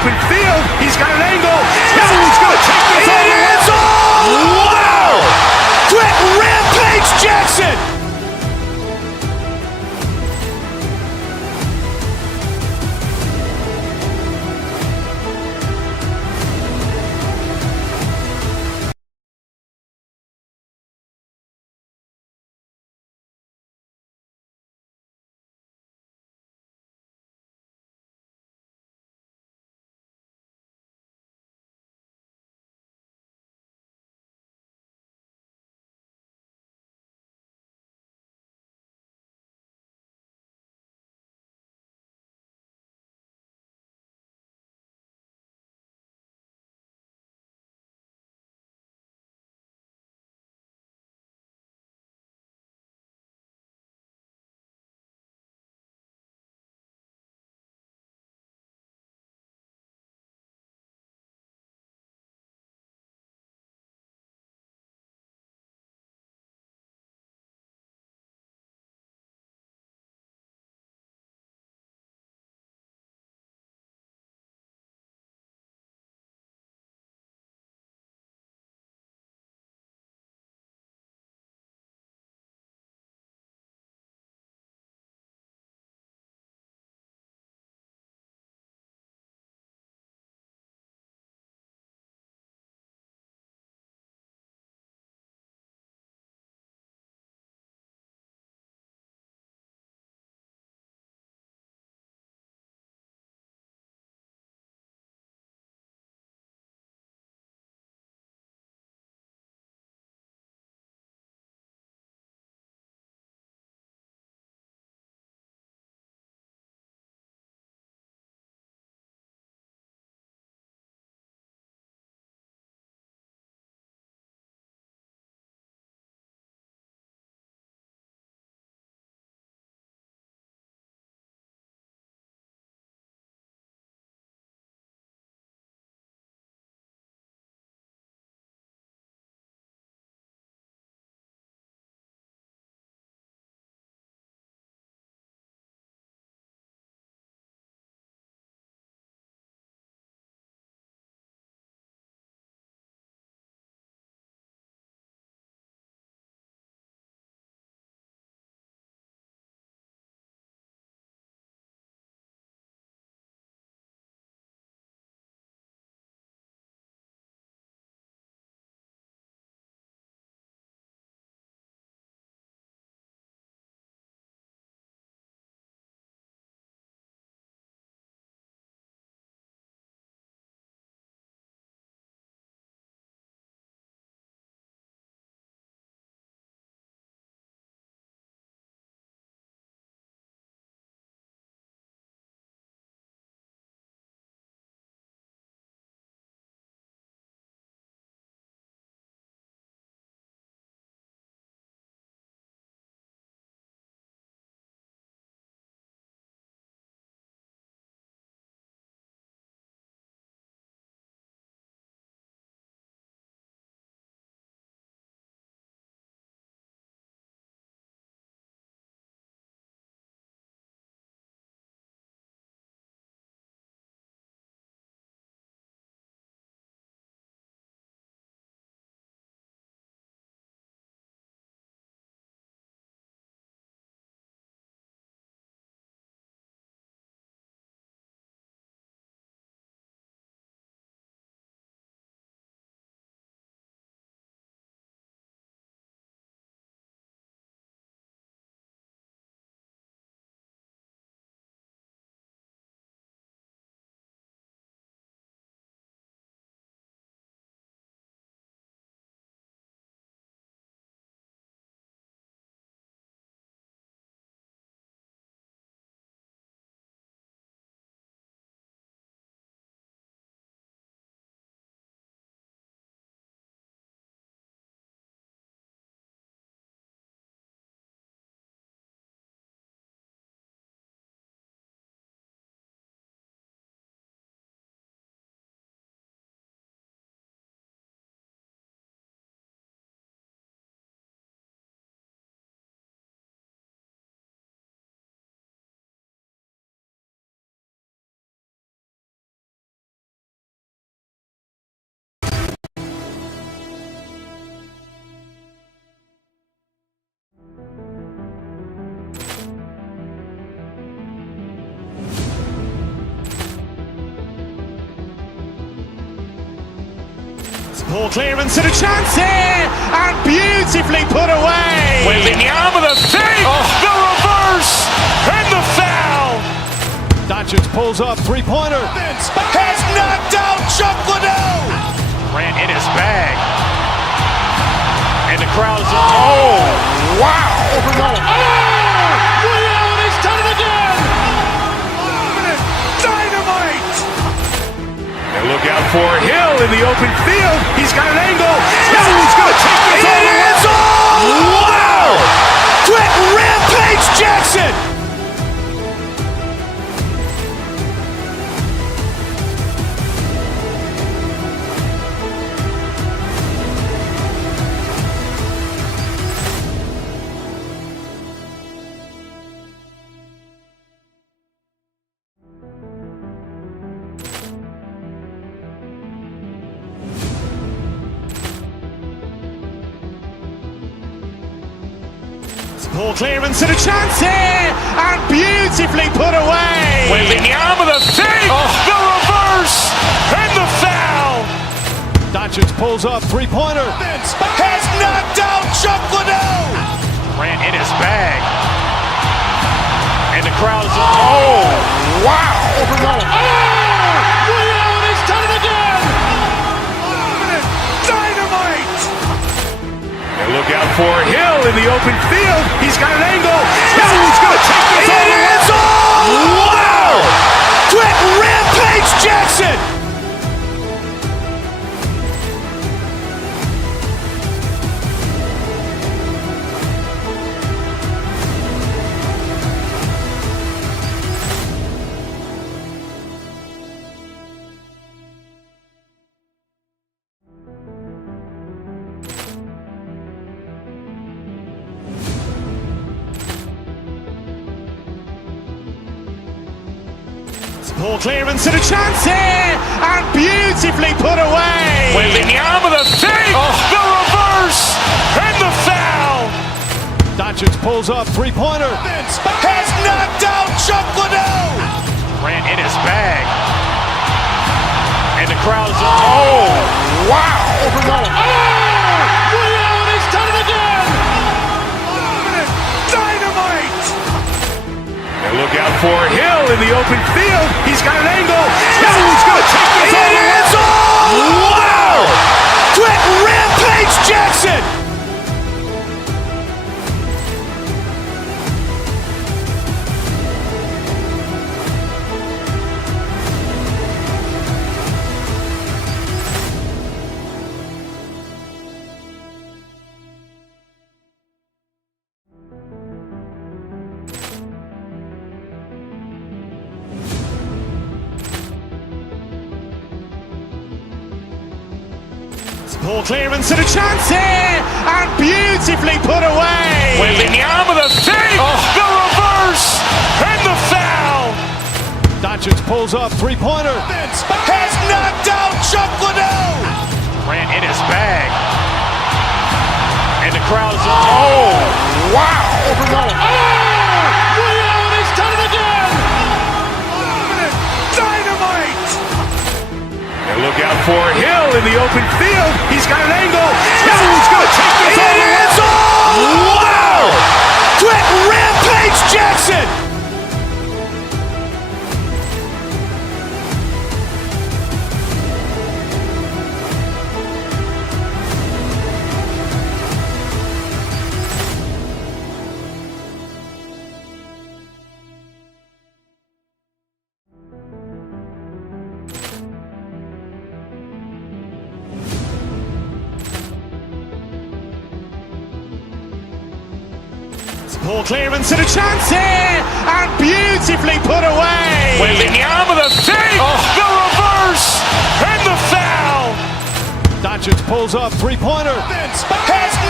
open field. He's got an angle. He's going to take this all the way. It's all! Wow! Quick Rampage Jackson! Ball clearance and a chance here, and beautifully put away. Waving the arm of the fake, the reverse, and the foul. Doncic pulls up, three-pointer. Has knocked out Chuck Liddell. Ran in his bag. And the crowd is, oh, wow. He's done it again. Dynamite. And look out for Hill in the open field. He's got an angle. He's going to take this all the way. Wow! Quick Rampage Jackson. Ball clearance and a chance here, and beautifully put away. Waving the arm of the fake, the reverse, and the foul. Doncic pulls up, three-pointer. Has knocked out Chuck Liddell. Ran in his bag. And the crowd is, oh, wow. He's done it again. Dynamite. And look out for Hill in the open field. He's got an angle. He's going to take this all the way. Wow! Quick Rampage Jackson. Ball clearance and a chance here, and beautifully put away. Waving the arm of the fake, the reverse, and the foul. Doncic pulls up, three-pointer. Has knocked out Chuck Liddell. Ran in his bag. And the crowd is, oh, wow. He's done it again. Dynamite. And look out for Hill in the open field. He's got an angle. He's going to take this all the way. Wow! Quick Rampage Jackson. Ball clearance and a chance here, and beautifully put away. Waving the arm of the fake, the reverse, and the foul. Doncic pulls up, three-pointer. Has knocked out Chuck Liddell. Ran in his bag. And the crowd is, oh, wow. He's done it again. Dynamite. And look out for Hill in the open field. He's got an angle. He's going to take this all the way. Wow! Quick Rampage Jackson. Ball clearance and a chance here, and beautifully put away. Waving the arm of the fake, the reverse, and the foul. Doncic pulls up, three-pointer. Has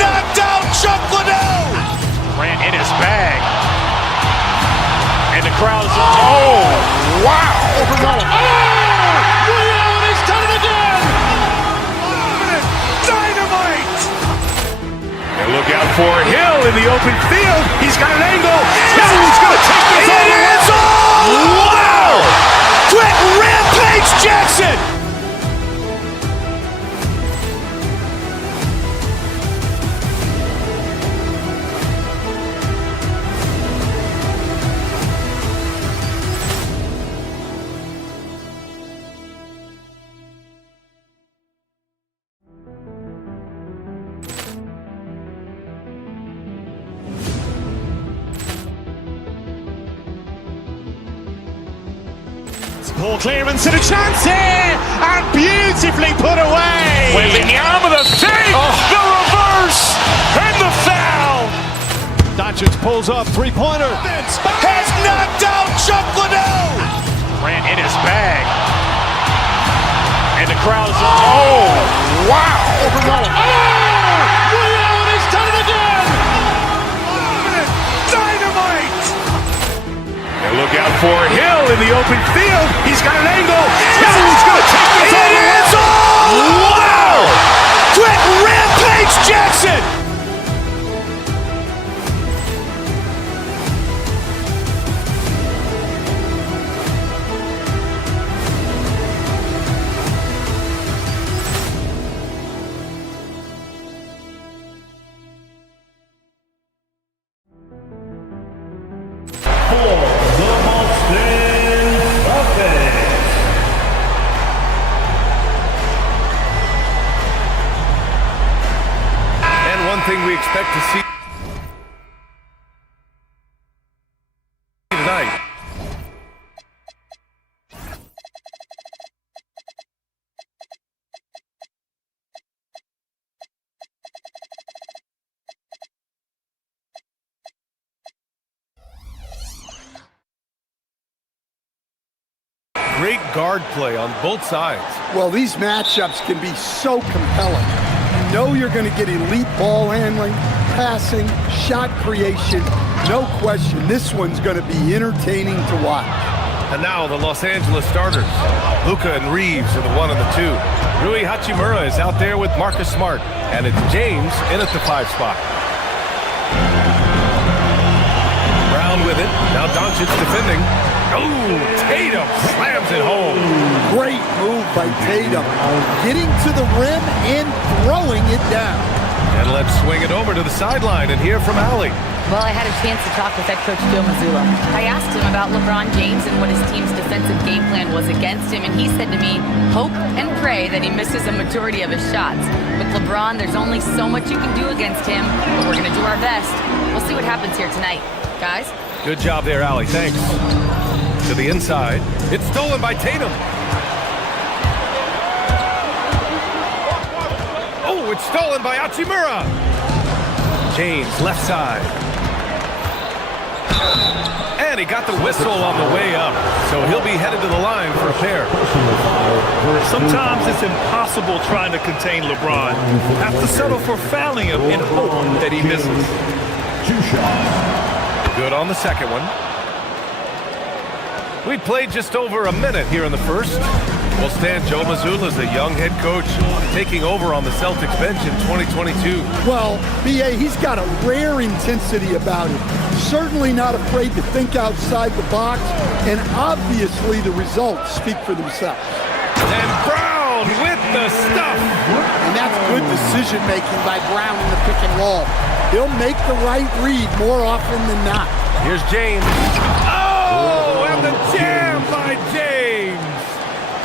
knocked out Chuck Liddell. Ran in his bag. And the crowd is, oh, wow. He's done it again. Dynamite. And look out for Hill in the open field. He's got an angle. He's going to take this all the way. Wow! Quick Rampage Jackson. Poor clearance and a chance here, and beautifully put away. Wembanyama, the save, the reverse, and the foul. Doncic pulls up, three-pointer. Has knocked out Chocolate. Ran in his bag. And the crowd's oh, wow. William has done it again. Dynamite. And look out for Hill in the open field. He's got an angle. Hill's going to take this all the way. Wow! Quick Rampage Jackson. Thing we expect to see tonight. Great guard play on both sides. Well, these matchups can be so compelling. You know you're going to get elite ball handling, passing, shot creation. No question, this one's going to be entertaining to watch. And now the Los Angeles starters. Luka and Reeves are the 1 and the 2. Rui Hachimura is out there with Marcus Smart. And it's James in at the 5 spot. Brown with it. Now Doncic defending. Oh, Tatum slams it home. Great move by Tatum, getting to the rim and throwing it down. And let's swing it over to the sideline and hear from Allie. Well, I had a chance to talk with head coach Joe Mazzulla. I asked him about LeBron James and what his team's defensive game plan was against him, and he said to me, hope and pray that he misses a majority of his shots. With LeBron, there's only so much you can do against him, but we're going to do our best. We'll see what happens here tonight. Guys? Good job there, Allie. Thanks. To the inside. It's stolen by Tatum. Oh, it's stolen by Hachimura. James, left side. And he got the whistle on the way up. So he'll be headed to the line for a pair. Sometimes it's impossible trying to contain LeBron. Have to settle for fouling him and hope that he misses. Good on the second one. We played just over a minute here in the first. We'll stand Joe Mazzulla as a young head coach taking over on the Celtics bench in 2022. Well, B.A., he's got a rare intensity about him. Certainly not afraid to think outside the box, and obviously the results speak for themselves. And Brown with the stuff. And that's good decision-making by Brown in the pick and roll. He'll make the right read more often than not. Here's James. Oh, and the jam by James.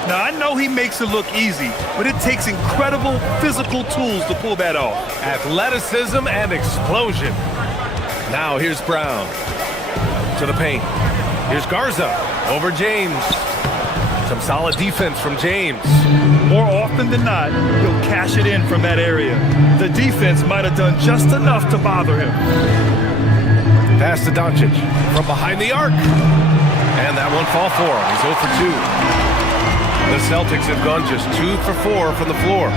Now, I know he makes it look easy, but it takes incredible physical tools to pull that off. Athleticism and explosion. Now here's Brown to the paint. Here's Garza over James. Some solid defense from James. More often than not, he'll cash it in from that area. The defense might have done just enough to bother him. Pass to Doncic from behind the arc. And that one fall for him. He's 0 for 2. The Celtics have gone just 2 for 4 from the floor.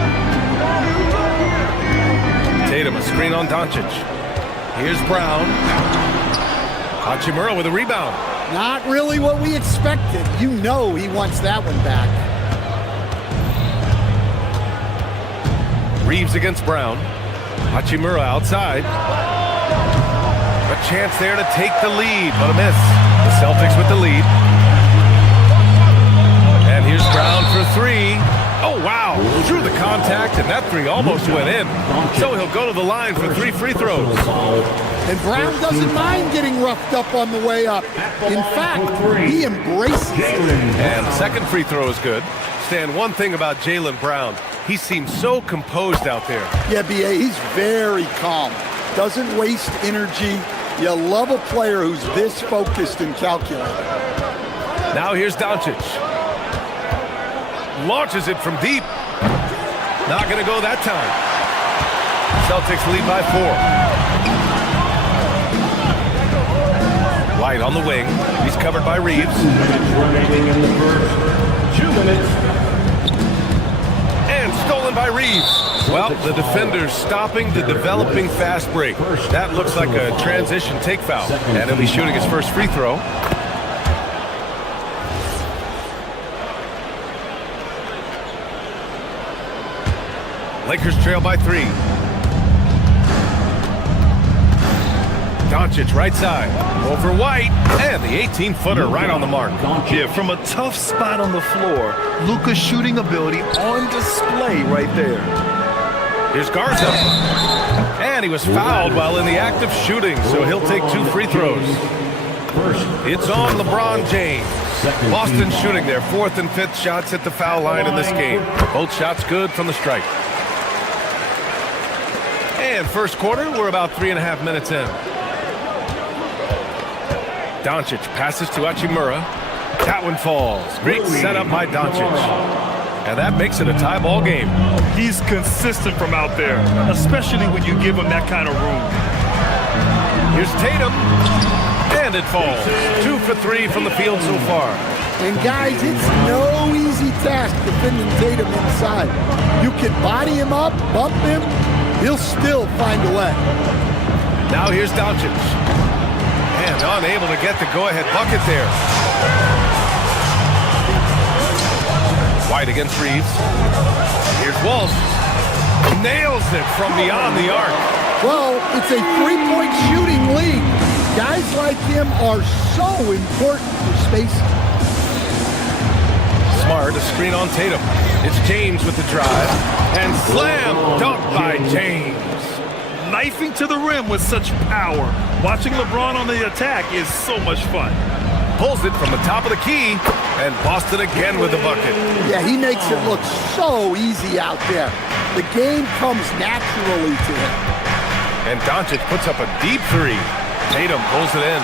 Tatum, a screen on Doncic. Here's Brown. Hachimura with a rebound. Not really what we expected. You know he wants that one back. Reeves against Brown. Hachimura outside. A chance there to take the lead, but a miss. The Celtics with the lead. And here's Brown for 3. Oh, wow. Through the contact, and that 3 almost went in. So he'll go to the line for 3 free throws. And Brown doesn't mind getting roughed up on the way up. In fact, he embraces it. And the second free throw is good. Stan, one thing about Jaylen Brown, he seems so composed out there. Yeah, B.A., he's very calm. Doesn't waste energy. You love a player who's this focused and calculated. Now here's Doncic. launches it from deep. Not going to go that time. Celtics lead by 4. White on the wing. He's covered by Reeves. 2 minutes remaining in the first. 2 minutes. And stolen by Reeves. Well, the defender's stopping the developing fast break. That looks like a transition take foul. And he'll be shooting his first free throw. Lakers trail by 3. Doncic right side. Over White. And the 18-footer right on the mark. Yeah, from a tough spot on the floor, Luka's shooting ability on display right there. Here's Garza. And he was fouled while in the act of shooting, so he'll take 2 free throws. It's on LeBron James. Boston shooting their 4th and 5th shots at the foul line in this game. Both shots good from the stripe. And first quarter, we're about 3.5 minutes in. Doncic passes to Hachimura. That one falls. Great setup by Doncic. And that makes it a tie ball game. He's consistent from out there, especially when you give him that kind of room. Here's Tatum. And it falls. 2 for 3 from the field so far. And guys, it's no easy task defending Tatum inside. You can body him up, bump him, he'll still find a way. Now here's Doncic. And unable to get the go-ahead bucket there. White against Reeves. Here's Walsh. Nails it from beyond the arc. Well, it's a three-point shooting league. Guys like him are so important for spacing. Smart, a screen on Tatum. It's James with the drive. And slam dunk by James. Knifing to the rim with such power. Watching LeBron on the attack is so much fun. Pulls it from the top of the key. And Boston again with the bucket. Yeah, he makes it look so easy out there. The game comes naturally to him. And Doncic puts up a deep 3. Tatum pulls it in.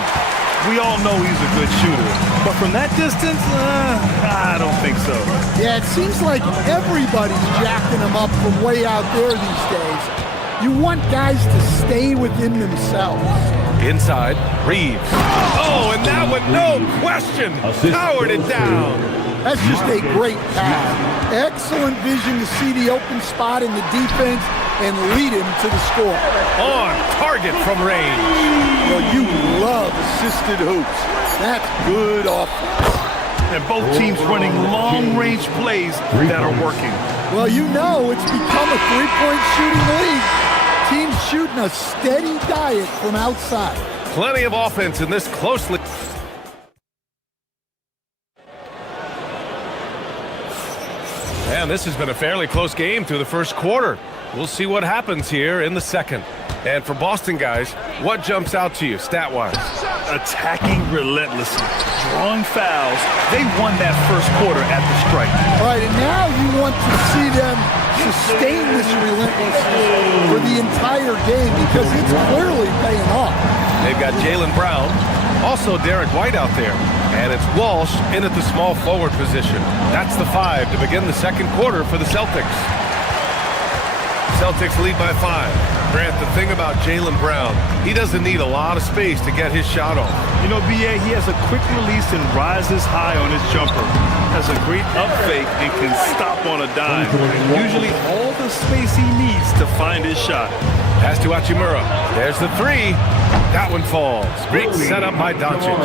We all know he's a good shooter, but from that distance, I don't think so. Yeah, it seems like everybody's jacking him up from way out there these days. You want guys to stay within themselves. Inside, Reeves. Oh, and that one, no question, powered it down. That's just a great pass. Excellent vision to see the open spot in the defense and lead him to the score. On target from range. Well, you love assisted hoops. That's good offense. And both teams running long-range plays that are working. Well, you know it's become a three-point shooting league. Teams shooting a steady diet from outside. Plenty of offense in this closely. And this has been a fairly close game through the first quarter. We'll see what happens here in the second. And for Boston guys, what jumps out to you stat-wise? Attacking relentlessly, drawing fouls. They won that first quarter at the stripe. All right, and now you want to see them sustain this relentlessness for the entire game because it's clearly paying off. They've got Jaylen Brown, also Derek White out there, and it's Walsh in at the small forward position. That's the 5 to begin the second quarter for the Celtics. Celtics lead by 5. Grant, the thing about Jaylen Brown, he doesn't need a lot of space to get his shot off. You know, B.A., he has a quick release and rises high on his jumper. Has a great up fake and can stop on a dime. Usually all the space he needs to find his shot. Pass to Hachimura. There's the 3. That one falls. Great setup by Doncic.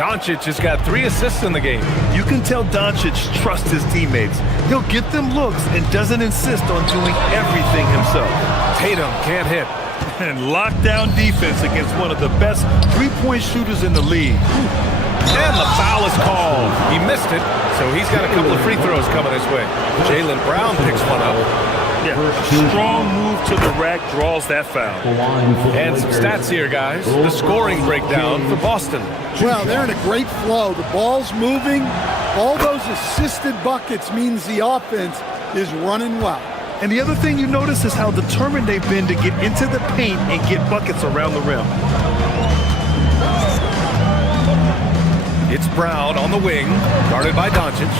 Doncic has got 3 assists in the game. You can tell Doncic trusts his teammates. He'll get them looks and doesn't insist on doing everything himself. Tatum can't hit. And lockdown defense against one of the best three-point shooters in the league. And the foul is called. He missed it, so he's got a couple of free throws coming his way. Jaylen Brown picks one up. Yeah, strong move to the rack draws that foul. And some stats here, guys. The scoring breakdown for Boston. Well, they're in a great flow. The ball's moving. All those assisted buckets means the offense is running well. And the other thing you notice is how determined they've been to get into the paint and get buckets around the rim. It's Brown on the wing, guarded by Doncic.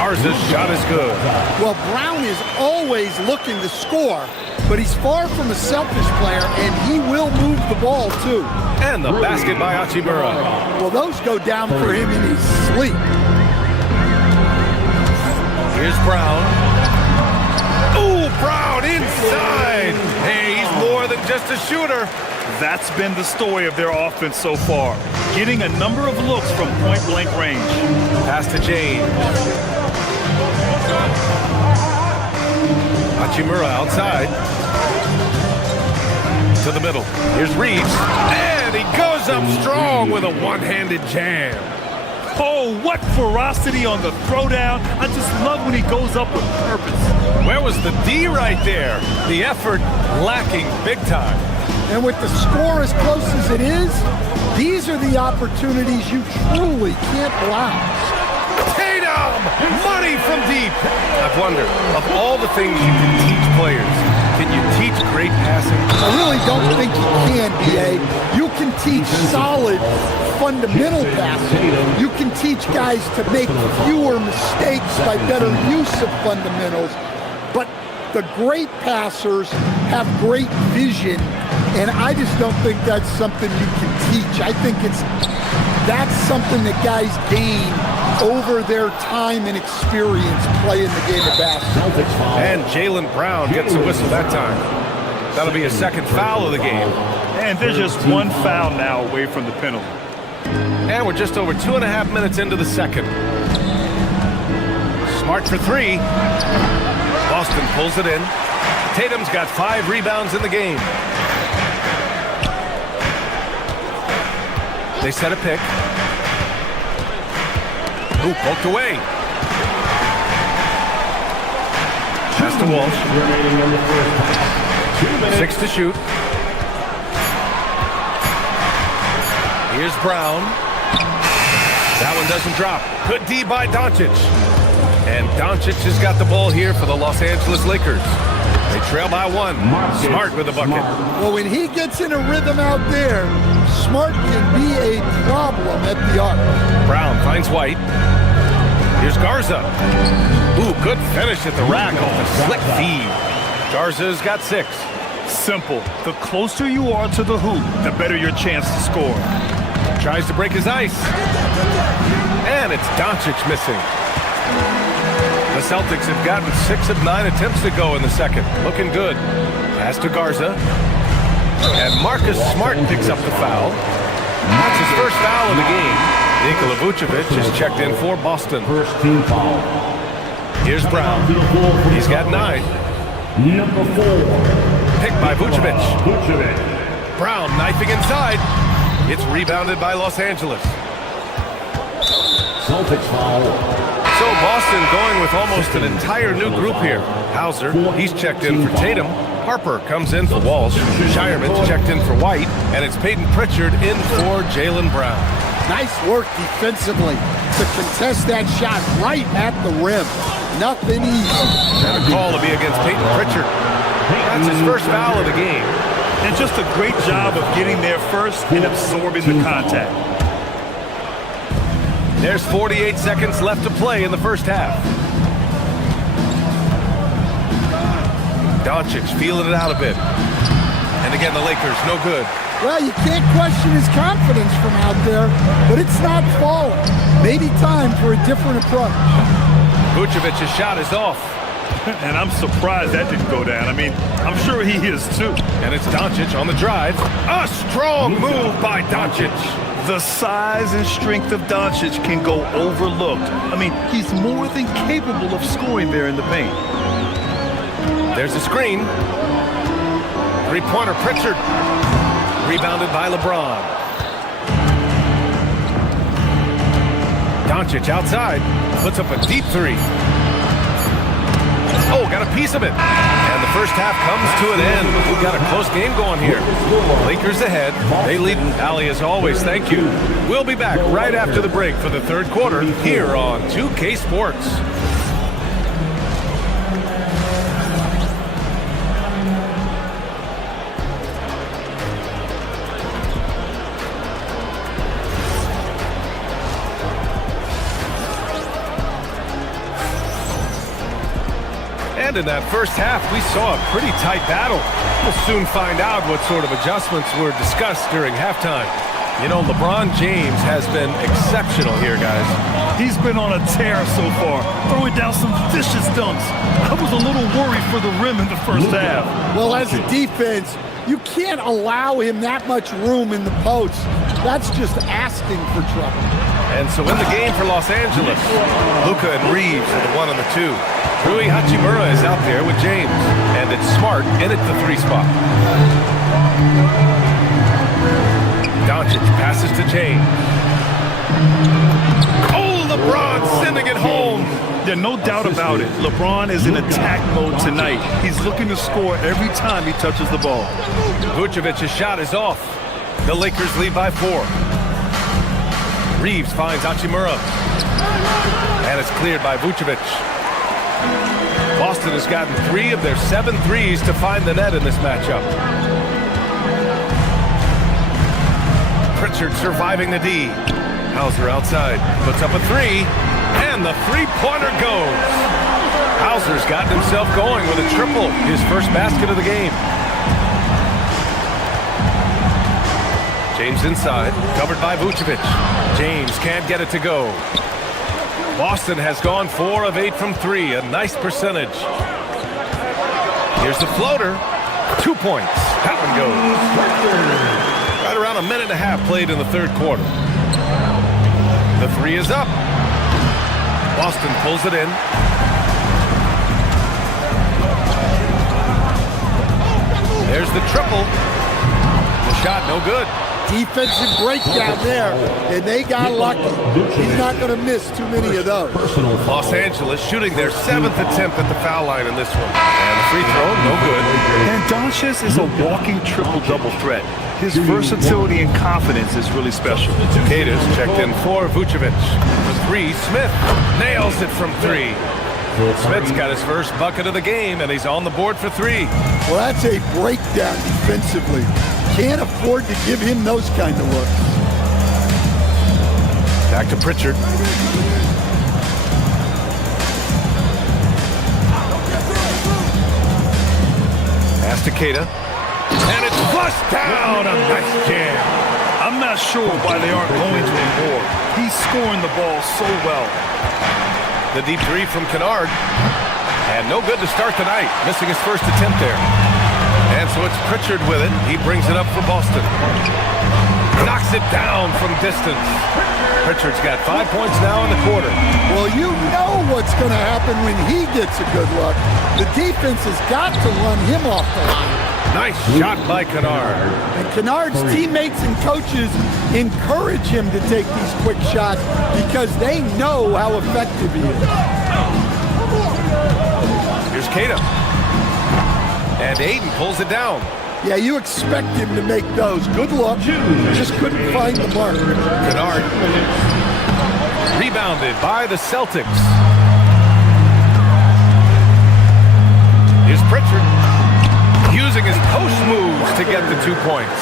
Garza's shot is good. Well, Brown is always looking to score, but he's far from a selfish player, and he will move the ball, too. And the basket by Hachimura. Well, those go down for him in his sleep. Here's Brown. Ooh, Brown inside. Hey, he's more than just a shooter. That's been the story of their offense so far. Getting a number of looks from point-blank range. Pass to James. Hachimura outside. To the middle. Here's Reeves. And he goes up strong with a one-handed jam. Oh, what ferocity on the throwdown. I just love when he goes up with purpose. Where was the D right there? The effort lacking big time. And with the score as close as it is, these are the opportunities you truly can't allow. Tatum! Money from deep. I've wondered, of all the things you can teach players, can you teach great passing? I really don't think you can, B.A. You can teach solid, fundamental passing. You can teach guys to make fewer mistakes by better use of fundamentals. But the great passers have great vision, and I just don't think that's something you can teach. I think that's something that guys gain over their time and experience playing the game of basketball. And Jaylen Brown gets a whistle that time. That'll be a second foul of the game. And there's just one foul now away from the penalty. And we're just over 2.5 minutes into the second. Smart for three. Boston pulls it in. Tatum's got 5 rebounds in the game. They set a pick. Ooh, poked away. Pass to Walsh. 6 to shoot. Here's Brown. That one doesn't drop. Good D by Doncic. And Doncic has got the ball here for the Los Angeles Lakers. They trail by 1. Smart with the bucket. Well, when he gets in a rhythm out there, Smart can be a problem at the arc. Brown finds White. Here's Garza. Ooh, good finish at the rack off a slick feed. Garza's got 6. Simple. The closer you are to the hoop, the better your chance to score. Tries to break his ice. And it's Doncic missing. The Celtics have gotten 6 of 9 attempts to go in the second. Looking good. Pass to Garza. And Marcus Smart picks up the foul. That's his first foul of the game. Nikola Vucevic is checked in for Boston. First team foul. Here's Brown. He's got 9. Number 4. Picked by Vucevic. Vucevic. Brown knifing inside. It's rebounded by Los Angeles. Celtics foul. So Boston going with almost an entire new group here. Hauser, he's checked in for Tatum. Harper comes in for Walsh. Shireman's checked in for White. And it's Peyton Pritchard in for Jaylen Brown. Nice work defensively to contest that shot right at the rim. Nothing easy. And a call to be against Peyton Pritchard. That's his first foul of the game. And just a great job of getting there first and absorbing the contact. There's 48 seconds left to play in the first half. Doncic feeling it out a bit. And again, the Lakers, no good. Well, you can't question his confidence from out there, but it's not falling. Maybe time for a different approach. Vucevic's shot is off. And I'm surprised that didn't go down. I mean, I'm sure he is too. And it's Doncic on the drive. A strong move by Doncic. The size and strength of Doncic can go overlooked. I mean, he's more than capable of scoring there in the paint. There's a screen. Three-pointer Pritchard. Rebounded by LeBron. Doncic outside. Puts up a deep 3. Oh, got a piece of it. And the first half comes to an end. We've got a close game going here. Lakers ahead. They lead. Allie, as always, thank you. We'll be back right after the break for the third quarter here on 2K Sports. And in that first half, we saw a pretty tight battle. We'll soon find out what sort of adjustments were discussed during halftime. You know, LeBron James has been exceptional here, guys. He's been on a tear so far, throwing down some vicious dunks. I was a little worried for the rim in the first half. Well, as a defense, you can't allow him that much room in the post. That's just asking for trouble. And so in the game for Los Angeles, Luka and Reeves are the 1 and the 2. Rui Hachimura is out there with James, and it's Smart in at the 3 spot. Doncic passes to James. Oh, LeBron sending it home. Yeah, no doubt about it. LeBron is in attack mode tonight. He's looking to score every time he touches the ball. Vucevic's shot is off. The Lakers lead by 4. Reeves finds Hachimura. And it's cleared by Vucevic. Boston has gotten 3 of their 7 threes to find the net in this matchup. Pritchard surviving the D. Hauser outside, puts up a 3, and the three-pointer goes. Hauser's gotten himself going with a triple, his first basket of the game. James inside, covered by Vucevic. James can't get it to go. Boston has gone 4 of 8 from 3, a nice percentage. Here's the floater, 2 points. That one goes. Right around a minute and a half played in the third quarter. The 3 is up. Boston pulls it in. There's the triple. The shot no good. Defensive breakdown there, and they got lucky. He's not going to miss too many of those. Los Angeles shooting their 7th attempt at the foul line in this one. And the free throw, no good. And Doncic is a walking triple-double threat. His versatility and confidence is really special. Kata's checked in for Vucevic. The 3, Smith nails it from 3. Smith's got his first bucket of the game, and he's on the board for 3. Well, that's a breakdown defensively. Can't afford to give him those kind of looks. Back to Pritchard. Pass to Kata. And it's flushed down. A nice jam. I'm not sure why they aren't going to him more. He's scoring the ball so well. The deep 3 from Kennard. And no good to start the night. Missing his first attempt there. And so it's Pritchard with it. He brings it up for Boston. Knocks it down from distance. Pritchard's got 5 points now in the quarter. Well, you know what's going to happen when he gets a good look. The defense has got to run him off the line. Nice shot by Kennard. And Kennard's teammates and coaches encourage him to take these quick shots because they know how effective he is. Here's Kata. And Aiden pulls it down. Yeah, you expect him to make those. Good luck. Just couldn't find the mark. Kennard. Rebounded by the Celtics. Here's Pritchard. Using his post moves to get the 2 points.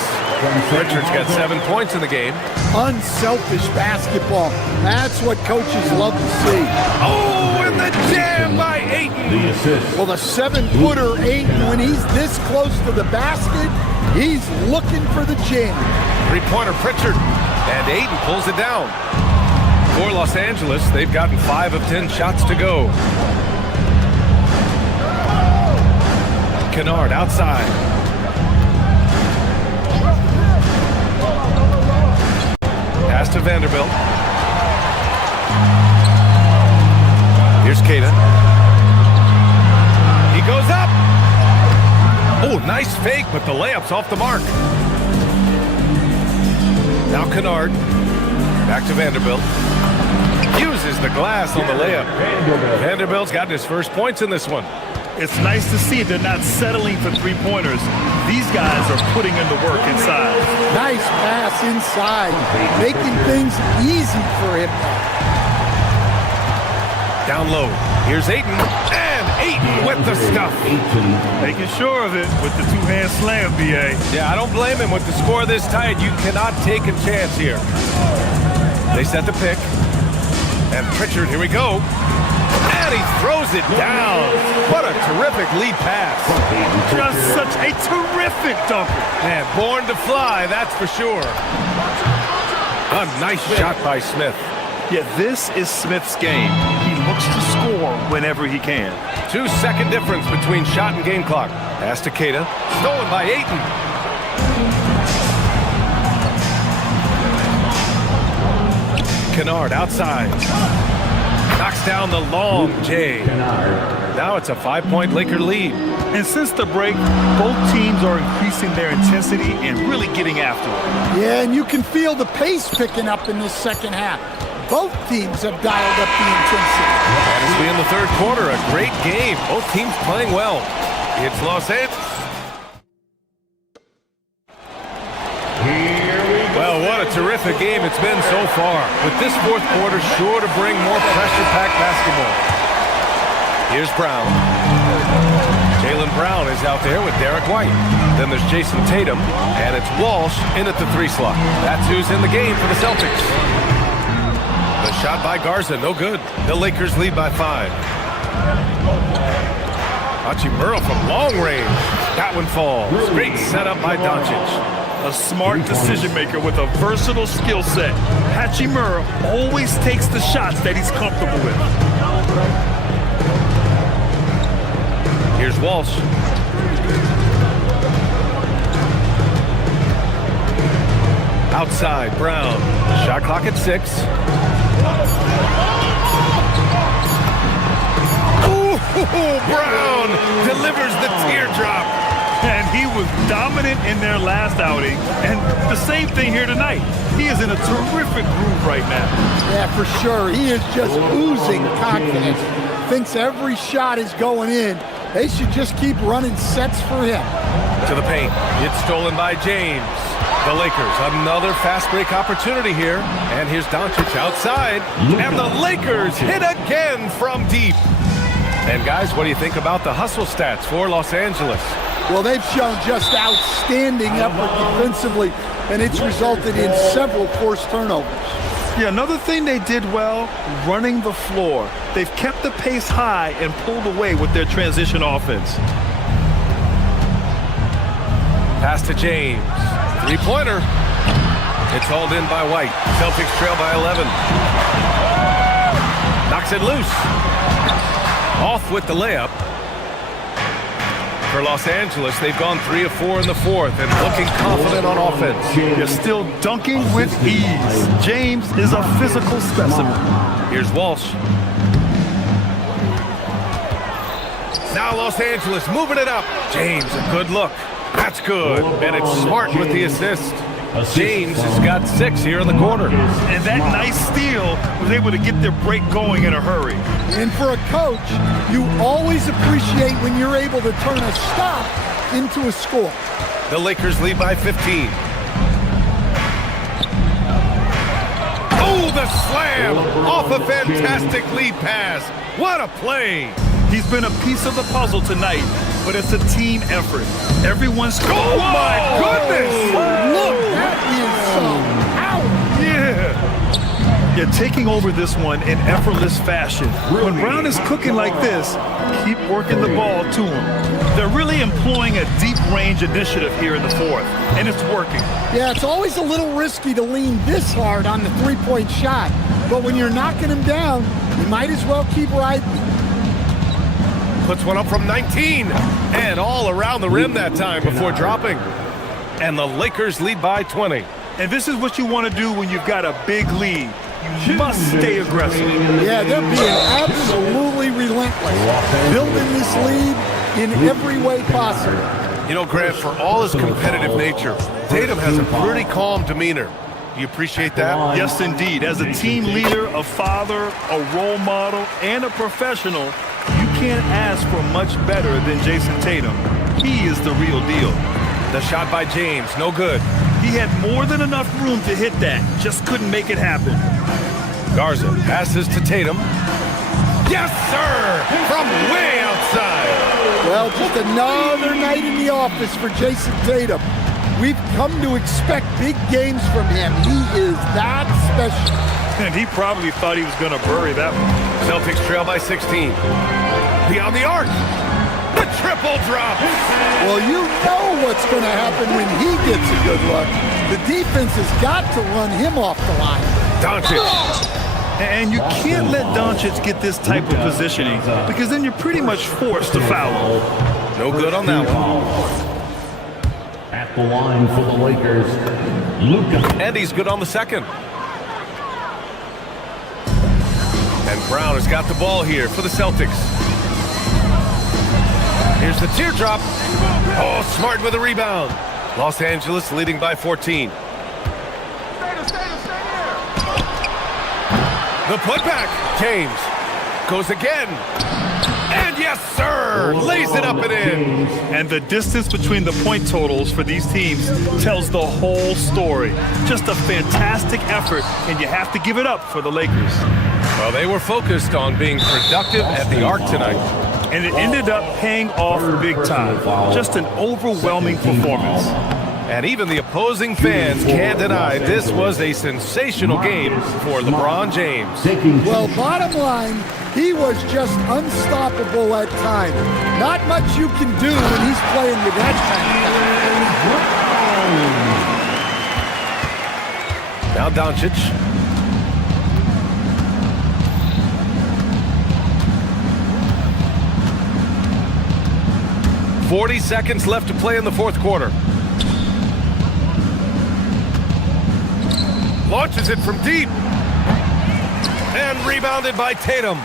Pritchard's got 7 points in the game. Unselfish basketball. That's what coaches love to see. Oh, and the jam by Ayton. The assist. Well, the 7-footer Ayton, when he's this close to the basket, he's looking for the jam. 3-pointer Pritchard. And Ayton pulls it down. For Los Angeles, they've gotten 5 of 10 shots to go. Kennard outside. Pass to Vanderbilt. Here's Kata. He goes up. Oh, nice fake, but the layup's off the mark. Now Kennard. Back to Vanderbilt. Uses the glass on the layup. Vanderbilt's gotten his first points in this one. It's nice to see they're not settling for 3-pointers. These guys are putting in the work inside. Nice pass inside, making things easy for him. Down low. Here's Ayton. And Ayton with the stuff. Making sure of it with the 2-hand slam, B.A. Yeah, I don't blame him. With the score this tight, you cannot take a chance here. They set the pick. And Pritchard, here we go. And he throws it down. What a terrific lead pass. Just such a terrific dunker. Man, born to fly, that's for sure. A nice shot by Smith. Yeah, this is Smith's game. He looks to score whenever he can. 2-second difference between shot and game clock. Pass to Keita. Stolen by Ayton. Kennard outside. Knocks down the long J. Now it's a 5-point Laker lead. And since the break, both teams are increasing their intensity and really getting after it. Yeah, and you can feel the pace picking up in this second half. Both teams have dialed up the intensity. And as we in the third quarter, a great game. Both teams playing well. It's Los Angeles. Well, what a terrific game it's been so far. With this fourth quarter sure to bring more pressure-packed basketball. Here's Brown. Jaylen Brown is out there with Derek White. Then there's Jason Tatum, and it's Walsh in at the 3 slot. That's who's in the game for the Celtics. The shot by Garza, no good. The Lakers lead by 5. Hachimura from long range. That one falls. Great setup by Doncic. A smart decision maker with a versatile skill set. Hachimura always takes the shots that he's comfortable with. Here's Walsh. Outside, Brown. Shot clock at 6. Ooh, Brown delivers the teardrop. And he was dominant in their last outing. And the same thing here tonight. He is in a terrific groove right now. Yeah, for sure. He is just oozing confidence. Thinks every shot is going in. They should just keep running sets for him. To the paint. It's stolen by James. The Lakers, another fast break opportunity here. And here's Doncic outside. And the Lakers hit again from deep. And guys, what do you think about the hustle stats for Los Angeles? Well, they've shown just outstanding effort defensively, and it's resulted in several forced turnovers. Yeah, another thing they did well, running the floor. They've kept the pace high and pulled away with their transition offense. Pass to James. 3-pointer. It's hauled in by White. Celtics trail by 11. Knocks it loose. Off with the layup. For Los Angeles, they've gone 3 of 4 in the fourth and looking confident on offense. They're still dunking with ease. James is a physical specimen. Here's Walsh. Now Los Angeles moving it up. James, a good look. That's good. And it's Smart with the assist. James has got 6 here in the quarter. And that nice steal was able to get their break going in a hurry. And for a coach, you always appreciate when you're able to turn a stop into a score. The Lakers lead by 15. Oh, the slam off a fantastic lead pass. What a play. He's been a piece of the puzzle tonight, but it's a team effort. Everyone's... Oh, my goodness! Look, that is some power. Yeah, taking over this one in effortless fashion. When Brown is cooking like this, keep working the ball to him. They're really employing a deep range initiative here in the fourth, and it's working. Yeah, it's always a little risky to lean this hard on the three-point shot, but when you're knocking him down, you might as well keep riding. Puts one up from 19 and all around the rim that time before dropping. And the Lakers lead by 20. And this is what you want to do when you've got a big lead. You must stay aggressive. Yeah, they're being absolutely relentless, building this lead in every way possible. You know, Grant, for all his competitive nature, Tatum has a pretty calm demeanor. Do you appreciate that? Yes, indeed. As a team leader, a father, a role model, and a professional, you can't ask for much better than Jason Tatum. He is the real deal. The shot by James, no good. He had more than enough room to hit that, just couldn't make it happen. Garza passes to Tatum. Yes, sir! From way outside. Well, just another night in the office for Jason Tatum. We've come to expect big games from him. He is that special. And he probably thought he was going to bury that one. Celtics trail by 16. Beyond the arc. The triple drop. Well, you know what's going to happen when he gets a good look. The defense has got to run him off the line. Doncic. And you can't let Doncic get this type of positioning because then you're pretty much forced to foul him. No good on that one. At the line for the Lakers, Luka. And he's good on the second. And Brown has got the ball here for the Celtics. Here's the teardrop. Oh, Smart with a rebound. Los Angeles leading by 14. The putback. James goes again. And yes, sir. Lays it up and in. And the distance between the point totals for these teams tells the whole story. Just a fantastic effort, and you have to give it up for the Lakers. Well, they were focused on being productive at the arc tonight. And it ended up paying off big time. Just an overwhelming performance. And even the opposing fans can't deny this was a sensational game for LeBron James. Well, bottom line, he was just unstoppable at times. Not much you can do when he's playing with that kind of talent. Now Doncic. "40 seconds left to play in the fourth quarter. Launches it from deep. And rebounded by Tatum.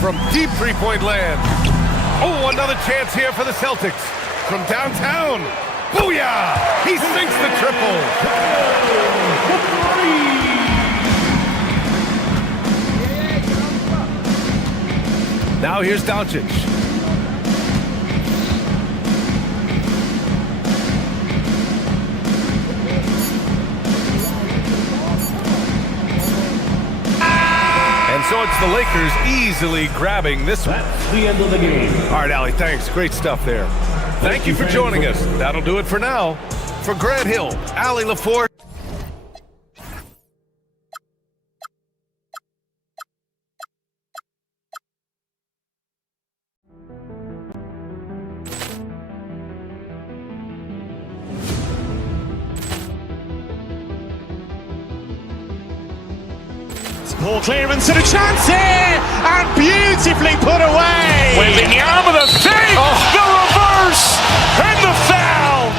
From deep three-point land. Oh, another chance here for the Celtics. From downtown. Booyah! He sinks the triple. Now here's Doncic. And so it's the Lakers easily grabbing this one. That's the end of the game. All right, Allie, thanks. Great stuff there. Thank you for joining us. That'll do it for now. For Grant Hill, Allie LaForge. Ball clearance and a chance here, and beautifully put away. With the arm of the save, the reverse, and the foul.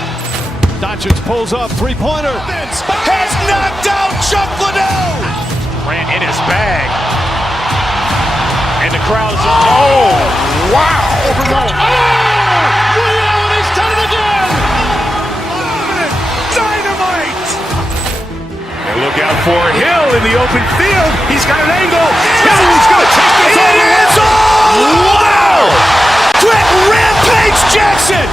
Doncic pulls up, three-pointer. Has knocked out Chocolate. Grant in his bag. And the crowd is, oh, wow. He's done it again. Dynamite. And look out for Hill in the open field. He's got an angle. Hill's going to take this all the way. It's all! Wow. Quick Rampage Jackson.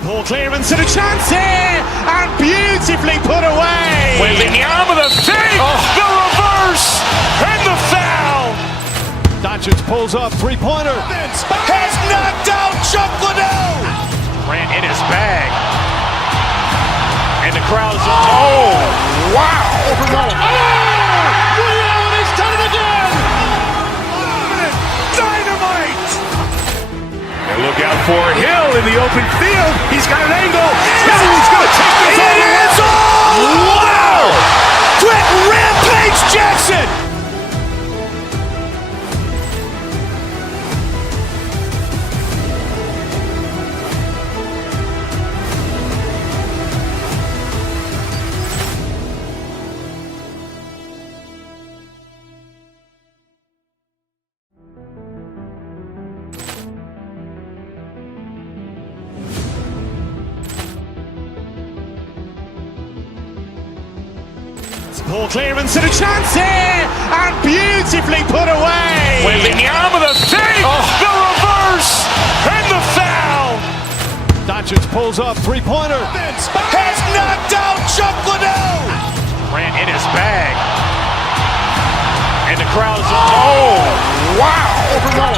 Ball clearance and a chance here, and beautifully put away. With the arm of the save, the reverse, and the foul. Doncic pulls up, three-pointer. Has knocked out Chocolate. Grant in his bag. And the crowd is, oh, wow. He's done it again. Dynamite. And look out for Hill in the open field. He's got an angle. Hill's going to take this all the way. It's all! Wow. Quick Rampage Jackson. Ball clearance and a chance here, and beautifully put away. Wembanyama the save, the reverse, and the foul. Doncic pulls up, three-pointer. Vince has knocked out Chuck Liddell. Grant in his bag. And the crowd's, oh, wow. Liddell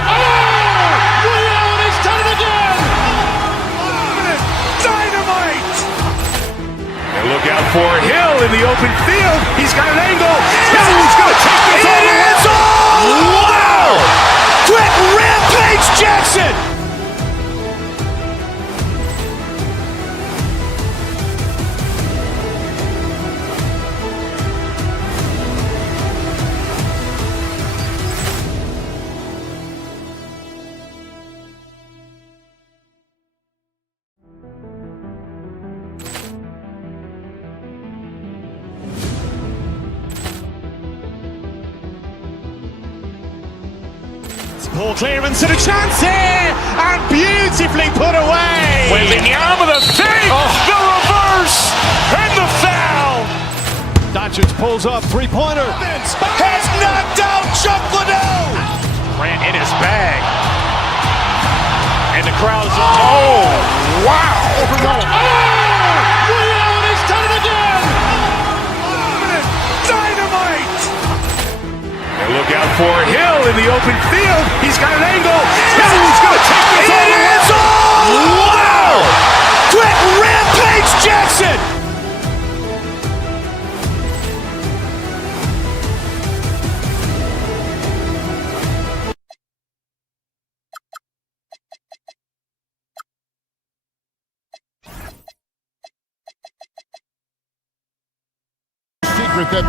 has done it again. Dynamite. And look out for Hill in the open field. He's got an angle. Hill's going to take this all the way. Wow! Quick Rampage Jackson. Ball clearance and a chance here, and beautifully put away. Wembanyama the save, the reverse, and the foul. Doncic pulls up, three-pointer. Vince has knocked out Chuck Liddell. Grant in his bag. And the crowd's, oh, wow. Liddell has done it again. Dynamite. And look out for Hill in the open field. He's got an angle. Hill's going to take this all the way. Wow! Quick Rampage Jackson. Secret that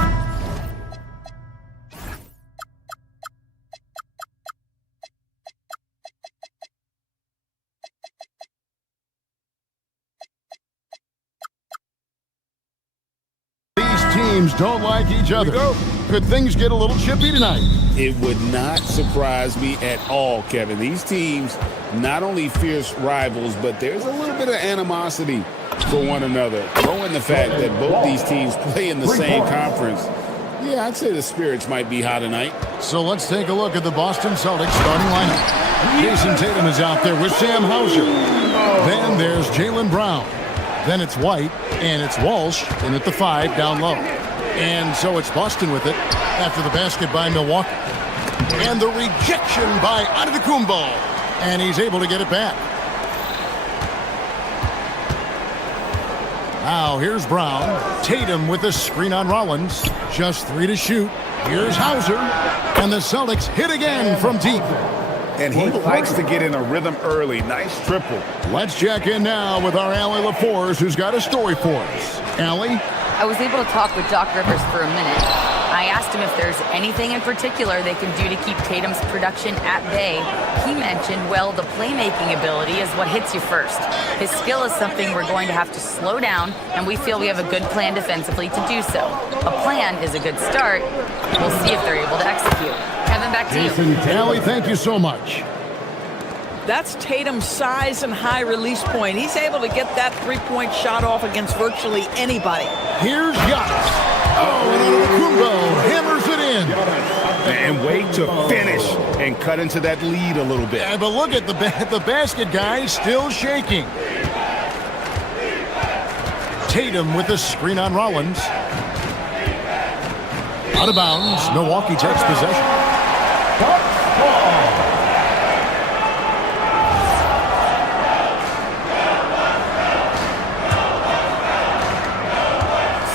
these teams don't like each other. Could things get a little chippy tonight? It would not surprise me at all, Kevin. These teams, not only fierce rivals, but there's a little bit of animosity for one another. Throw in the fact that both these teams play in the same conference. Yeah, I'd say the spirits might be high tonight. So let's take a look at the Boston Celtics starting lineup. Jason Tatum is out there with Sam Hauser. Then there's Jaylen Brown. Then it's White, and it's Walsh in at the 5 down low. And so it's Boston with it after the basket by Milwaukee. And the rejection by Antetokounmpo. And he's able to get it back. Now here's Brown. Tatum with a screen on Rollins. Just 3 to shoot. Here's Hauser. And the Celtics hit again from deep. And he likes to get in a rhythm early. Nice triple. Let's check in now with our Allie LaForce, who's got a story for us. Allie? I was able to talk with Doc Rivers for a minute. I asked him if there's anything in particular they can do to keep Tatum's production at bay. He mentioned, well, the playmaking ability is what hits you first. His skill is something we're going to have to slow down, and we feel we have a good plan defensively to do so. A plan is a good start. We'll see if they're able to execute. Kevin, back to you. Allie, thank you so much. That's Tatum's size and high release point. He's able to get that three-point shot off against virtually anybody. Here's Giannis. Oh, and Antetokounmpo hammers it in. And wait to finish and cut into that lead a little bit. Yeah, but look at the basket guy still shaking. Tatum with a screen on Rollins. Out of bounds. Milwaukee takes possession.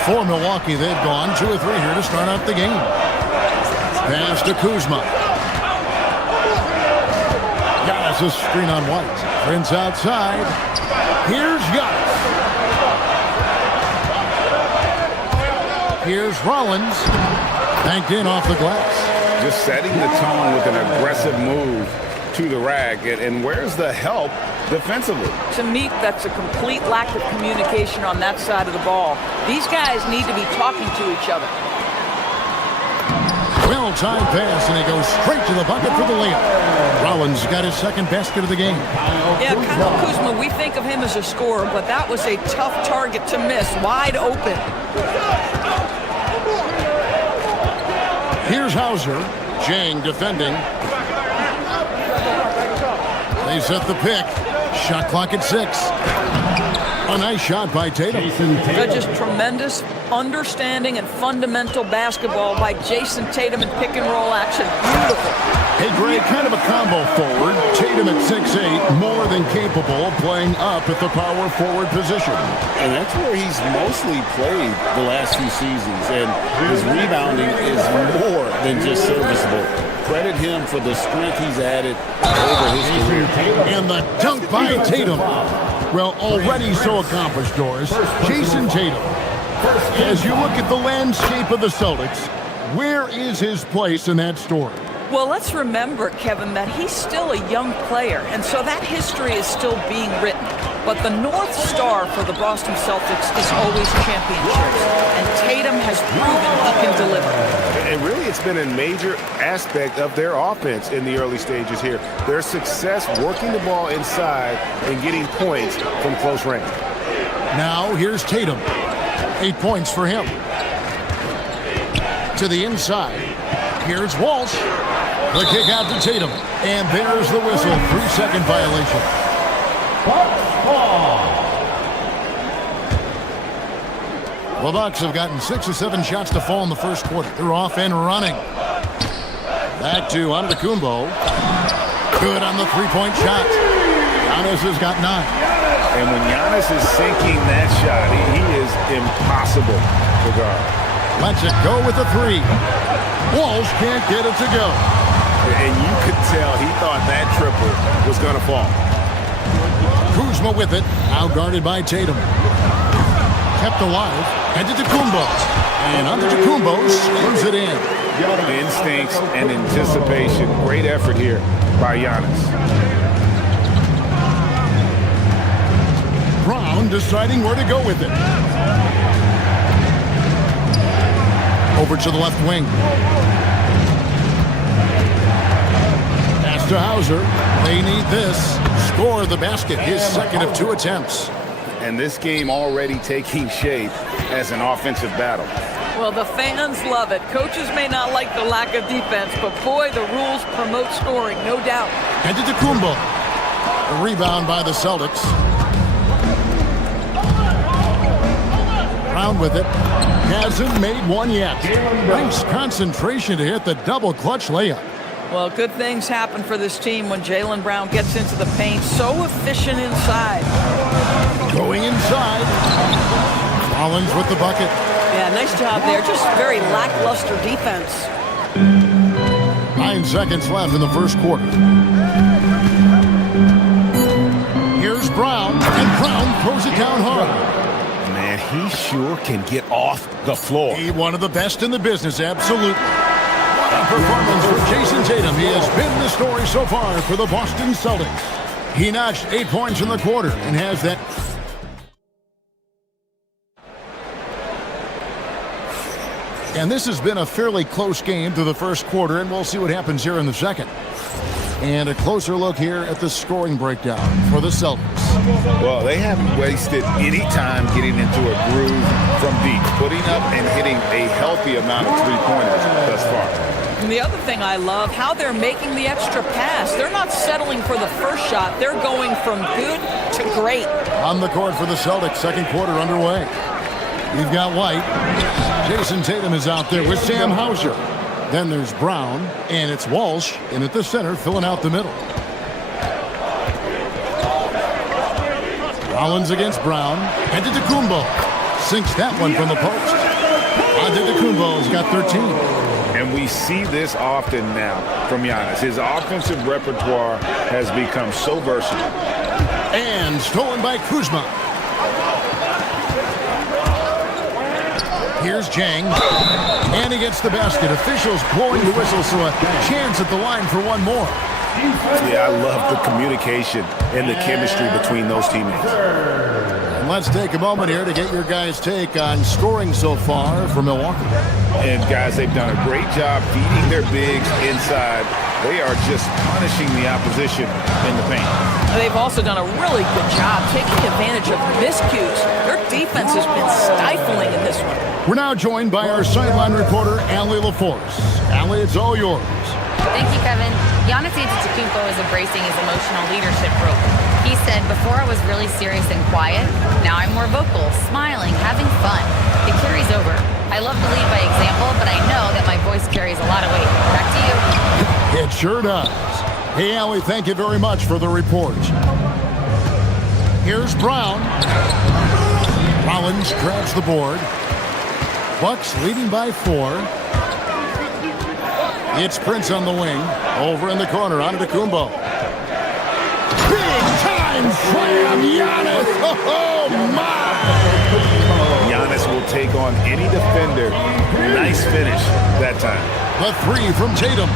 For Milwaukee, they've gone 2 or 3 here to start out the game. Pass to Kuzma. Giannis a screen on White. Prince outside. Here's Giannis. Here's Rollins. Banked in off the glass. Just setting the tone with an aggressive move to the rack. And where's the help defensively? To me, that's a complete lack of communication on that side of the ball. These guys need to be talking to each other. Well-timed pass, and he goes straight to the bucket for the layup. Rollins got his second basket of the game. Yeah, Kyle Kuzma, we think of him as a scorer, but that was a tough target to miss, wide open. Here's Hauser. Jang defending. They set the pick. Shot clock at 6. A nice shot by Tatum. Just tremendous understanding and fundamental basketball by Jason Tatum in pick and roll action. Beautiful. Hey, Greg, kind of a combo forward. Tatum at 6'8", more than capable of playing up at the power forward position. And that's where he's mostly played the last few seasons. And his rebounding is more than just serviceable. Credit him for the strength he's added over his career. And the dunk by Tatum. Well, already so accomplished, Doris. Jason Tatum. As you look at the landscape of the Celtics, where is his place in that story? Well, let's remember, Kevin, that he's still a young player, and so that history is still being written. But the North Star for the Boston Celtics is always championships, and Tatum has proven he can deliver. And really, it's been a major aspect of their offense in the early stages here. Their success working the ball inside and getting points from close range. Now, here's Tatum. 8 points for him. To the inside. Here's Walsh. The kick out to Tatum. And there's the whistle. 3-second violation. The Bucks have gotten 6 or 7 shots to fall in the first quarter. They're off and running. Back to Antetokounmpo. Good on the three-point shot. Giannis has got 9. And when Giannis is sinking that shot, he is impossible to guard. Lets it go with a 3. Walsh can't get it to go. And you could tell he thought that triple was going to fall. Kuzma with it. Out guarded by Tatum. Kept alive. Antetokounmpo. And Antetokounmpo slams it in. Instincts and anticipation. Great effort here by Giannis. Brown deciding where to go with it. Over to the left wing. Pass to Hauser. They need this. Score the basket. His second of 2 attempts. And this game already taking shape as an offensive battle. Well, the fans love it. Coaches may not like the lack of defense, but boy, the rules promote scoring, no doubt. Antetokounmpo. A rebound by the Celtics. Brown with it. Hasn't made one yet. Nice concentration to hit the double clutch layup. Well, good things happen for this team when Jaylen Brown gets into the paint. So efficient inside. Going inside. Collins with the bucket. Yeah, nice job there. Just very lackluster defense. 9 seconds left in the first quarter. Here's Brown, and Brown throws it down hard. Man, he sure can get off the floor. He one of the best in the business, absolutely. What a performance for Jason Tatum. He has been the story so far for the Boston Celtics. He notched 8 points in the quarter and has that. And this has been a fairly close game through the first quarter, and we'll see what happens here in the second. And a closer look here at the scoring breakdown for the Celtics. Well, they haven't wasted any time getting into a groove from deep, putting up and hitting a healthy amount of three-pointers thus far. And the other thing I love, how they're making the extra pass. They're not settling for the first shot. They're going from good to great. On the court for the Celtics, second quarter underway. You've got White. Jason Tatum is out there with Sam Hauser. Then there's Brown, and it's Walsh in at the center, filling out the middle. Rollins against Brown. Antetokounmpo sinks that one from the post. Antetokounmpo's got 13. And we see this often now from Giannis. His offensive repertoire has become so versatile. And stolen by Kuzma. Here's Jang. And he gets the basket. Officials blowing the whistle, so a chance at the line for one more. Yeah, I love the communication and the chemistry between those teammates. And let's take a moment here to get your guys' take on scoring so far for Milwaukee. And guys, they've done a great job feeding their bigs inside. They are just punishing the opposition in the paint. They've also done a really good job taking advantage of miscues. Their defense has been stifling in this one. We're now joined by our sideline reporter, Allie LaForce. Allie, it's all yours. Thank you, Kevin. Giannis Antetokounmpo is embracing his emotional leadership role. He said, before I was really serious and quiet, now I'm more vocal, smiling, having fun. It carries over. I love to lead by example, but I know that my voice carries a lot of weight. Back to you. It sure does. Hey, Allie, thank you very much for the report. Here's Brown. Rollins grabs the board. Bucks leading by 4. It's Prince on the wing. Over in the corner, Antetokounmpo. Big time slam, Giannis! Oh, my! Giannis will take on any defender. Nice finish that time. The 3 from Tatum.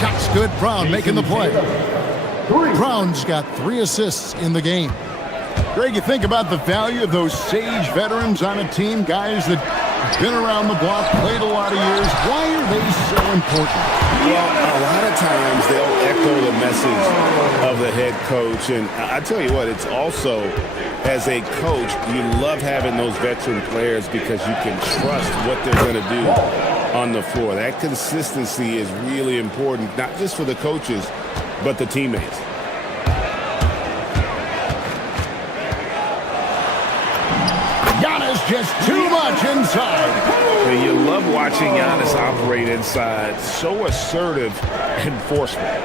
Shot's good. Brown making the play. Brown's got 3 assists in the game. Greg, you think about the value of those sage veterans on a team, guys that been around the block, played a lot of years. Why are they so important? Well, a lot of times they'll echo the message of the head coach. And I tell you what, it's also, as a coach, you love having those veteran players because you can trust what they're going to do on the floor. That consistency is really important, not just for the coaches, but the teammates. Giannis just too much inside. And you love watching Giannis operate inside. So assertive enforcement.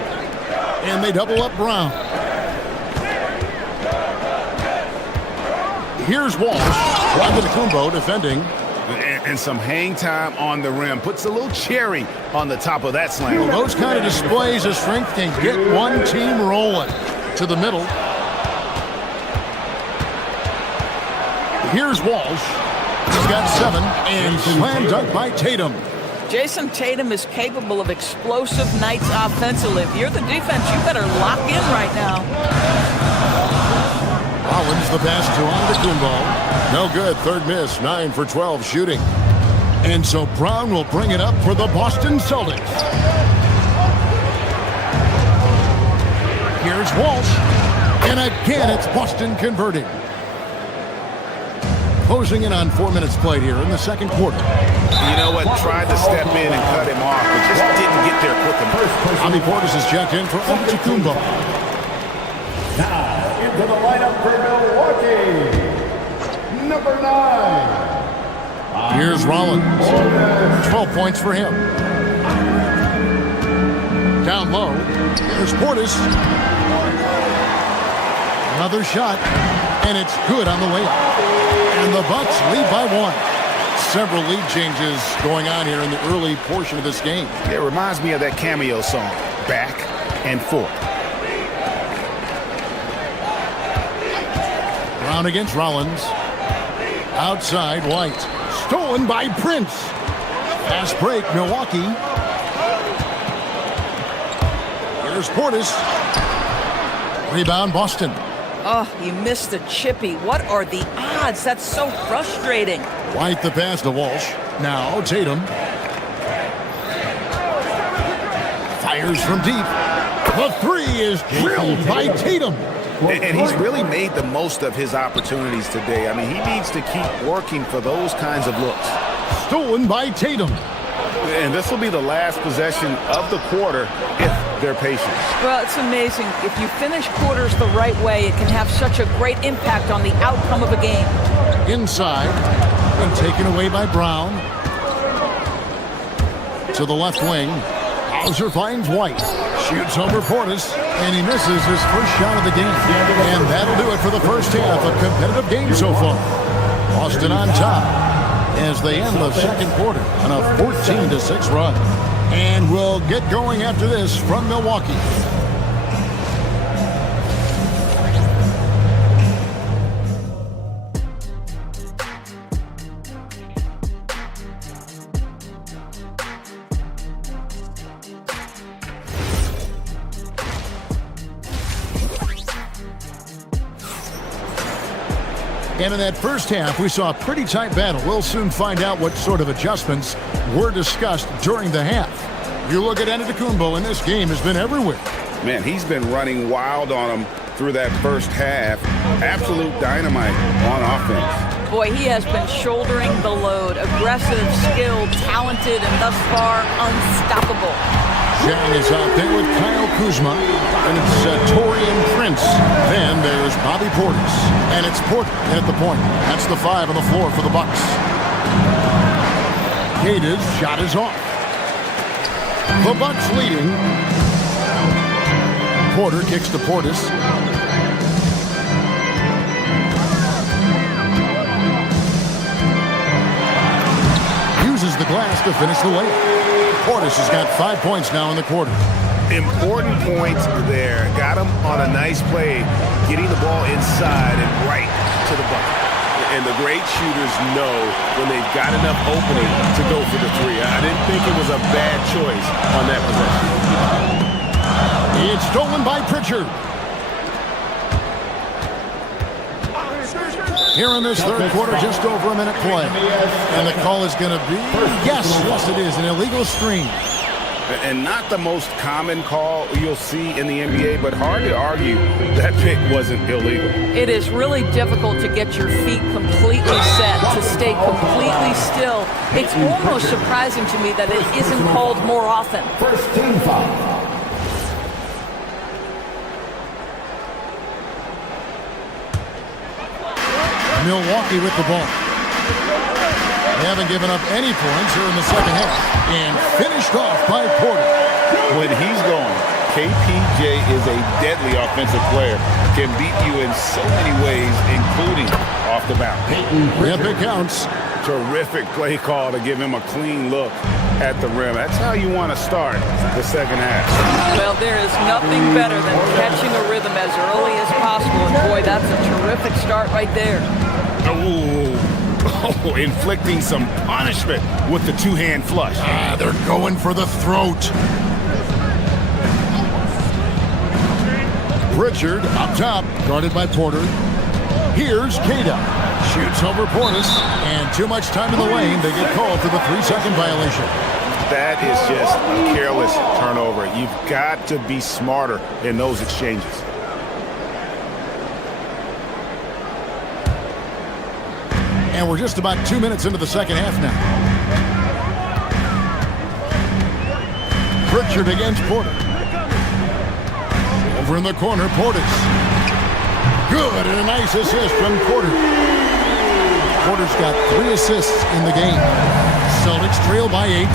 And they double up Brown. Here's Walsh. Antetokounmpo defending. And some hang time on the rim. Puts a little cherry on the top of that slam. Well, those kind of displays of strength can get one team rolling. To the middle. Here's Walsh. He's got 7. And slam dunk by Tatum. Jason Tatum is capable of explosive nights offensively. If you're the defense, you better lock in right now. Rollins the pass to Antetokounmpo. No good. Third miss. 9 for 12 shooting. And so Brown will bring it up for the Boston Celtics. Here's Walsh. And again, it's Boston converting. Closing in on 4 minutes played here in the second quarter. You know what? Tried to step in and cut him off, but just didn't get there quick enough. Bobby Portis is checked in for Antetokounmpo. Now into the lineup for Milwaukee, number 9. Here's Rollins. 12 points for him. Down low. Here's Portis. Another shot, and it's good on the way up. And the Bucks lead by 1. Several lead changes going on here in the early portion of this game. It reminds me of that cameo song, Back and Forth. Brown against Rollins. Outside, White. Stolen by Prince. Fast break, Milwaukee. Here's Portis. Rebound, Boston. Oh, he missed the chippy. What are the odds? That's so frustrating. White the pass to Walsh. Now Tatum. Fires from deep. The 3 is drilled by Tatum. And he's really made the most of his opportunities today. I mean, he needs to keep working for those kinds of looks. Stolen by Tatum. And this will be the last possession of the quarter if they're patient. Well, it's amazing. If you finish quarters the right way, it can have such a great impact on the outcome of a game. Inside and taken away by Brown. To the left wing. Hauser finds White. Shoots over Portis, and he misses his first shot of the game. And that'll do it for the first half. A competitive game so far. Boston on top as they end the second quarter on a 14-6 run. And we'll get going after this from Milwaukee. And in that first half, we saw a pretty tight battle. We'll soon find out what sort of adjustments were discussed during the half. You look at Antetokounmpo, and this game has been everywhere. Man, he's been running wild on him through that first half. Absolute dynamite on offense. Boy, he has been shouldering the load. Aggressive, skilled, talented, and thus far unstoppable. Zhang is out there with Kyle Kuzma, and it's Torian Prince. Then there's Bobby Portis, and it's Porter at the point. That's the 5 on the floor for the Bucks. Kata's shot is off. The Bucks leading. Porter kicks to Portis. Uses the glass to finish the layup. Portis has got 5 points now in the quarter. Important points there. Got him on a nice play, getting the ball inside and right to the bucket. And the great shooters know when they've got enough opening to go for the three. I didn't think it was a bad choice on that possession. It's stolen by Pritchard. Here in this third quarter, just over a minute play. And the call is going to be, yes, it is, an illegal screen. And not the most common call you'll see in the NBA, but hard to argue that pick wasn't illegal. It is really difficult to get your feet completely set, to stay completely still. It's almost surprising to me that it isn't called more often. First team foul. Milwaukee with the ball. They haven't given up any points here in the second half. And finished off by Porter. When he's going, KPJ is a deadly offensive player. Can beat you in so many ways, including off the bounce. If it counts. Terrific play call to give him a clean look at the rim. That's how you want to start the second half. Well, there is nothing better than catching a rhythm as early as possible. And boy, that's a terrific start right there. Oh, inflicting some punishment with the two-hand flush. They're going for the throat. Pritchard up top, guarded by Porter. Here's Kata. Shoots over Portis, and too much time in the lane. They get called for the 3-second violation. That is just a careless turnover. You've got to be smarter in those exchanges. And we're just about 2 minutes into the second half now. Pritchard against Porter. Over in the corner, Portis. Good, and a nice assist from Porter. Porter's got 3 assists in the game. Celtics trail by 8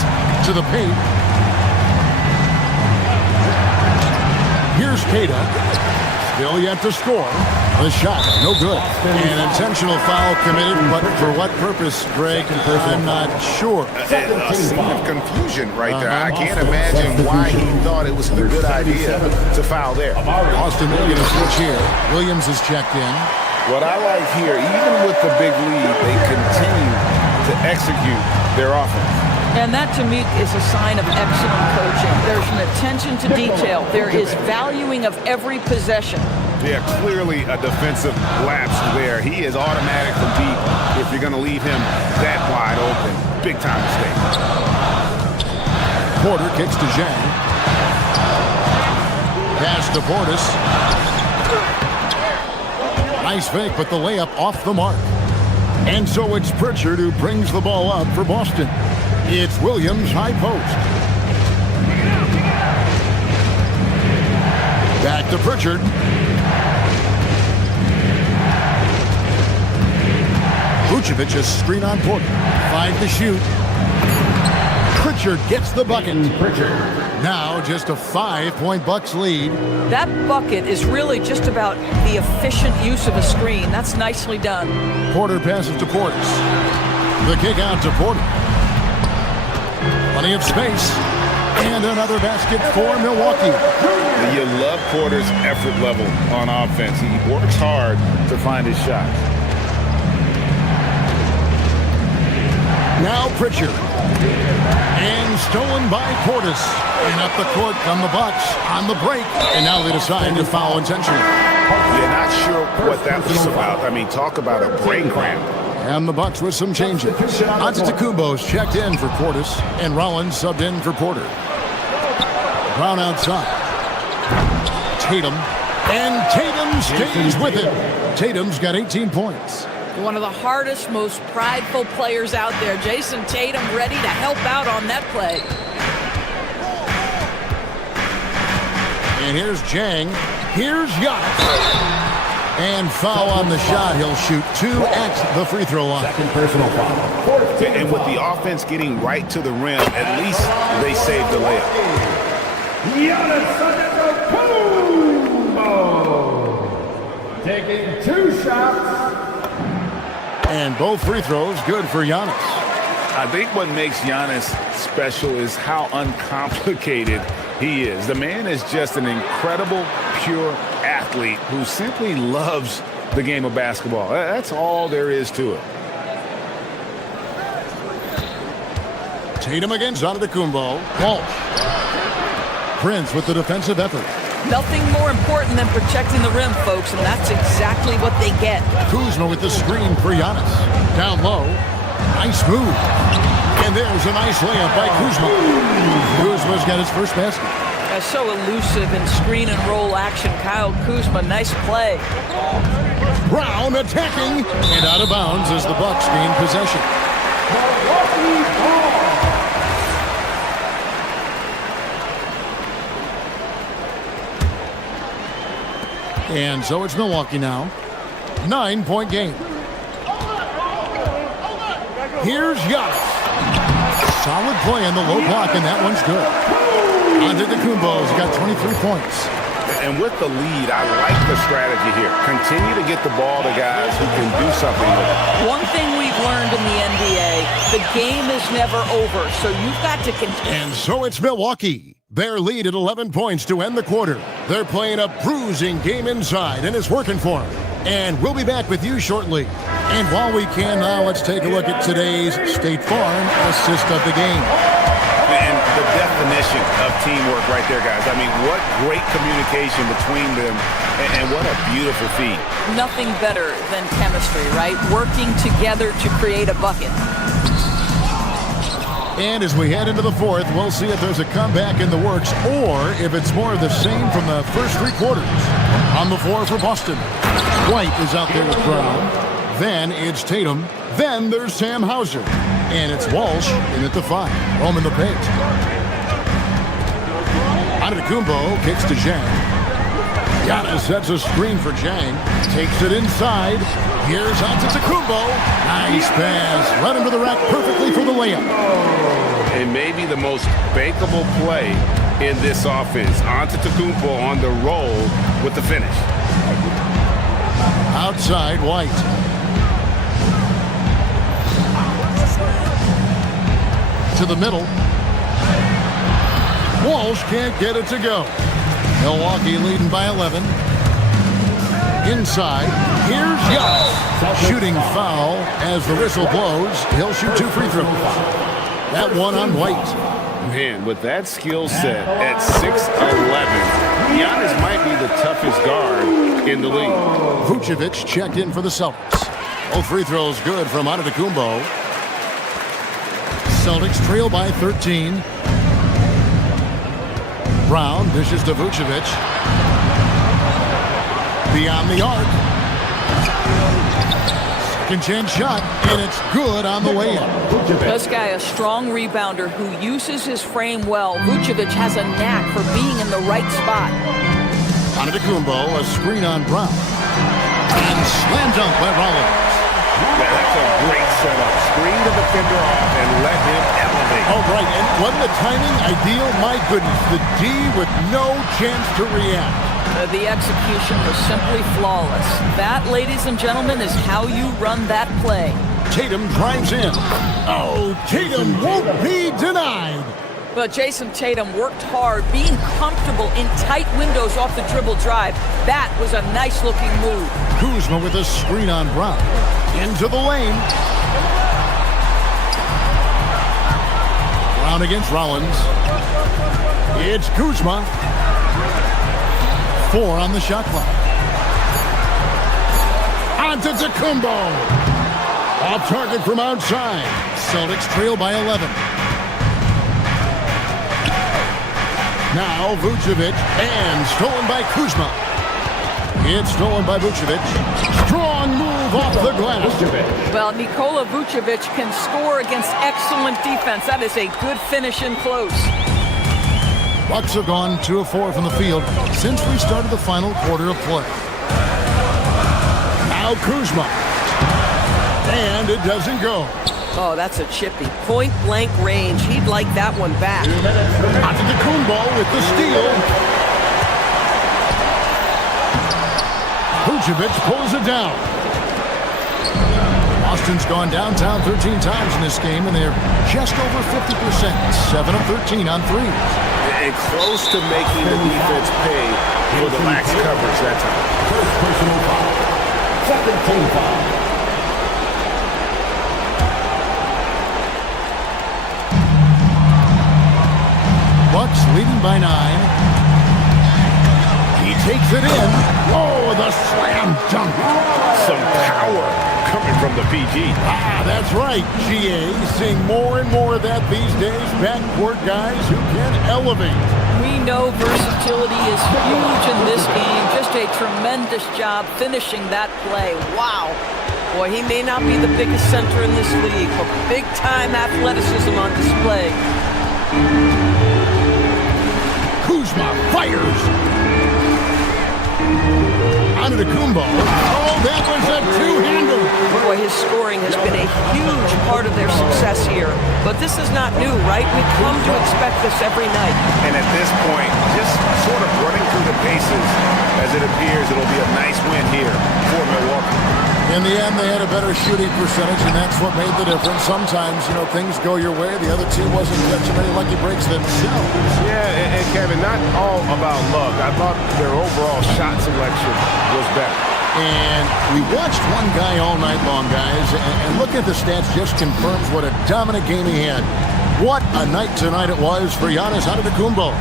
to the paint. Here's Kata. Still yet to score. The shot, no good. An intentional foul committed, but for what purpose, Greg? I'm not sure. A scene of confusion right there. I can't imagine why he thought it was a good idea to foul there. Austin making a switch here. Williams is checked in. What I like here, even with the big lead, they continue to execute their offense. And that, to me, is a sign of excellent coaching. There's an attention to detail. There is valuing of every possession. Yeah, clearly a defensive lapse there. He is automatically beat if you're going to leave him that wide open. Big time mistake. Porter kicks to Zhang. Pass to Portis. Nice fake, but the layup off the mark. And so it's Pritchard who brings the ball up for Boston. It's Williams, high post. Back to Pritchard. Vucevic is screen on Porter. 5 to shoot. Pritchard gets the bucket. Now just a 5-point Bucks lead. That bucket is really just about the efficient use of a screen. That's nicely done. Porter passes to Portis. The kick out to Porter. Plenty of space. And another basket for Milwaukee. You love Porter's effort level on offense. He works hard to find his shots. Now Pritchard. And stolen by Portis. And up the court come the Bucks on the break. And now they decide to foul intentionally. You're not sure what that was about. I mean, talk about a brain cramp. And the Bucks with some changes. Antetokounmpo's checked in for Portis. And Rollins subbed in for Porter. Brown outside. Tatum. And Tatum stays with it. Tatum's got 18 points. One of the hardest, most prideful players out there. Jason Tatum ready to help out on that play. And here's Jang. Here's Giannis. And foul on the shot. He'll shoot 2 at the free throw line. Second personal foul. And with the offense getting right to the rim, at least they saved the layup. Taking 2 shots. And both free throws good for Giannis. I think what makes Giannis special is how uncomplicated he is. The man is just an incredible, pure athlete who simply loves the game of basketball. That's all there is to it. Tatum against Antetokounmpo. Walsh. Prince with the defensive effort. Nothing more important than protecting the rim, folks, and that's exactly what they get. Kuzma with the screen for Giannis. Down low. Nice move. And there's a nice layup by Kuzma. Kuzma's got his first basket. So elusive in screen and roll action. Kyle Kuzma, nice play. Brown attacking. And out of bounds as the Bucks gain possession. And so it's Milwaukee now. 9-point game. Here's Giannis. Solid play on the low block, and that one's good. Antetokounmpo's got 23 points. And with the lead, I like the strategy here. Continue to get the ball to guys who can do something with it. One thing we've learned in the NBA, the game is never over, so you've got to continue. And so it's Milwaukee. Their lead at 11 points to end the quarter. They're playing a bruising game inside, and it's working for them. And we'll be back with you shortly. And while we can now, let's take a look at today's State Farm assist of the game. And the definition of teamwork right there, guys. I mean, what great communication between them, and what a beautiful feat. Nothing better than chemistry, right? Working together to create a bucket. And as we head into the fourth, we'll see if there's a comeback in the works or if it's more of the same from the first 3 quarters. On the floor for Boston, White is out there with Brown. Then it's Tatum. Then there's Sam Hauser. And it's Walsh in at the 5. Home in the paint. Antetokounmpo kicks to Jang. Giannis sets a screen for Jang. Takes it inside. Here's Antetokounmpo. Nice pass. Led him to the rack perfectly for the layup. And maybe the most bankable play in this offense. Antetokounmpo on the roll with the finish. Outside, White. To the middle. Walsh can't get it to go. Milwaukee leading by 11. Inside. Here's Giannis. Shooting foul as the whistle blows. He'll shoot 2 free throws. That one on White. Man, with that skill set at 6'11", Giannis might be the toughest guard in the league. Vucevic checked in for the Celtics. Both free throws good from Antetokounmpo. Celtics trail by 13. Brown dishes to Vucevic. Beyond the arc. Second chance shot, and it's good on the way in. This guy, a strong rebounder who uses his frame well. Vucevic has a knack for being in the right spot. Antetokounmpo, a screen on Brown. And slam dunk by Rollins. That's a great setup. Screen the defender off and let him elevate. Oh, right. And wasn't the timing ideal? My goodness. The D with no chance to react. The execution was simply flawless. That, ladies and gentlemen, is how you run that play. Tatum drives in. Oh, Tatum won't be denied. But Jason Tatum worked hard, being comfortable in tight windows off the dribble drive. That was a nice-looking move. Kuzma with a screen on Brown. Into the lane. Brown against Rollins. It's Kuzma. 4 on the shot clock. Antetokounmpo. Off target from outside. Celtics trail by 11. Now Vucevic, and stolen by Kuzma. It's stolen by Vucevic. Strong move off the glass. Well, Nikola Vucevic can score against excellent defense. That is a good finish in close. Bucks have gone 2 of 4 from the field since we started the final quarter of play. Now Kuzma. And it doesn't go. Oh, that's a chippy. Point-blank range. He'd like that one back. Antetokounmpo with the steal. Vucevic pulls it down. Boston's gone downtown 13 times in this game, and they're just over 50%. 7 of 13 on threes. And close to making the defense pay for the lax coverage that time. First personal foul. Second team foul. Bucks leading by 9. He takes it in. Oh, the slam dunk. Some power coming from the PG. That's right, GA. Seeing more and more of that these days. Backcourt guys who can elevate. We know versatility is huge in this game. Just a tremendous job finishing that play. Wow. Boy, he may not be the biggest center in this league, but big-time athleticism on display. Kuzma fires. Antetokounmpo. Oh, that was a two-hander. Boy, his scoring has been a huge part of their success here. But this is not new, right? We come to expect this every night. And at this point, just sort of running through the paces as it appears it'll be a nice win here for Milwaukee. In the end, they had a better shooting percentage, and that's what made the difference. Sometimes, things go your way. The other team wasn't catching many lucky breaks themselves. Yeah, and Kevin, not all about luck. I thought their overall shot selection was better. And we watched one guy all night long, guys, and looking at the stats just confirms what a dominant game he had. What a night tonight it was for Giannis Antetokounmpo.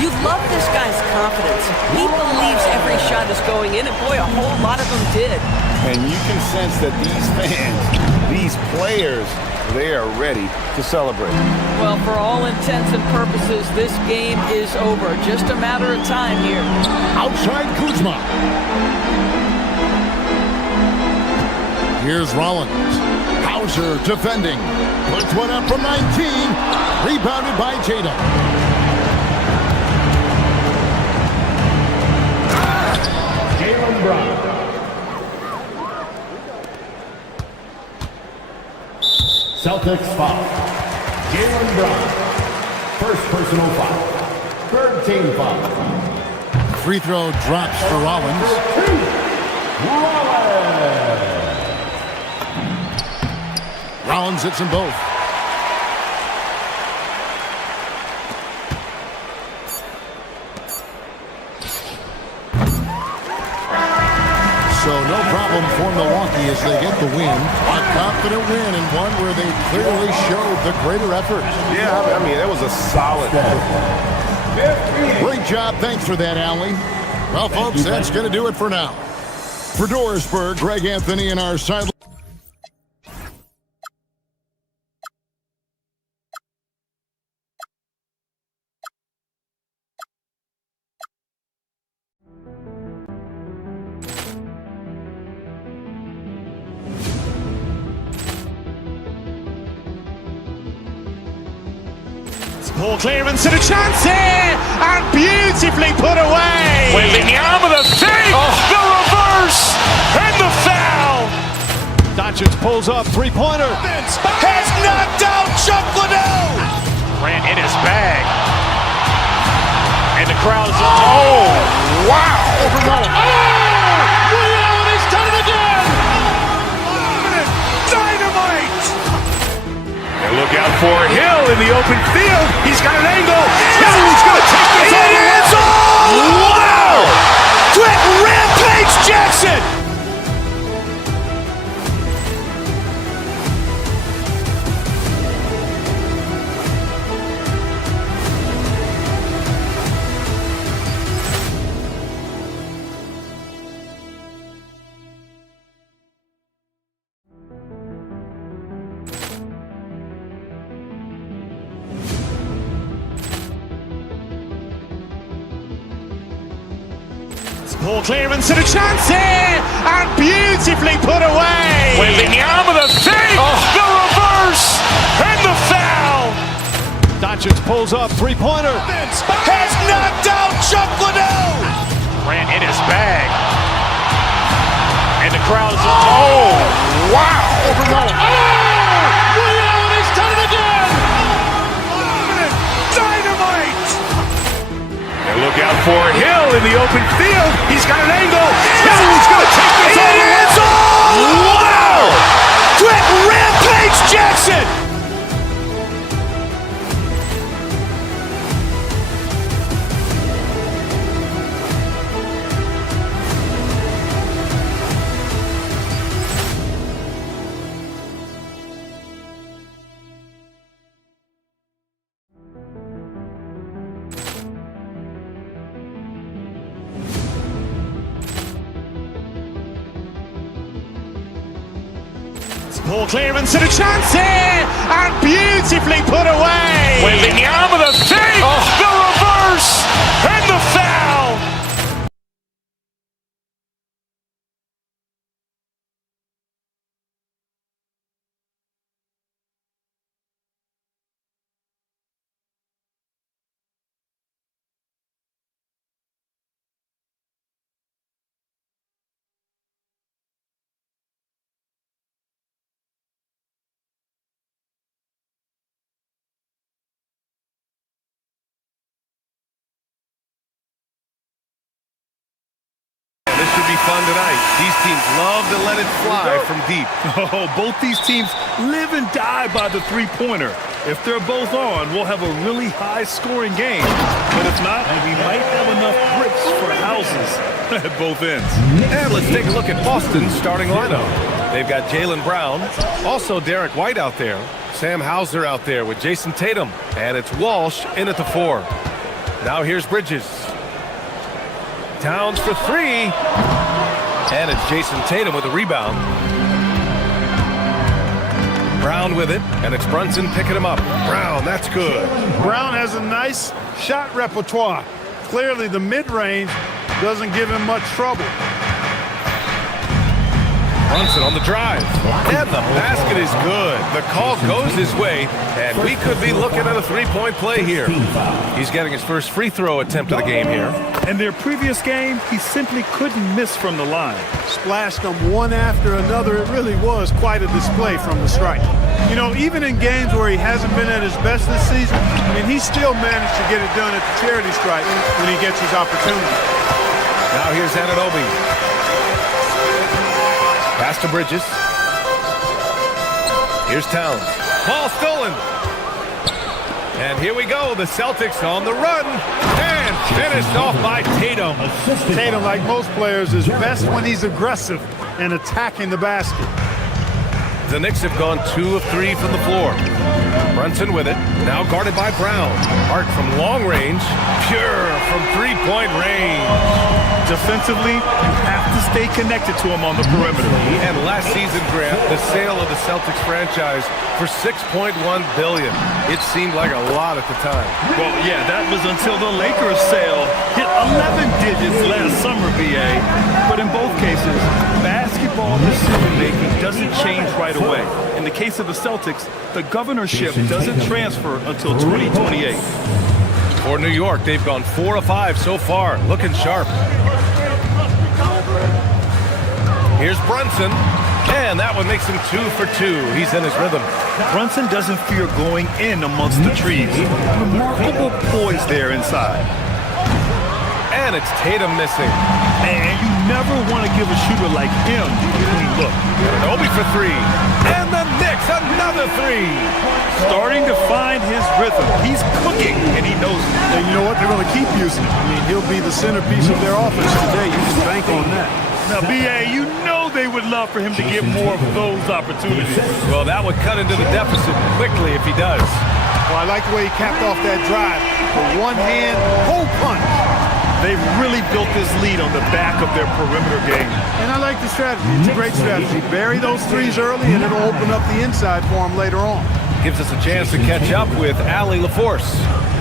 You love this guy's confidence. He believes every shot is going in, and boy, a whole lot of them did. And you can sense that these fans, these players, they are ready to celebrate. Well, for all intents and purposes, this game is over. Just a matter of time here. Outside Kuzma. Here's Rollins. Hauser defending. Puts one up from 19. Rebounded by Tatum. Jaylen Brown. Celtics foul. Jaylen Brown. First personal foul. Third team foul. Free throw drops for Rollins. Rollins hits them both. So no problem for Milwaukee as they get the win. A confident win and one where they clearly showed the greater effort. Yeah, I mean, that was a solid. Great job. Thanks for that, Allie. Well, folks, that's going to do it for now. For Dorisburg, Greg Anthony and our sideline. Ball clearance and a chance here, and beautifully put away. Wembanyama the fake, the reverse, and the foul. Doncic pulls up, three-pointer, has knocked out Chuck Liddell. Ran in his bag, and the crowd is wow! Allen has done it again. Dynamite. Look out for Hill in the open field. He's got an angle. Hill's going to take this all. It is all! Wow! Quick Rampage Jackson! Ball clearance and a chance here, and beautifully put away. Wembanyama the fake, the reverse, and the foul. Doncic pulls up, three-pointer. Has knocked out Chuck Liddell. Ran in his bag. And the crowd is, wow. He's done it again. Dynamite. And look out for Hill in the open field. He's got an angle. Hill's going to take this all the way. Wow. Quick Rampage Jackson. Ball clearance and a chance here, and beautifully put away. Wembanyama the fake, the reverse, and the foul. This should be fun tonight. These teams love to let it fly from deep. Oh, both these teams live and die by the three-pointer. If they're both on, we'll have a really high-scoring game. But if not, we might have enough bricks for houses at both ends. And let's take a look at Boston's starting lineup. They've got Jaylen Brown, also Derek White out there, Sam Hauser out there with Jason Tatum, and it's Walsh in at the 4. Now here's Bridges. Towns for 3, and it's Jason Tatum with a rebound. Brown with it, and it's Brunson picking him up. Brown, that's good. Brown has a nice shot repertoire. Clearly the mid-range doesn't give him much trouble. Brunson on the drive, and the basket is good. The call goes his way, and we could be looking at a three-point play here. He's getting his first free throw attempt of the game here. In their previous game, he simply couldn't miss from the line. Splashed them one after another. It really was quite a display from the stripe. You know, even in games where he hasn't been at his best this season, I mean, he still managed to get it done at the charity stripe when he gets his opportunity. Now here's Anunoby. Pass to Bridges. Here's Towns. Ball stolen. And here we go. The Celtics on the run. And finished off by Tatum. Tatum, like most players, is best when he's aggressive and attacking the basket. The Knicks have gone 2 of 3 from the floor. Brunson with it. Now guarded by Brown. Hart from long range. Pure from three-point range. Defensively, you have to stay connected to him on the perimeter. And last season, Grant, the sale of the Celtics franchise for $6.1 billion. It seemed like a lot at the time. Well, yeah, that was until the Lakers sale hit 11 digits last summer, BA. But in both cases, basketball decision-making doesn't change right away. In the case of the Celtics, the governorship doesn't transfer until 2028. For New York, they've gone 4 of 5 so far, looking sharp. Here's Brunson, and that one makes him 2 for 2. He's in his rhythm. Brunson doesn't fear going in amongst the trees. Remarkable poise there inside. And it's Tatum missing. And you never want to give a shooter like him a clean look. Anunoby for 3. And the Knicks, another 3. Starting to find his rhythm. He's cooking, and he knows it. And you know what? They're going to keep using it. I mean, he'll be the centerpiece of their offense today. You can bank on that. Now, B.A., you know they would love for him to get more of those opportunities. Well, that would cut into the deficit quickly if he does. Well, I like the way he capped off that drive. The one-hand hole punch. They've really built this lead on the back of their perimeter game. And I like the strategy. It's a great strategy. Bury those threes early, and it'll open up the inside for him later on. gives us a chance to catch up with Allie LaForce.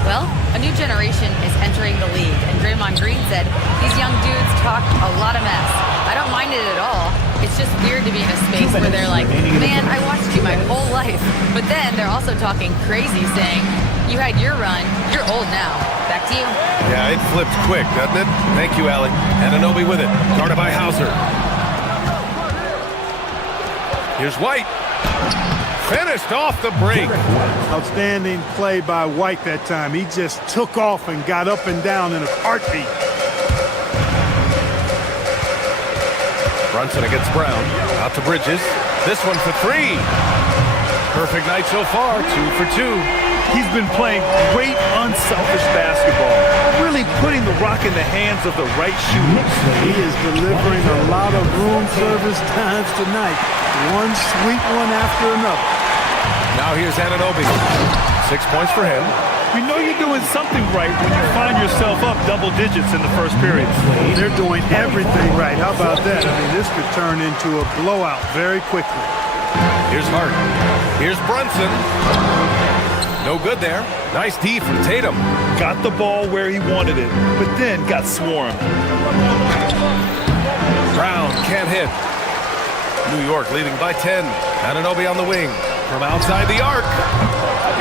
Well, a new generation is entering the league, and Draymond Green said these young dudes talk a lot of mess. I don't mind it at all. It's just weird to be in a space where they're like, man, I watched you my whole life. But then they're also talking crazy, saying, you had your run, you're old now. Back to you. Yeah, it flipped quick, doesn't it? Thank you, Allie. Anunoby with it. Guarded by Hauser. Here's White. Finished off the break. Outstanding play by White that time. He just took off and got up and down in a heartbeat. Brunson against Brown. Out to Bridges. This one for three. Perfect night so far. 2 for 2. He's been playing great, unselfish basketball, really putting the rock in the hands of the right shooters. He is delivering a lot of room service times tonight. One sweet one after another. Now here's Anunoby. 6 points for him. You know you're doing something right when you find yourself up double digits in the first period. They're doing everything right. How about that? I mean, this could turn into a blowout very quickly. Here's Hart. Here's Brunson. No good there. Nice D from Tatum. Got the ball where he wanted it, but then got swarmed. Brown can't hit. New York leading by 10. Anunoby on the wing. From outside the arc.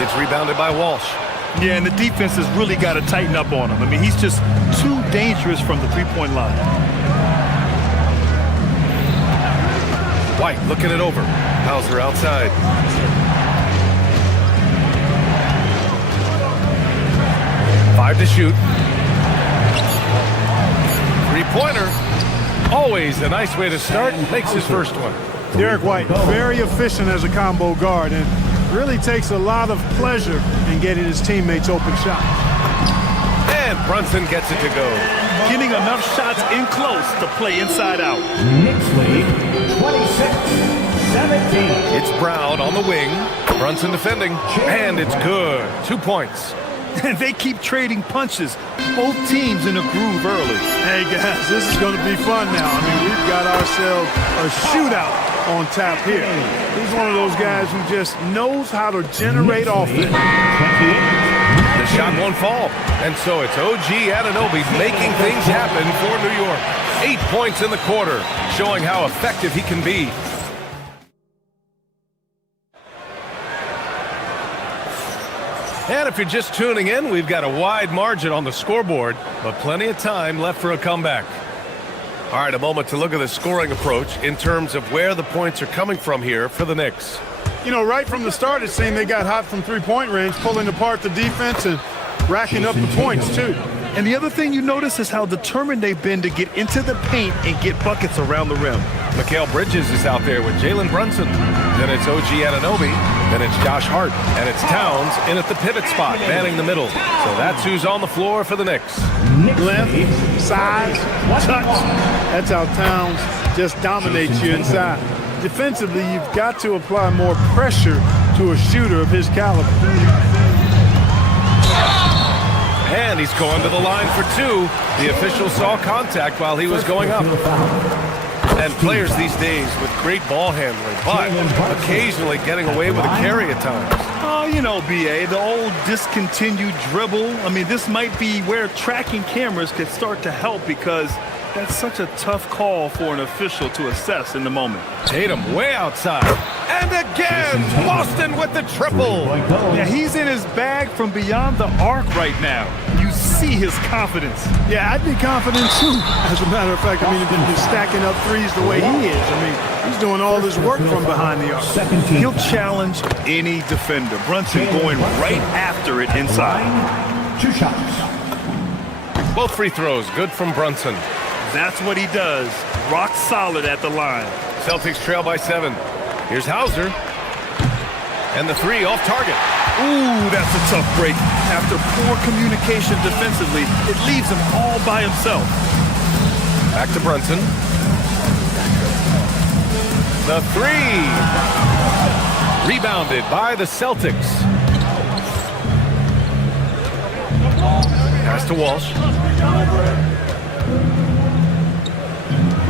It's rebounded by Walsh. Yeah, and the defense has really got to tighten up on him. I mean, he's just too dangerous from the three-point line. White looking it over. Hauser outside. Five to shoot. Three-pointer. Always a nice way to start. Makes his first one. Derek White, very efficient as a combo guard and really takes a lot of pleasure in getting his teammates open shots. And Brunson gets it to go. Getting enough shots in close to play inside out. Knicks lead 26-17. It's Brown on the wing. Brunson defending. And it's good. 2 points. And they keep trading punches. Both teams in a groove early. Hey, guys, this is going to be fun now. I mean, we've got ourselves a shootout on tap here. He's one of those guys who just knows how to generate offense. The shot won't fall. And so it's OG Anunoby making things happen for New York. 8 points in the quarter, showing how effective he can be. And if you're just tuning in, we've got a wide margin on the scoreboard, but plenty of time left for a comeback. All right, a moment to look at the scoring approach in terms of where the points are coming from here for the Knicks. You know, right from the start, it seemed they got hot from three-point range, pulling apart the defense and racking up the points, too. And the other thing you notice is how determined they've been to get into the paint and get buckets around the rim. Mikal Bridges is out there with Jalen Brunson. Then it's OG Anunoby. Then it's Josh Hart. And it's Towns in at the pivot spot, manning the middle. So that's who's on the floor for the Knicks. Length, size, touch. That's how Towns just dominates you inside. Defensively, you've got to apply more pressure to a shooter of his caliber. And he's going to the line for two. The official saw contact while he was going up. And players these days with great ball handling, but occasionally getting away with a carry at times. Oh, you know, B.A., the old discontinued dribble. I mean, this might be where tracking cameras could start to help because that's such a tough call for an official to assess in the moment. Tatum way outside. And again, Boston with the triple. Yeah, he's in his bag from beyond the arc right now. You see his confidence. Yeah, I'd be confident too. As a matter of fact, I mean, if he's stacking up threes the way he is, I mean, he's doing all this work from behind the arc. He'll challenge any defender. Brunson going right after it inside. 2 shots. Both free throws, good from Brunson. That's what he does. Rock solid at the line. Celtics trail by 7. Here's Hauser. And the three off target. Ooh, that's a tough break. After poor communication defensively, it leaves him all by himself. Back to Brunson. The three. Rebounded by the Celtics. Pass to Walsh.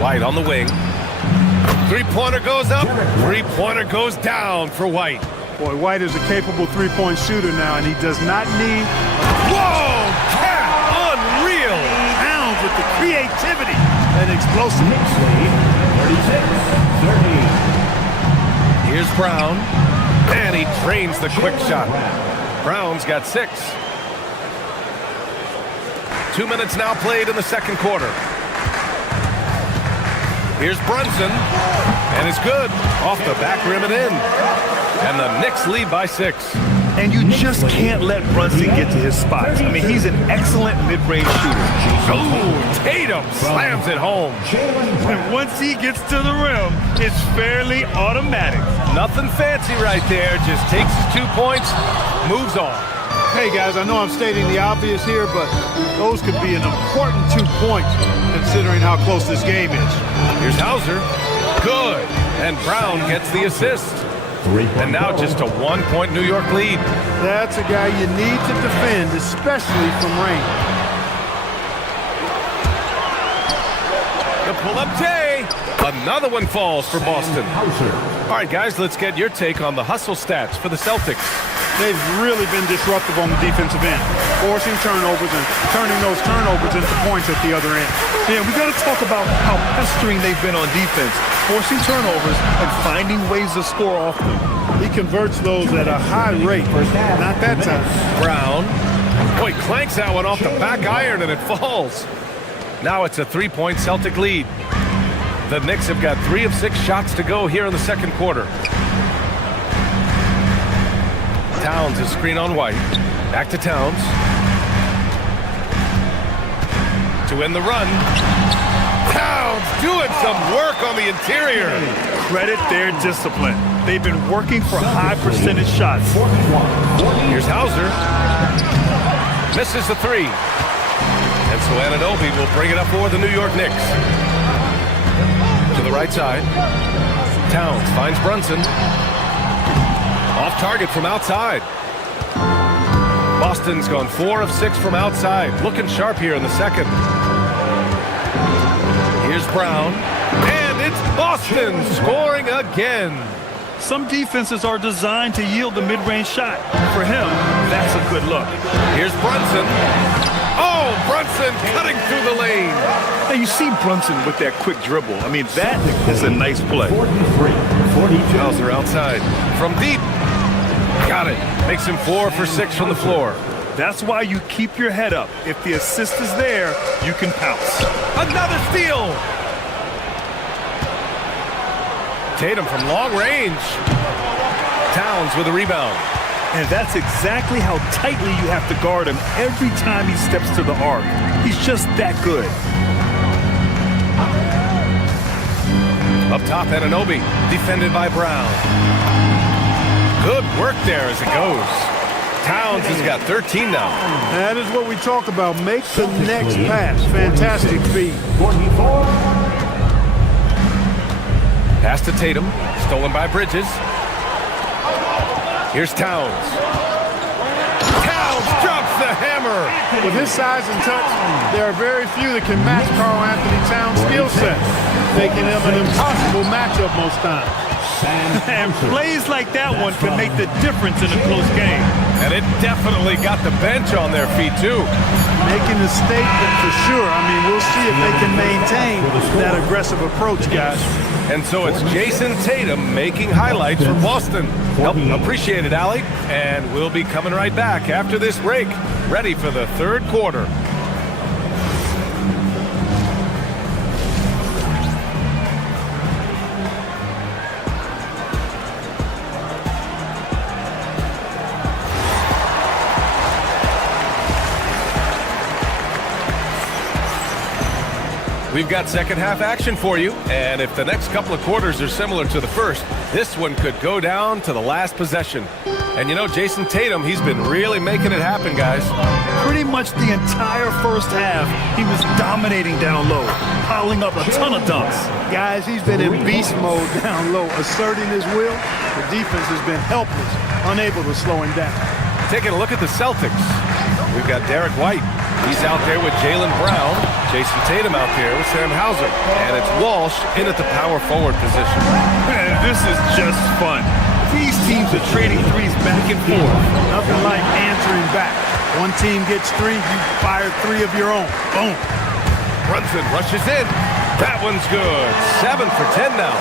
White on the wing. Three-pointer goes up. Three-pointer goes down for White. Boy, White is a capable three-point shooter now, and he does not need... Whoa! Cat! Unreal! Pounds with the creativity and explosive. Knicks lead 36-30. Here's Brown. And he drains the quick shot. Brown's got 6. 2 minutes now played in the second quarter. Here's Brunson. And it's good. Off the back rim and in. And the Knicks lead by 6. And you just can't let Brunson get to his spots. I mean, he's an excellent mid-range shooter. Oh, Tatum slams it home. And once he gets to the rim, it's fairly automatic. Nothing fancy right there. Just takes his 2 points, moves on. Hey, guys, I know I'm stating the obvious here, but those could be an important 2 points considering how close this game is. Here's Hauser. Good. And Brown gets the assist. And now just a 1-point New York lead. That's a guy you need to defend, especially from range. The pull-up J. Another one falls for Boston. All right, guys, let's get your take on the hustle stats for the Celtics. They've really been disruptive on the defensive end, forcing turnovers and turning those turnovers into points at the other end. Yeah, we got to talk about how pestering they've been on defense, forcing turnovers and finding ways to score off them. He converts those at a high rate. Not that time. Brown. Boy, clanks that one off the back iron and it falls. Now it's a 3-point Celtic lead. The Knicks have got 3 of 6 shots to go here in the second quarter. Towns is screen on White. Back to Towns. To end the run. Towns doing some work on the interior. Credit their discipline. They've been working for high percentage shots. Here's Hauser. Misses the 3. And so Anunoby will bring it up for the New York Knicks. To the right side. Towns finds Brunson. Off target from outside. Boston's gone 4 of 6 from outside. Looking sharp here in the second. Here's Brown. And it's Boston scoring again. Some defenses are designed to yield the mid-range shot. For him, that's a good look. Here's Brunson. Oh, Brunson cutting through the lane. Now you see Brunson with that quick dribble. I mean, that is a nice play. 43-42. Hauser outside. From deep. Got it. Makes him 4 for 6 from the floor. That's why you keep your head up. If the assist is there, you can pounce. Another steal. Tatum from long range. Towns with a rebound. And that's exactly how tightly you have to guard him every time he steps to the arc. He's just that good. Up top, Anunoby, defended by Brown. Good work there as it goes. Towns has got 13 now. That is what we talk about. Make the next pass. Fantastic feed. 44. Pass to Tatum, stolen by Bridges. Here's Towns. Towns drops the hammer. With his size and touch, there are very few that can match Karl Anthony Towns' skill set, making him an impossible matchup most times. And plays like that one can make the difference in a close game. And it definitely got the bench on their feet, too. Making a statement for sure. I mean, we'll see if they can maintain that aggressive approach, guys. And so it's Jason Tatum making highlights for Boston. Appreciate it, Allie. And we'll be coming right back after this break, ready for the third quarter. We've got second half action for you, and if the next couple of quarters are similar to the first, this one could go down to the last possession. And you know, Jason Tatum, he's been really making it happen, guys. Pretty much the entire first half, he was dominating down low, piling up a ton of dunks. Guys, he's been in beast mode down low, asserting his will. The defense has been helpless, unable to slow him down. Taking a look at the Celtics. We've got Derek White. He's out there with Jaylen Brown. Jason Tatum out there with Sam Hauser. And it's Walsh in at the power forward position. Man, this is just fun. These teams are trading threes back and forth. Nothing like answering back. One team gets 3, you fire 3 of your own. Boom. Brunson rushes in. That one's good. 7 for 10 now.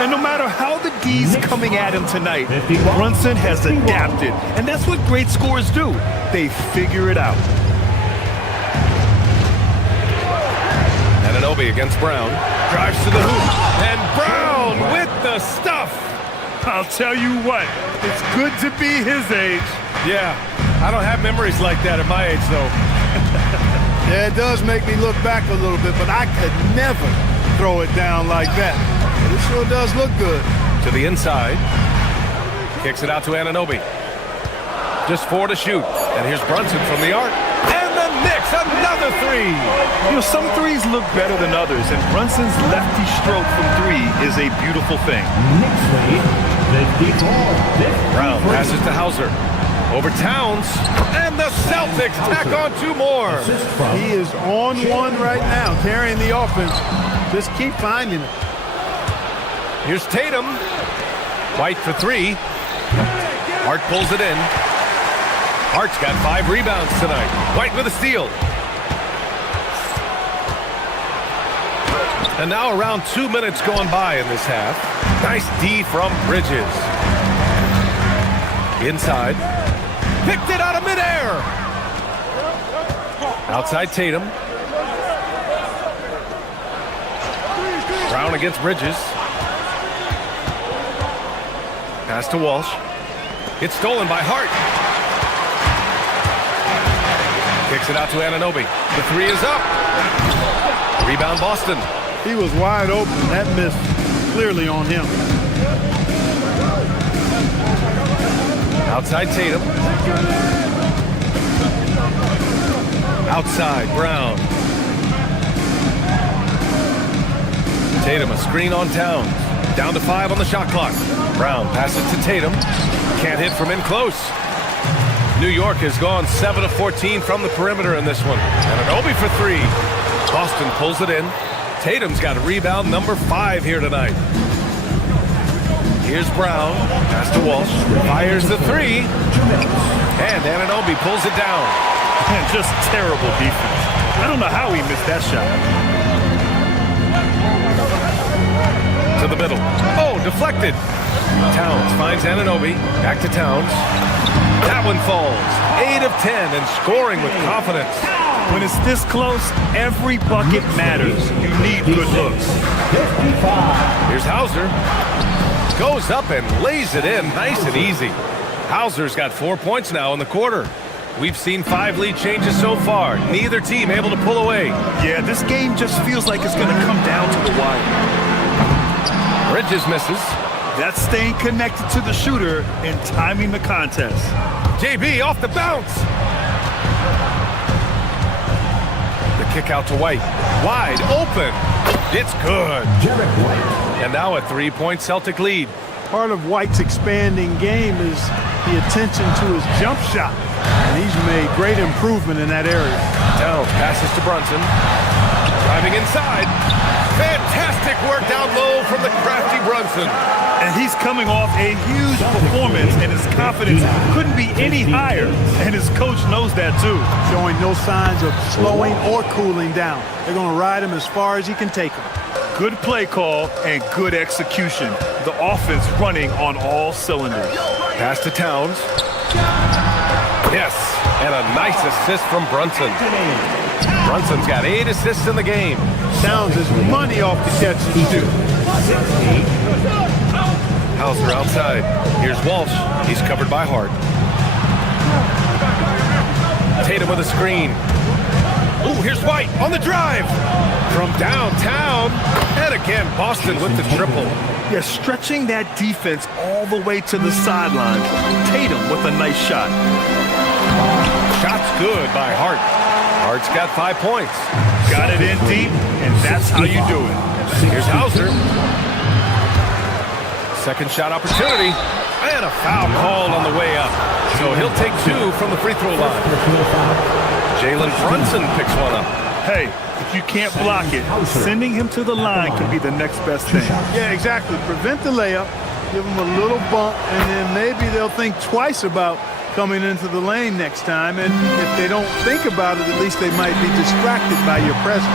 And no matter how the D's coming at him tonight, Brunson has adapted. And that's what great scorers do. They figure it out. Anunoby against Brown. Drives to the hoop. And Brown with the stuff. I'll tell you what, it's good to be his age. Yeah, I don't have memories like that at my age, though. Yeah, it does make me look back a little bit, but I could never throw it down like that. But it sure does look good. To the inside. Kicks it out to Anunoby. Just 4 to shoot. And here's Brunson from the arc. And the Knicks, another 3. You know, some threes look better than others, and Brunson's lefty stroke from 3 is a beautiful thing. Brown passes to Hauser. Over Towns, and the Celtics tack on 2 more. He is on one right now, carrying the offense. Just keep finding it. Here's Tatum. White for 3. Hart pulls it in. Hart's got 5 rebounds tonight. White with a steal. And now around 2 minutes going by in this half. Nice D from Bridges. Inside. Picked it out of midair. Outside Tatum. Brown against Bridges. Pass to Walsh. It's stolen by Hart. Kicks it out to Anunoby. The 3 is up. Rebound Boston. He was wide open. That miss clearly on him. Outside Tatum. Outside Brown. Tatum, a screen on Towns. Down to 5 on the shot clock. Brown passes to Tatum. Can't hit from in close. New York has gone 7 of 14 from the perimeter in this one. Anunoby for 3. Boston pulls it in. Tatum's got a rebound number 5 here tonight. Here's Brown. Pass to Walsh. Fires the 3. And Anunoby pulls it down. Man, just terrible defense. I don't know how he missed that shot. To the middle. Oh, deflected. Towns finds Anunoby. Back to Towns. That one falls. 8 of 10 and scoring with confidence. When it's this close, every bucket matters. You need good looks. Here's Hauser. Goes up and lays it in nice and easy. Hauser's got 4 points now in the quarter. We've seen 5 lead changes so far. Neither team able to pull away. Yeah, this game just feels like it's going to come down to the wire. Bridges misses. That's staying connected to the shooter and timing the contest. JB off the bounce. The kick out to White. Wide open. It's good. And now a 3-point Celtic lead. Part of White's expanding game is the attention to his jump shot. And he's made great improvement in that area. Towns passes to Brunson. Driving inside. Fantastic work down low from the crafty Brunson. And he's coming off a huge performance, and his confidence couldn't be any higher. And his coach knows that, too. Showing no signs of slowing or cooling down. They're going to ride him as far as he can take him. Good play call and good execution. The offense running on all cylinders. Pass to Towns. Yes, and a nice assist from Brunson. Brunson's got 8 assists in the game. Towns is money off the catch and shoot. Hauser outside. Here's Walsh. He's covered by Hart. Tatum with a screen. Ooh, here's White on the drive. From downtown. And again, Boston with the triple. Yeah, stretching that defense all the way to the sideline. Tatum with a nice shot. Shot's good by Hart. Hart's got 5 points. Got it in deep, and that's how you do it. Here's Hauser. Second shot opportunity. And a foul called on the way up. So he'll take 2 from the free throw line. Jalen Brunson picks one up. Hey, if you can't block it, sending him to the line can be the next best thing. Yeah, exactly. Prevent the layup give them a little bump, and then maybe they'll think twice about coming into the lane next time. And if they don't think about it, at least they might be distracted by your presence.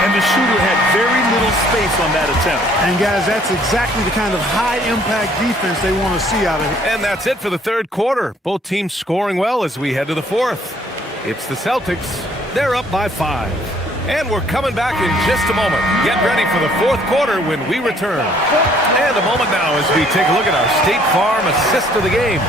And the shooter had very little space on that attempt. And guys, that's exactly the kind of high-impact defense they want to see out of it. And that's it for the third quarter. Both teams scoring well as we head to the fourth. It's the Celtics. They're up by 5. And we're coming back in just a moment. Get ready for the fourth quarter when we return. And a moment now as we take a look at our State Farm assist of the game.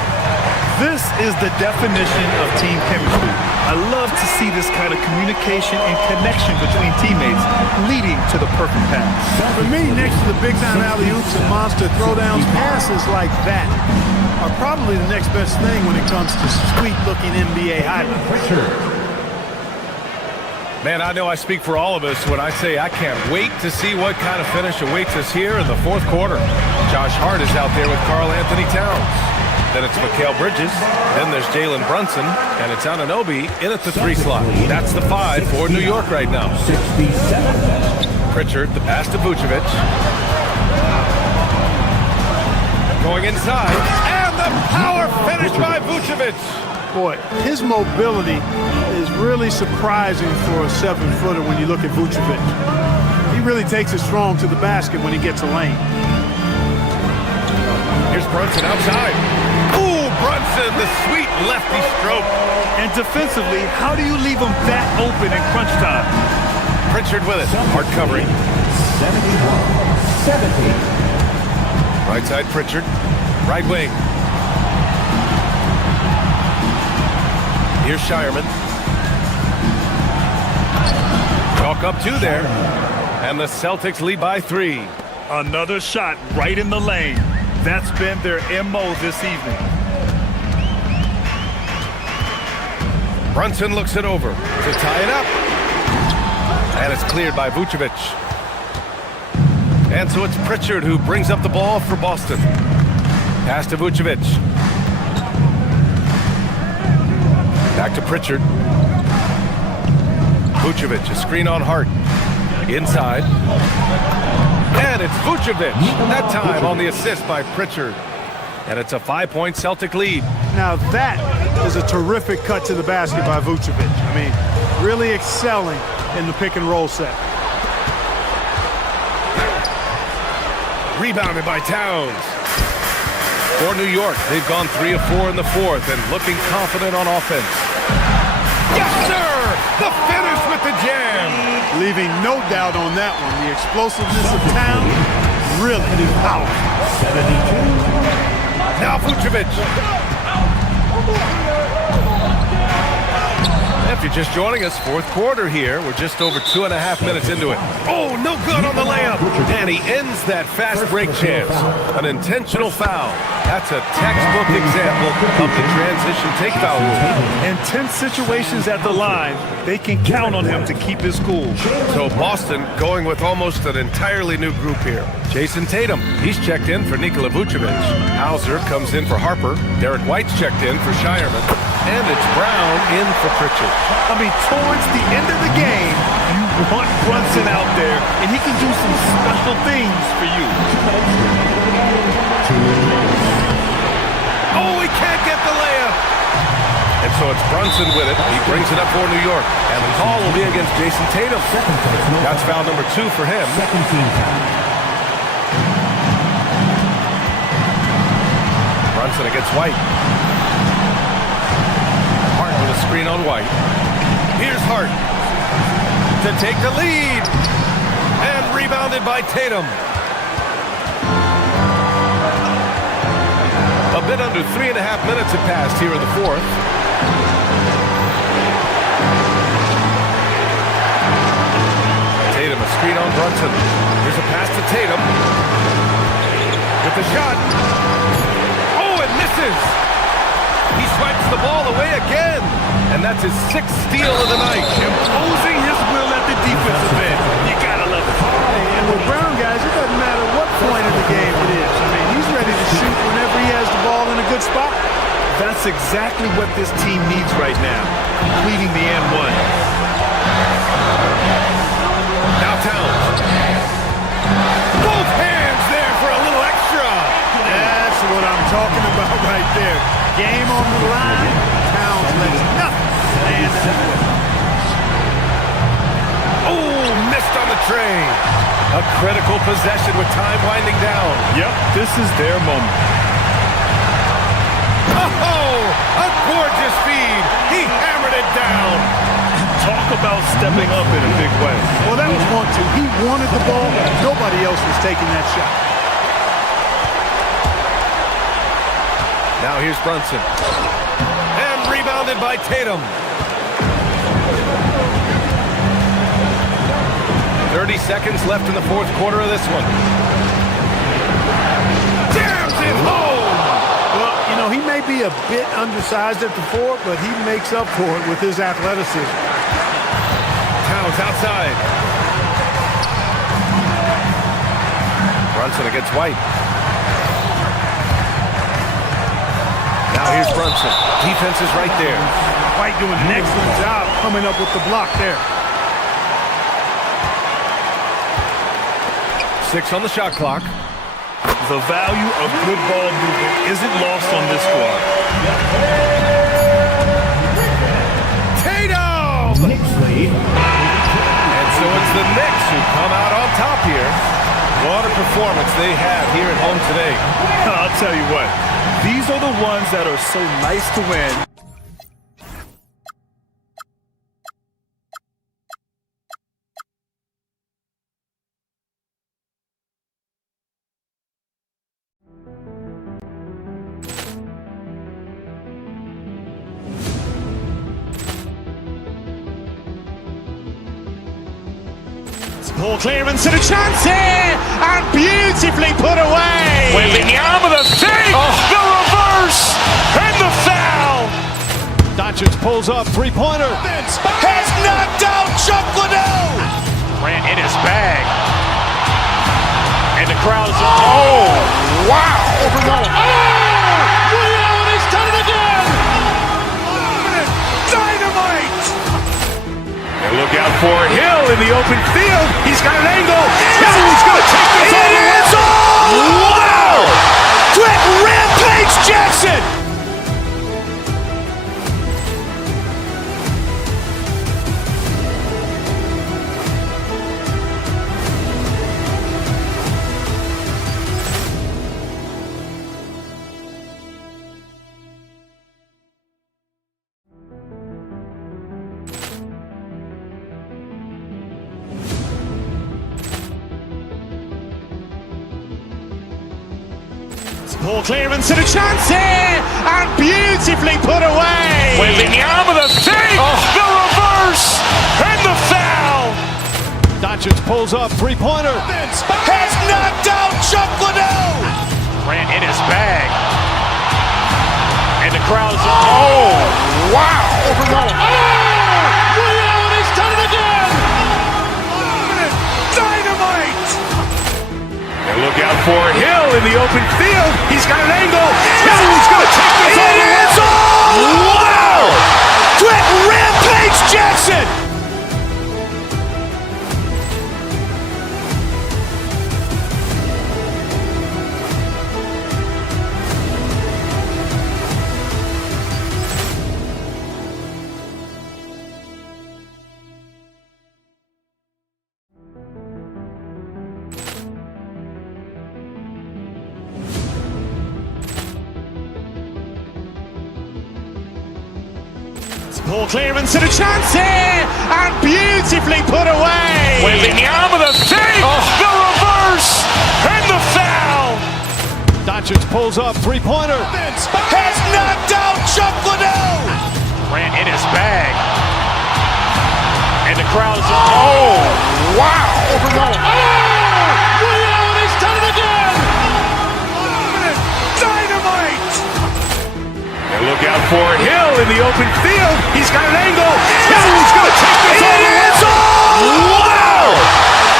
This is the definition of team chemistry. I love to see this kind of communication and connection between teammates leading to the perfect pass. For me, next to the big-time alley-oops and monster throwdowns, passes like that are probably the next best thing when it comes to sweet-looking NBA highlights. Man, I know I speak for all of us when I say I can't wait to see what kind of finish awaits us here in the fourth quarter. Josh Hart is out there with Karl Anthony Towns. Then it's Mikal Bridges. Then there's Jalen Brunson. And it's Anunoby in at the 3 slot. That's the 5 for New York right now. Pritchard, the pass to Vucevic. Going inside. And the power finish by Vucevic. Boy, his mobility is really surprising for a 7-footer when you look at Vucevic. He really takes it strong to the basket when he gets a lane. Here's Brunson outside. Ooh, Brunson, the sweet lefty stroke. And defensively, how do you leave them that open in crunch time? Pritchard with it. Hard covering. 71-70. Right side Pritchard. Right wing. Here's Shireman. Chalk up 2 there. And the Celtics lead by 3. Another shot right in the lane. That's been their MO this evening. Brunson looks it over to tie it up. And it's cleared by Vucevic. And so it's Pritchard who brings up the ball for Boston. Pass to Vucevic. Back to Pritchard. Vucevic, a screen on Hart. Inside. And it's Vucevic. That time on the assist by Pritchard. And it's a 5-point Celtic lead. Now that is a terrific cut to the basket by Vucevic. I mean, really excelling in the pick and roll set. Rebounded by Towns. For New York, they've gone 3 of 4 in the fourth and looking confident on offense. Yes, sir! The finish with the jam! Leaving no doubt on that one. The explosiveness of Town, really powerful. 72. Now Vucevic. If you're just joining us, fourth quarter here. We're just over 2.5 minutes into it. Oh, no good on the layup. And he ends that fast break chance. An intentional foul. That's a textbook example of the transition take foul rule. In tense situations at the line, they can count on him to keep his cool. So Boston going with almost an entirely new group here. Jason Tatum, he's checked in for Nikola Vucevic. Hauser comes in for Harper. Derek White's checked in for Shireman. And it's Brown in for Pritchard. I mean, towards the end of the game, you want Brunson out there, and he can do some special things for you. Oh, he can't get the layup. And so it's Brunson with it. He brings it up for New York. And the call will be against Jason Tatum. That's foul number 2 for him. Second team foul. Brunson against White. Hart with a screen on White. Here's Hart to take the lead. And rebounded by Tatum. A bit under 3.5 minutes have passed here in the fourth. Tatum, a screen on Brunson. Here's a pass to Tatum. With the shot. Oh, it misses. He swipes the ball away again. And that's his 6th steal of the night. Imposing his will at the defensive end. You gotta love it. And with Brown, guys, it doesn't matter what point of the game it is. I mean, he's ready to shoot whenever he has the ball in a good spot. That's exactly what this team needs right now, completing the N1. Now Towns. Both hands there for a little extra. talking about right there. Game on the line. Towns lets nothing stand in his way. Oh, missed on the train. A critical possession with time winding down. Yep, this is their moment. Oh, a gorgeous feed. He hammered it down. Talk about stepping up in a big way. Well, that was 1-2. He wanted the ball. Nobody else was taking that shot. Now here's Brunson. And rebounded by Tatum. 30 seconds left in the fourth quarter of this one. Jams it home! Well, you know, he may be a bit undersized at the four, but he makes up for it with his athleticism. Towns outside. Brunson against White. Now here's Brunson. Defense is right there. White doing an excellent job coming up with the block there. 6 on the shot clock. The value of good ball movement isn't lost on this squad. Tatum! Knicks lead. And so it's the Knicks who come out on top here. What a performance they had here at home today. I'll tell you what, these are the ones that are so nice to win. Ball clearance and a chance here, and beautifully put away. Wembanyama the fake, the reverse, and the foul. Doncic pulls up, three-pointer. Has knocked out Chuck Liddell. Grant in his bag. And the crowd's, oh, wow. He's done it again. Dynamite. And look out for Hill in the open field. He's got an angle. He's going to take this all the way. Wow! Quick Rampage Jackson. Ball clearance and a chance here, and beautifully put away. Wembanyama the fake, the reverse, and the foul. Doncic pulls up, three-pointer. Has knocked out Chuck Liddell. Grant in his bag. And the crowd's, oh, wow. He's done it again. Dynamite. And look out for Hill in the open field. He's got an angle. He's going to take this all the way. Wow! Quick Rampage Jackson. Ball clearance and a chance here, and beautifully put away. Wembanyama the fake, the reverse, and the foul. Doncic pulls up, three-pointer. Has knocked out Chuck Liddell. Grant in his bag. And the crowd's, oh, wow. He's done it again. Dynamite. And look out for Hill in the open field. He's got an angle. He's going to take this all the way. Wow!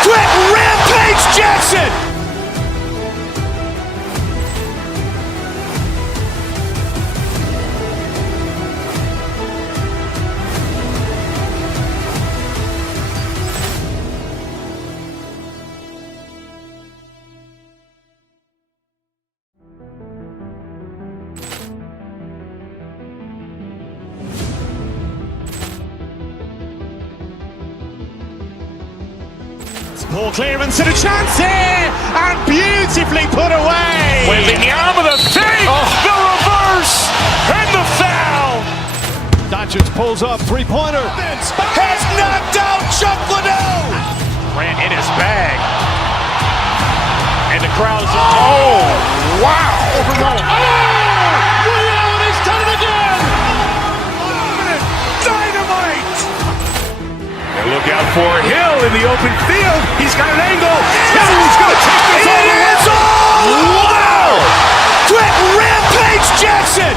Quick Rampage Jackson. Ball clearance and a chance here, and beautifully put away. Wembanyama the fake, the reverse, and the foul. Doncic pulls up, three-pointer. Has knocked out Chuck Liddell. Ran in his bag. And the crowd is, oh, wow. Reality's done it again. Dynamite. And look out for Hill in the open field. He's got an angle. Hill's going to take this all the way. Wow. Quick Rampage Jackson.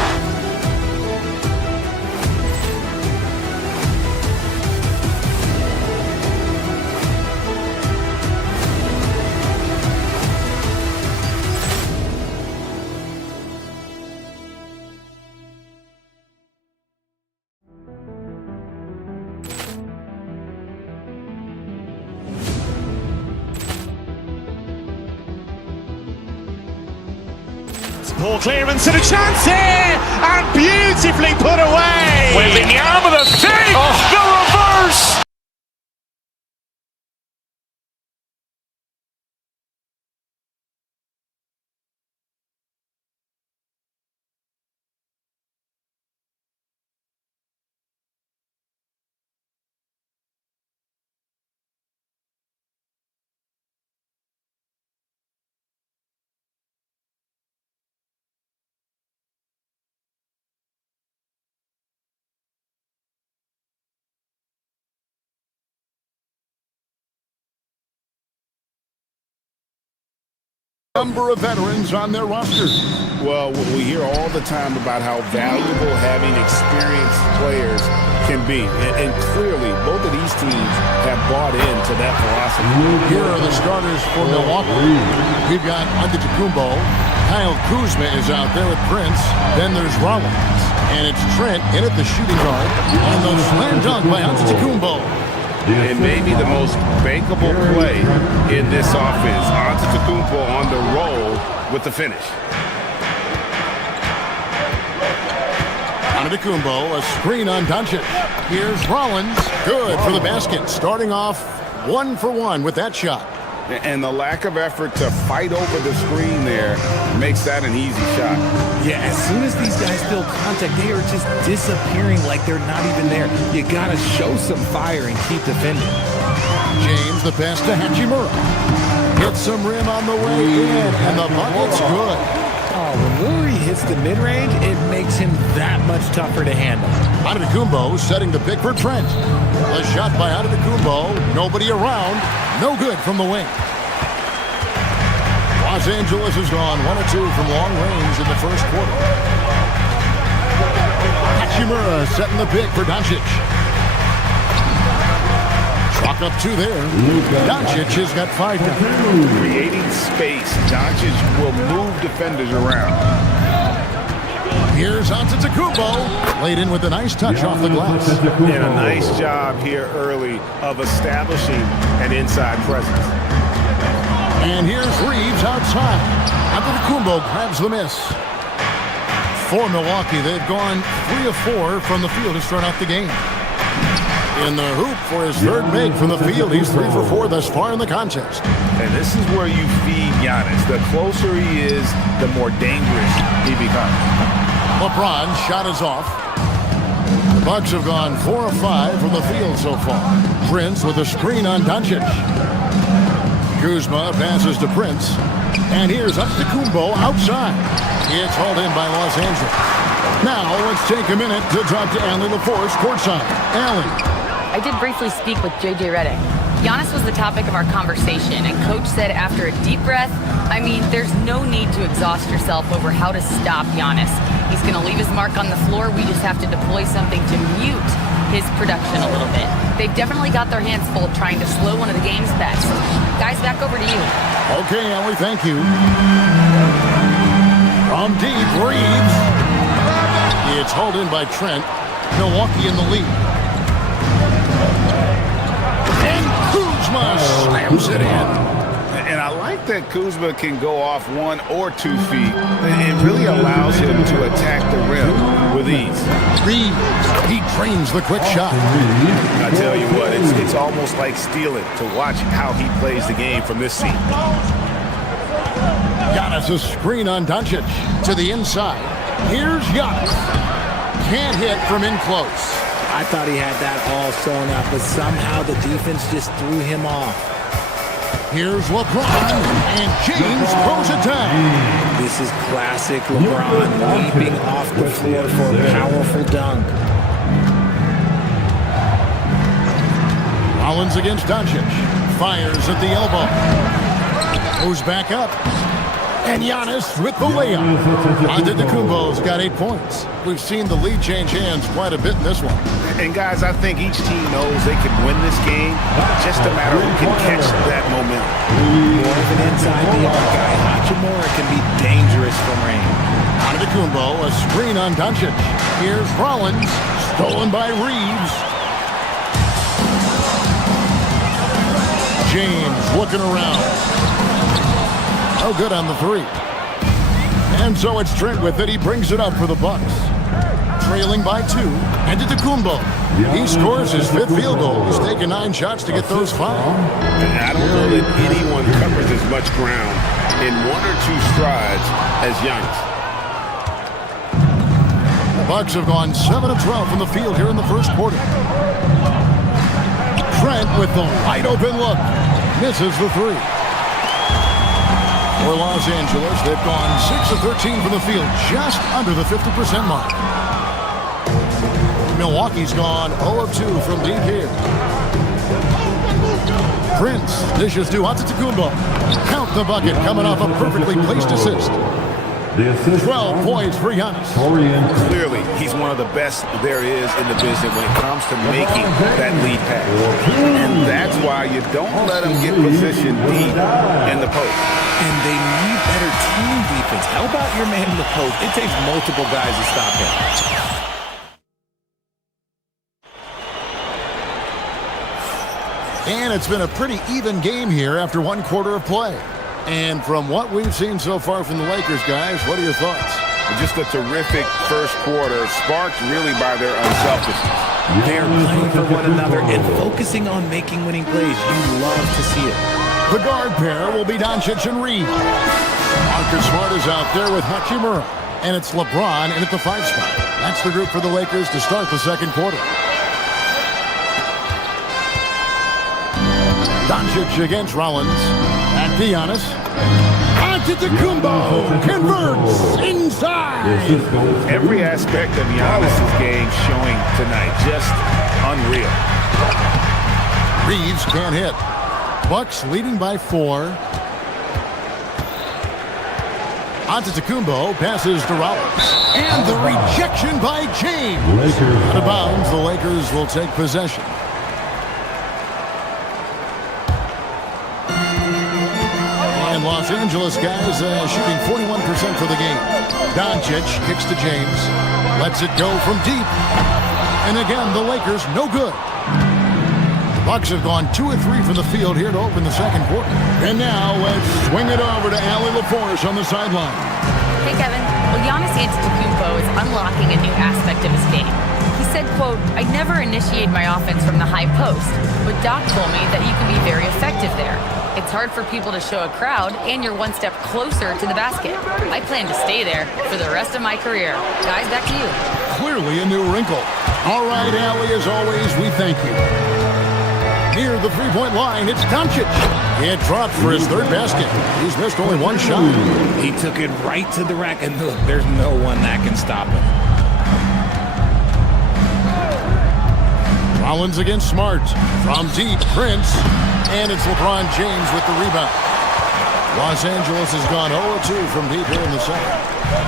Ball clearance and a chance here, and beautifully put away. Wembanyama the fake, the reverse. Number of veterans on their roster. Well, we hear all the time about how valuable having experienced players can be. And clearly, both of these teams have bought into that philosophy. Here are the starters for Milwaukee. We've got Antetokounmpo. Kyle Kuzma is out there with Prince. Then there's Rollins. And it's Trent in at the shooting guard. And the slam dunk by Antetokounmpo. It may be the most bankable play in this offense. Antetokounmpo on the roll with the finish. Antetokounmpo, a screen on Doncic. Here's Rollins. Good for the basket. Starting off 1 for 1 with that shot. And the lack of effort to fight over the screen there makes that an easy shot. Yeah, as soon as these guys feel contact, they are just disappearing like they're not even there. You gotta show some fire and keep defending. James, the pass to Hachimura. Gets some rim on the way in, and the bucket's good. Oh, when Murray hits the mid-range, it makes him that much tougher to handle. Antetokounmpo setting the pick for Trent. A shot by Antetokounmpo. Nobody around. No good from the wing. Los Angeles has gone 1 of 2 from long range in the first quarter. Hachimura setting the pick for Doncic. Chalk up 2 there. Doncic has got 5 down. Creating space. Doncic will move defenders around. Here's Antetokounmpo. Laid in with a nice touch off the glass. And a nice job here early of establishing an inside presence. And here's Reeves outside. Antetokounmpo grabs the miss. For Milwaukee, they've gone 3 of 4 from the field to start out the game. In the hoop for his third make from the field. He's 3 for 4 thus far in the contest. And this is where you feed Giannis. The closer he is, the more dangerous he becomes. LeBron shot is off. The Bucks have gone 4 of 5 from the field so far. Prince with a screen on Doncic. Kuzma passes to Prince. And here's Antetokounmpo outside. It's hauled in by Los Angeles. Now let's take a minute to talk to Allie LaForce courtside. Allie. I did briefly speak with J.J. Redick. Giannis was the topic of our conversation, and Coach said after a deep breath, I mean, there's no need to exhaust yourself over how to stop Giannis. He's going to leave his mark on the floor. We just have to deploy something to mute his production a little bit. They've definitely got their hands full trying to slow one of the game's best. Guys, back over to you. Okay, Allie, thank you. From deep, Reeves. It's hauled in by Trent. Milwaukee in the lead. And Kuzma slams it in. And I like like that Kuzma can go off 1 or 2 feet. It really allows him to attack the rim with ease. Reeves, he drains the quick shot. I tell you what, it's almost like stealing to watch how he plays the game from this seat. Giannis a screen on Doncic to the inside. Here's Giannis. Can't hit from in close. I thought he had that all sewn up, but somehow the defense just threw him off. Here's LeBron, and James throws it down. This is classic LeBron leaping off the floor for a powerful dunk. Rollins against Doncic. Fires at the elbow. Goes back up. And Giannis with the layup. Antetokounmpo's got 8 points. We've seen the lead change hands quite a bit in this one. And guys, I think each team knows they can win this game. Just a matter of who can catch that momentum. More of an inside the arc guy. Hachimura can be dangerous from range. Antetokounmpo, a screen on Doncic. Here's Rollins, stolen by Reeves. James looking around. No good on the 3. And so it's Trent with it. He brings it up for the Bucks. Trailing by 2. Antetokounmpo. He scores his 5th field goal. He's taken 9 shots to get those 5. I don't know that anyone covers as much ground in 1 or 2 strides as Giannis. The Bucks have gone 7 of 12 from the field here in the first quarter. Trent with the wide open look. Misses the 3. For Los Angeles, they've gone 6 of 13 from the field, just under the 50% mark. Milwaukee's gone 0 of 2 from deep here. Prince dishes to Antetokounmpo. Count the bucket, coming off a perfectly placed assist. 12 points for Giannis. Clearly, he's one of the best there is in the business when it comes to making that lead pass. And that's why you don't let him get positioned deep in the post. And they need better team defense. How about your man in the post? It takes multiple guys to stop him. And it's been a pretty even game here after 1 quarter of play. And from what we've seen so far from the Lakers, guys, what are your thoughts? Just a terrific first quarter, sparked really by their unselfishness. They're playing for one another and focusing on making winning plays. You love to see it. The guard pair will be Doncic and Reeves. Marcus Smart is out there with Hachimura. And it's LeBron in at the 5 spot. That's the group for the Lakers to start the second quarter. Doncic against Rollins. At Giannis. Antetokounmpo converts inside. Every aspect of Giannis' game showing tonight. Just unreal. Reeves can't hit. Bucks leading by 4. Antetokounmpo passes to Rollins. And the rejection by James. Out of bounds, the Lakers will take possession. And Los Angeles guys shooting 41% for the game. Doncic kicks to James. Lets it go from deep. And again, the Lakers no good. Bucks have gone 2 of 3 from the field here to open the second quarter. And now let's swing it over to Allie LaForce on the sideline. Hey, Kevin. Well, Giannis Antetokounmpo is unlocking a new aspect of his game. He said, quote, "I never initiate my offense from the high post, but Doc told me that you can be very effective there. It's hard for people to show a crowd, and you're 1 step closer to the basket. I plan to stay there for the rest of my career." Guys, back to you. Clearly a new wrinkle. All right, Allie, as always, we thank you. Near the 3-point line, it's Doncic. It dropped for his 3rd basket. He's missed only 1 shot. He took it right to the rack, and look, there's no one that can stop him. Rollins against Smart. From deep, Prince. And it's LeBron James with the rebound. Los Angeles has gone 0-2 from deep here in the second.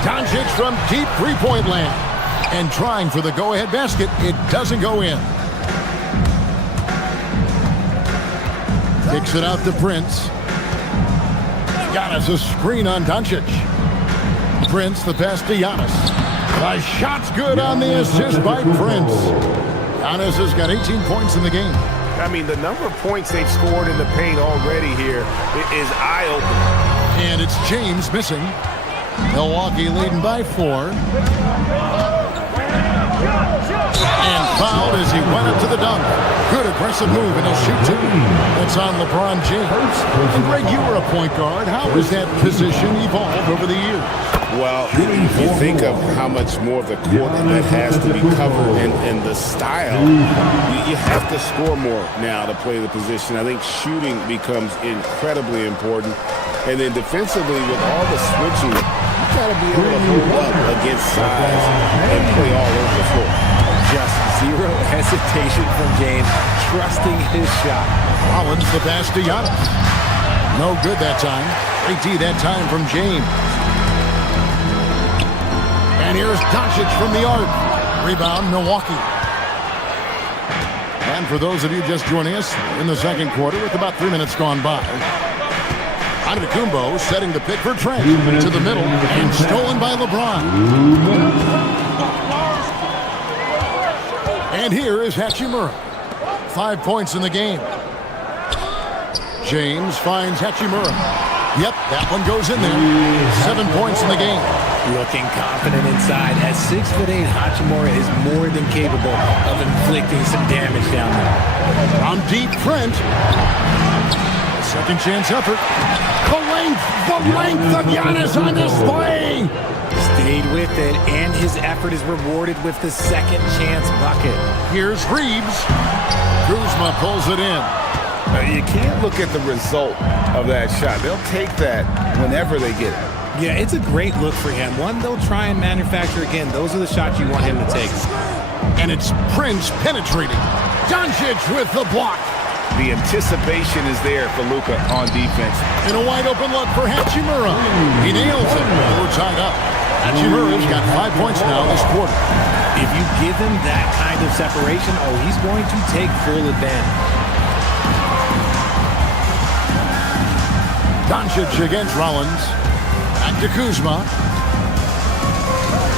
Doncic from deep 3-point land. And trying for the go-ahead basket. It doesn't go in. Kicks it out to Prince. Giannis a screen on Doncic. Prince the pass to Giannis. The shot's good on the assist by Prince. Giannis has got 18 points in the game. I mean, the number of points they've scored in the paint already here is eye-opening. And it's James missing. Milwaukee leading by 4. And fouled as he went up to the dunk. Good aggressive move and he'll shoot 2. That's on LeBron James. And Greg, you were a point guard. How has that position evolved over the years? Well, you think of how much more of the court that has to be covered and the style. You have to score more now to play the position. I think shooting becomes incredibly important. And then defensively, with all the switching, you got to be able to hold up against size and play all over the floor. Just zero hesitation from James, trusting his shot. Rollins the pass to Giannis. No good that time. 3T that time from James. And here's Doncic from the arc. Rebound, Milwaukee. And for those of you just joining us in the second quarter with about 3 minutes gone by, Antetokounmpo setting the pick for Trent to the middle and stolen by LeBron. And here is Hachimura. 5 points in the game. James finds Hachimura. Yep, that one goes in there. 7 points in the game. Looking confident inside. At 6'8", Hachimura is more than capable of inflicting some damage down there. On deep, Trent. Second chance effort. The length of Giannis on display. Stayed with it, and his effort is rewarded with the second chance bucket. Here's Reeves. Kuzma pulls it in. You can't look at the result of that shot. They'll take that whenever they get it. Yeah, it's a great look for him. One they'll try and manufacture again. Those are the shots you want him to take. And it's Prince penetrating. Doncic with the block. The anticipation is there for Luka on defense. And a wide open look for Hachimura. He nails it. We're tied up. Hachimura's got 5 points now this quarter. If you give him that kind of separation, he's going to take full advantage. Doncic against Rollins. Back to Kuzma.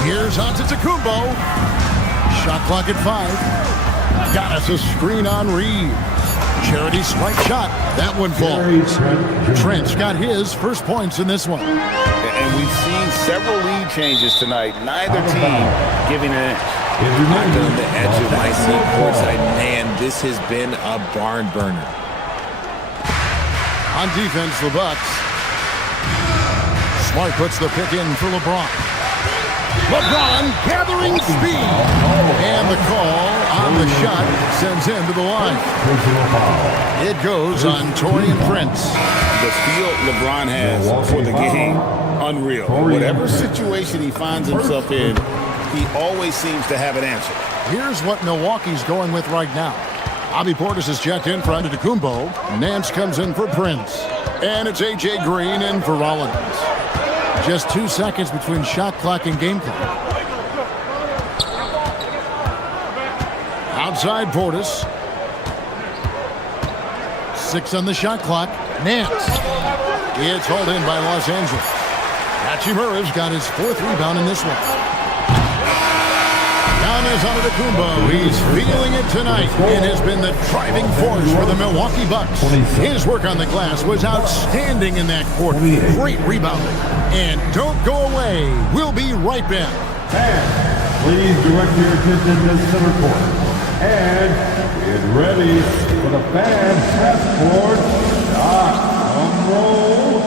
Here's Antetokounmpo. Shot clock at 5. Got us a screen on Reeves. Charity strike shot. That one falls. Trent's got his first points in this one. And we've seen several lead changes tonight. Neither team giving an inch. I've been on the edge of my seat courtside. Man, this has been a barn burner. On defense, the Bucks. Smart puts the pick in for LeBron. LeBron gathering speed. And the call on the shot sends him to the line. It goes on Taurean Prince. The feel LeBron has for the game, unreal. Whatever situation he finds himself in, he always seems to have an answer. Here's what Milwaukee's going with right now. Bobby Portis is checked in for Antetokounmpo. Nance comes in for Prince. And it's A.J. Green in for Rollins. Just 2 seconds between shot clock and game clock. Outside Portis. 6 on the shot clock. Nance. It's hauled in by Los Angeles. Hachimura's got his 4th rebound in this one. Giannis Antetokounmpo. He's feeling it tonight and has been the driving force for the Milwaukee Bucks. His work on the glass was outstanding in that quarter. Great rebounding. And don't go away. We'll be right back. Fans, please direct your attention to center court. And get ready for the fan passport shot. Roll.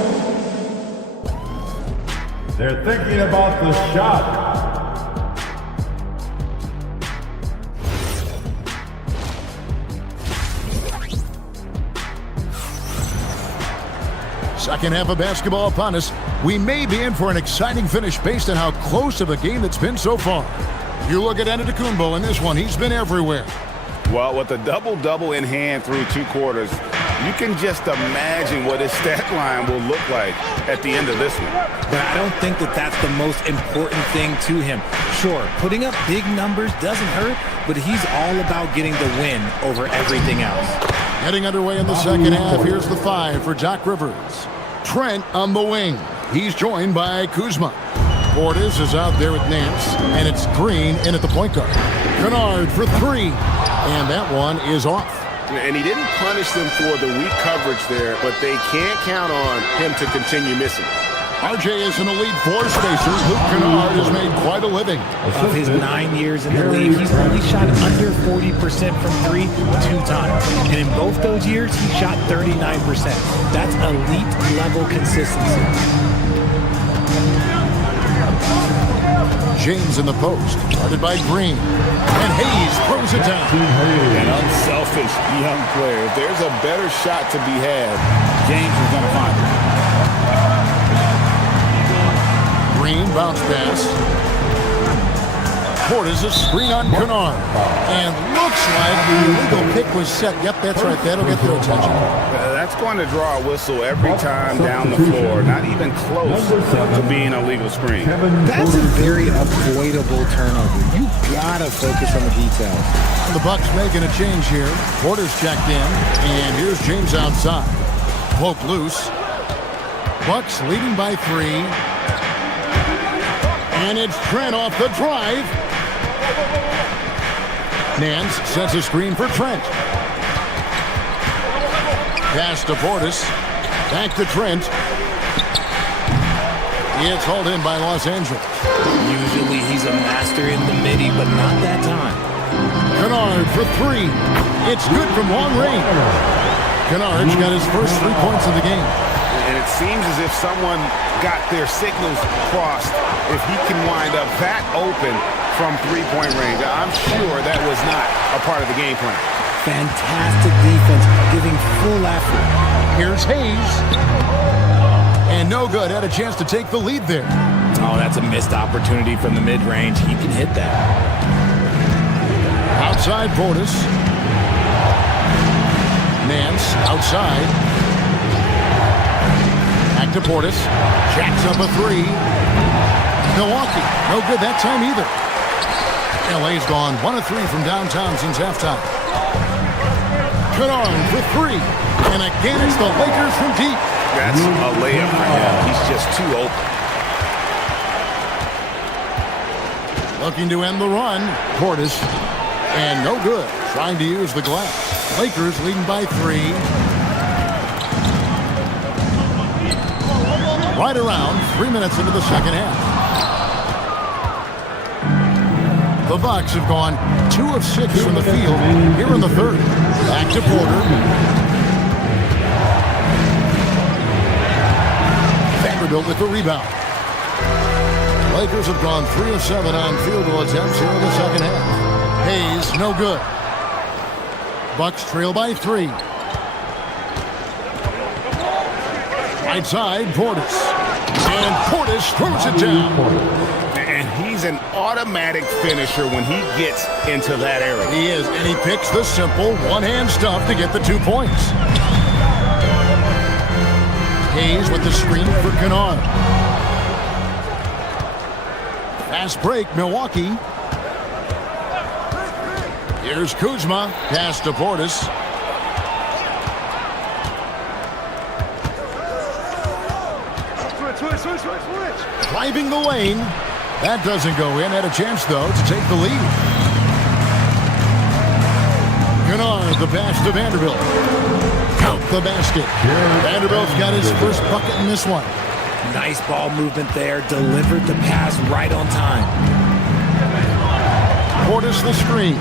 They're thinking about the shot. Second half of basketball upon us. We may be in for an exciting finish based on how close of a game that's been so far. You look at Antetokounmpo in this one. He's been everywhere. Well, with a double-double in hand through 2 quarters, you can just imagine what his stat line will look like at the end of this one. But I don't think that that's the most important thing to him. Sure, putting up big numbers doesn't hurt, but he's all about getting the win over everything else. Heading underway in the second half. Here's the 5 for Doc Rivers. Trent on the wing. He's joined by Kuzma. Portis is out there with Nance, and it's Green in at the point guard. Kennard for 3, and that one is off. And he didn't punish them for the weak coverage there, but they can't count on him to continue missing. RJ is an elite floor spacer. Luke Kennard has made quite a living. Of his 9 years in the league, he's only shot under 40% from three 2 times. And in both those years, he shot 39%. That's elite level consistency. James in the post, guarded by Green. And Hayes throws it down. An unselfish young player. If there's a better shot to be had, James is going to find it. Green bounce pass. Portis a screen on Kennard. And looks like the illegal pick was set. Yep, that's right. That'll get their attention. That's going to draw a whistle every time down the floor. Not even close to being a legal screen. That's a very avoidable turnover. You gotta focus on the details. The Bucks making a change here. Porter's checked in, and here's James outside. Poke loose. Bucks leading by 3. And it's Trent off the drive. Nance sets a screen for Trent. Pass to Portis. Back to Trent. It's hauled in by Los Angeles. Usually he's a master in the midi, but not that time. Kennard for 3. It's good from long range. Kennard's got his first 3 points of the game. And it seems as if someone got their signals crossed. If he can wind up that open from three-point range, I'm sure that was not a part of the game plan. Fantastic defense, giving full effort. Here's Hayes. And no good. Had a chance to take the lead there. Oh, that's a missed opportunity from the mid-range. He can hit that. Outside Portis. Nance outside. Back to Portis. Jacks up a 3. Milwaukee, no good that time either. LA's gone 1 of 3 from downtown since halftime. Kennard for 3. And again, it's the Lakers from deep. That's a layup for him. He's just too open. Looking to end the run. Portis. And no good. Trying to use the glass. Lakers leading by 3. Right around 3 minutes into the second half. The Bucks have gone 2 of 6 from the field here in the third. Back to Porter. Vanderbilt with the rebound. Lakers have gone 3 of 7 on field goal attempts here in the second half. Hayes, no good. Bucks trail by 3. Right side, Portis. And Portis throws it down. And he's an automatic finisher when he gets into that area. He is, and he picks the simple one-hand stuff to get the 2 points. Hayes with the screen for Kennard. Fast break, Milwaukee. Here's Kuzma. Pass to Portis. Driving the lane. That doesn't go in. Had a chance, though, to take the lead. Kennard, the pass to Vanderbilt. Count the basket. Vanderbilt's got his first bucket in this one. Nice ball movement there. Delivered the pass right on time. Portis the screen.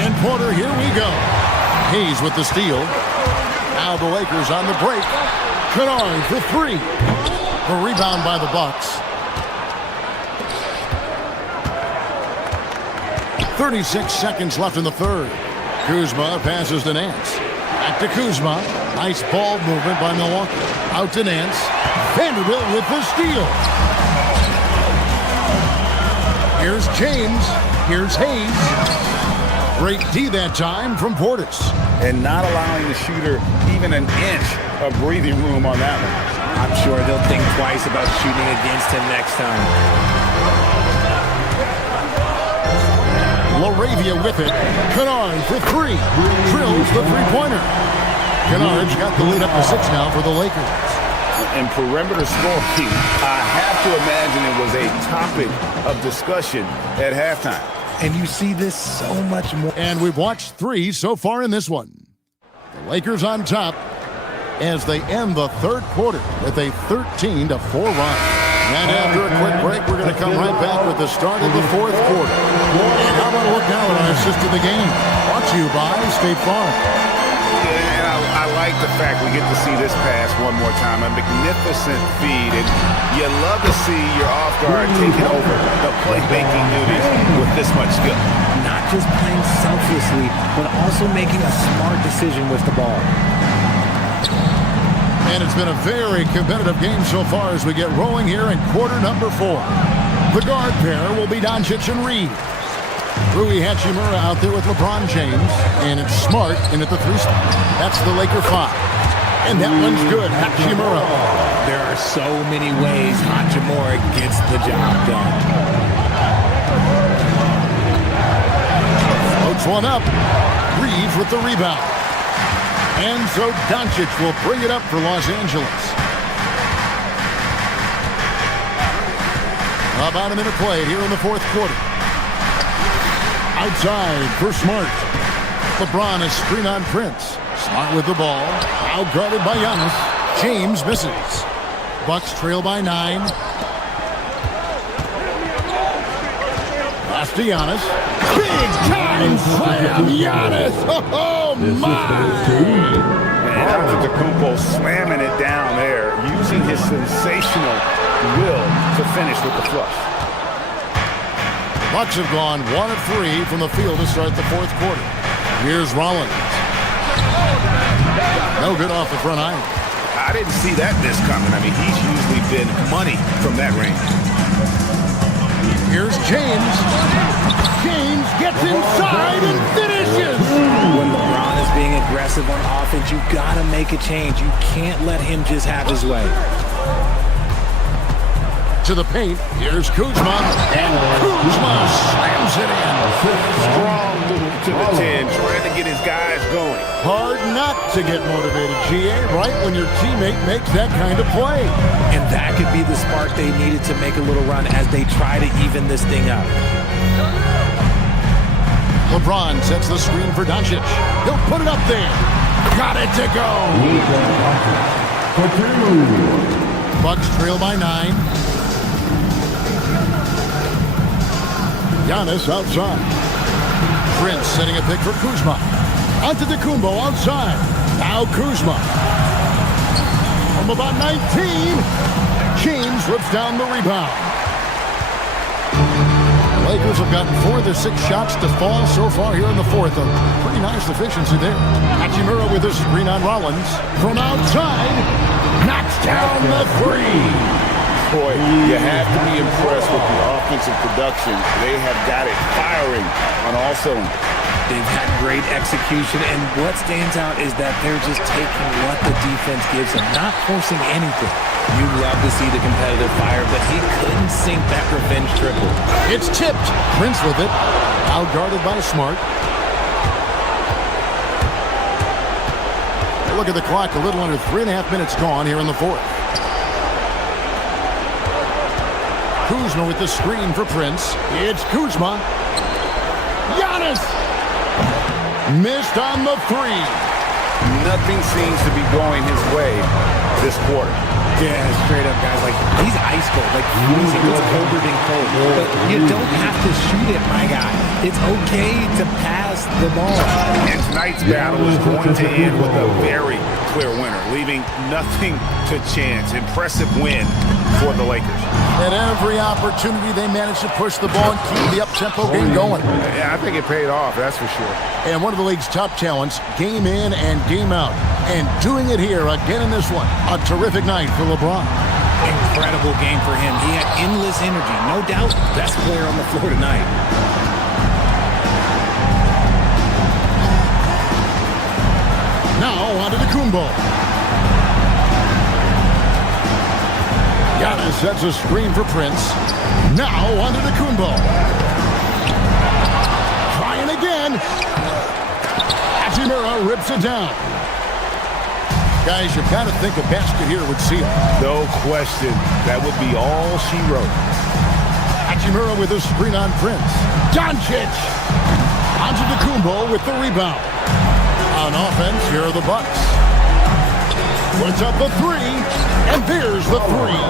And Porter, here we go. Hayes with the steal. Now the Lakers on the break. Kennard for 3. The rebound by the Bucks. 36 seconds left in the third. Kuzma passes to Nance. Back to Kuzma. Nice ball movement by Milwaukee. Out to Nance. Vanderbilt with the steal. Here's James. Here's Hayes. Great D that time from Portis. And not allowing the shooter even an inch of breathing room on that one. I'm sure they'll think twice about shooting against him next time. Laravia with it. Kennard for 3. Drills the three-pointer. Kennard's got the lead up to 6 now for the Lakers. And perimeter scoring, I have to imagine it was a topic of discussion at halftime. And you see this so much more. And we've watched 3 so far in this one. The Lakers on top as they end the third quarter with a 13-4 run. And after a quick break, we're going to come right back with the start of the fourth quarter. And how about a look now at our assist of the game? Brought to you by State Farm. Yeah, I like the fact we get to see this pass one more time. A magnificent feed. And you love to see your off guard taking over the playmaking duties with this much skill. Not just playing selflessly, but also making a smart decision with the ball. And it's been a very competitive game so far as we get rolling here in quarter number 4. The guard pair will be Doncic and Reed. Rui Hachimura out there with LeBron James. And it's Smart in at the 3 spot. That's the Laker 5. And that one's good. Hachimura. There are so many ways Hachimura gets the job done. Floats one up. Reeves with the rebound. And so Doncic will bring it up for Los Angeles. About a minute played here in the fourth quarter. Outside for Smart. LeBron is screen on Prince. Smart with the ball. Out guarded by Giannis. James misses. Bucks trail by 9. Pass to Giannis. Big time slam, Giannis. Oh, my. Antetokounmpo slamming it down there, using his sensational will to finish with the flush. Bucks have gone 1 of 3 from the field to start the fourth quarter. Here's Rollins. No good off the front iron. I didn't see that miss coming. I mean, he's usually been money from that range. Here's James. James gets inside and finishes. When LeBron is being aggressive on offense, you've got to make a change. You can't let him just have his way. To the paint. Here's Kuzma. And Kuzma slams it in. Strong move to the 10, trying to get his guys going. Hard not to get motivated, GA, right when your teammate makes that kind of play. And that could be the spark they needed to make a little run as they try to even this thing up. LeBron sets the screen for Doncic. He'll put it up there. Got it to go. Bucks trail by 9. Giannis outside. Prince setting a pick for Kuzma. Antetokounmpo outside. Now Kuzma. From about 19. James rips down the rebound. The Lakers have gotten 4 of their 6 shots to fall so far here in the fourth. A pretty nice efficiency there. Hachimura with a screen on Rollins. From outside. Knocks down the 3. Boy, you have to be impressed with the offensive production. They have got it firing on all cylinders. They've had great execution, and what stands out is that they're just taking what the defense gives them, not forcing anything. You love to see the competitive fire, but he couldn't sink that revenge triple. It's tipped. Prince with it. Out guarded by Smart. Look at the clock. A little under 3.5 minutes gone here in the fourth. Kuzma with the screen for Prince. It's Kuzma. Giannis! Missed on the 3. Nothing seems to be going his way this quarter. Yeah, straight up, guys. Like, he's ice cold. Like, freezing. It's colder than cold. But you don't have to shoot it, my guy. It's okay to pass the ball. And tonight's battle is going to end with a very clear winner, leaving nothing to chance. Impressive win for the Lakers. At every opportunity, they managed to push the ball and keep the up-tempo game going. Yeah, I think it paid off, that's for sure. And one of the league's top talents, game in and game out. And doing it here again in this one. A terrific night for LeBron. Incredible game for him. He had endless energy. No doubt, best player on the floor tonight. Now onto the Kumbo. Giannis sets a screen for Prince. Now onto the Kumbo. Trying again. Hachimura rips it down. Guys, you've got to think a basket here would seal. No question. That would be all she wrote. Hachimura with a screen on Prince. Doncic. Antetokounmpo with the rebound. On offense, here are the Bucks. Puts up the three, and there's the three.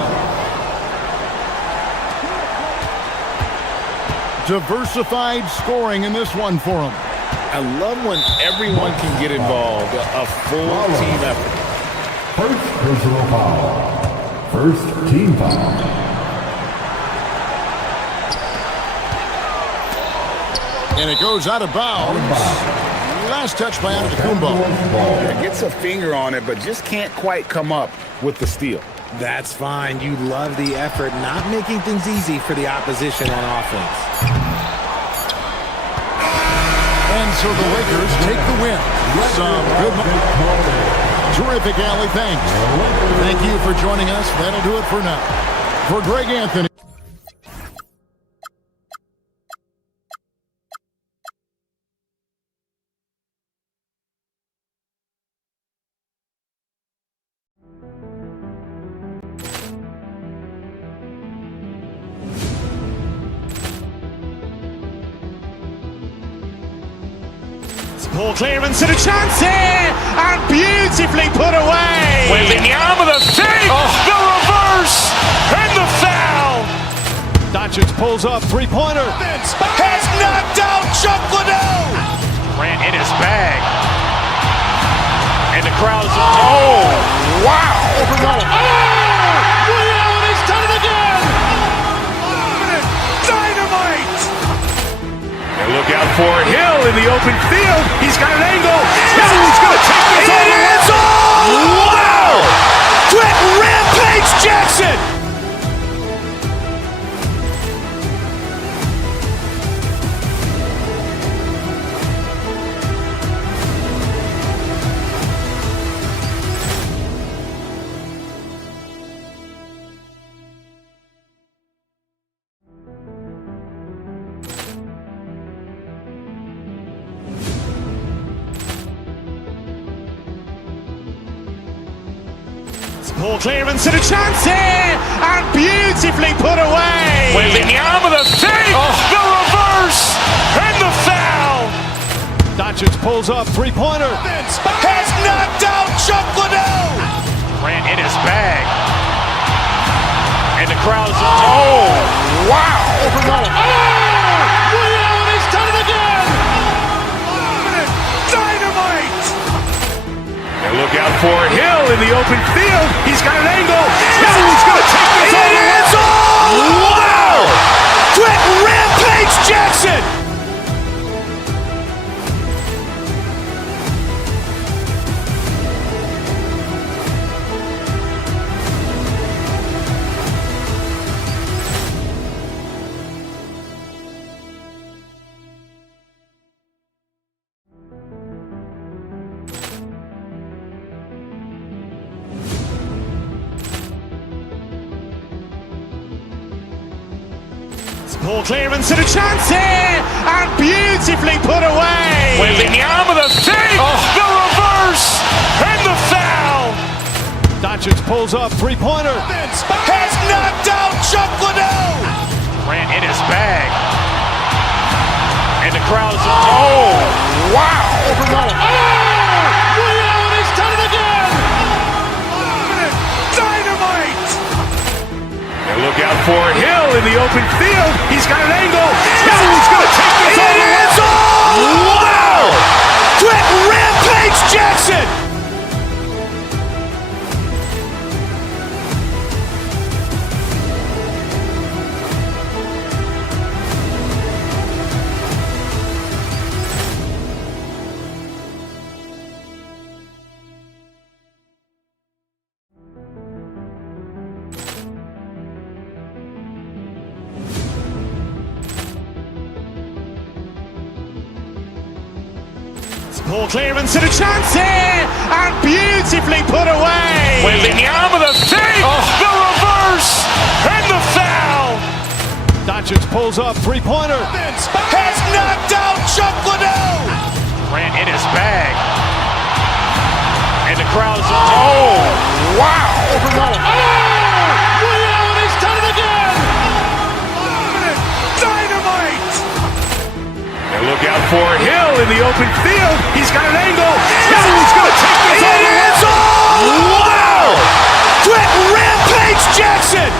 Diversified scoring in this one for him. I love when everyone can get involved. A full team effort. First personal foul. First team foul. And it goes out of bounds. Last touch by Antetokounmpo. Yeah, gets a finger on it, but just can't quite come up with the steal. That's fine. You love the effort, not making things easy for the opposition on offense. And so the Lakers take the win. Some good. Terrific, Allie. Thanks. Thank you for joining us. That'll do it for now. For Greg Anthony. Ball clearance and a chance here, and beautifully put away. Wembanyama the fake, the reverse, and the foul. Doncic pulls up, three-pointer. Has knocked out Chuck Liddell. Grant in his bag. And the crowd's, oh, wow. He's done it again. Dynamite. And look out for Hill in the open field. He's got an angle. He's going to take this all the way. Wow! Brett Rampage Jackson. Ball clearance and a chance here, and beautifully put away. Wembanyama the fake, the reverse, and the foul. Doncic pulls up, three-pointer. Has knocked out Chuck Liddell. Grant in his bag. And the crowd's, oh, wow. He's done it again. Dynamite. And look out for Hill in the open field. He's got an angle. He's going to take this all the way. Wow! Brett Rampage Jackson. Ball clearance and a chance here, and beautifully put away. Wembanyama the fake, the reverse, and the foul. Doncic pulls up, three-pointer. Has knocked out Chuck Liddell. Grant in his bag. And the crowd's, oh, wow. He's done it again. Dynamite. And look out for Hill in the open field. He's got an angle. He's going to take this all the way. Wow! Brett Rampage Jackson. Ball clearance and a chance here, and beautifully put away. Wembanyama the fake, the reverse, and the foul. Doncic pulls up, three-pointer. Has knocked out Chuck Liddell. Grant in his bag. And the crowd's, oh, wow. He's done it again. look out for Hill in the open field. He's got an angle. He's going to take this all the way. Wow! Quick Rampage Jackson!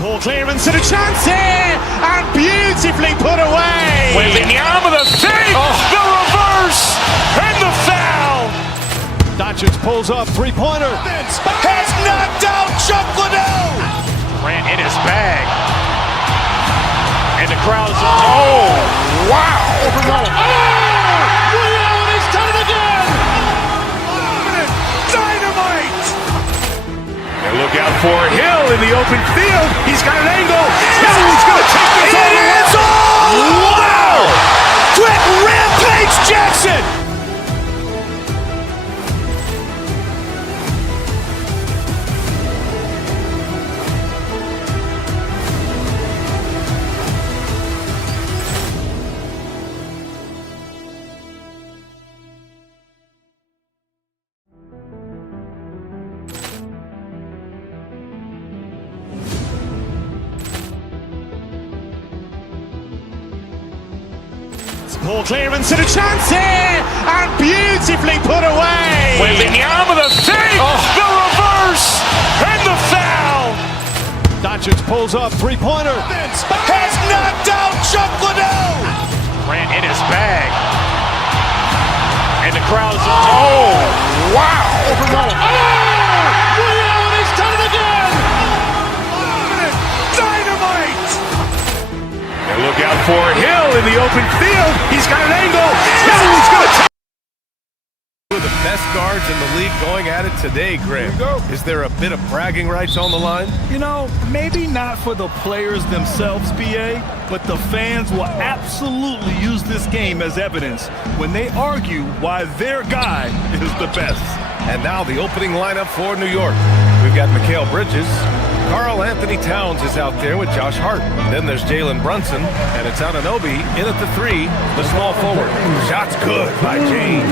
Ball clearance and a chance here, and beautifully put away. Wembanyama the fake, the reverse, and the foul. Doncic pulls up, three-pointer. Has knocked out Chuck Liddell. Grant in his bag. And the crowd is, oh, wow. He's done it again. Dynamite. And look out for Hill in the open field. He's got an angle. He's going to take this all the way. Wow! Quick Rampage Jackson! Ball clearance and a chance here, and beautifully put away. Wembanyama the fake, the reverse, and the foul. Doncic pulls up, three-pointer. Has knocked out Chuck Liddell. Grant in his bag. And the crowd is, oh, wow. He's done it again. Dynamite. And look out for Hill in the open field. He's got an angle. He's going to take. Two of the best guards in the league going at it today, Graham. Is there a bit of bragging rights on the line? You know, maybe not for the players themselves, BA, but the fans will absolutely use this game as evidence when they argue why their guy is the best. And now the opening lineup for New York. We've got Mikal Bridges. Karl Anthony Towns is out there with Josh Hart. Then there's Jalen Brunson, and it's Anunoby in at the three, the small forward. Shot's good by James.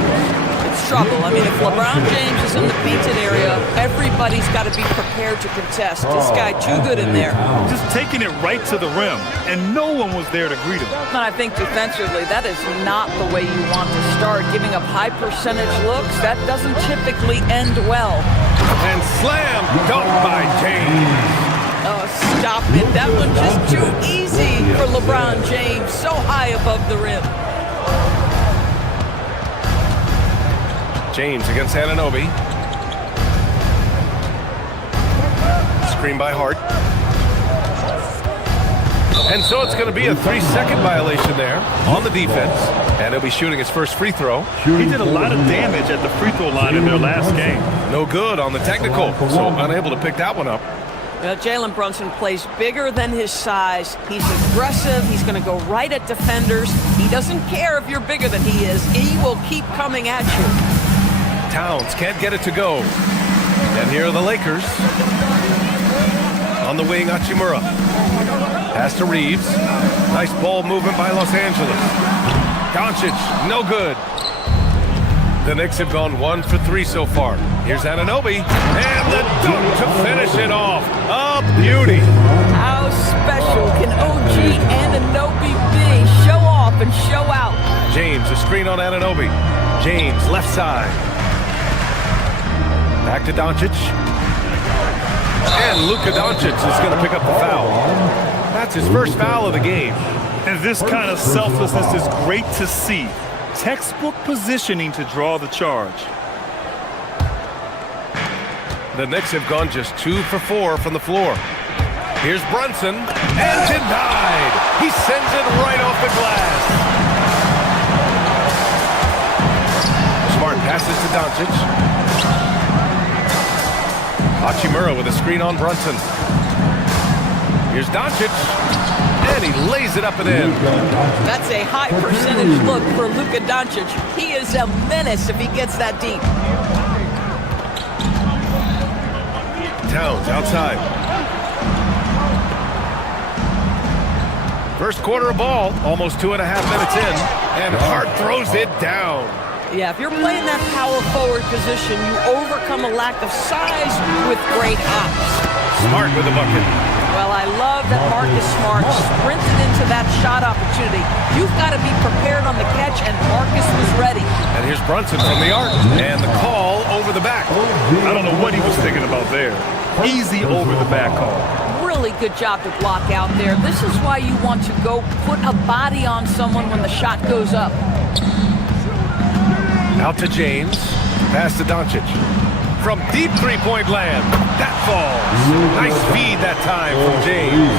It's trouble. I mean, if LeBron James is in the painted area, everybody's got to be prepared to contest. This guy too good in there. Just taking it right to the rim, and no one was there to greet him. And I think defensively, that is not the way you want to start. Giving up high percentage looks, that doesn't typically end well. And slam dunk by James. Oh, stop it. That one's just too easy for LeBron James. So high above the rim. James against Anunoby. Screen by Hart. And so it's going to be a 3-second violation there on the defense. And he'll be shooting his first free throw. He did a lot of damage at the free throw line in their last game. No good on the technical, so unable to pick that one up. Jalen Brunson plays bigger than his size. He's aggressive. He's going to go right at defenders. He doesn't care if you're bigger than he is. He will keep coming at you. Towns can't get it to go. And here are the Lakers. On the wing, Hachimura. Pass to Reeves. Nice ball movement by Los Angeles. Doncic, no good. The Knicks have gone 1 for 3 so far. Here's Anunoby, and the dunk to finish it off. A beauty. How special can OG Anunoby be? Show off and show out. James, a screen on Anunoby. James, left side. Back to Doncic. And Luka Doncic is going to pick up the foul. That's his first foul of the game. And this kind of selflessness is great to see. Textbook positioning to draw the charge. The Knicks have gone just 2 for 4 from the floor. Here's Brunson, and denied. He sends it right off the glass. Smart passes to Doncic. Hachimura with a screen on Brunson. Here's Doncic. And he lays it up and in. That's a high percentage look for Luka Doncic. He is a menace if he gets that deep. Towns outside. First quarter of ball, almost 2.5 minutes in, and Hart throws it down. Yeah, if you're playing that power forward position, you overcome a lack of size with great hops. Smart with the bucket. Well, I love that Marcus Smart sprinted into that shot opportunity. You've got to be prepared on the catch, and Marcus was ready. And here's Brunson from the arc, and the call over the back. I don't know what he was thinking about there. Easy over the back call. Really good job to block out there. This is why you want to go put a body on someone when the shot goes up. Out to James. Pass to Doncic. From deep three-point land. That falls. Nice feed that time from James.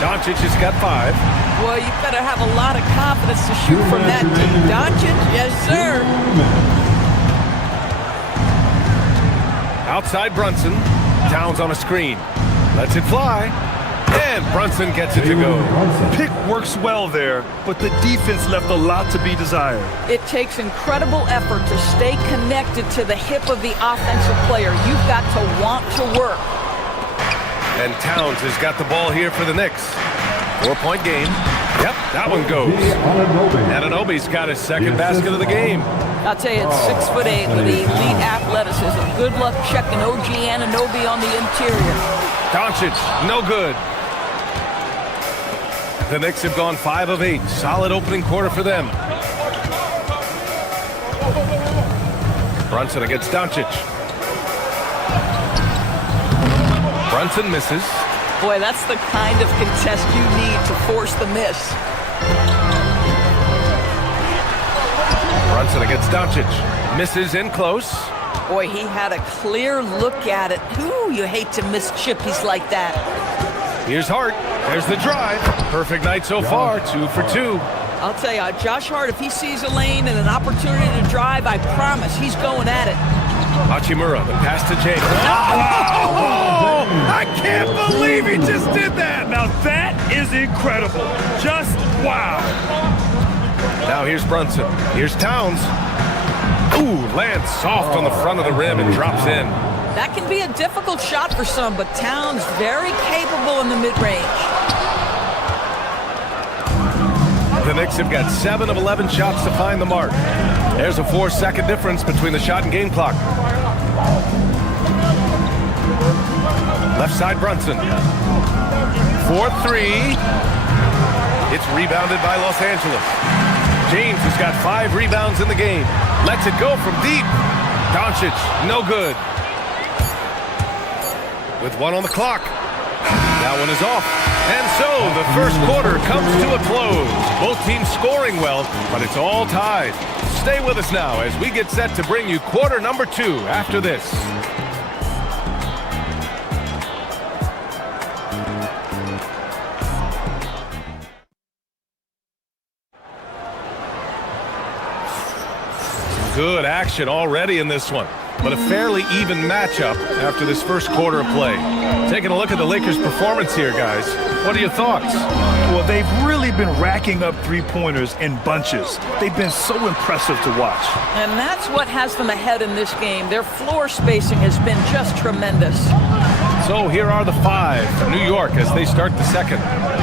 Doncic has got 5. Well, you better have a lot of confidence to shoot from that deep. Doncic, yes, sir. Outside Brunson. Towns on a screen. Lets it fly. And Brunson gets it to go. Pick works well there, but the defense left a lot to be desired. It takes incredible effort to stay connected to the hip of the offensive player. You've got to want to work. And Towns has got the ball here for the Knicks. 4-point game. Yep, that one goes. Anunoby's got his second basket of the game. I'll tell you, it's 6'8" with elite athleticism. Good luck checking OG Anunoby on the interior. Doncic, no good. The Knicks have gone 5 of 8. Solid opening quarter for them. Brunson against Doncic. Brunson misses. Boy, that's the kind of contest you need to force the miss. Brunson against Doncic. Misses in close. Boy, he had a clear look at it. Ooh, you hate to miss chippies like that. Here's Hart. There's the drive. Perfect night so far. 2 for 2. I'll tell you, Josh Hart, if he sees a lane and an opportunity to drive, I promise he's going at it. Hachimura, the pass to James. Oh, I can't believe he just did that. Now that is incredible. Just wow. Now here's Brunson. Here's Towns. Ooh, lands soft on the front of the rim and drops in. That can be a difficult shot for some, but Towns very capable in the mid-range. The Knicks have got 7 of 11 shots to find the mark. There's a 4-second difference between the shot and game clock. Left side Brunson. 4-3. It's rebounded by Los Angeles. James has got 5 rebounds in the game. Lets it go from deep. Doncic, no good. With 1 on the clock. That one is off. And so the first quarter comes to a close. Both teams scoring well, but it's all tied. Stay with us now as we get set to bring you quarter number 2 after this. Good action already in this one, but a fairly even matchup after this first quarter of play. Taking a look at the Lakers' performance here, guys. What are your thoughts? Well, they've really been racking up three-pointers in bunches. They've been so impressive to watch. And that's what has them ahead in this game. Their floor spacing has been just tremendous. So here are the 5 for New York as they start the second.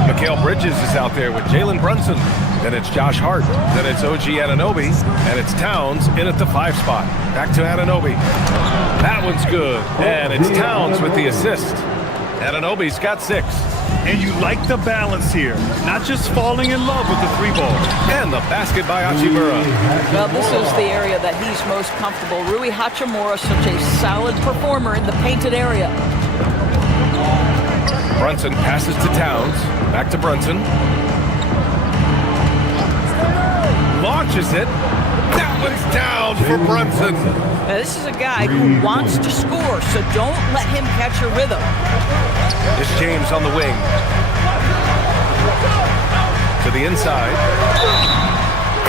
Mikal Bridges is out there with Jalen Brunson. Then it's Josh Hart. Then it's OG Anunoby. And it's Towns in at the 5 spot. Back to Anunoby. That one's good. And it's Towns with the assist. Anunoby's got 6. And you like the balance here. Not just falling in love with the 3 ball. And the basket by Hachimura. Well, this is the area that he's most comfortable. Rui Hachimura, such a solid performer in the painted area. Brunson passes to Towns. Back to Brunson. Launches it. That one's down for Brunson. Now, this is a guy who wants to score, so don't let him catch a rhythm. It's James on the wing. To the inside.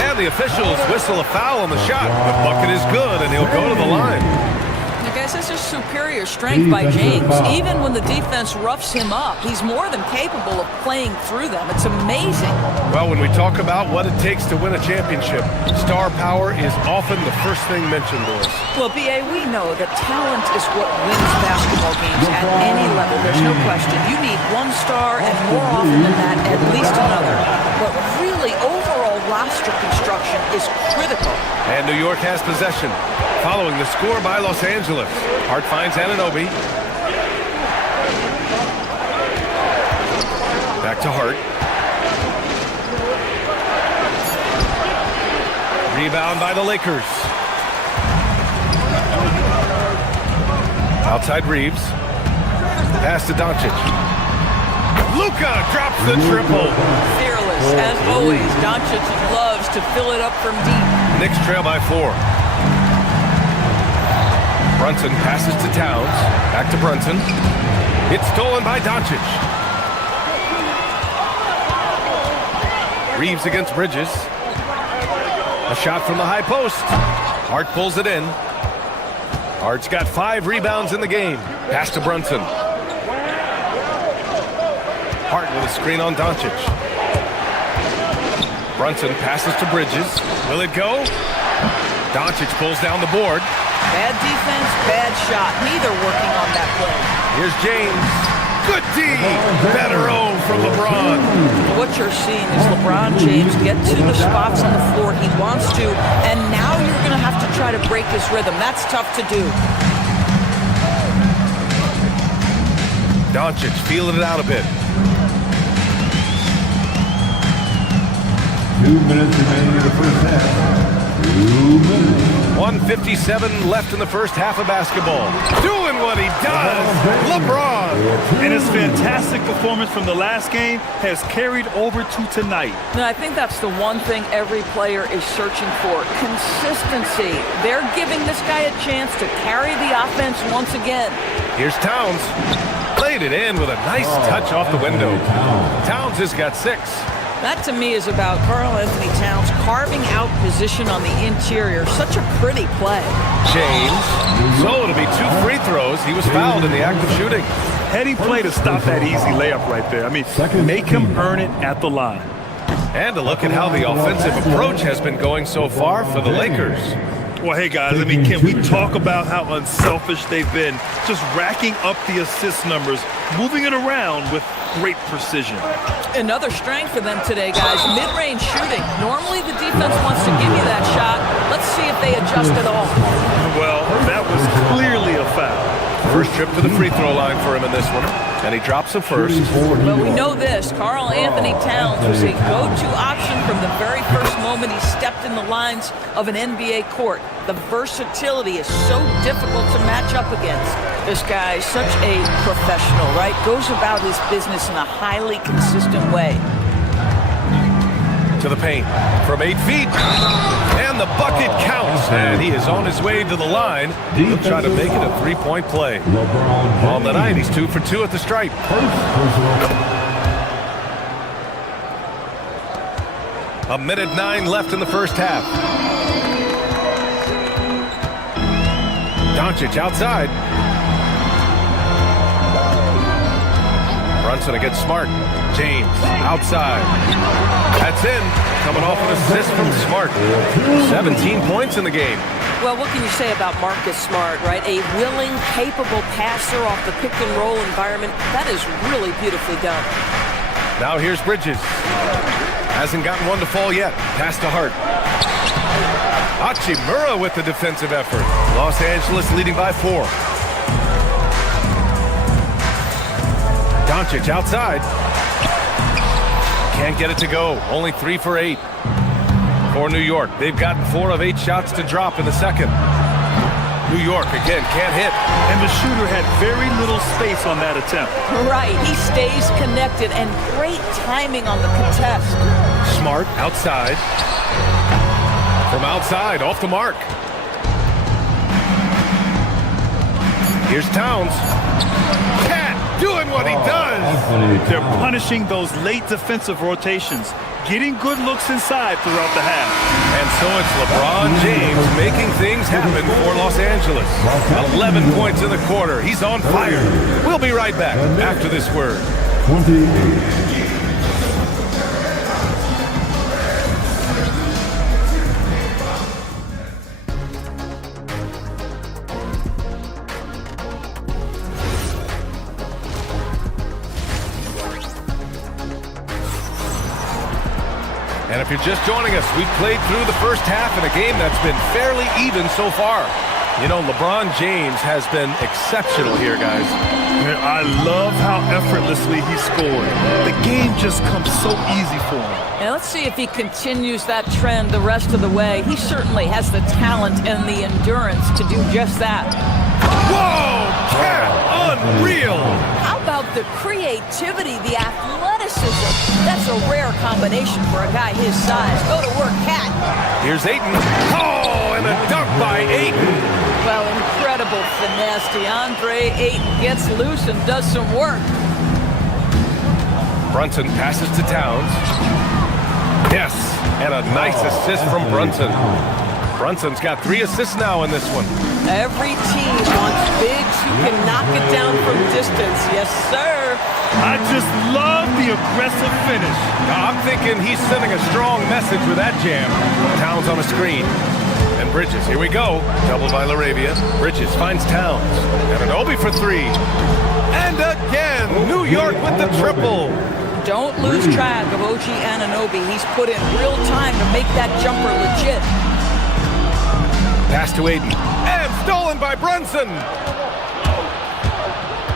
And the officials whistle a foul on the shot. The bucket is good, and he'll go to the line. Now, guys, guys, this is superior strength by James. Even when the defense roughs him up, he's more than capable of playing through them. It's amazing. Well, when we talk about what it takes to win a championship, star power is often the first thing mentioned, boys. Well, B.A., we know that talent is what wins basketball games at any level. There's no question. You need one star, and more often than that, at least another. But really, overall roster construction is critical. And New York has possession. Following the score by Los Angeles. Hart finds Anunoby. Back to Hart. Rebound by the Lakers. Outside Reeves. Pass to Doncic. Luka drops the triple. Fearless, as always. Doncic loves to fill it up from deep. Knicks trail by 4. Brunson passes to Towns. Back to Brunson. It's stolen by Doncic. Reeves against Bridges. A shot from the high post. Hart pulls it in. Hart's got 5 rebounds in the game. Pass to Brunson. Hart with a screen on Doncic. Brunson passes to Bridges. Will it go? Doncic pulls down the board. Bad defense, bad shot. Neither working on that play. Here's James. Good D. Better O from LeBron. What you're seeing is LeBron James get to the spots on the floor he wants to, and now you're going to have to try to break his rhythm. That's tough to do. Doncic feeling it out a bit. 2 minutes remaining in the first half. 2 minutes. 1:57 left in the first half of basketball. Doing what he does. LeBron. And his fantastic performance from the last game has carried over to tonight. And I think that's the one thing every player is searching for. Consistency. They're giving this guy a chance to carry the offense once again. Here's Towns. Played it in with a nice touch off the window. Towns has got 6. That, to me, is about Karl Anthony Towns carving out position on the interior. Such a pretty play. James. So it'll be 2 free throws. He was fouled in the act of shooting. Heading play to stop that easy layup right there. I mean, make him earn it at the line. And a look at how the offensive approach has been going so far for the Lakers. Well, hey, guys, I mean, can we talk about how unselfish they've been? Just racking up the assist numbers, moving it around with great precision. Another strength for them today, guys. Mid-range shooting. Normally the defense wants to give you that shot. Let's see if they adjust at all. Well, that was clearly a foul. First trip to the free throw line for him in this one. And he drops it first. Well, we know this. Karl Anthony Towns was a go-to option from the very first moment he stepped in the lines of an NBA court. The versatility is so difficult to match up against. This guy is such a professional, right? Goes about his business in a highly consistent way. To the paint from 8 feet. And the bucket counts. And he is on his way to the line. He'll try to make it a 3-point play. On the night, he's 2 for 2 at the stripe. A minute 9 left in the first half. Doncic outside. Brunson against Smart. James outside. That's in. Coming off an assist from Smart. 17 points in the game. Well, what can you say about Marcus Smart, right? A willing, capable passer off the pick-and-roll environment. That is really beautifully done. Now here's Bridges. Hasn't gotten one to fall yet. Pass to Hart. Hachimura with the defensive effort. Los Angeles leading by 4. Doncic outside. Can't get it to go. Only 3 for 8 for New York. They've gotten 4 of 8 shots to drop in the second. New York, again, can't hit. And the shooter had very little space on that attempt. Right. He stays connected, and great timing on the contest. Smart outside. From outside, off the mark. Here's Towns. Cat doing what he does. They're punishing those late defensive rotations, getting good looks inside throughout the half. And so it's LeBron James making things happen for Los Angeles. 11 points in the quarter. He's on fire. We'll be right back after this word. 28. And if you're just joining us, we've played through the first half in a game that's been fairly even so far. You know, LeBron James has been exceptional here, guys. I love how effortlessly he scored. The game just comes so easy for him. And let's see if he continues that trend the rest of the way. He certainly has the talent and the endurance to do just that. Whoa! Cat! Unreal! How about the creativity, the athleticism? That's a rare combination for a guy his size. Go to work, Cat. Here's Ayton. Oh, and a dunk by Ayton. Well, incredible finesse. DeAndre Ayton gets loose and does some work. Brunson passes to Towns. Yes, and a nice assist from Brunson. Brunson's got 3 assists now in this one. Every team wants bigs who can knock it down from distance. Yes, sir. I just love the aggressive finish. I'm thinking he's sending a strong message with that jam. Towns on a screen. And Bridges, here we go. Doubled by LaRavia. Bridges finds Towns. Anunoby for 3. And again, New York with the triple. Don't lose track of OG Anunoby. He's put in real time to make that jumper legit. Pass to Ayton. And stolen by Brunson.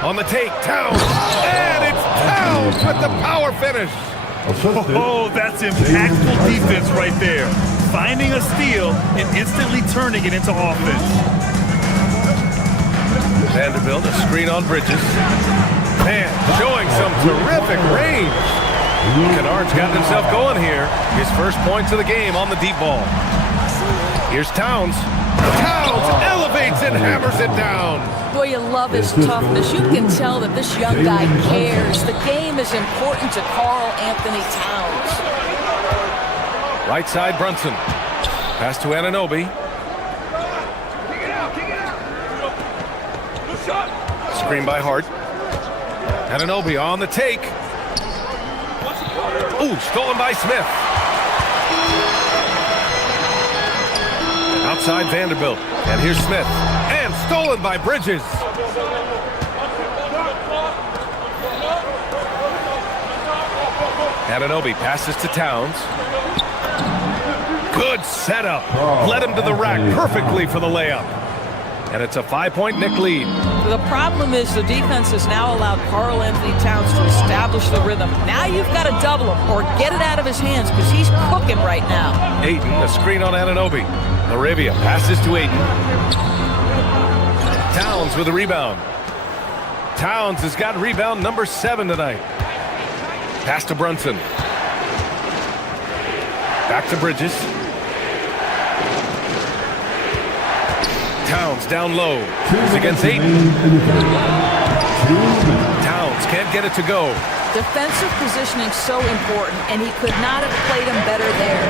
On the take, Towns. And it's Towns with the power finish. Oh, that's impactful defense right there. Finding a steal and instantly turning it into offense. Vanderbilt, a screen on Bridges. Man, showing some terrific range. Kennard's gotten himself going here. His first points of the game on the deep ball. Here's Towns. Towns elevates and hammers it down. Boy, you love his toughness. You can tell that this young guy cares. The game is important to Karl Anthony Towns. Right side, Brunson. Pass to Anunoby. Screen by Hart. Anunoby on the take. Ooh, stolen by Smith. Outside Vanderbilt. And here's Smith. And stolen by Bridges. Anunoby passes to Towns. Good setup. Led him to the rack perfectly for the layup. And it's a 5-point Knick lead. The problem is the defense has now allowed Karl Anthony Towns to establish the rhythm. Now you've got to double him or get it out of his hands because he's cooking right now. Ayton, a screen on Anunoby. LaRavia passes to Ayton. Towns with a rebound. Towns has got rebound number 7 tonight. Pass to Brunson. Back to Bridges. Towns down low. He's against Ayton. Towns can't get it to go. Defensive positioning so important, and he could not have played him better there.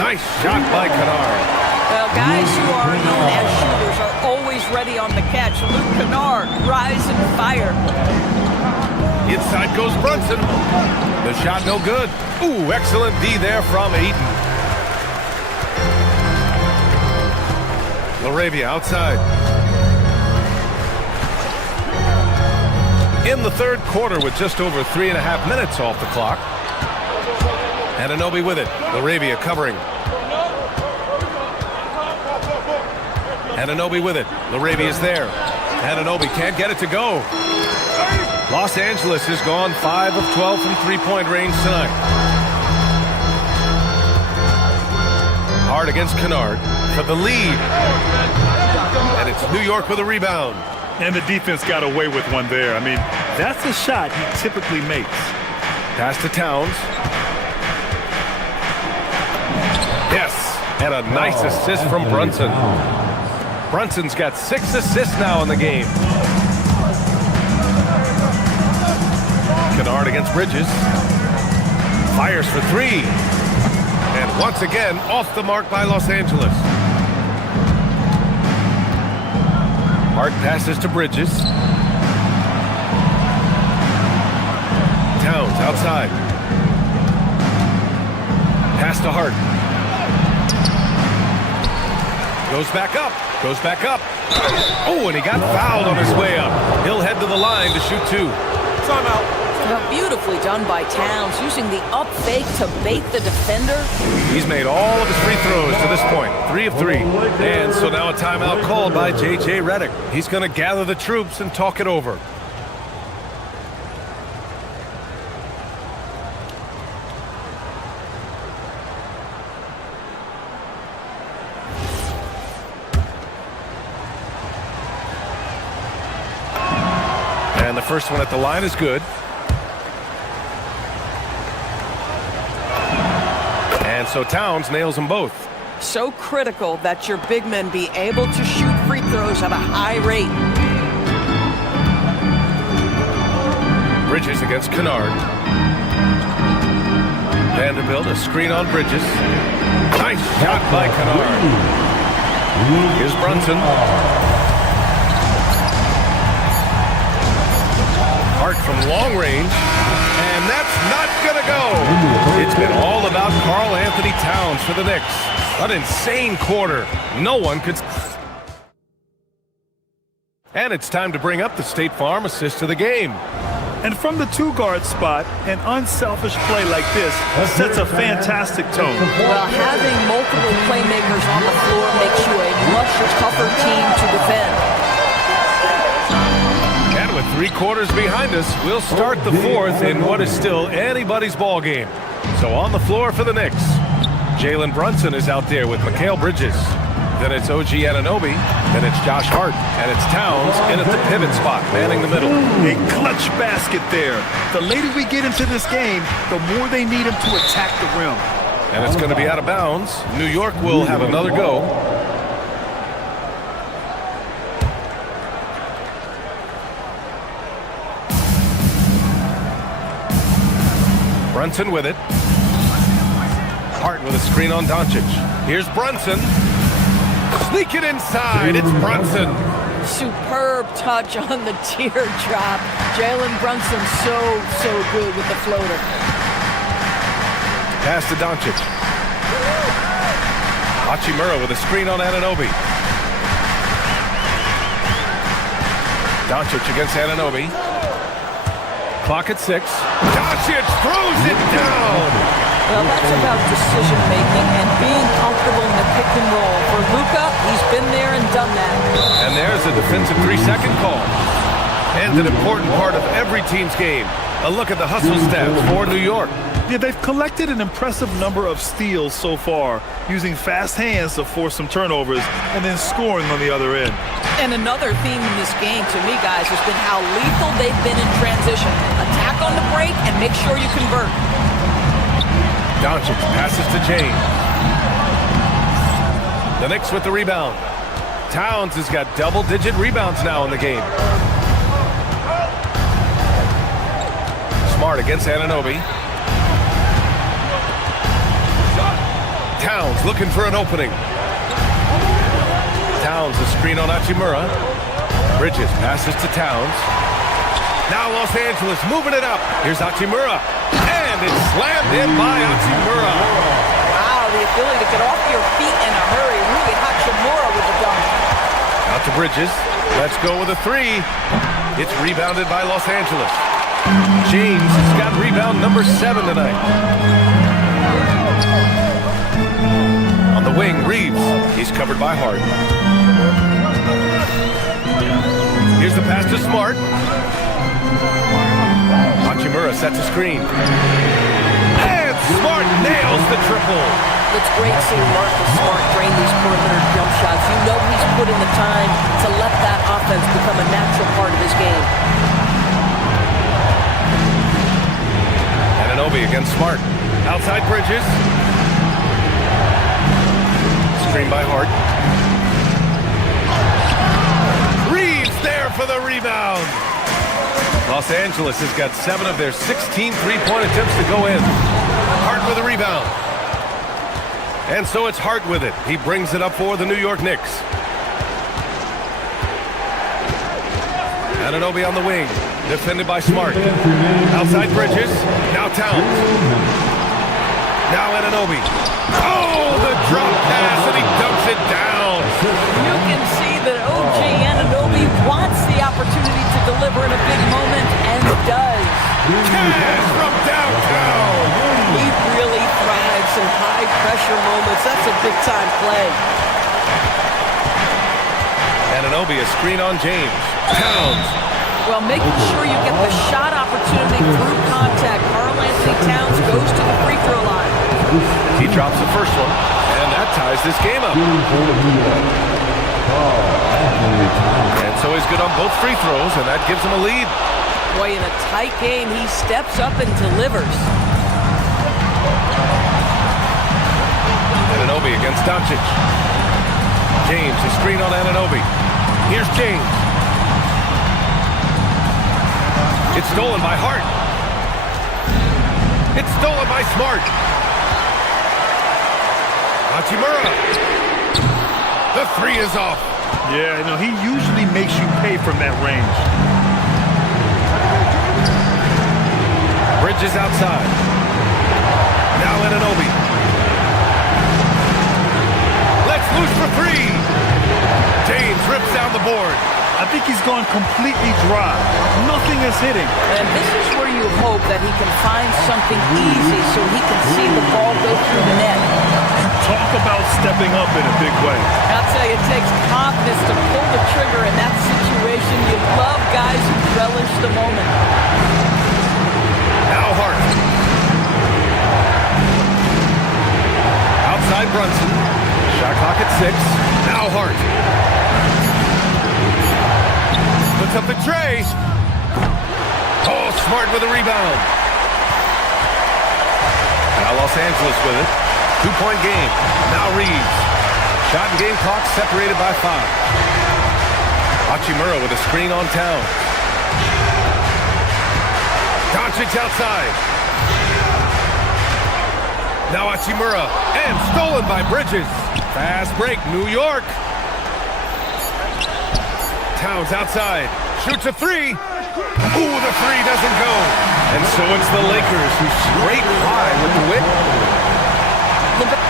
Nice shot by Kennard. Well, guys who are known as shooters are always ready on the catch. Luke Kennard, rise and fire. Inside goes Brunson. The shot no good. Ooh, excellent D there from Ayton. LaRavia outside. In the third quarter with just over 3.5 minutes off the clock. Anunoby with it. LaRavia covering. Anunoby with it. LaRavia's there. Anunoby can't get it to go. Los Angeles has gone 5 of 12 from three-point range tonight. Hard against Kennard for the lead. And it's New York with a rebound. And the defense got away with one there. I mean, that's a shot he typically makes. Pass to Towns. Yes, and a nice assist from Brunson. Brunson's got 6 assists now in the game. Kennard against Bridges. Fires for three. And once again, off the mark by Los Angeles. Hart passes to Bridges. Towns outside. Pass to Hart. Goes back up. Goes back up. Oh, and he got fouled on his way up. He'll head to the line to shoot two. Timeout. Beautifully done by Towns, using the up fake to bait the defender. He's made all of his free throws to this point, 3 of 3. And so now a timeout called by J.J. Redick. He's going to gather the troops and talk it over. And the first one at the line is good. And so Towns nails them both. So critical that your big men be able to shoot free throws at a high rate. Bridges against Kennard. Vanderbilt, a screen on Bridges. Nice shot by Kennard. Here's Brunson. Hart from long range. And that's not going to go. It's been all about Karl Anthony Towns for the Knicks. An insane quarter. No one could... And it's time to bring up the State Farm assist of the game. And from the two-guard spot, an unselfish play like this sets a fantastic tone. Well, having multiple playmakers on the floor makes you a much tougher team to defend. And with 3 quarters behind us, we'll start the fourth in what is still anybody's ball game. So on the floor for the Knicks, Jalen Brunson is out there with Mikal Bridges. Then it's OG Anunoby. Then it's Josh Hart. And it's Towns in at the pivot spot, manning the middle. A clutch basket there. The later we get into this game, the more they need him to attack the rim. And it's going to be out of bounds. New York will have another go. Brunson with it. Hart with a screen on Doncic. Here's Brunson. Sneak it inside. It's Brunson. Superb touch on the teardrop. Jalen Brunson so good with the floater. Pass to Doncic. Hachimura with a screen on Anunoby. Doncic against Anunoby. Clock at 6. Doncic throws it down. Well, that's about decision-making and being comfortable in the pick and roll. For Luka, he's been there and done that. And there's a defensive 3-second call. And an important part of every team's game. A look at the hustle stats for New York. Yeah, they've collected an impressive number of steals so far, using fast hands to force some turnovers and then scoring on the other end. And another theme in this game, to me, guys, has been how lethal they've been in transition. Attack on the break and make sure you convert. Doncic passes to James. The Knicks with the rebound. Towns has got double-digit rebounds now in the game. Smart against Anunoby. Towns looking for an opening. Towns a screen on Hachimura. Bridges passes to Towns. Now Los Angeles moving it up. Here's Hachimura. And it's slammed in by Hachimura. Wow, the ability to get off your feet in a hurry. Really Hachimura with the dunk. Out to Bridges. Let's go with a 3. It's rebounded by Los Angeles. James has got rebound number 7 tonight. On the wing, Reeves. He's covered by Hart. Here's the pass to Smart. Hachimura sets a screen. And Smart nails the triple. It's great seeing Marcus Smart drain these perimeter jump shots. You know he's put in the time to let that offense become a natural part of his game. Anunoby against Smart. Outside Bridges. Screen by Hart. Reeves there for the rebound. Los Angeles has got 7 of their 16 three-point attempts to go in. Hart with a rebound. And so it's Hart with it. He brings it up for the New York Knicks. Anunoby on the wing. Defended by Smart. Outside Bridges. Now Towns. Now Anunoby. Oh, the drop pass, and he dumps it down. You can see that OG Anunoby wants the opportunity to deliver in a big moment, and does. Cash from downtown. He really thrives in high-pressure moments. That's a big-time play. Anunoby, a screen on James. Towns. Well, making sure you get the shot opportunity through contact. Karl-Anthony Towns goes to the free throw line. He drops the first one, and that ties this game up. And so he's good on both free throws, and that gives him a lead. Boy, in a tight game, he steps up and delivers. Anunoby against Doncic. James, a screen on Anunoby. Here's James. It's stolen by Hart. It's stolen by Smart. Hachimura. The three is off. Yeah, no, he usually makes you pay from that range. Bridges outside. Now Anunoby. Let's loose for three. James rips down the board. I think he's gone completely dry. Nothing is hitting. And this is where you hope that he can find something easy so he can see the ball go through the net. Talk about stepping up in a big way. I'll tell you, it takes confidence to pull the trigger in that situation. You love guys who relish the moment. Now Hart. Outside Brunson. Shot clock at 6. Now Hart. Puts up the tray. Oh, Smart with a rebound. Now Los Angeles with it. 2-point game. Now Reeves. Shot and game clock separated by 5. Hachimura with a screen on Towns. Doncic outside. Now Hachimura. And stolen by Bridges. Fast break, New York. Towns outside. Shoots a three. Ooh, the three doesn't go. And so it's the Lakers who scrape by with the win.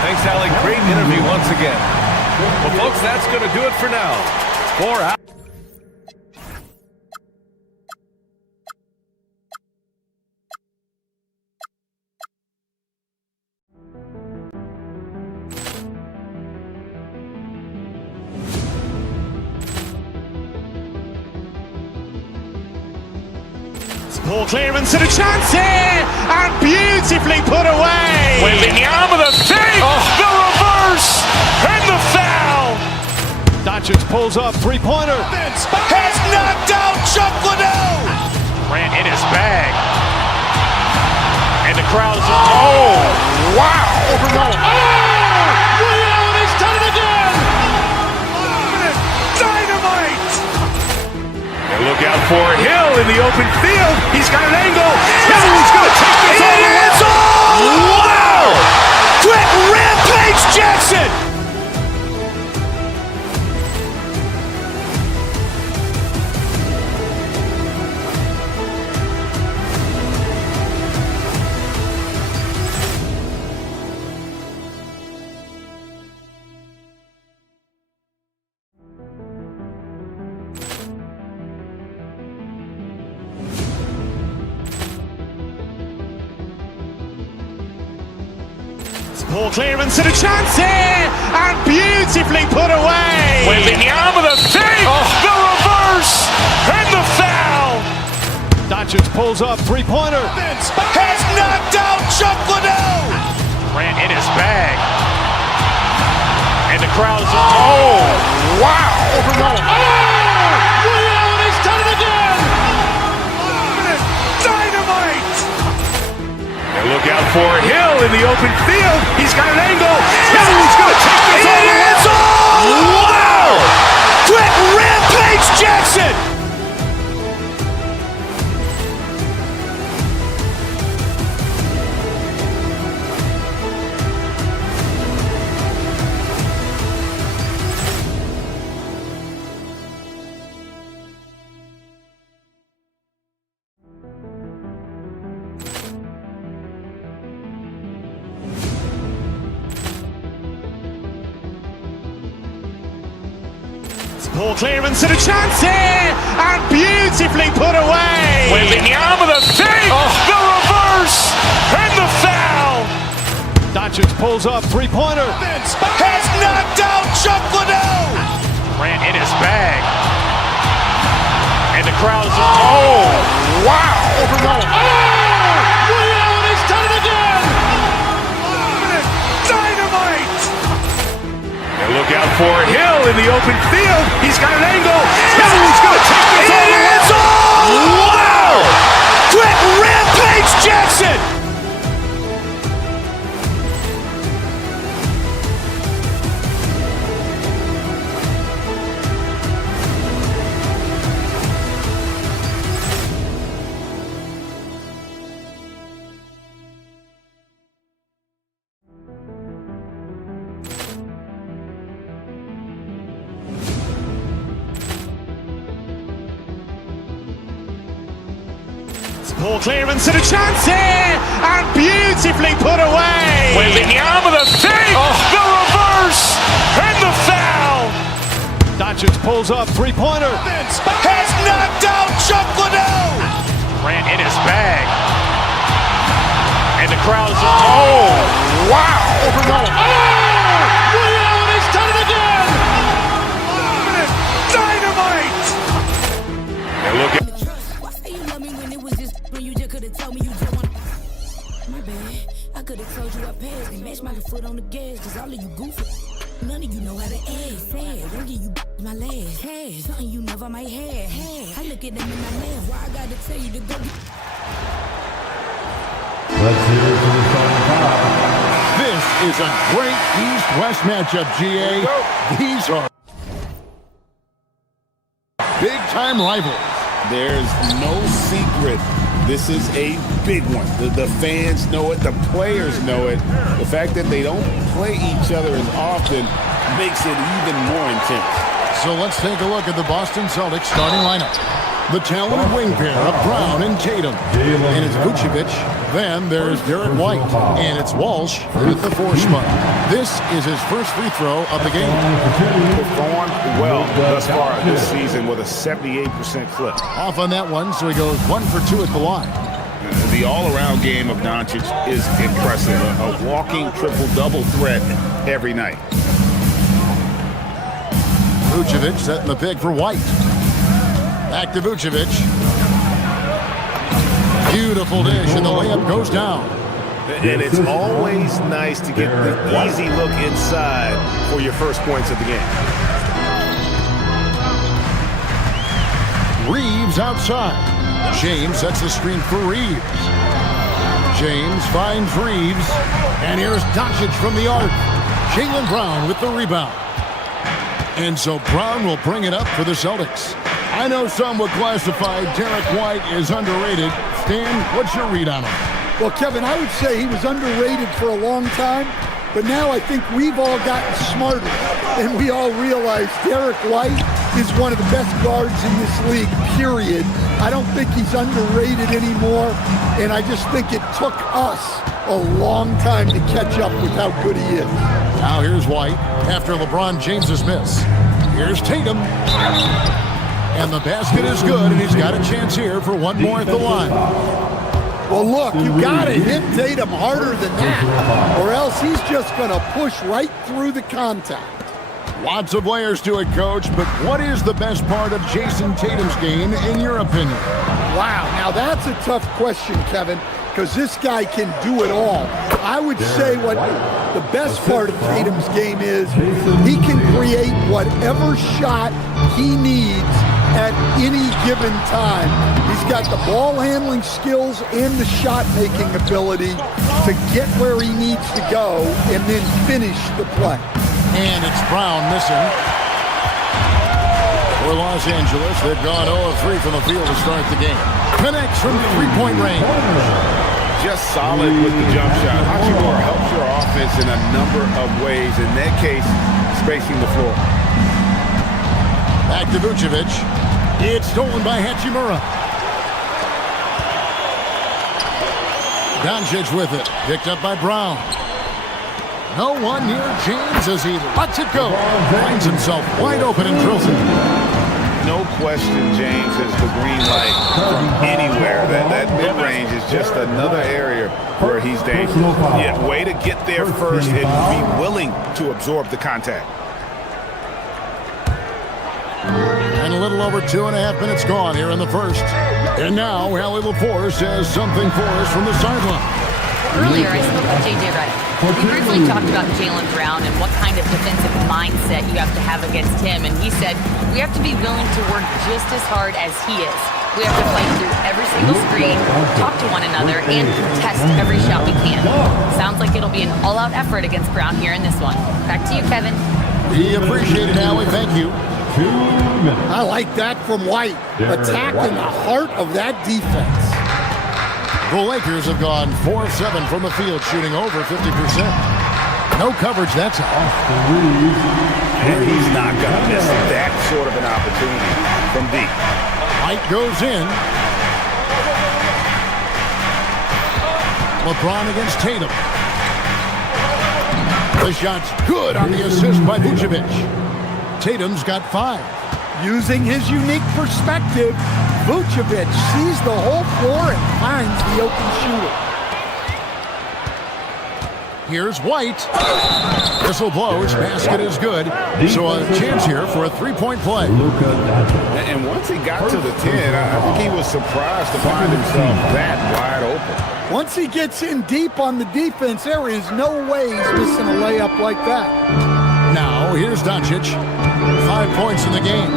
Thanks, Alec. Great interview once again. Well, folks, that's going to do it for now. 4 hours. Ball clearance and a chance here, and beautifully put away. Wembanyama the fake, the reverse, and the foul. Doncic pulls up, three-pointer. Has knocked out Chuck Liddell. Ran in his bag, and the crowd is wow! He's done it again. Dynamite! And look out for Hill in the open field. He's got an angle. He's going to take this all the way. Wow! Quick Rampage Jackson! Ball clearance and a chance here, and beautifully put away. Wembanyama the fake, the reverse, and the foul. Doncic pulls up, three-pointer. Has knocked out Chuck Liddell. Ran in his bag, and the crowd is wow! He's done it again. Dynamite! And look out for Hill in the open field. He's got an angle. He's going to take this all the way. Wow! Quick Rampage Jackson! Ball clearance and a chance here, and beautifully put away. Wembanyama the fake, the reverse, and the foul. Doncic pulls up, three-pointer. Has knocked out Chuck Liddell. Ran in his bag. And the crowd is, wow. Overrun. Ray Allen has done it again. Dynamite. And look out for Hill in the open field. He's got an angle. He's going to take this all the way. Wow. Brett Rampage Jackson. Ball clearance and a chance here, and beautifully put away. Wembanyama the fake, the reverse, and the foul. Doncic pulls up, three-pointer. Has knocked out Chuck Liddell. Ran in his bag. And the crowd is, wow. Overrun. Ray Allen has done it again. Dynamite. And look at I could have told you I passed and matched my foot on the gas, cause all of you goofy. None of you know how to act. Sad, don't give you my last. Hey, something you never might have. Hey, I look at them and I laugh. Why I gotta tell you to go get... Let's hear it for the starting five. This is a great East-West matchup, GA. These are big-time rivals. There's no secret. This is a big one. The fans know it. The players know it. The fact that they don't play each other as often makes it even more intense. So let's take a look at the Boston Celtics starting lineup. The talented wing pair of Brown and Tatum. And it's Vucevic. Then there's Derek White. And it's Walsh with the four spot. This is his first free throw of the game. Performed well thus far this season with a 78% clip. Off on that one, so he goes 1 for 2 at the line. The all-around game of Doncic is impressive. A walking triple-double threat every night. Vucevic setting the pick for White. Back to Vucevic. Beautiful dish, and the layup goes down. And it's always nice to get the easy look inside for your first points of the game. Reeves outside. James sets the screen for Reeves. James finds Reeves. And here's Doncic from the arc. Jaylen Brown with the rebound. And so Brown will bring it up for the Celtics. I know some would classify Derek White as underrated. Stan, what's your read on him? Well, Kevin, I would say he was underrated for a long time, but now I think we've all gotten smarter, and we all realize Derek White is one of the best guards in this league, period. I don't think he's underrated anymore, and I just think it took us a long time to catch up with how good he is. Now here's White after LeBron James's miss. Here's Tatum. And the basket is good, and he's got a chance here for one more at the line. Well, look, you got to hit Tatum harder than that, or else he's just going to push right through the contact. Lots of layers to it, Coach, but what is the best part of Jason Tatum's game, in your opinion? Wow, now that's a tough question, Kevin, because this guy can do it all. I would say what the best part of Tatum's game is he can create whatever shot he needs at any given time. He's got the ball handling skills and the shot making ability to get where he needs to go and then finish the play. And it's Brown missing. For Los Angeles, they've gone 0-3 from the field to start the game. Connects from three-point range. Just solid with the jump shot. Hachimura helps your offense in a number of ways. In that case, spacing the floor. Back to Vucevic. It's stolen by Hachimura. Doncic with it. Picked up by Brown. No one near James as he lets it go. Finds himself wide open and drills it. No question, James has the green light from anywhere. That mid-range is just another area where he's dangerous. Yeah, way to get there first and be willing to absorb the contact. And a little over 2.5 minutes gone here in the first. And now Allie LaForce has something for us from the sideline. Earlier, I spoke with J.J. Redick. We briefly talked about Jaylen Brown and what kind of defensive mindset you have to have against him. And he said, we have to be willing to work just as hard as he is. We have to fight through every single screen, talk to one another, and contest every shot we can. Sounds like it'll be an all-out effort against Brown here in this one. Back to you, Kevin. We appreciate it, Allie. Thank you. 2 minutes. I like that from White. Attacking the heart of that defense. The Lakers have gone 4 of 7 from the field, shooting over 50%. No coverage, that's all. And he's not going to miss that sort of an opportunity from deep. White goes in. LeBron against Tatum. The shot's good on the assist by Vucevic. Tatum's got 5. Using his unique perspective, Vucevic sees the whole floor and finds the open shooter. Here's White. Whistle blows. Basket is good. So a chance here for a three-point play. And once he got to the 10, I think he was surprised to find himself that wide open. Once he gets in deep on the defense, there is no way he's missing a layup like that. Now, here's Doncic. 5 points in the game.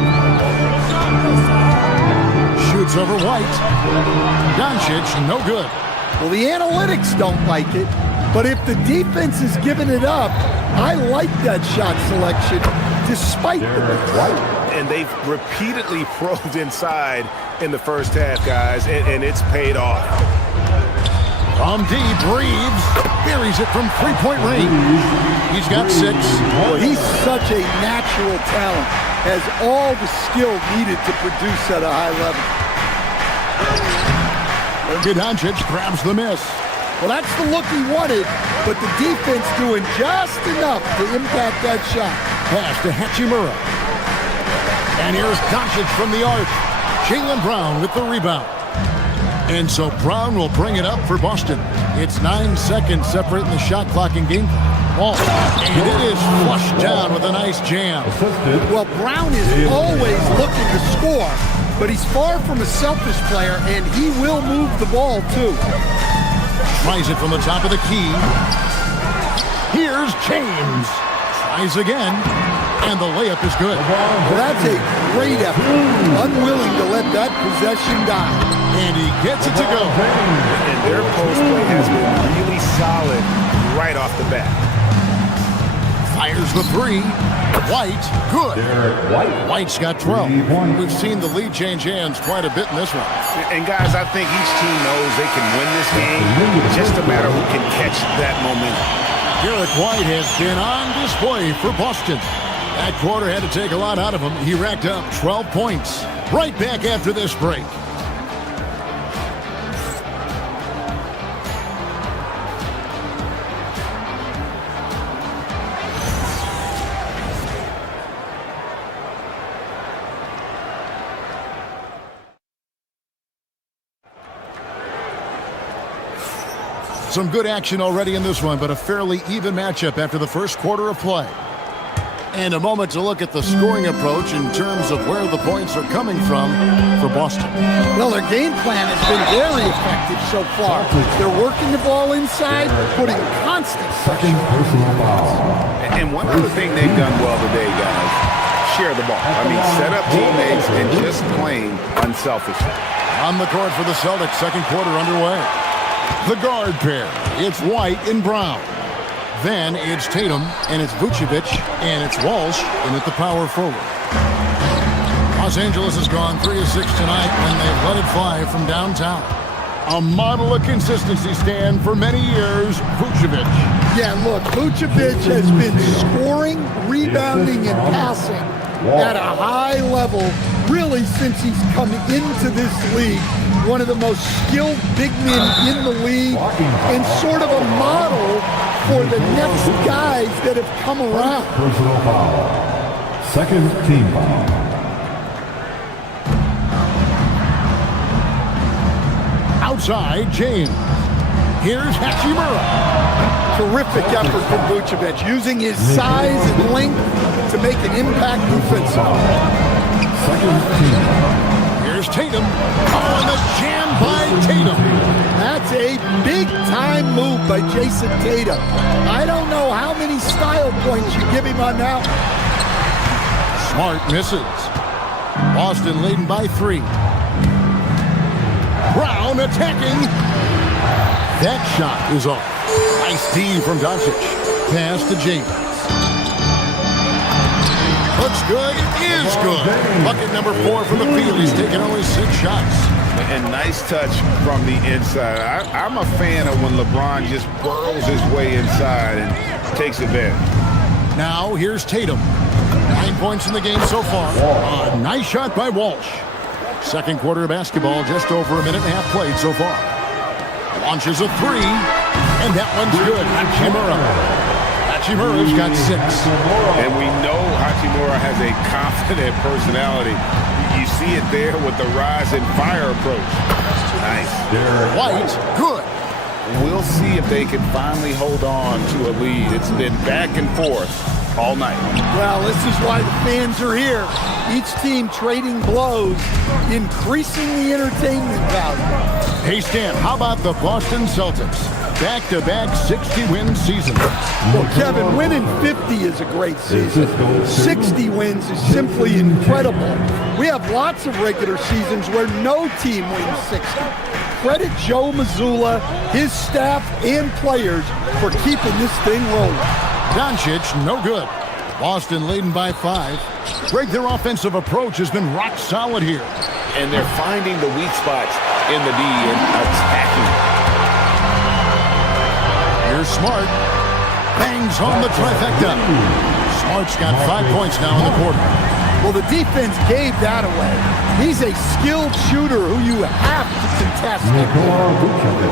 Shoots over White. Doncic, no good. Well, the analytics don't like it, but if the defense is giving it up, I like that shot selection despite the miss. And they've repeatedly probed inside in the first half, guys, and it's paid off. From deep, Reeves buries it from three-point range. He's got 6. Well, he's such a natural talent, has all the skill needed to produce at a high level. Doncic grabs the miss. Well, that's the look he wanted, but the defense doing just enough to impact that shot. Pass to Hachimura. And here's Doncic from the arc. Jaylen Brown with the rebound. And so Brown will bring it up for Boston. It's 9 seconds separating the shot clock and game ball. And it is flushed down with a nice jam. Well, Brown is always looking to score, but he's far from a selfish player, and he will move the ball, too. Tries it from the top of the key. Here's James. Tries again, and the layup is good. Well, that's a great effort. Unwilling to let that possession die. And he gets it to go. And their post play has been really solid right off the bat. Fires the 3. White, good. White's got 12. We've seen the lead change hands quite a bit in this one. And guys, I think each team knows they can win this game. Just a matter who can catch that momentum. Derek White has been on display for Boston. That quarter had to take a lot out of him. He racked up 12 points. Right back after this break. Some good action already in this one, but a fairly even matchup after the first quarter of play. And a moment to look at the scoring approach in terms of where the points are coming from for Boston. Well, their game plan has been very effective so far. They're working the ball inside, putting constant pressure. And one other thing they've done well today, guys, share the ball. I mean, set up teammates and just playing unselfishly. On the court for the Celtics, second quarter underway. The guard pair, it's White and Brown. Then it's Tatum, and it's Vucevic, and it's Walsh, and at the power forward. Los Angeles has gone 3 of 6 tonight when they've let it fly from downtown. A model of consistency, Stan, for many years, Vucevic. Yeah, look, Vucevic has been scoring, rebounding, and passing at a high level really, since he's come into this league, one of the most skilled big men in the league and sort of a model for the next guys that have come around. Personal foul. Second team foul. Outside, James. Here's Hachimura. Terrific effort from Vucevic, using his size and length to make an impact defensively. Here's Tatum. Oh, and the jam by Tatum. That's a big-time move by Jason Tatum. I don't know how many style points you give him on that. Smart misses. Boston leading by 3. Brown attacking. That shot is off. Nice D from Doncic. Pass to James. Looks good. Is good. Bucket number 4 from the field. He's taken only 6 shots. And nice touch from the inside. I'm a fan of when LeBron just burrows his way inside and takes advantage. Now here's Tatum. 9 points in the game so far. A nice shot by Walsh. Second quarter of basketball, just over a minute and a half played so far. Launches a 3, and that one's good. Hachimura's got 6. And we know Hachimura has a confident personality. You see it there with the rise and fire approach. Nice. White, good. We'll see if they can finally hold on to a lead. It's been back and forth all night. Well, this is why the fans are here. Each team trading blows, increasing the entertainment value. Hey, Stan, how about the Boston Celtics? Back-to-back 60-win seasons. Well, Kevin, winning 50 is a great season. 60 wins is simply incredible. We have lots of regular seasons where no team wins 60. Credit Joe Mazzulla, his staff, and players for keeping this thing rolling. Doncic, no good. Boston leading by 5. Greg, their offensive approach has been rock solid here. And they're finding the weak spots in the D and attacking. Here's Smart. Bangs home the trifecta. Smart's got 5 points now in the quarter. Well, the defense gave that away. He's a skilled shooter who you have to contest.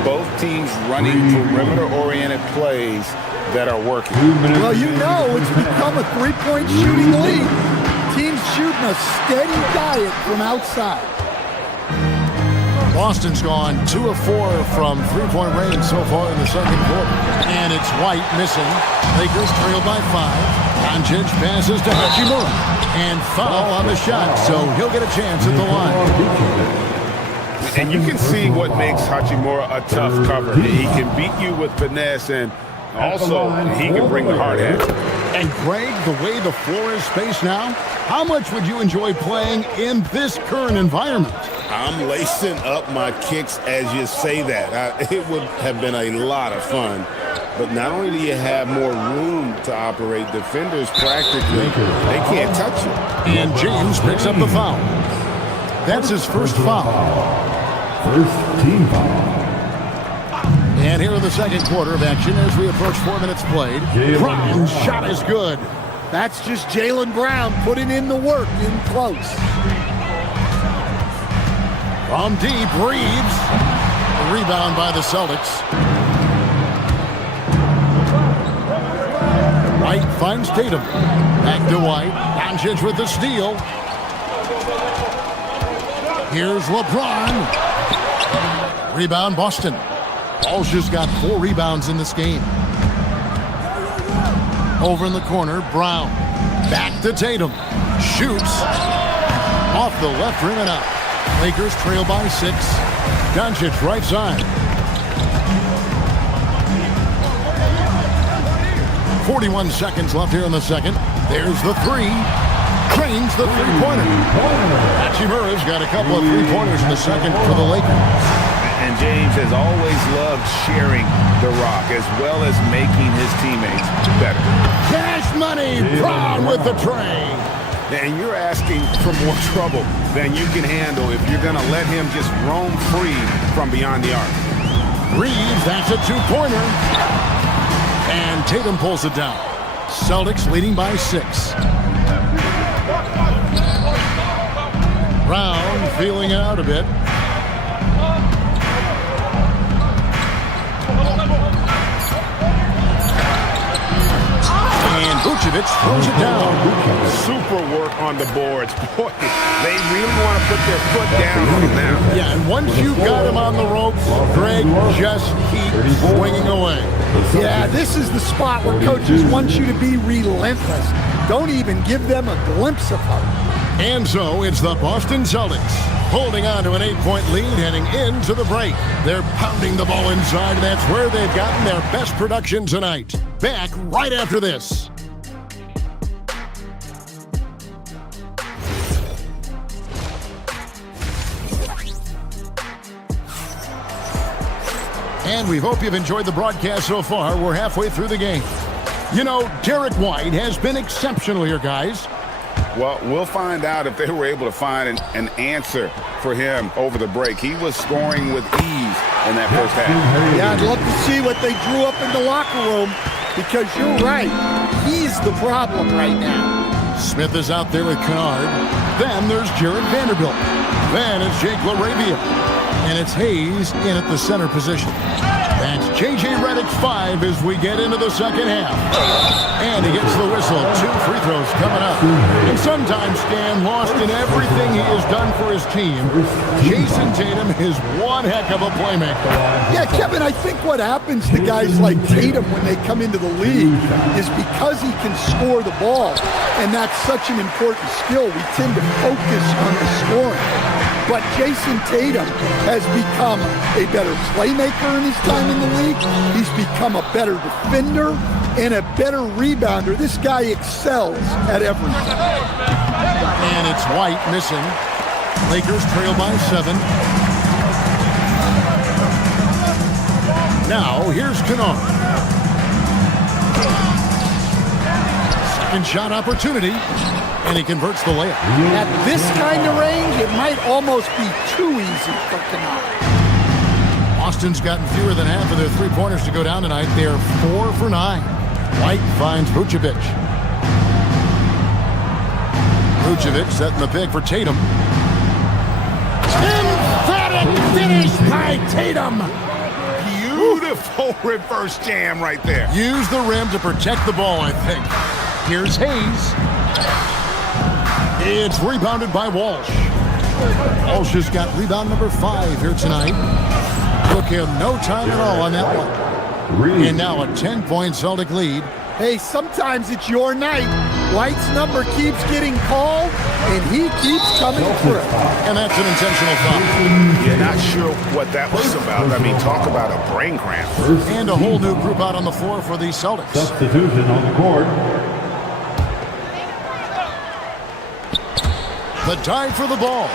Both teams running perimeter-oriented plays that are working. Well, you know it's become a three-point shooting league. Teams shooting a steady diet from outside. Boston's gone 2 of 4 from three-point range so far in the second quarter. And it's White missing. Lakers trail by 5. Doncic passes to Hachimura. And foul on the shot, so he'll get a chance at the line. And you can see what makes Hachimura a tough cover. He can beat you with finesse, and also he can bring the hard hat. And Greg, the way the floor is spaced now, how much would you enjoy playing in this current environment? I'm lacing up my kicks as you say that. It would have been a lot of fun. But not only do you have more room to operate, defenders practically, they can't touch you. And James picks up the foul. That's his first foul. First team foul. And here in the second quarter of action as we approach 4 minutes played. Brown's shot is good. That's just Jaylen Brown putting in the work in close. From deep, Reeves. A rebound by the Celtics. White finds Tatum. Back to White. Doncic with the steal. Here's LeBron. Rebound, Boston. Walsh has got 4 rebounds in this game. Over in the corner, Brown. Back to Tatum. Shoots. Off the left rim and out. Lakers trail by 6. Doncic right side. 41 seconds left here in the second. There's the 3. Cranes the three-pointer. Hachimura's got a couple of three-pointers in the second for the Lakers. And James has always loved sharing the rock as well as making his teammates better. Cash money, Brown with the tray. And you're asking for more trouble than you can handle if you're going to let him just roam free from beyond the arc. Reeves, that's a 2-pointer. And Tatum pulls it down. Celtics leading by 6. Brown feeling it out a bit. And Vucevic throws it down. Super work on the boards. Boy, they really want to put their foot down on him now. Yeah, and once you've got him on the ropes, Greg, just keep swinging away. Yeah, this is the spot where coaches want you to be relentless. Don't even give them a glimpse of hope. And so it's the Boston Celtics holding on to an 8-point lead heading into the break. They're pounding the ball inside, and that's where they've gotten their best production tonight. Back right after this. And we hope you've enjoyed the broadcast so far. We're halfway through the game. You know, Derek White has been exceptional here, guys. Well, we'll find out if they were able to find an answer for him over the break. He was scoring with ease in that first half. Yeah, I'd love to see what they drew up in the locker room, because you're right. He's the problem right now. Smith is out there with Kennard. Then there's Jared Vanderbilt. Then it's Jake LaRavia. And it's Hayes in at the center position. That's J.J. Redick's 5 as we get into the second half. And he gets the whistle. 2 free throws coming up. And sometimes Stan, lost in everything he has done for his team, Jason Tatum is one heck of a playmaker. Yeah, Kevin, I think what happens to guys like Tatum when they come into the league is because he can score the ball, and that's such an important skill, we tend to focus on the scoring. But Jason Tatum has become a better playmaker in his time in the league. He's become a better defender and a better rebounder. This guy excels at everything. And it's White missing. Lakers trail by 7. Now, here's Kennard. Second shot opportunity. And he converts the layup. At this kind of range, it might almost be too easy for Kennard. Boston's gotten fewer than half of their three-pointers to go down tonight. They're 4 for 9. White finds Vucevic. Vucevic setting the pick for Tatum. Emphatic finish by Tatum. Beautiful reverse jam right there. Use the rim to protect the ball, I think. Here's Hayes. It's rebounded by Walsh. Walsh has got rebound number 5 here tonight. Took him no time at all on that one. And now a 10-point Celtic lead. Hey, sometimes it's your night. White's number keeps getting called, and he keeps coming through. And that's an intentional foul. You're not sure what that was about. I mean, talk about a brain cramp. And a whole new group out on the floor for the Celtics. Substitution on the court. The dive for the ball.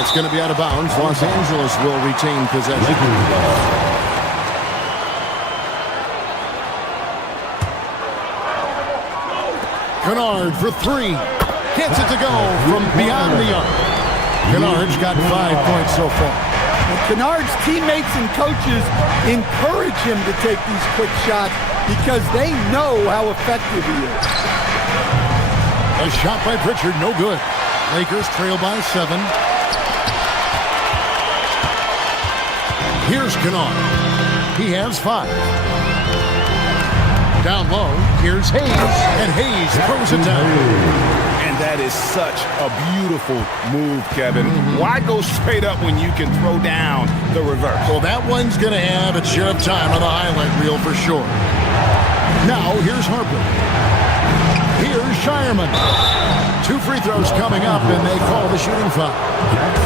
It's going to be out of bounds. Los Angeles will retain possession. Kennard for 3. Gets it to go from beyond the arc. Kennard's got 5 points so far. And Kennard's teammates and coaches encourage him to take these quick shots because they know how effective he is. A shot by Pritchard, no good. Lakers trail by 7. Here's Kennard. He has 5. Down low, here's Hayes, and Hayes throws it down. And that is such a beautiful move, Kevin. Why go straight up when you can throw down the reverse? Well, that one's going to have its share of time on the highlight reel for sure. Now, here's Harper. Here's Shireman. 2 free throws coming up, and they call the shooting foul.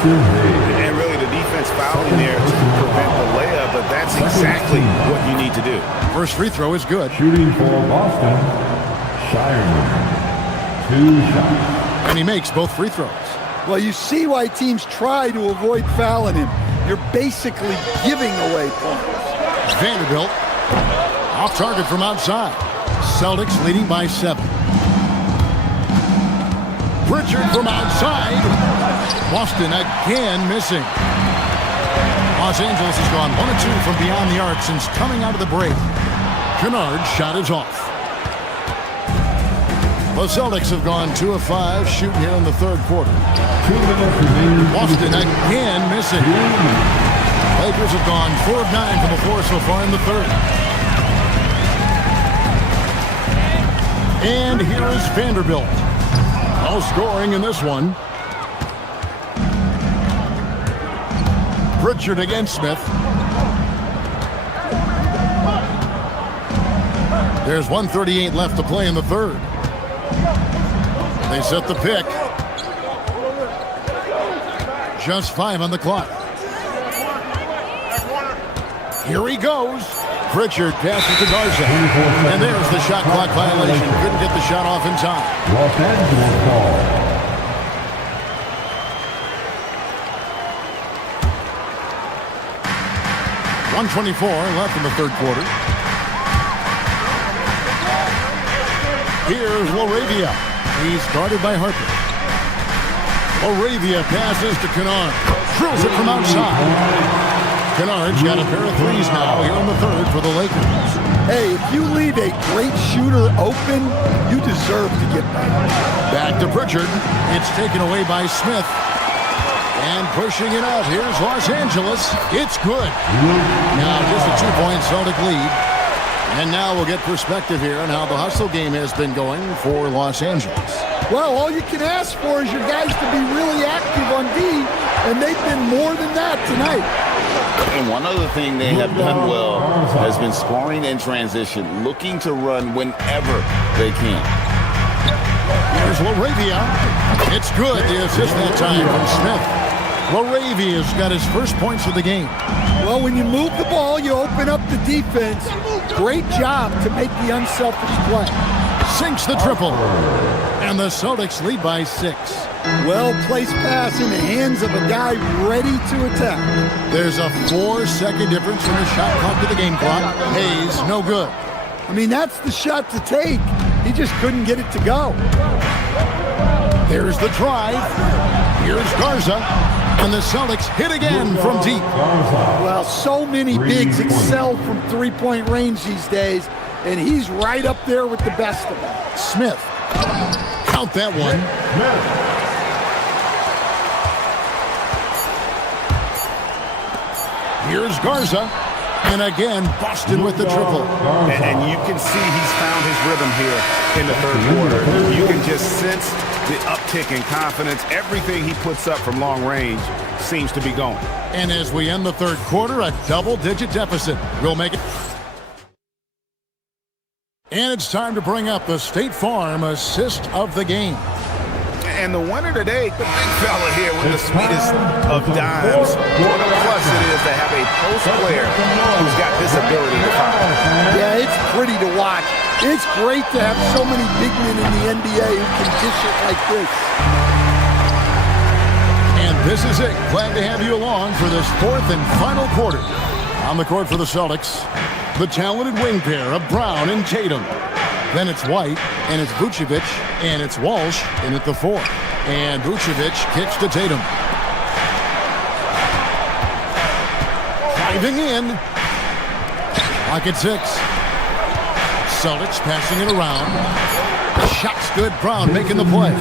And really, the defense fouling there to prevent the layup, but that's exactly what you need to do. First free throw is good. Shooting for Boston, Shireman. 2 shots. And he makes both free throws. Well, you see why teams try to avoid fouling him. You're basically giving away points. Vanderbilt off target from outside. Celtics leading by 7. Pritchard from outside. Boston again missing. Los Angeles has gone 1 of 2 from beyond the arc since coming out of the break. Kennard's shot is off. The Celtics have gone 2 of 5 shooting here in the third quarter. Boston again missing. Lakers have gone 4 of 9 from the floor so far in the third. And here is Vanderbilt. No scoring in this one. Pritchard against Smith. There's 1:38 left to play in the third. They set the pick. Just 5 on the clock. Here he goes. Pritchard passes to Garza. And there's the shot clock violation. Couldn't get the shot off in time. Los Angeles ball. 1:24 left in the third quarter. Here's Laravia. He's guarded by Harper. Laravia passes to Kennard. Drills it from outside. Kennard's got a pair of threes now here in the third for the Lakers. Hey, if you leave a great shooter open, you deserve to get back. Back to Pritchard. It's taken away by Smith. And pushing it out. Here's Los Angeles. It's good. Now just a 2-point Celtic lead. And now we'll get perspective here on how the hustle game has been going for Los Angeles. Well, all you can ask for is your guys to be really active on D, and they've been more than that tonight. And one other thing they have done well has been scoring in transition, looking to run whenever they can. Here's Laravia. It's good. The assist that time from Smith. Laravia's got his first points of the game. Well, when you move the ball, you open up the defense. Great job to make the unselfish play. Sinks the triple. And the Celtics lead by 6. Well-placed pass in the hands of a guy ready to attack. There's a 4-second difference from the shot clock to the game clock. Hayes, no good. I mean, that's the shot to take. He just couldn't get it to go. There's the drive. Here's Garza. And the Celtics hit again from deep. Well, so many bigs excel from three-point range these days, and he's right up there with the best of them. Smith. Count that one. Here's Garza. And again, Boston with the triple. And you can see he's found his rhythm here in the third quarter. You can just sense the uptick in confidence. Everything he puts up from long range seems to be going. And as we end the third quarter, a double-digit deficit. We'll make it. And it's time to bring up the State Farm assist of the game. And the winner today, the big fella here with the sweetest of dimes. What a plus it is to have a post player who's got this ability to fire. Yeah, it's pretty to watch. It's great to have so many big men in the NBA who can dish it like this. And this is it. Glad to have you along for this fourth and final quarter. On the court for the Celtics, the talented wing pair of Brown and Tatum. Then it's White, and it's Vucevic, and it's Walsh, and at the 4. And Vucevic kicks to Tatum. Driving in. Pocket 6. Celtics passing it around. Shot's good. Brown making the play.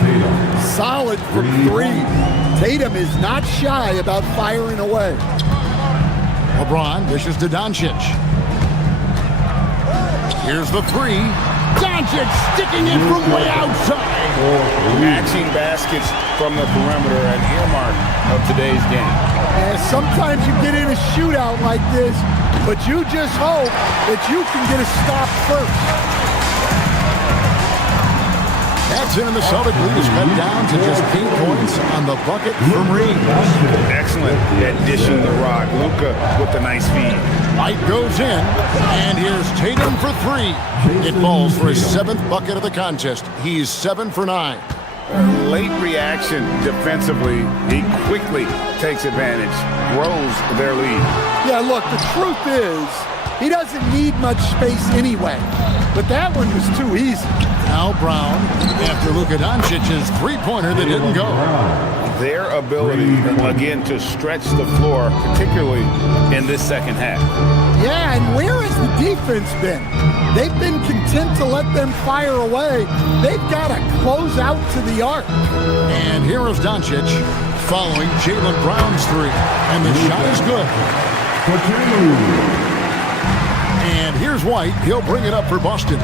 Solid from 3. Tatum is not shy about firing away. LeBron dishes to Doncic. Here's the 3. Doncic sticking it from way outside. Matching baskets from the perimeter, an earmark of today's game. And sometimes you get in a shootout like this, but you just hope that you can get a stop first. That's in, and the Celtic lead is cut down to just 8 points on the bucket from Reed. Excellent at dishing the rock. Luka with the nice feed. White goes in, and here's Tatum for 3. It falls for his 7th bucket of the contest. He's 7 for 9. Late reaction defensively. He quickly takes advantage, grows their lead. Yeah, look, the truth is, he doesn't need much space anyway. But that one was too easy. Now Brown, after Luka Doncic's 3-pointer that didn't go. their ability, again, to stretch the floor, particularly in this second half. Yeah, and where has the defense been? They've been content to let them fire away. They've got to close out to the arc. And here is Doncic following Jaylen Brown's three. And the shot is good. And here's White. He'll bring it up for Boston.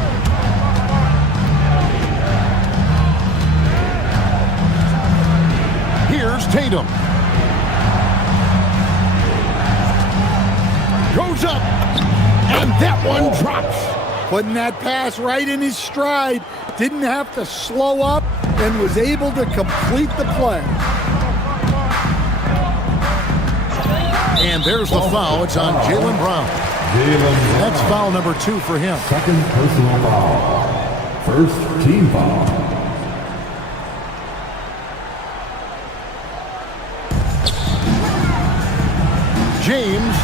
Here's Tatum. Goes up. And that one drops. Putting that pass right in his stride. Didn't have to slow up and was able to complete the play. And there's the foul. It's on Jaylen Brown. That's foul number 2 for him. Second personal foul. First team foul. James.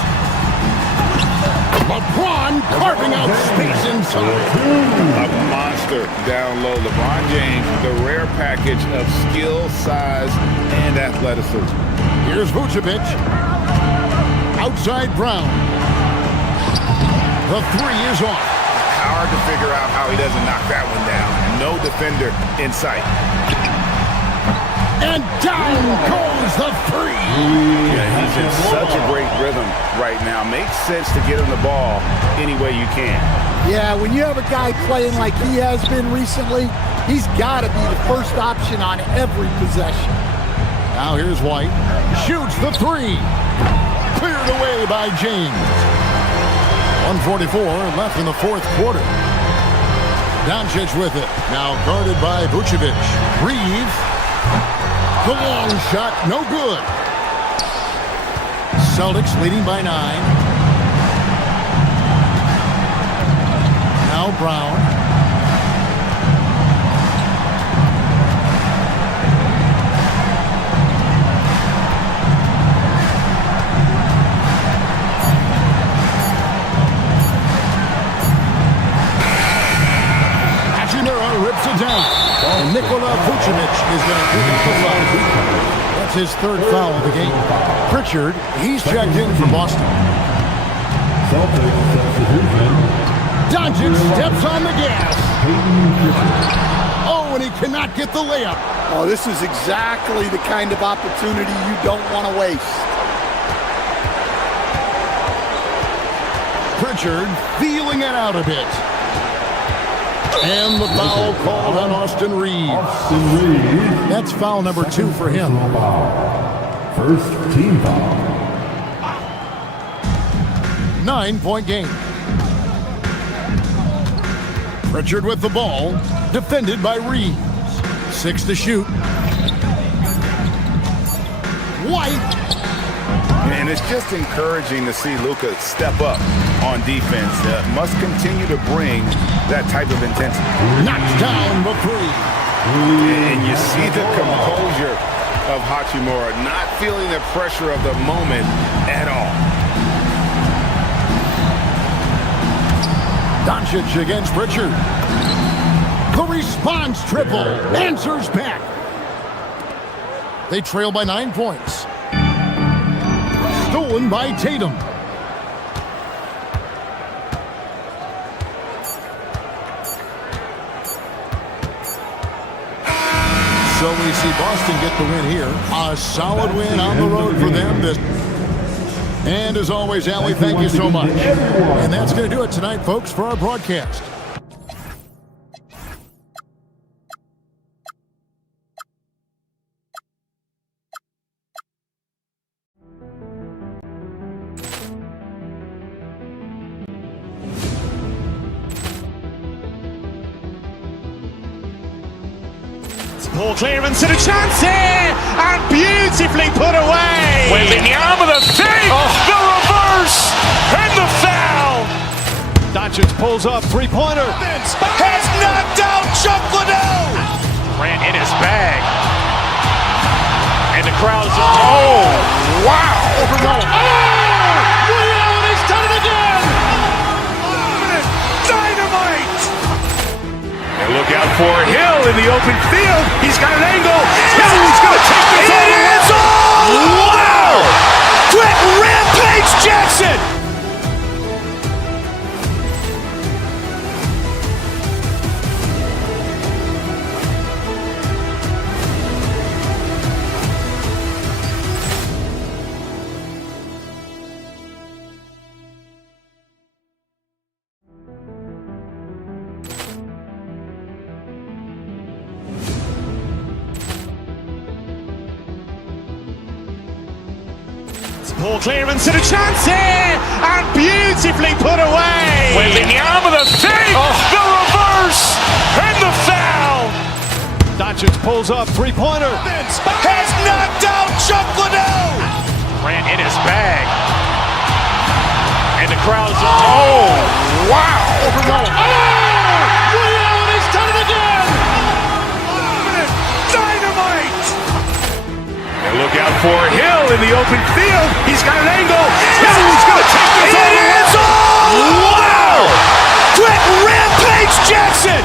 LeBron carving out space inside. A monster down low. LeBron James, the rare package of skill, size, and athleticism. Here's Vucevic. Outside Brown. The three is off. Hard to figure out how he doesn't knock that one down. No defender in sight. And down goes the three. Yeah, he's in such a great rhythm right now. Makes sense to get him the ball any way you can. Yeah, when you have a guy playing like he has been recently, he's got to be the first option on every possession. Now here's White. Shoots the three. Cleared away by James. 1:44 left in the fourth quarter. Doncic with it. Now guarded by Vucevic. Reeves. The long shot, no good. Celtics leading by 9. Now Brown. Rips it down. And Nikola Vucevic is going to pick up the foul. That's his third foul of the game. Pritchard, he's checked in for Boston. Celtics substitution. Doncic steps on the gas. Oh, and he cannot get the layup. Oh, this is exactly the kind of opportunity you don't want to waste. Pritchard feeling it out a bit. And the foul called on Austin Reeves. That's foul number 2 for him. First team foul. 9-point game. Pritchard with the ball. Defended by Reeves. 6 to shoot. White. And it's just encouraging to see Luka step up on defense. Must continue to bring that type of intensity. Knocks down the three. And you see the composure of Hachimura, not feeling the pressure of the moment at all. Doncic against Pritchard. The response triple. Answers back. They trail by 9 points. Stolen by Tatum. So we see Boston get the win here. A solid win on the road for them. And as always, Allie, thank you so much. And that's going to do it tonight, folks, for our broadcast. Ball clearance and a chance here, and beautifully put away. Wembanyama the fake, the reverse, and the foul. Doncic pulls up, three-pointer. Has knocked out Chuck Liddell. Ran in his bag. And the crowd's, oh, wow. He's done it again. Dynamite. And look out for Hill in the open field. He's got an angle. Hill's going to take this all the way. Wow! Quick Rampage Jackson! Ball clearance and a chance here, and beautifully put away. Wembanyama the fake, the reverse, and the foul. Doncic pulls up, three-pointer. Has knocked out Chuck Liddell. Ran in his bag. And the crowd's, oh, wow. Ray Allen has done it again. Dynamite. And look out for Hill in the open field. He's got an angle. He's going to take this all the way. Wow! Quick Rampage Jackson!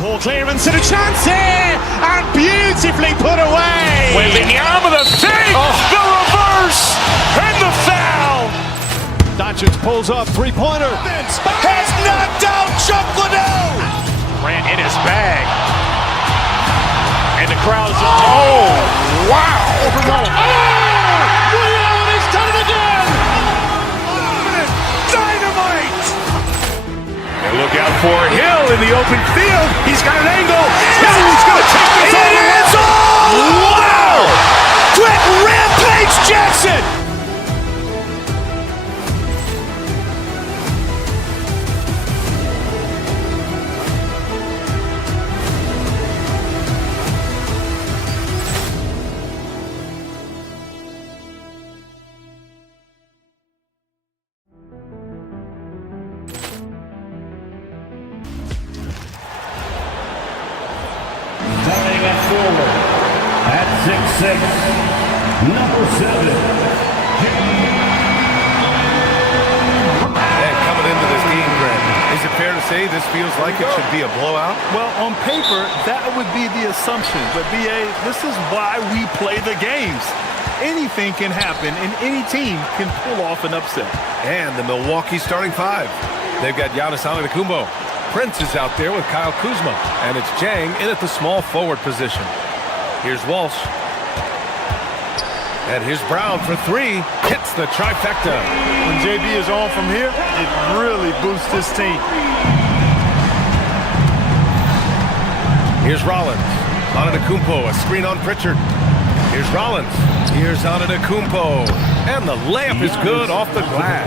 Ball clearance and a chance here, and beautifully put away. Wembanyama the fake, the reverse, and the foul. Doncic pulls up, three-pointer. Has knocked out Chuck Liddell. Ran in his bag. And the crowd's, oh, wow. Ray Allen has done it again. Dynamite. And look out for Hill in the open field. He's got an angle. He's going to take this all the way. Wow! Quick Rampage Jackson! Forward at 6'6", number 7. And coming into this game, Grant, is it fair to say this feels like it should be a blowout? Well, on paper, that would be the assumption. But, B.A., this is why we play the games. Anything can happen, and any team can pull off an upset. And the Milwaukee starting five. They've got Giannis Antetokounmpo. Prince is out there with Kyle Kuzma. And it's Jang in at the small forward position. Here's Walsh. And here's Brown for three. Hits the trifecta. When JB is on from here, it really boosts his team. Here's Rollins. Antetokounmpo, a screen on Pritchard. Here's Rollins. Here's Antetokounmpo. And the layup is good off the glass.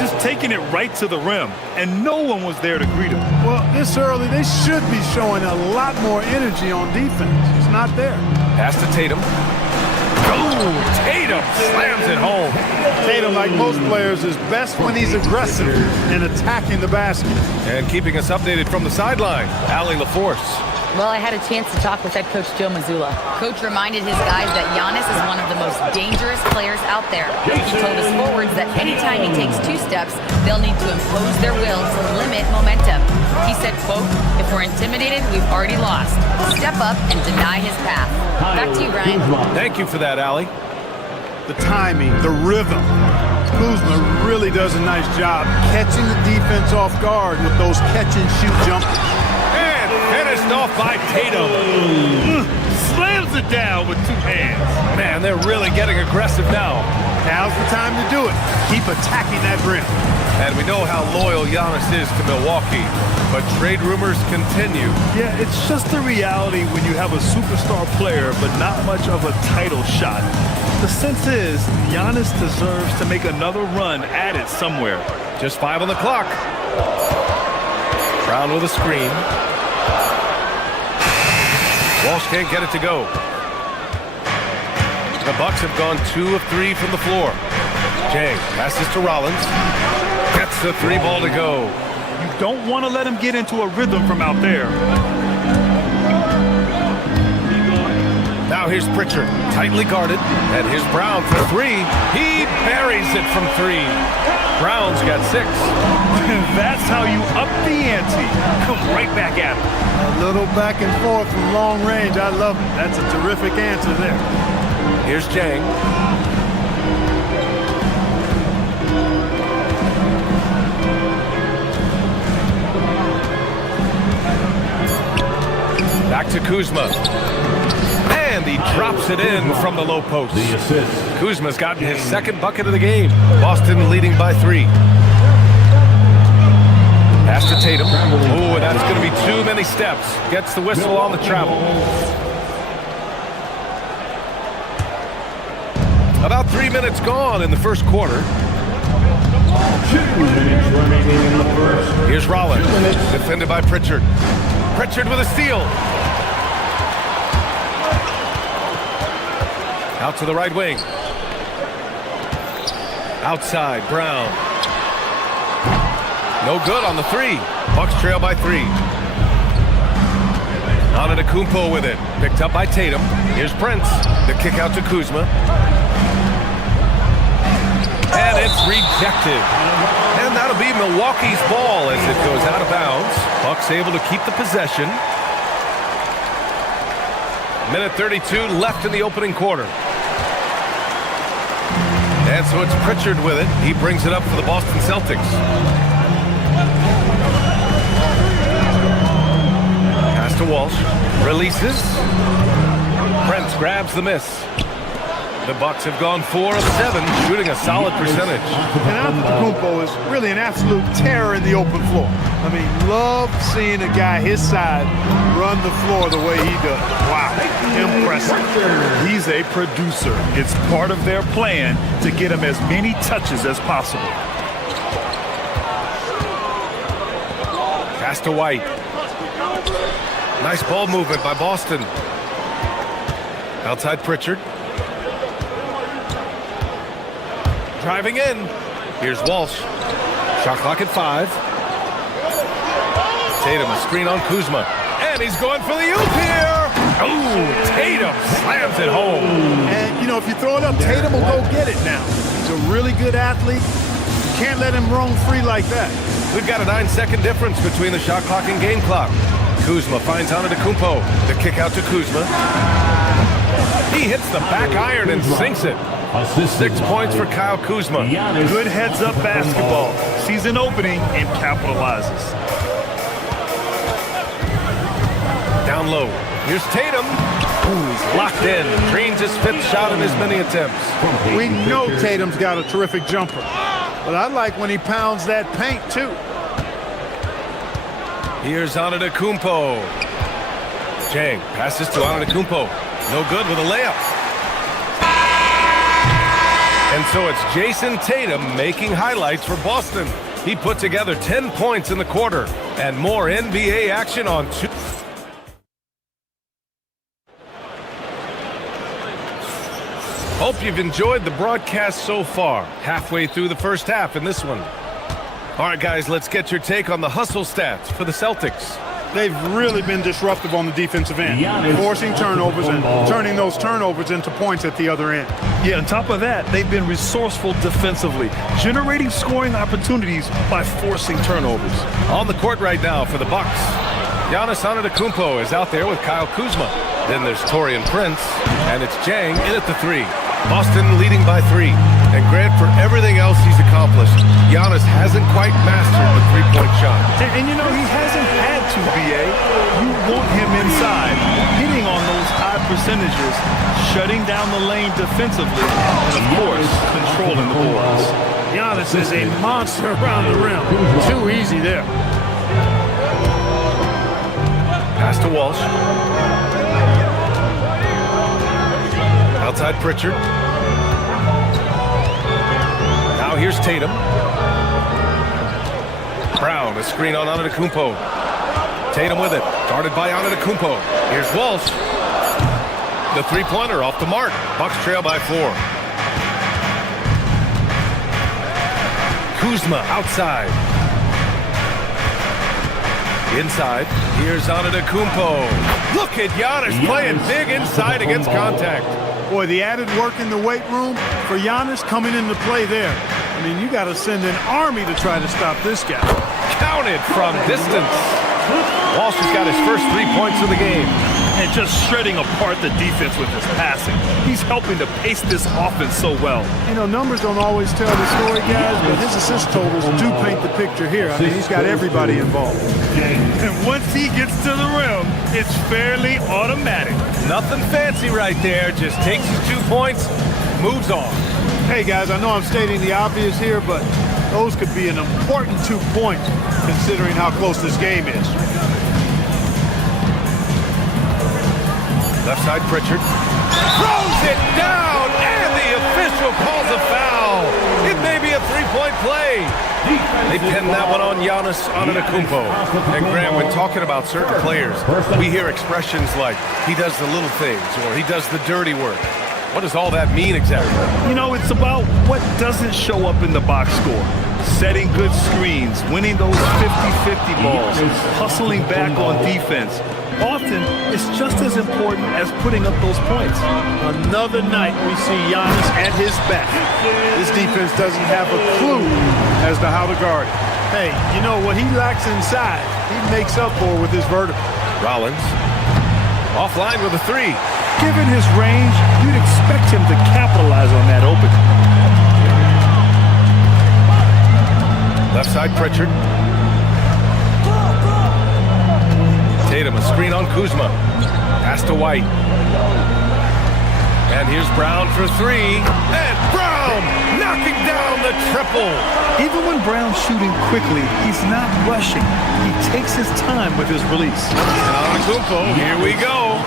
Just taking it right to the rim, and no one was there to greet him. Well, this early, they should be showing a lot more energy on defense. It's not there. Pass to Tatum. Oh, Tatum slams it home. Tatum, like most players, is best when he's aggressive and attacking the basket. And keeping us updated from the sideline, Allie LaForce. Well, I had a chance to talk with head coach Joe Mazzulla. Coach reminded his guys that Giannis is one of the most dangerous players out there. He told his forwards that anytime he takes two steps, they'll need to impose their will to limit momentum. He said, quote, "If we're intimidated, we've already lost. Step up and deny his path." Back to you, Brian. Thank you for that, Allie. The timing, the rhythm. Kuzma really does a nice job catching the defense off guard with those catch-and-shoot jumpers. And finished off by Tatum. Slams it down with two hands. Man, they're really getting aggressive now. Now's the time to do it. Keep attacking that rim. And we know how loyal Giannis is to Milwaukee, but trade rumors continue. Yeah, it's just the reality when you have a superstar player, but not much of a title shot. The sense is Giannis deserves to make another run at it somewhere. Just 5 on the clock. Brown with a screen. Walsh can't get it to go. The Bucks have gone 2 of 3 from the floor. Jang passes to Rollins. Gets the 3 ball to go. You don't want to let him get into a rhythm from out there. Now here's Pritchard, tightly guarded, and here's Brown for 3. He buries it from 3. Brown's got 6. That's how you up the ante. Come right back at him. A little back and forth from long range. I love it. That's a terrific answer there. Here's Jang. Back to Kuzma. And he drops it in from the low post. Kuzma's gotten his 2nd bucket of the game. Boston leading by 3. Pass to Tatum. Ooh, that's going to be too many steps. Gets the whistle on the travel. About 3 minutes gone in the first quarter. 2 minutes remaining in the first. Here's Rollins, defended by Pritchard. Pritchard with a steal. Out to the right wing. Outside, Brown. No good on the 3. Bucks trail by 3. Antetokounmpo with it. Picked up by Tatum. Here's Prince. The kick out to Kuzma. And it's rejected. And that'll be Milwaukee's ball as it goes out of bounds. Bucks able to keep the possession. Minute 32 left in the opening quarter. And so it's Pritchard with it. He brings it up for the Boston Celtics. Pass to Walsh. Releases. Prince grabs the miss. The Bucks have gone 4 of 7, shooting a solid percentage. And Antetokounmpo is really an absolute terror in the open floor. I mean, love seeing a guy his side run the floor the way he does. Wow, impressive. He's a producer. It's part of their plan to get him as many touches as possible. Pass to White. Nice ball movement by Boston. Outside Pritchard. Driving in. Here's Walsh. Shot clock at 5. Tatum, a screen on Kuzma. And he's going for the oop here. Oh, Tatum slams it home. And, you know, if you throw it up, Tatum will go get it now. He's a really good athlete. You can't let him roam free like that. We've got a 9-second difference between the shot clock and game clock. Kuzma finds Antetokounmpo. The kick out to Kuzma. He hits the back iron and sinks it. 6 points for Kyle Kuzma. Good heads-up basketball. Sees an opening and capitalizes. Down low. Here's Tatum. Ooh, he's locked in. Drains his 5th shot in as many attempts. We know Tatum's got a terrific jumper. But I like when he pounds that paint, too. Here's Antetokounmpo. Jang passes to Antetokounmpo. No good with a layup. And so it's Jason Tatum making highlights for Boston. He put together 10 points in the quarter. And more NBA action on 2. Hope you've enjoyed the broadcast so far. Halfway through the first half in this one. All right, guys, let's get your take on the hustle stats for the Celtics. They've really been disruptive on the defensive end, forcing turnovers and turning those turnovers into points at the other end. Yeah, on top of that, they've been resourceful defensively, generating scoring opportunities by forcing turnovers. On the court right now for the Bucks, Giannis Antetokounmpo is out there with Kyle Kuzma. Then there's Taurean Prince, and it's Jang in at the 3. Boston leading by 3. And Grant, for everything else he's accomplished, Giannis hasn't quite mastered the three-point shot. And you know, he hasn't had to, B.A. You want him inside, hitting on those high percentages, shutting down the lane defensively, and of course, controlling the boards. Giannis is a monster around the rim. Too easy there. Pass to Walsh. Outside Pritchard. Now here's Tatum. Brown, a screen on Antetokounmpo. Tatum with it. Guarded by Antetokounmpo. Here's Walsh. The three-pointer off the mark. Bucks trail by 4. Kuzma outside. Inside, here's Antetokounmpo. Look at Giannis playing big inside against contact. Boy, the added work in the weight room for Giannis coming into play there. I mean, you got to send an army to try to stop this guy. Counted from distance. Walsh has got his first 3 points of the game. And just shredding apart the defense with his passing. He's helping to pace this offense so well. You know, numbers don't always tell the story, guys, but his assist totals do paint the picture here. I mean, he's got everybody involved. And once he gets to the rim, it's fairly automatic. Nothing fancy right there. Just takes his 2 points, moves on. Hey, guys, I know I'm stating the obvious here, but those could be an important 2 points considering how close this game is. Left side, Pritchard. Throws it down, and the official calls a foul. It may be a three-point play. They pinned that one on Giannis Antetokounmpo. And Graham, when talking about certain players, we hear expressions like, he does the little things, or he does the dirty work. What does all that mean exactly? You know, it's about what doesn't show up in the box score. Setting good screens, winning those 50-50 balls, hustling back on defense. Often, it's just as important as putting up those points. Another night we see Giannis at his best. This defense doesn't have a clue as to how to guard it. Hey, you know, what he lacks inside, he makes up for with his vertical. Rollins, offline with a three. Given his range, you'd expect him to capitalize on that opening. Left side, Pritchard. Tatum, a screen on Kuzma. Pass to White. And here's Brown for three. And Brown knocking down the triple. Even when Brown's shooting quickly, he's not rushing. He takes his time with his release. Antetokounmpo, here we go.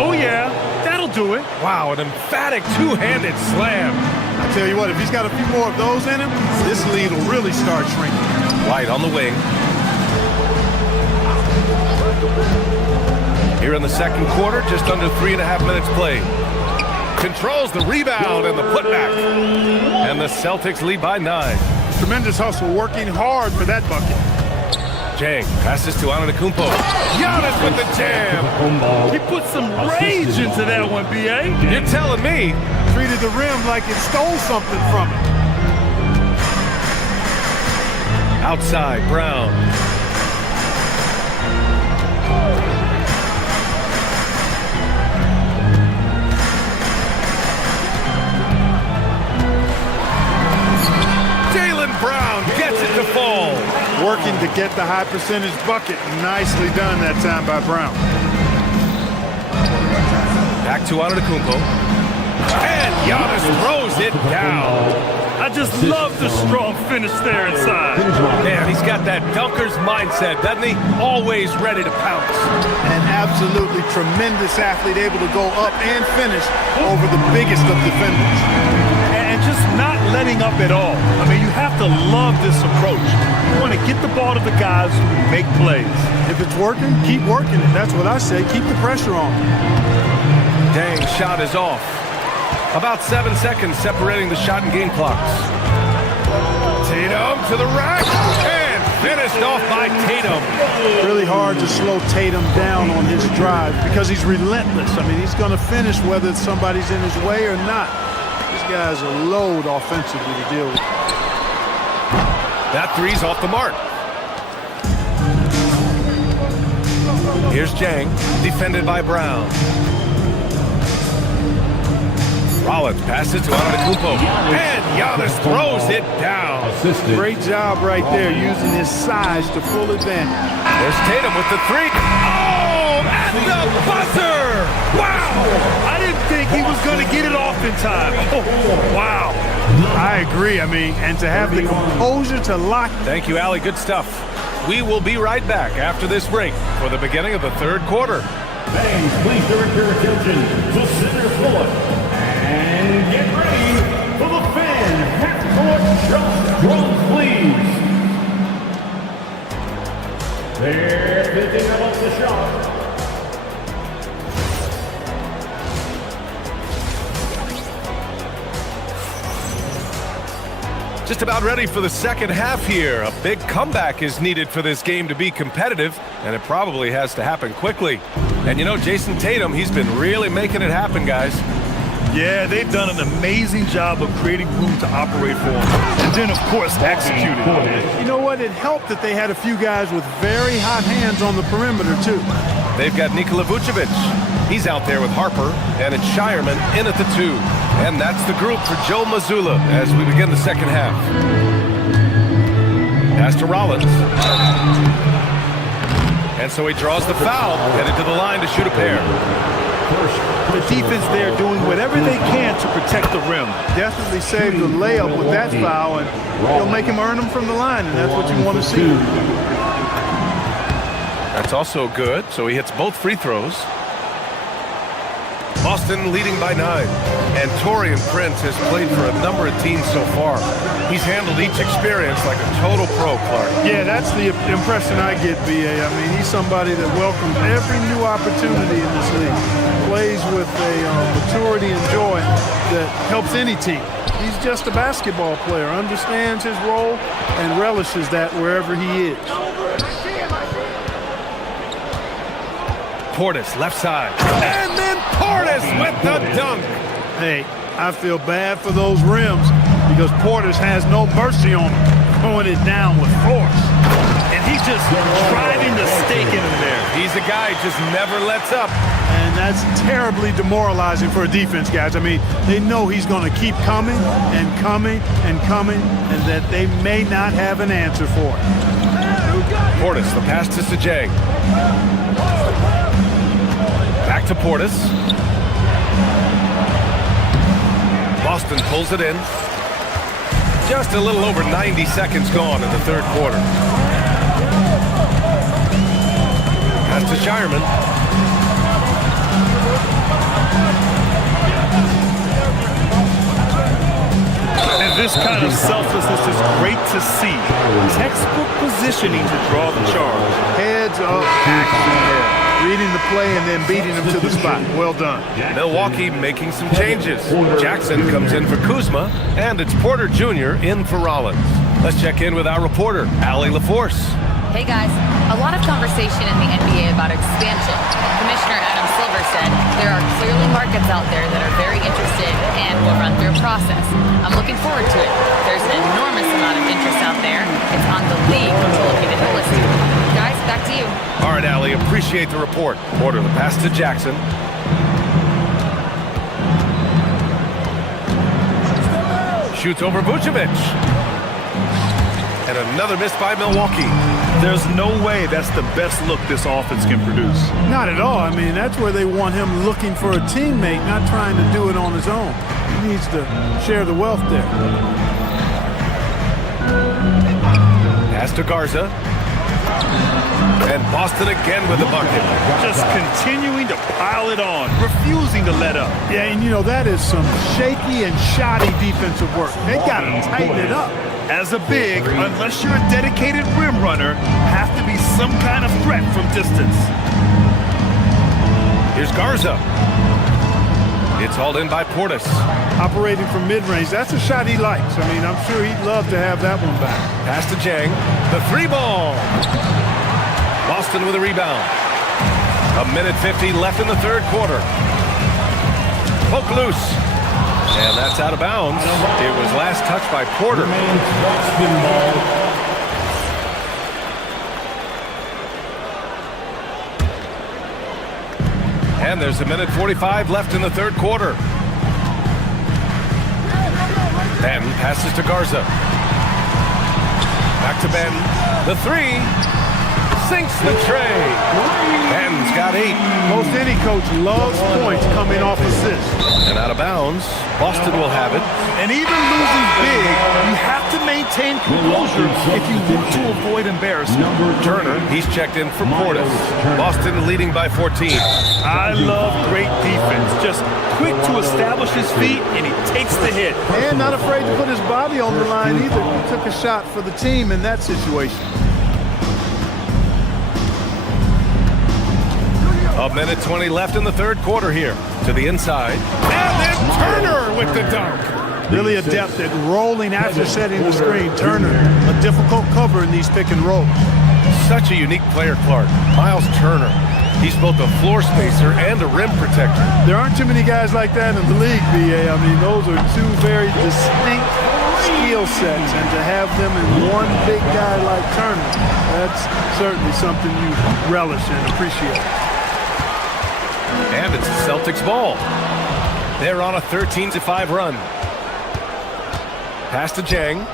Oh, yeah. That'll do it. Wow, an emphatic two-handed slam. I tell you what, if he's got a few more of those in him, this lead will really start shrinking. White on the wing. Here in the second quarter, just under 3.5 minutes played. Controls the rebound and the putback. And the Celtics lead by 9. Tremendous hustle, working hard for that bucket. Jang passes to Antetokounmpo. Giannis with the jam. He put some rage into that one, B.A. You're telling me. Treated the rim like it stole something from him. Outside, Brown. Brown gets it to fall. Working to get the high percentage bucket. Nicely done that time by Brown. Back to Antetokounmpo. And Giannis throws it down. I just love the strong finish there inside. Man, he's got that dunker's mindset, doesn't he? Always ready to pounce. An absolutely tremendous athlete, able to go up and finish over the biggest of defenders. And just not letting up at all. I mean, you have to love this approach. You want to get the ball to the guys who make plays. If it's working, keep working it. That's what I say. Keep the pressure on. Dang, shot is off. About 7 seconds separating the shot and game clocks. Tatum to the rack and finished off by Tatum. Really hard to slow Tatum down on his drive because he's relentless. I mean, he's going to finish whether somebody's in his way or not. This guy's a load offensively to deal with. That three's off the mark. Here's Jang, defended by Brown. Rollins passes to Antetokounmpo, and Giannis throws it down. Great job right there, using his size to full advantage. There's Tatum with the three. Oh, at the buzzer! Wow! I didn't think he was going to get it off in time. Oh, wow. I agree. I mean, and to have the composure to lock. Thank you, Allie. Good stuff. We will be right back after this break for the beginning of the third quarter. Fans, please direct your attention to center court and get ready for the fan half-court shot. Drums, please. They're picking up the shot. Just about ready for the second half here. A big comeback is needed for this game to be competitive, and it probably has to happen quickly. And you know, Jason Tatum, he's been really making it happen, guys. Yeah, they've done an amazing job of creating room to operate for him. And then, of course, executing. You know what? It helped that they had a few guys with very hot hands on the perimeter, too. They've got Nikola Vucevic. He's out there with Harper, and it's Shireman in at the 2. And that's the group for Joe Mazzulla as we begin the second half. Pass to Rollins. And so he draws the foul, headed to the line to shoot a pair. The defense there doing whatever they can to protect the rim. Definitely saved the layup with that foul, and he'll make him earn them from the line, and that's what you want to see. That's also good, so he hits both free throws. Boston leading by 9. And Taurean Prince has played for a number of teams so far. He's handled each experience like a total pro, Clark. Yeah, that's the impression I get, B.A. I mean, he's somebody that welcomes every new opportunity in this league. Plays with a maturity and joy that helps any team. He's just a basketball player, understands his role, and relishes that wherever he is. Portis, left side. And then Portis with the dunk. Hey, I feel bad for those rims because Portis has no mercy on them, throwing it down with force. And he's just driving the stake in him there. He's a guy who just never lets up. And that's terribly demoralizing for a defense, guys. I mean, they know he's going to keep coming and coming and coming, and that they may not have an answer for it. Portis, the pass to Sajang. Back to Portis. Boston pulls it in. Just a little over 90 seconds gone in the third quarter. Pass to Shireman. And this kind of selflessness is great to see. Textbook positioning to draw the charge. Heads up, action there. Reading the play and then beating him to the spot. Well done. Milwaukee making some changes. Jackson comes in for Kuzma, and it's Porter Jr. in for Rollins. Let's check in with our reporter, Allie LaForce. Hey guys, a lot of conversation in the NBA about expansion. Commissioner Adam Silver said there are clearly markets out there that are very interested and will run through a process. I'm looking forward to it. There's an enormous amount of interest out there. It's on the league to look at it holistically. Guys, back to you. All right, Allie, appreciate the report. Porter, the pass to Jackson. Shoots over Vucevic. And another miss by Milwaukee. There's no way that's the best look this offense can produce. Not at all. I mean, that's where they want him looking for a teammate, not trying to do it on his own. He needs to share the wealth there. Pass to Garza. And Boston again with the bucket. Just continuing to pile it on, refusing to let up. Yeah, and you know, that is some shaky and shoddy defensive work. They got to tighten it up. As a big, unless you're a dedicated rim runner, have to be some kind of threat from distance. Here's Garza. It's hauled in by Portis. Operating from mid-range, that's a shot he likes. I mean, I'm sure he'd love to have that one back. Pass to Jang. The 3-ball. Boston with a rebound. 1:50 left in the third quarter. Poke loose. And that's out of bounds. It was last touched by Porter. And there's 1:45 left in the third quarter. Ben passes to Garza. Back to Ben. The 3. Sinks the tray. Ben's got 8. Most any coach loves points coming off assists. And out of bounds. Boston will have it. And even losing big, you have to maintain composure if you want to avoid embarrassment. Turner, he's checked in for Portis. Boston leading by 14. I love great defense. Just quick to establish his feet, and he takes the hit. And not afraid to put his body on the line either. He took a shot for the team in that situation. 1:20 left in the third quarter here. To the inside. And then Turner with the dunk. Really adept at rolling after setting the screen. Turner, a difficult cover in these pick and rolls. Such a unique player, Clark. Miles Turner. He's both a floor spacer and a rim protector. There aren't too many guys like that in the league, B.A. I mean, those are two very distinct skill sets, and to have them in one big guy like Turner, that's certainly something you relish and appreciate. And it's the Celtics ball. They're on a 13-5 run. Pass to Jang.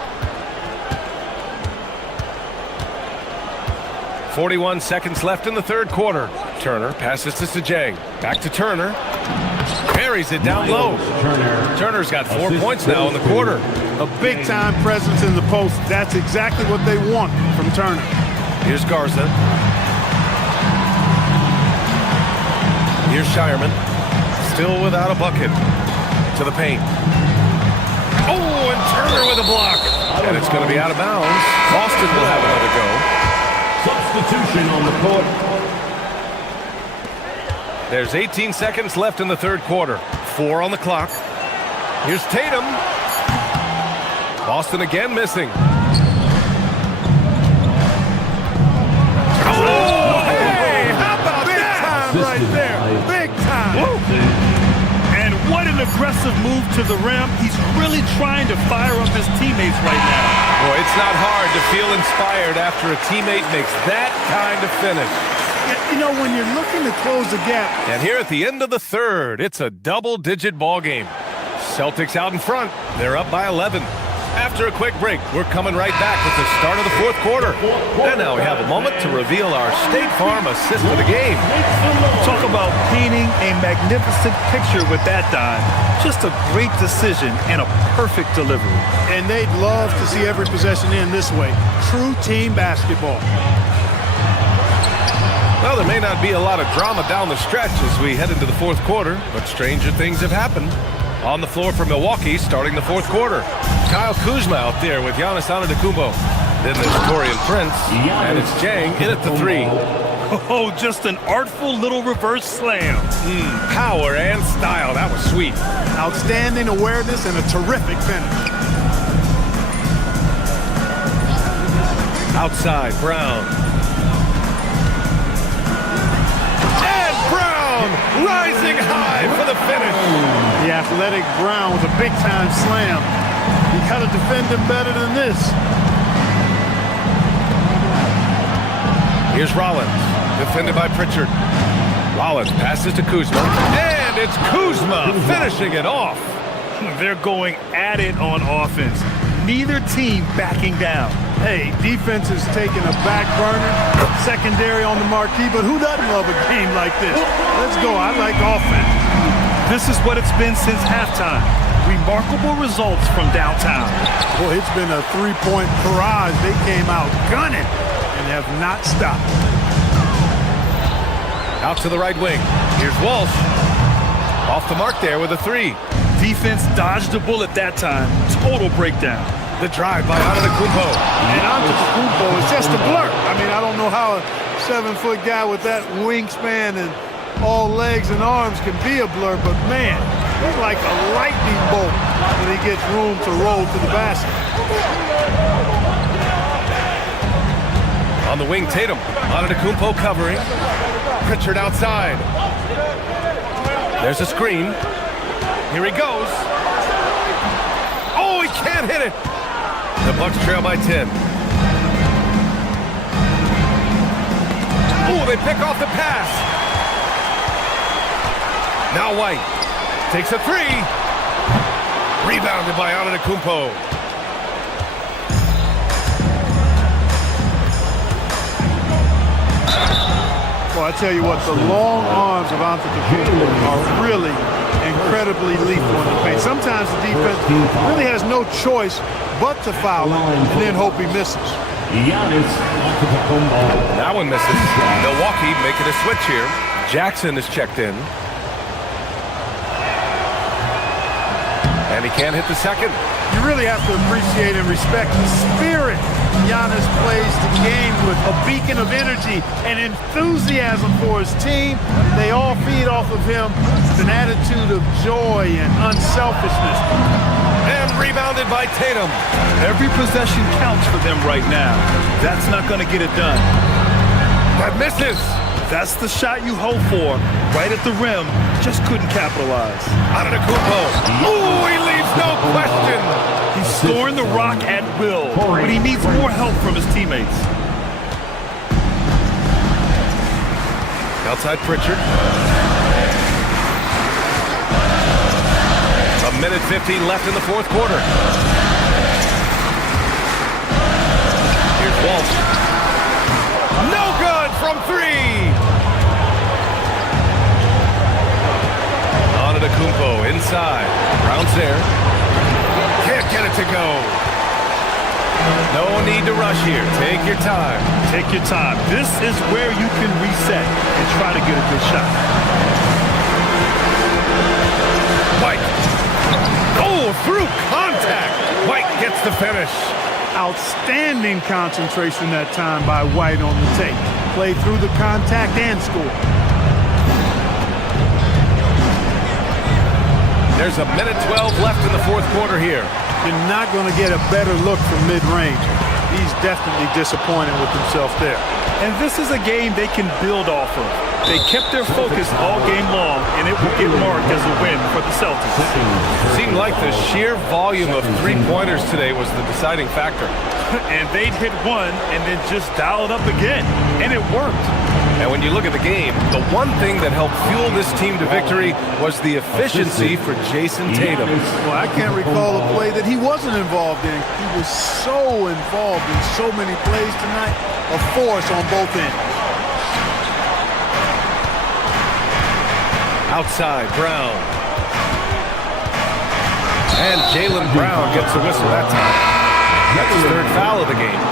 41 seconds left in the third quarter. Turner passes to Sajang. Back to Turner. Carries it down low. Turner's got 4 points now in the quarter. A big-time presence in the post. That's exactly what they want from Turner. Here's Garza. Here's Shireman. Still without a bucket. To the paint. Oh, and Turner with a block. And it's going to be out of bounds. Boston will have another go. Substitution on the court. There's 18 seconds left in the third quarter. 4 on the clock. Here's Tatum. Boston again missing. Oh, hey! How about big that? Time right there. Big time. Woo. And what an aggressive move to the rim. He's really trying to fire up his teammates right now. Boy, it's not hard to feel inspired after a teammate makes that kind of finish. You know, when you're looking to close the gap. And here at the end of the third, it's a double-digit ball game. Celtics out in front. They're up by 11. After a quick break, we're coming right back with the start of the fourth quarter. And now we have a moment to reveal our State Farm assist of the game. Talk about painting a magnificent picture with that dime. Just a great decision and a perfect delivery. And they'd love to see every possession end this way. True team basketball. Well, there may not be a lot of drama down the stretch as we head into the fourth quarter, but stranger things have happened. On the floor for Milwaukee, starting the fourth quarter. Kyle Kuzma out there with Giannis Antetokounmpo. Then there's Taurean Prince, and it's Jang in at the 3. Oh, just an artful little reverse slam. Power and style. That was sweet. Outstanding awareness and a terrific finish. Outside, Brown. And Brown rising high for the finish. The athletic Brown with a big-time slam. You got to defend him better than this. Here's Rollins, defended by Pritchard. Rollins passes to Kuzma, and it's Kuzma finishing it off. They're going at it on offense. Neither team backing down. Hey, defense is taking a back burner, secondary on the marquee, but who doesn't love a game like this? Let's go. I like offense. This is what it's been since halftime. Remarkable results from downtown. Boy, it's been a three-point barrage. They came out gunning and have not stopped. Out to the right wing. Here's Walsh. Off the mark there with a 3. Defense dodged a bullet that time. Total breakdown. The drive by Antetokounmpo. And Antetokounmpo is just a blur. I mean, I don't know how a 7-foot guy with that wingspan and all legs and arms can be a blur, but man, he's like a lightning bolt when he gets room to roll to the basket. On the wing, Tatum. Antetokounmpo covering. Pritchard outside. There's a screen. Here he goes. Oh, he can't hit it. The Bucks trail by 10. Oh, they pick off the pass. Now White takes a 3. Rebounded by Antetokounmpo. Well, I tell you what, the long arms of Antetokounmpo are really incredibly lethal in the paint. Sometimes the defense really has no choice but to foul him and then hope he misses. That one misses. Milwaukee making a switch here. Jackson is checked in. And he can't hit the second. You really have to appreciate and respect the spirit Giannis plays the game with. A beacon of energy and enthusiasm for his team. They all feed off of him. It's an attitude of joy and unselfishness. And rebounded by Tatum. Every possession counts for them right now. That's not going to get it done. That misses. That's the shot you hope for. Right at the rim. Just couldn't capitalize. Antetokounmpo. Ooh, he leaves no question. He's scoring the rock at will, but he needs more help from his teammates. Outside Pritchard. A minute 15 left in the fourth quarter. Here's Walsh. No good from three. Antetokounmpo inside. Brown's there. Can't get it to go. No need to rush here. Take your time. Take your time. This is where you can reset and try to get a good shot. White. Oh, through contact. White gets the finish. Outstanding concentration that time by White on the tape. Played through the contact and scored. There's a minute 12 left in the fourth quarter here. You're not going to get a better look from mid-range. He's definitely disappointed with himself there. And this is a game they can build off of. They kept their focus all game long, and it will get marked as a win for the Celtics. Seemed like the sheer volume of three-pointers today was the deciding factor. And they'd hit one and then just dial it up again, and it worked. And when you look at the game, the one thing that helped fuel this team to victory was the efficiency for Jason Tatum. Well, I can't recall a play that he wasn't involved in. He was so involved in so many plays tonight, a force on both ends. Outside, Brown. And Jaylen Brown gets a whistle that time. That's his third foul of the game.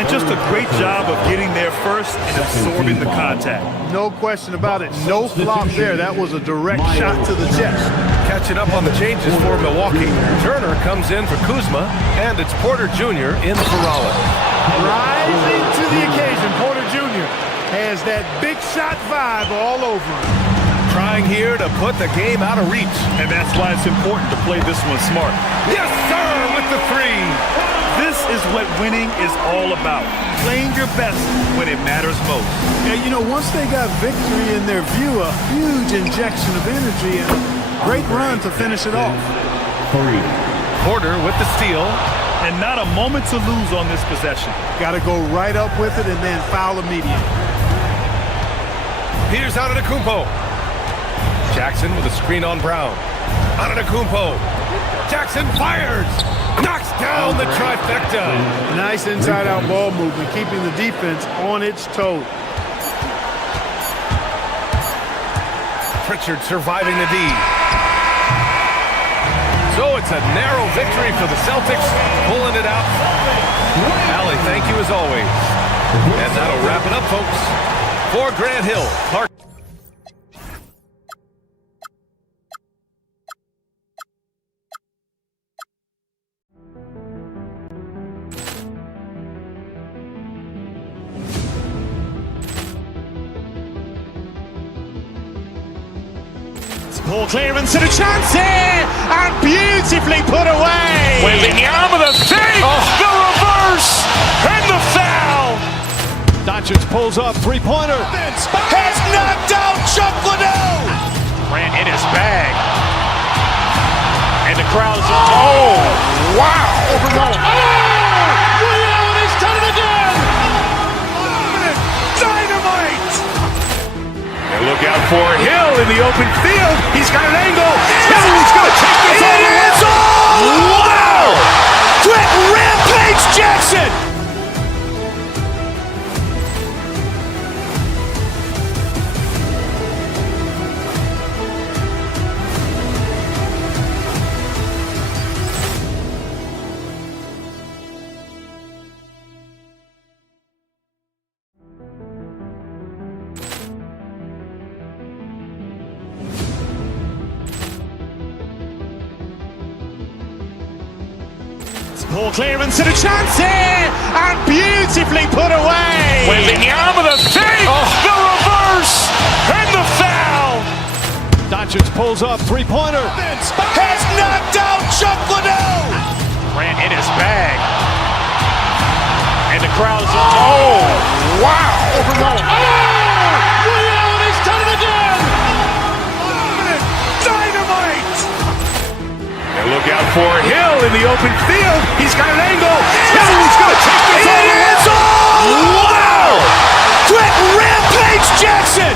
And just a great job of getting there first and absorbing the contact. No question about it. No flop there. That was a direct shot to the chest. Catching up on the changes for Milwaukee. Turner comes in for Kuzma, and it's Porter Jr. in for Rollins. Rising to the occasion, Porter Jr. has that big shot vibe all over him. Trying here to put the game out of reach. And that's why it's important to play this one smart. Yes, sir, with the three. This is what winning is all about. Playing your best when it matters most. Yeah, you know, once they got victory in their view, a huge injection of energy and a great run to finish it off. Porter with the steal. And not a moment to lose on this possession. Got to go right up with it and then foul immediately. Here's Antetokounmpo. Jackson with a screen on Brown. Antetokounmpo. Jackson fires. Knocks down the trifecta. Nice inside-out ball movement, keeping the defense on its toes. Pritchard surviving the D. So it's a narrow victory for the Celtics, pulling it out. Allie, thank you as always. And that'll wrap it up, folks. For Grant Hill, Clark. Ball clearance and a chance here, and beautifully put away. Wembanyama the fake, the reverse, and the foul. Doncic pulls up, three-pointer. Has knocked out Chuck Liddell. Grant in his bag. And the crowd is, oh, wow. Liddell has done it again. Dynamite. And look out for Hill in the open field. He's got an angle. Hill's going to take this all the way. Wow! Brett Rampage Jackson. Ball clearance and a chance here, and beautifully put away. Wembanyama the fake, the reverse, and the foul. Doncic pulls up, three-pointer. Has knocked out Chuck Liddell. Grant in his bag. And the crowd is, oh, wow. Overruled. He's done it again. Dynamite. And look out for Hill in the open field. He's got an angle. He's going to take this all the way. Wow. Quick Rampage Jackson.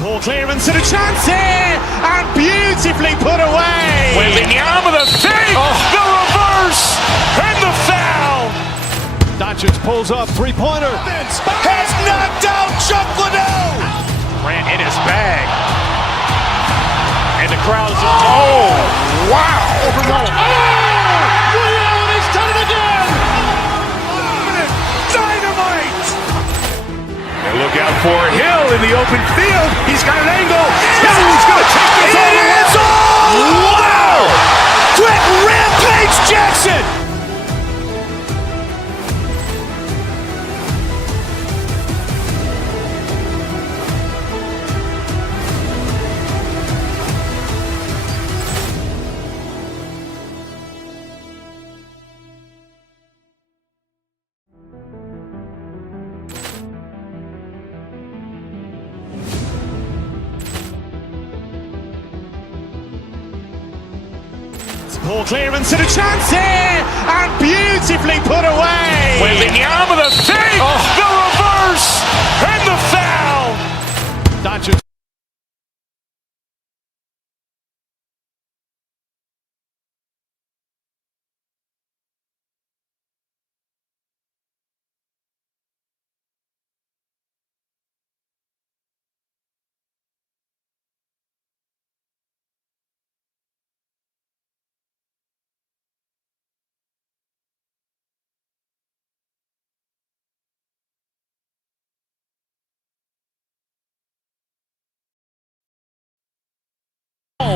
Ball clearance and a chance here, and beautifully put away. Wembanyama the fake, the reverse, and the foul. Doncic pulls up, three-pointer. Has knocked out Chuck Liddell. Grant in his bag. And the crowd is, oh, wow. Overruled. He's done it again. Dynamite. And look out for Hill in the open field. He's got an angle. He's going to take this all the way. Wow. Quick Rampage Jackson. Ball clearance and a chance here, and beautifully put away. Wembanyama the fake, the reverse, and the foul. Doncic.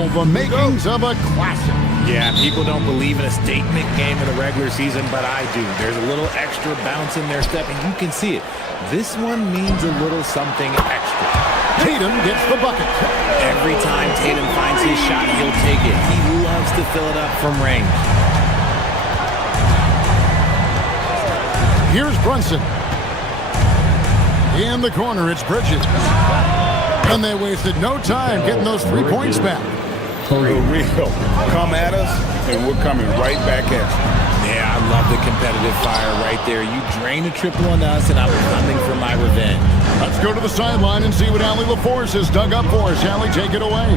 The makings of a classic. Yeah, people don't believe in a statement game in the regular season, but I do. There's a little extra bounce in their step, and you can see it. This one means a little something extra. Tatum gets the bucket. Every time Tatum finds his shot, he'll take it. He loves to fill it up from range. Here's Brunson. In the corner, it's Bridges. And they wasted no time getting those 3 points back. For real. Come at us, and we're coming right back at you. Yeah, I love the competitive fire right there. You drain a triple on us, and I'm coming for my revenge. Let's go to the sideline and see what Allie LaForce has dug up for us. Allie, take it away.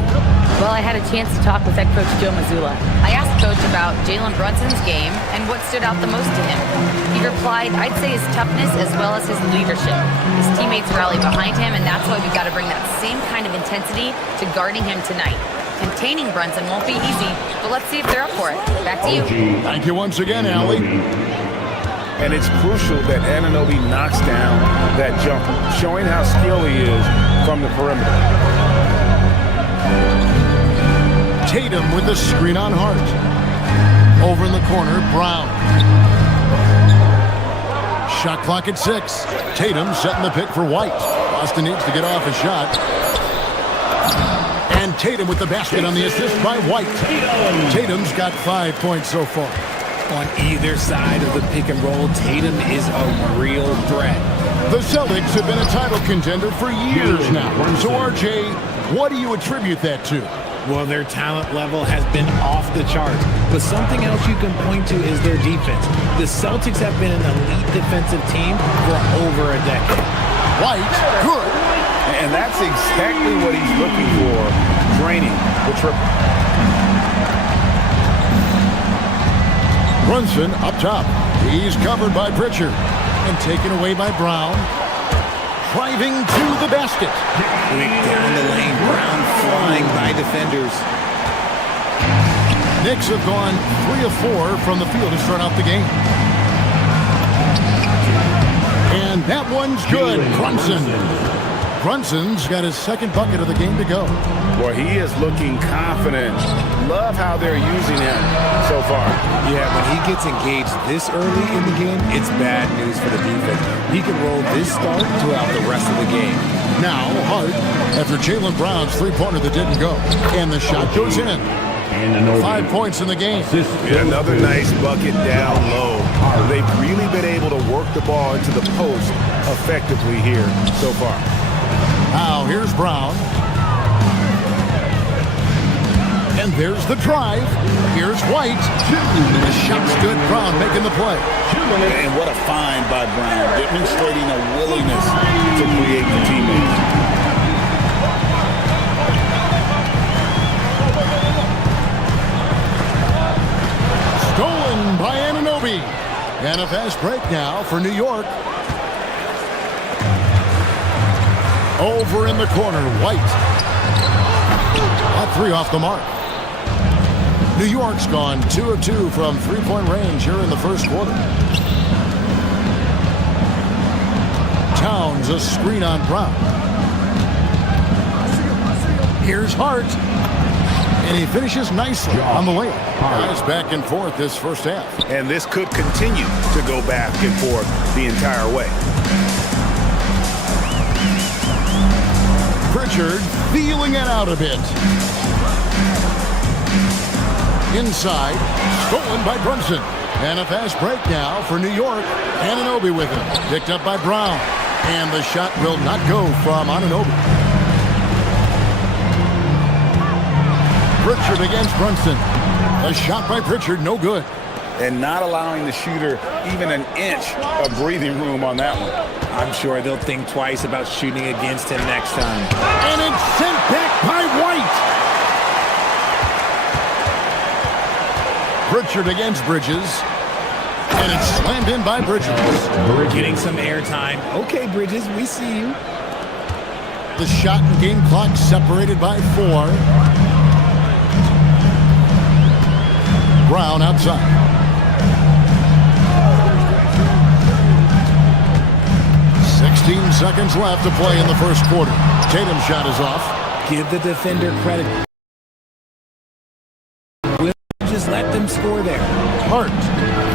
Well, I had a chance to talk with head coach Joe Mazzulla. I asked Coach about Jalen Brunson's game and what stood out the most to him. He replied, I'd say his toughness as well as his leadership. His teammates rally behind him, and that's why we've got to bring that same kind of intensity to guarding him tonight. Containing Brunson won't be easy, but let's see if they're up for it. Back to you. Thank you once again, Allie. And it's crucial that Anunoby knocks down that jumper, showing how skilled he is from the perimeter. Tatum with the screen on Hart. Over in the corner, Brown. Shot clock at 6. Tatum setting the pick for White. Boston needs to get off a shot. And Tatum with the basket on the assist by White. Tatum's got 5 points so far. On either side of the pick and roll, Tatum is a real threat. The Celtics have been a title contender for years now. So, RJ, what do you attribute that to? Well, their talent level has been off the charts. But something else you can point to is their defense. The Celtics have been an elite defensive team for over a decade. White, good. And that's exactly what he's looking for, draining the triple. Brunson up top. He's covered by Pritchard and taken away by Brown. Driving to the basket. Quick down the lane. Brown flying by defenders. Knicks have gone 3 of 4 from the field to start out the game. And that one's good. Brunson's got his second bucket of the game to go. Boy, he is looking confident. Love how they're using him so far. Yeah, when he gets engaged this early in the game, it's bad news for the defense. He can roll this start throughout the rest of the game. Now, Hart, after Jaylen Brown's three-pointer that didn't go. And the shot goes in. 5 points in the game. Yeah, another nice bucket down low. They've really been able to work the ball into the post effectively here so far. Now, here's Brown. And there's the drive. Here's White. The shot's good. Brown making the play. And what a find by Brown, demonstrating a willingness to create for teammates. Stolen by Anunoby. And a fast break now for New York. Over in the corner, White. A three off the mark. New York's gone 2 of 2 from three-point range here in the first quarter. Towns a screen on Brown. Here's Hart. And he finishes nicely on the layup. Guys back and forth this first half. And this could continue to go back and forth the entire way. Pritchard feeling it out a bit. Inside, stolen by Brunson. And a fast break now for New York. Anunoby with him. Picked up by Brown. And the shot will not go from Anunoby. Pritchard against Brunson. A shot by Pritchard, no good. And not allowing the shooter even an inch of breathing room on that one. I'm sure they'll think twice about shooting against him next time. And it's sent back by White. Pritchard against Bridges. And it's slammed in by Bridges. Getting some airtime. Okay, Bridges, we see you. The shot and game clock separated by 4. Brown outside. 16 seconds left to play in the first quarter. Tatum's shot is off. Give the defender credit. We'll just let them score there. Hart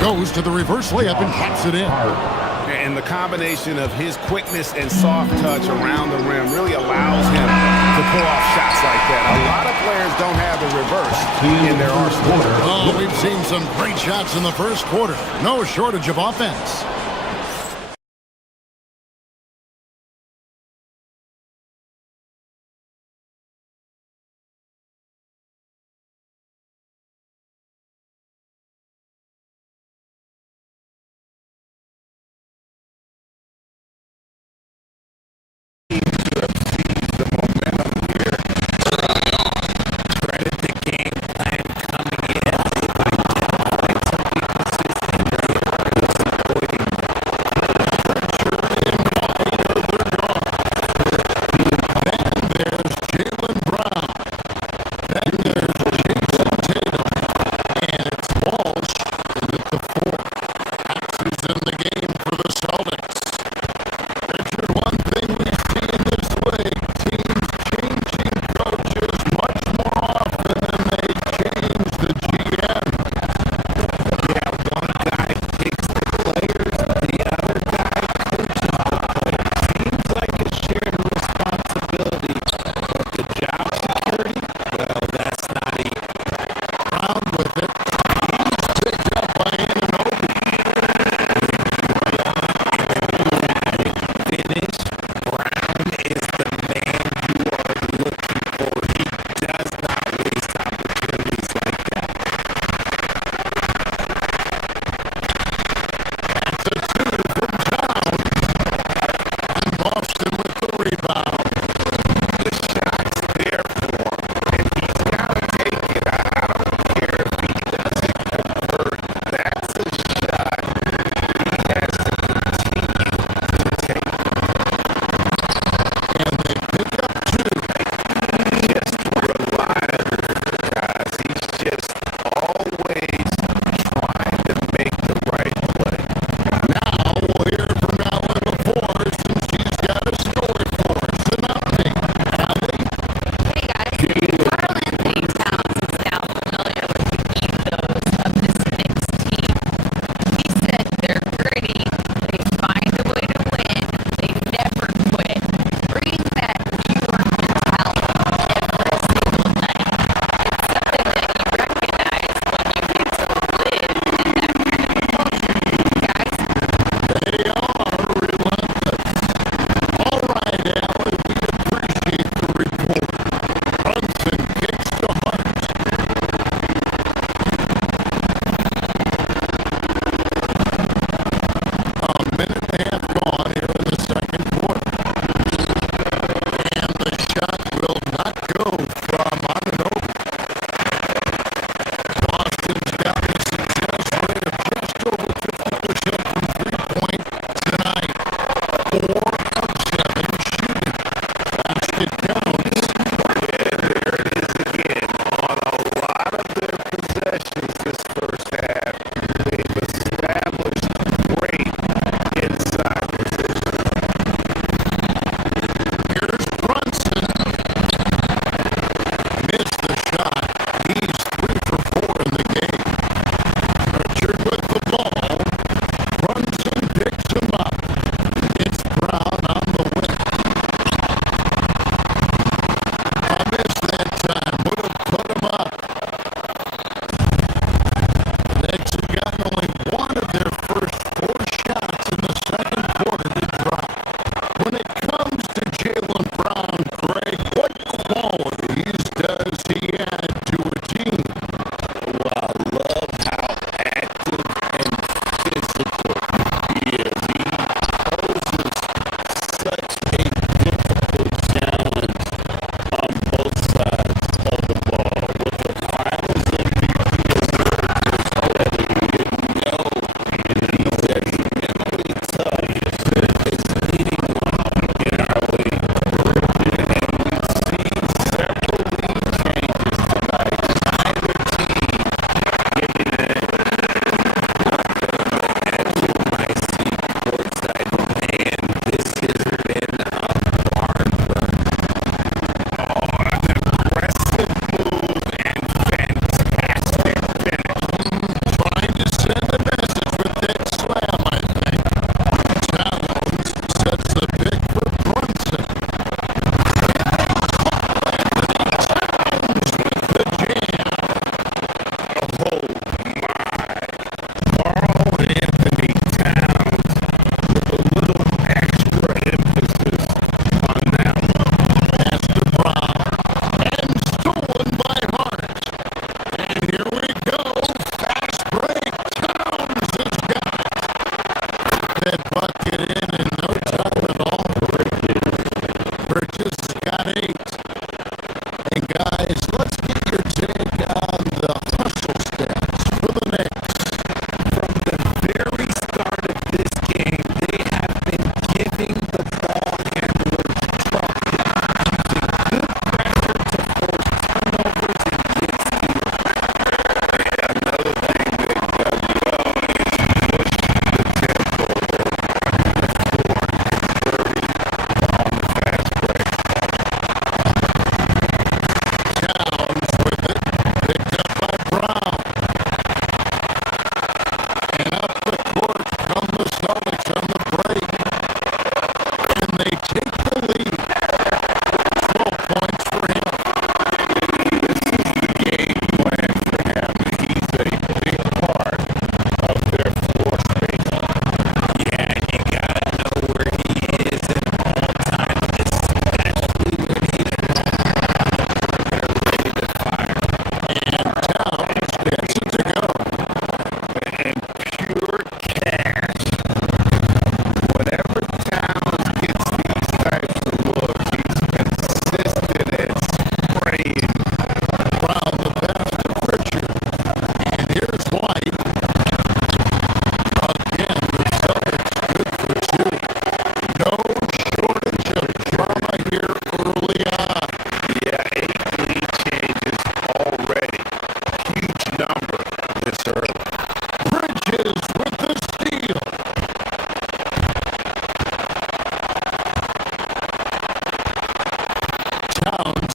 goes to the reverse layup and hits it in. And the combination of his quickness and soft touch around the rim really allows him to pull off shots like that. A lot of players don't have the reverse in their arsenal. Oh, we've seen some great shots in the first quarter. No shortage of offense.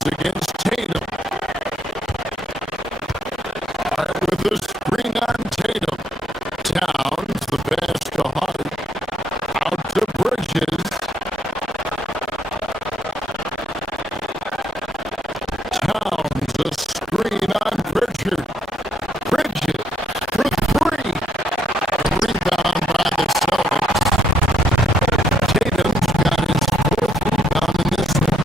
against Tatum. Hart with the screen on Tatum. Towns, the pass to Hart. Out to Bridges. Towns, a screen on Pritchard. Bridges for three. A rebound by the Celtics. Tatum's got his fourth rebound in this one.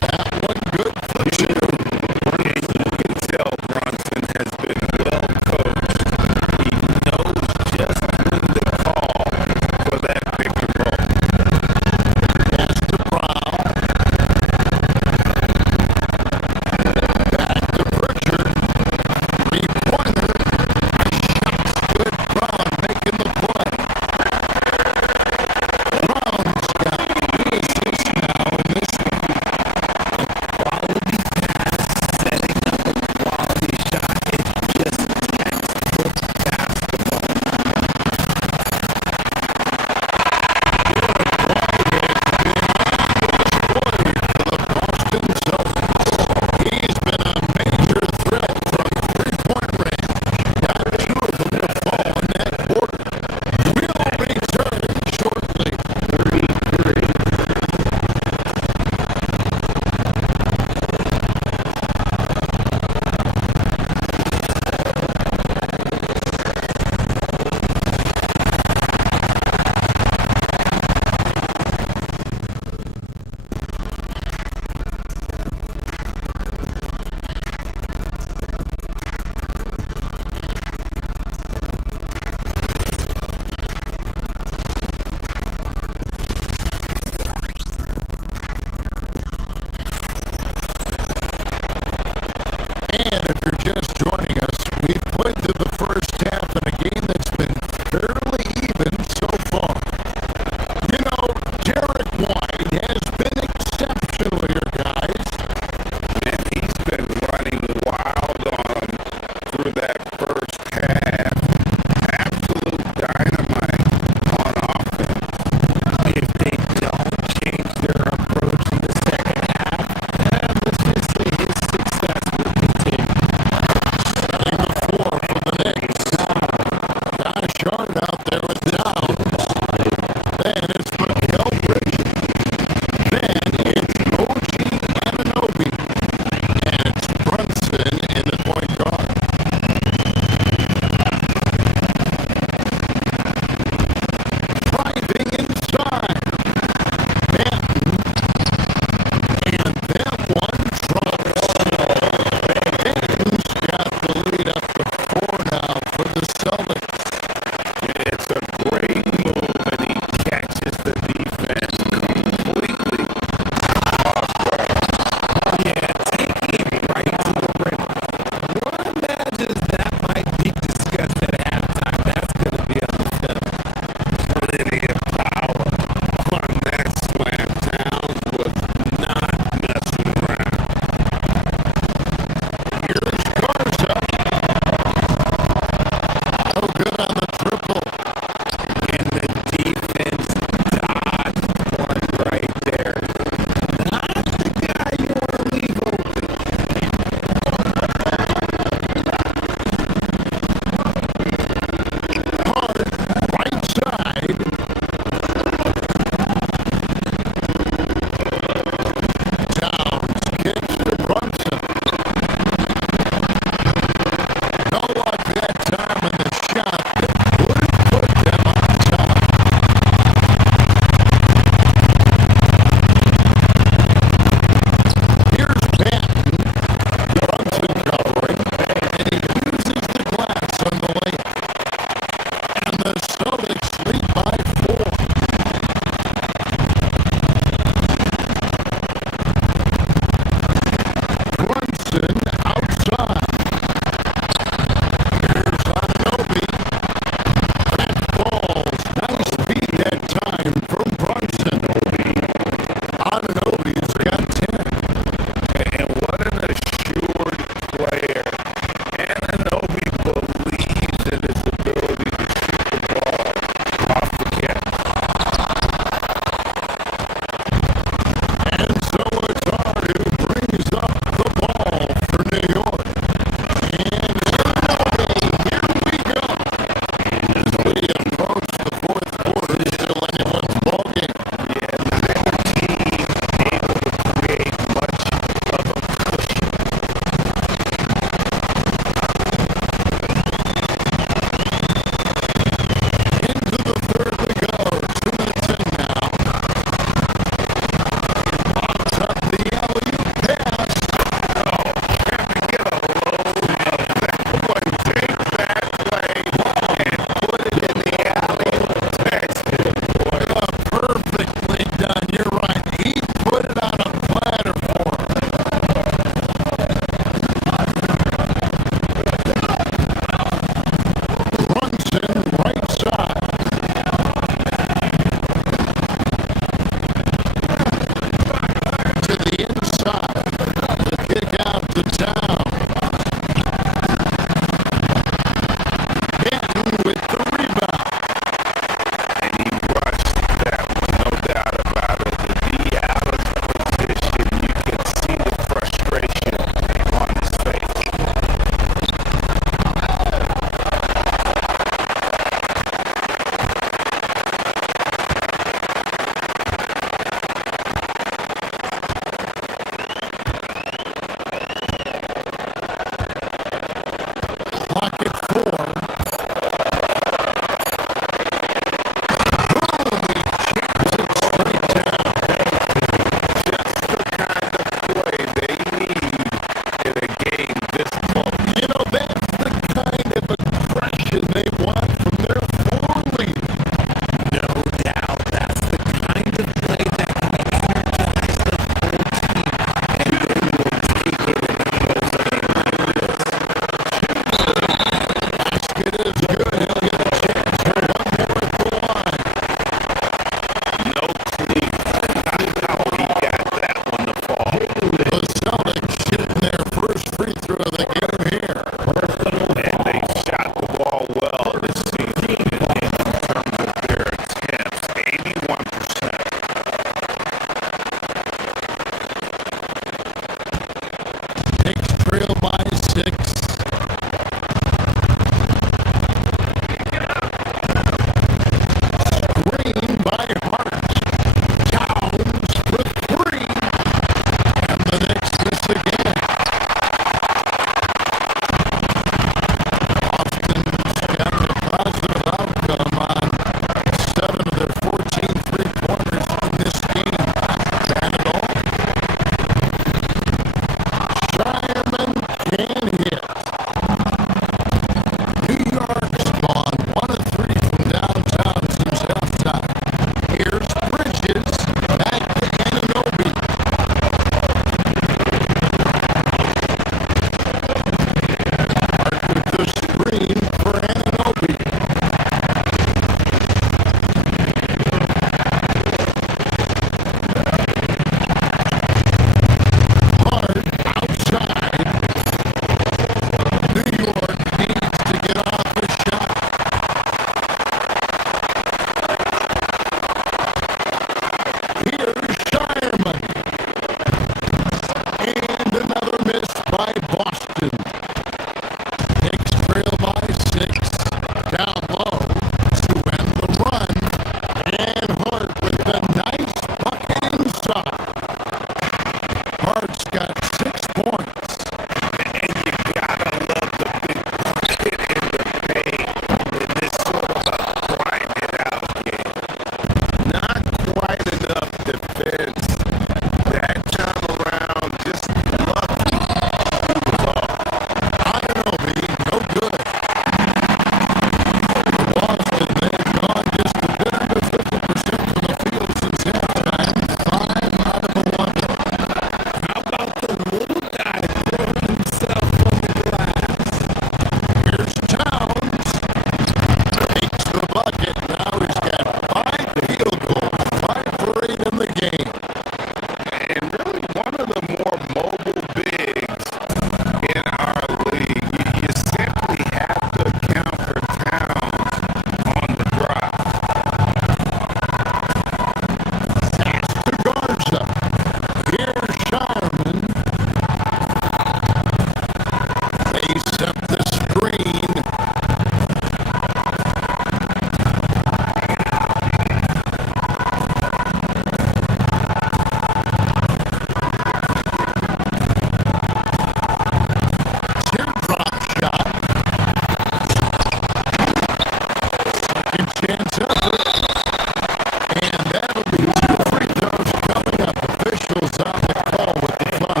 officials on the call with the foul.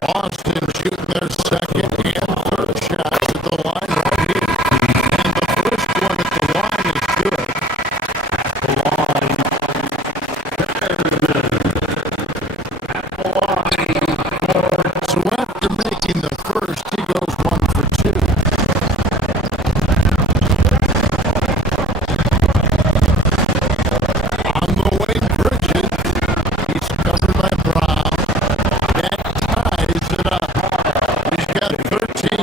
Boston shooting their second and third shots at the line right here. And the first one at the line is good. So after making the first, he goes 1 for 2. On the way, Bridges. He's covered by Brown. That ties it up. He's got 13.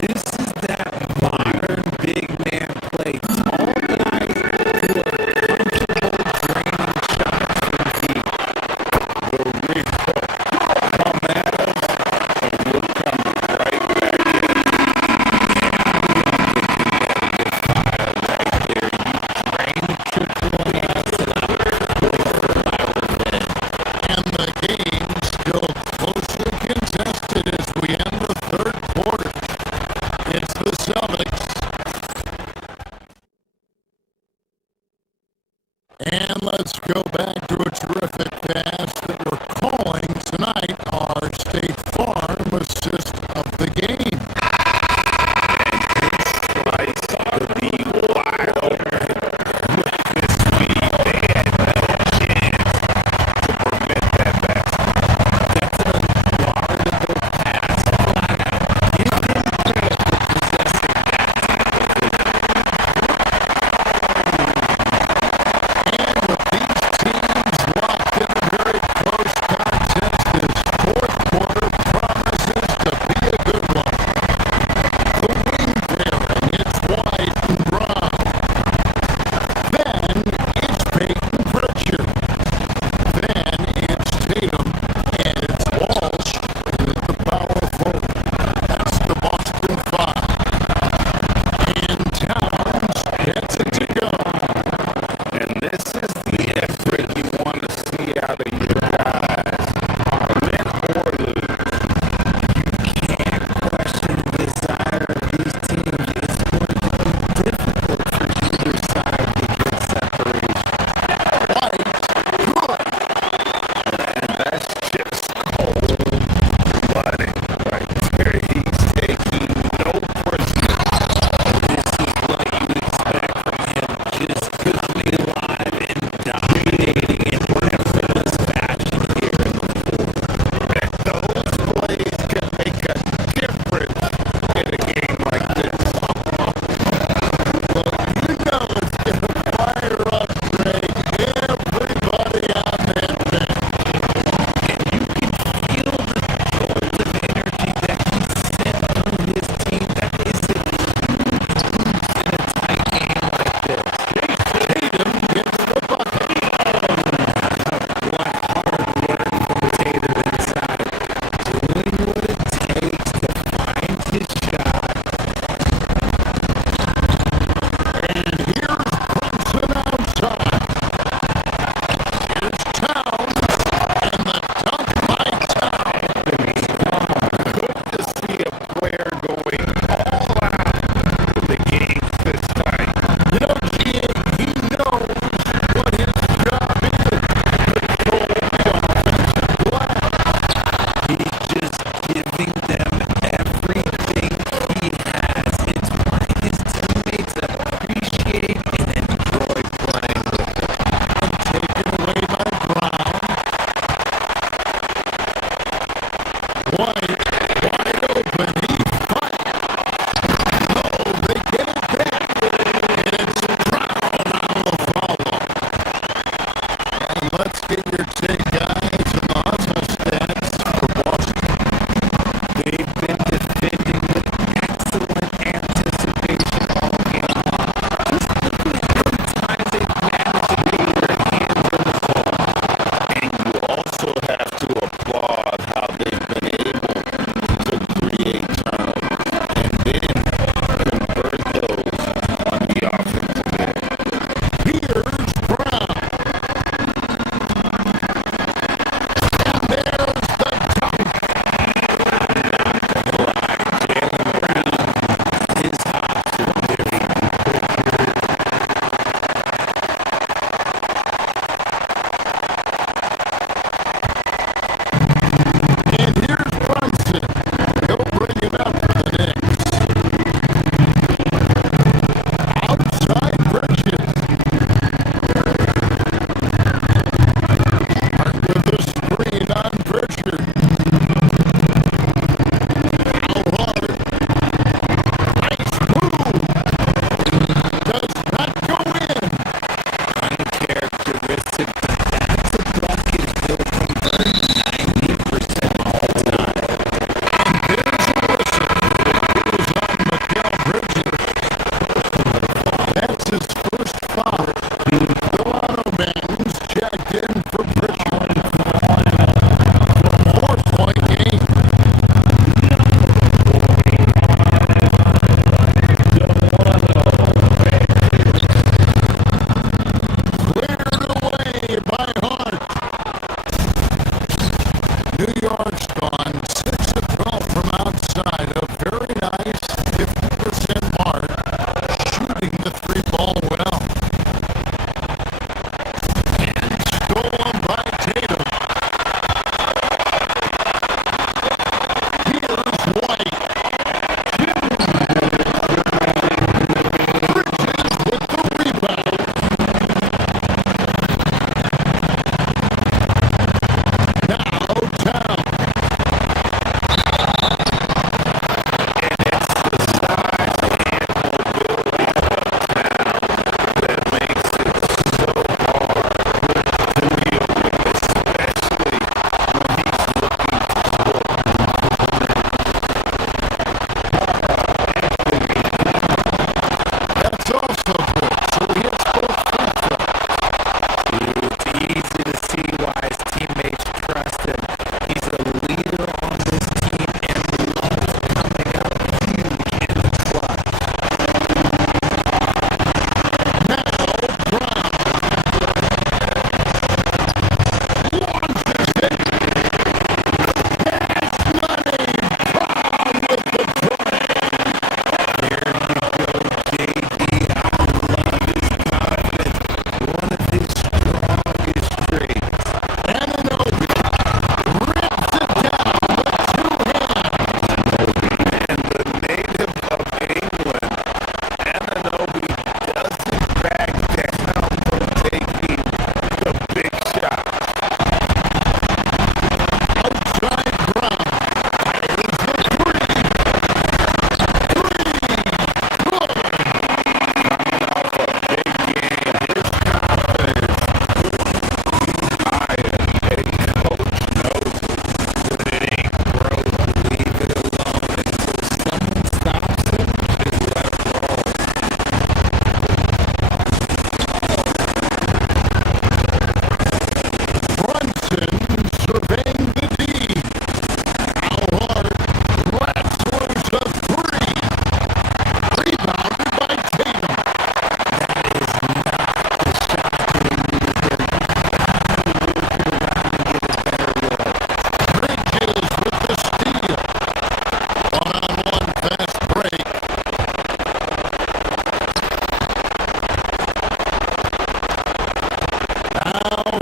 This is that modern big man play. Tall guys who are comfortable draining shots from deep. The refill. Come at us, and we'll come right back in. And the game still closely contested as we end the third quarter. It's the Celtics. And let's go back to a terrific pass that we're calling tonight our State Farm assist of the game. Slice could be wide open. With his speed, they had no chance to prevent that basket. That's an unguardable pass. Flat out. Give him credit for possessing that type of And with these teams locked in a very close contest, this fourth quarter promises to be a good one. The wing pairing, it's White and Brown. Then it's Peyton Pritchard. Then it's Tatum and it's Walsh with the power forward. That's the Boston Five. And Towns gets it to go. And this is the effort you want to see out of your guys. Win or lose. You can't question the desire of these teams. It's going to be difficult for either side to get separation. And that's just cold-blooded right there. He's taking no prisoners. This is what you expect from him. Just coming alive and dominating in effortless fashion here in the fourth. Those plays can make a difference in a game like this. Well, you know it's going to fire up, Greg, everybody on that bench. Feel the jolt of energy that he sent through his team. That is a huge boost in a tight game like this. Tatum gets the bucket. What hard work from Tatum inside. Doing what it takes to find his shot. And here's Brunson outside. Here's Towns, and the dunk by Towns. Good to see a player going all out when the game's this tight. You know, GA, he knows what his job is. Control the offensive glass. He's just giving them everything he has. It's why his teammates appreciate and enjoy playing with him. Taken away by Brown. White, wide open. He fights. No, they get it back. And it's Brown on the follow. And let's get your take, guys, on the hustle stats for Boston. They've been defending with excellent anticipation all game long. Just look at how many times they've managed to get their hands on the ball. And you also have to applaud how they've been able to create turnovers and then convert those on the offensive end. Here's Brown.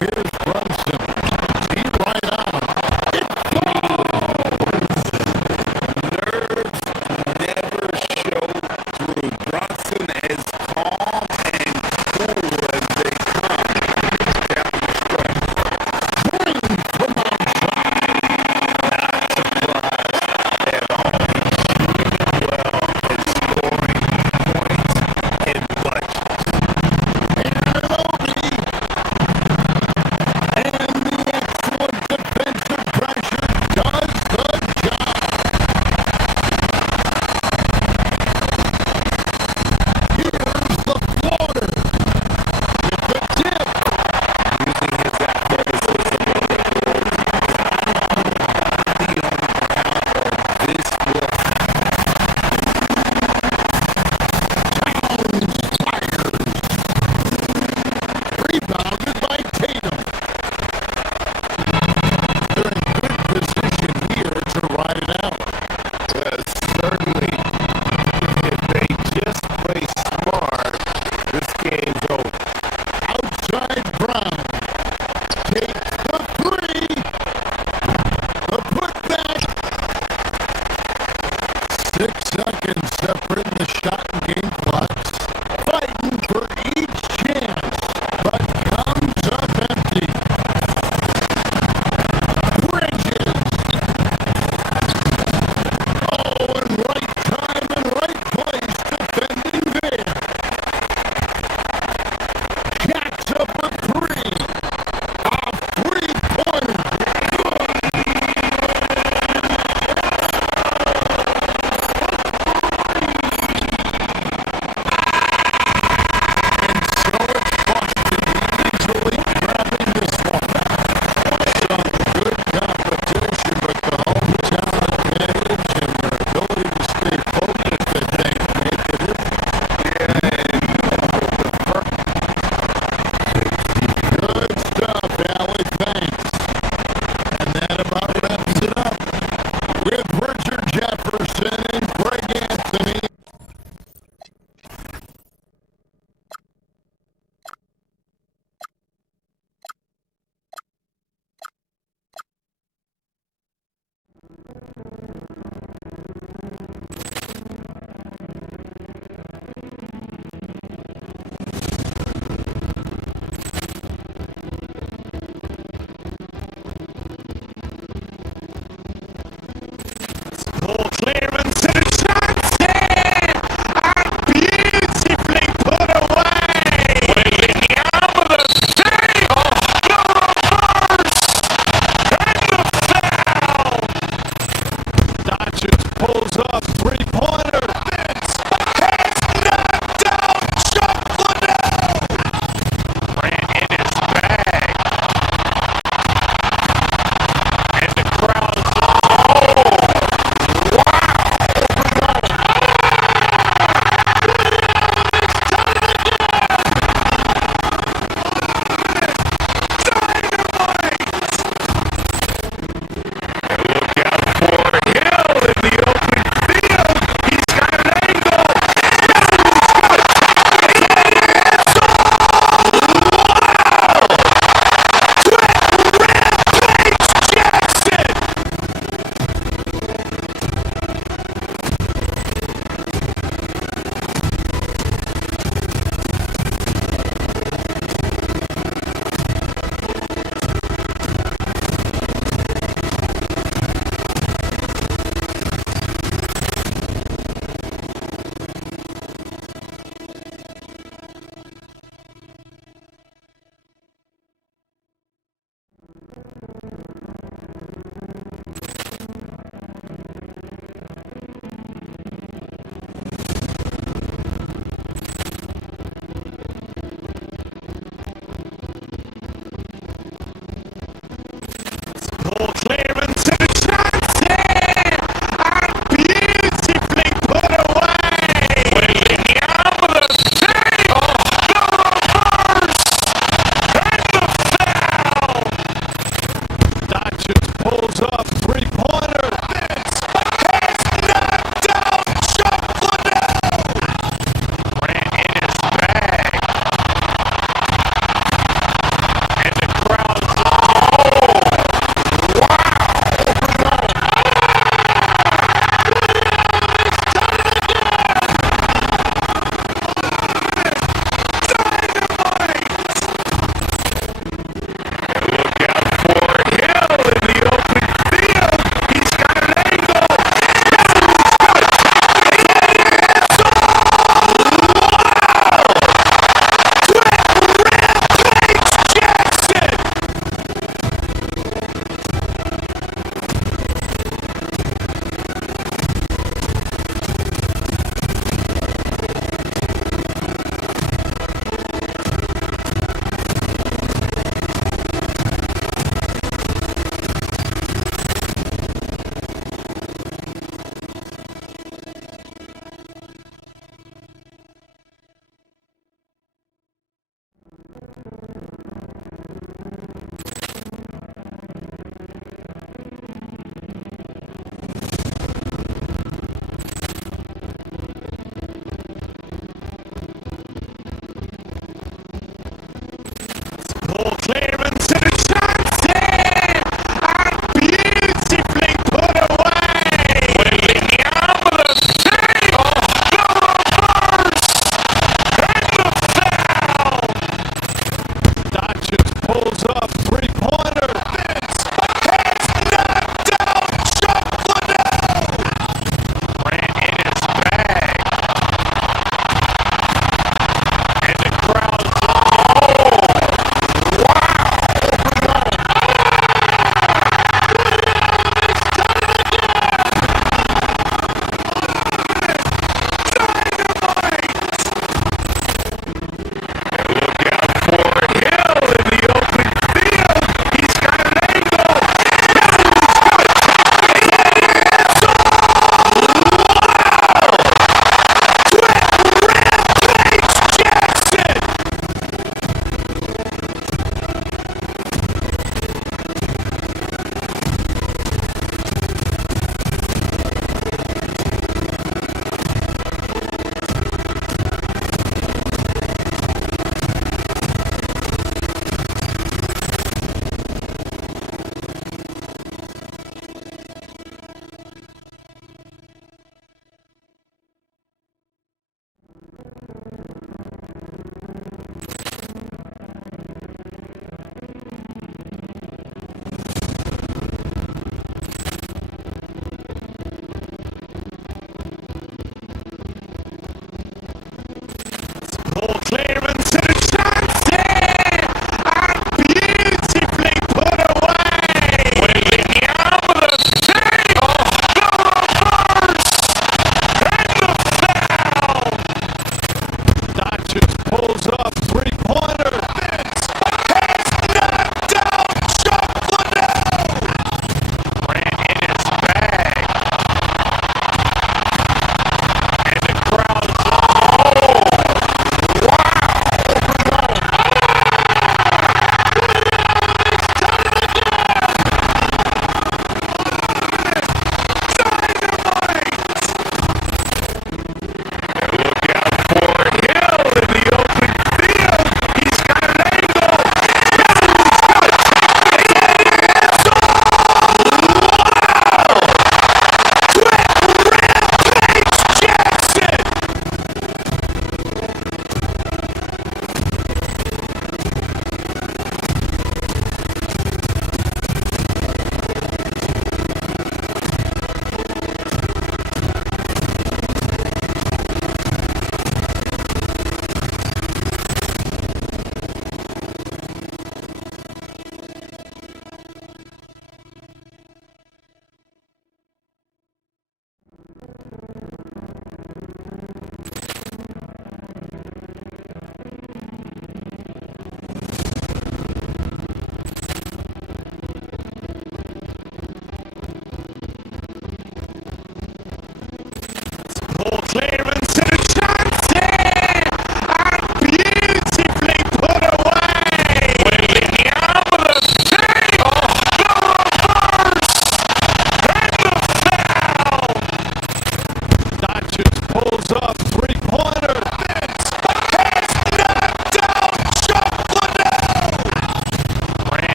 here's Brunson. He right on. Nerves never show through. Brunson as calm and cool as they come down the stretch. Green from outside. Not surprised at all. He's well at scoring points in bunches. And the excellent defensive pressure does the job. Here's the floater. With the tip. Using his athleticism on the floor. This will Rebounded by Tatum. They're in good position here to ride it out. Certainly, if they just play smart, this game's over. Outside Brown. Takes the three. The putback. 6 seconds separating the shot and game clocks. Fighting for each chance, but comes up empty. Bridges. Oh, and right time and right place defending there. Jacks up a three. A three-pointer. Easily grabbing this one. Some good competition, but the hometown advantage and their ability to stay focused, I think, make it good stuff, Allie. Thanks. And that about wraps it up with Richard Jefferson and Greg Anthony. Ball clearance and a chance here! And beautifully put away! Wembanyama the save! The reverse! And the foul! Doncic pulls up, three-pointer. Vince has knocked out Chuck Liddell! Ran in his bag. And the crowd. Look out for Hill in the open field.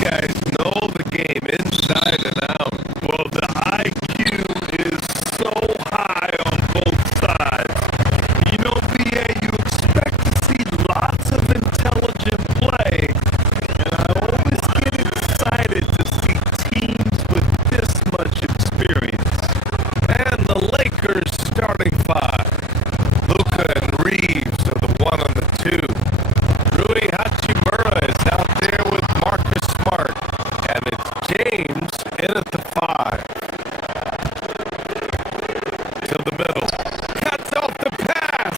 guys know the game inside and out. Well, the IQ is so high on both sides. You know, BA, you expect to see lots of intelligent play, and I always get excited to see teams with this much experience. And the Lakers starting five. Luka and Reeves are the 1 on the 2. Rui Hachimura is out there with Marcus Smart. And it's James in at the 5. To the middle. Cuts off the pass.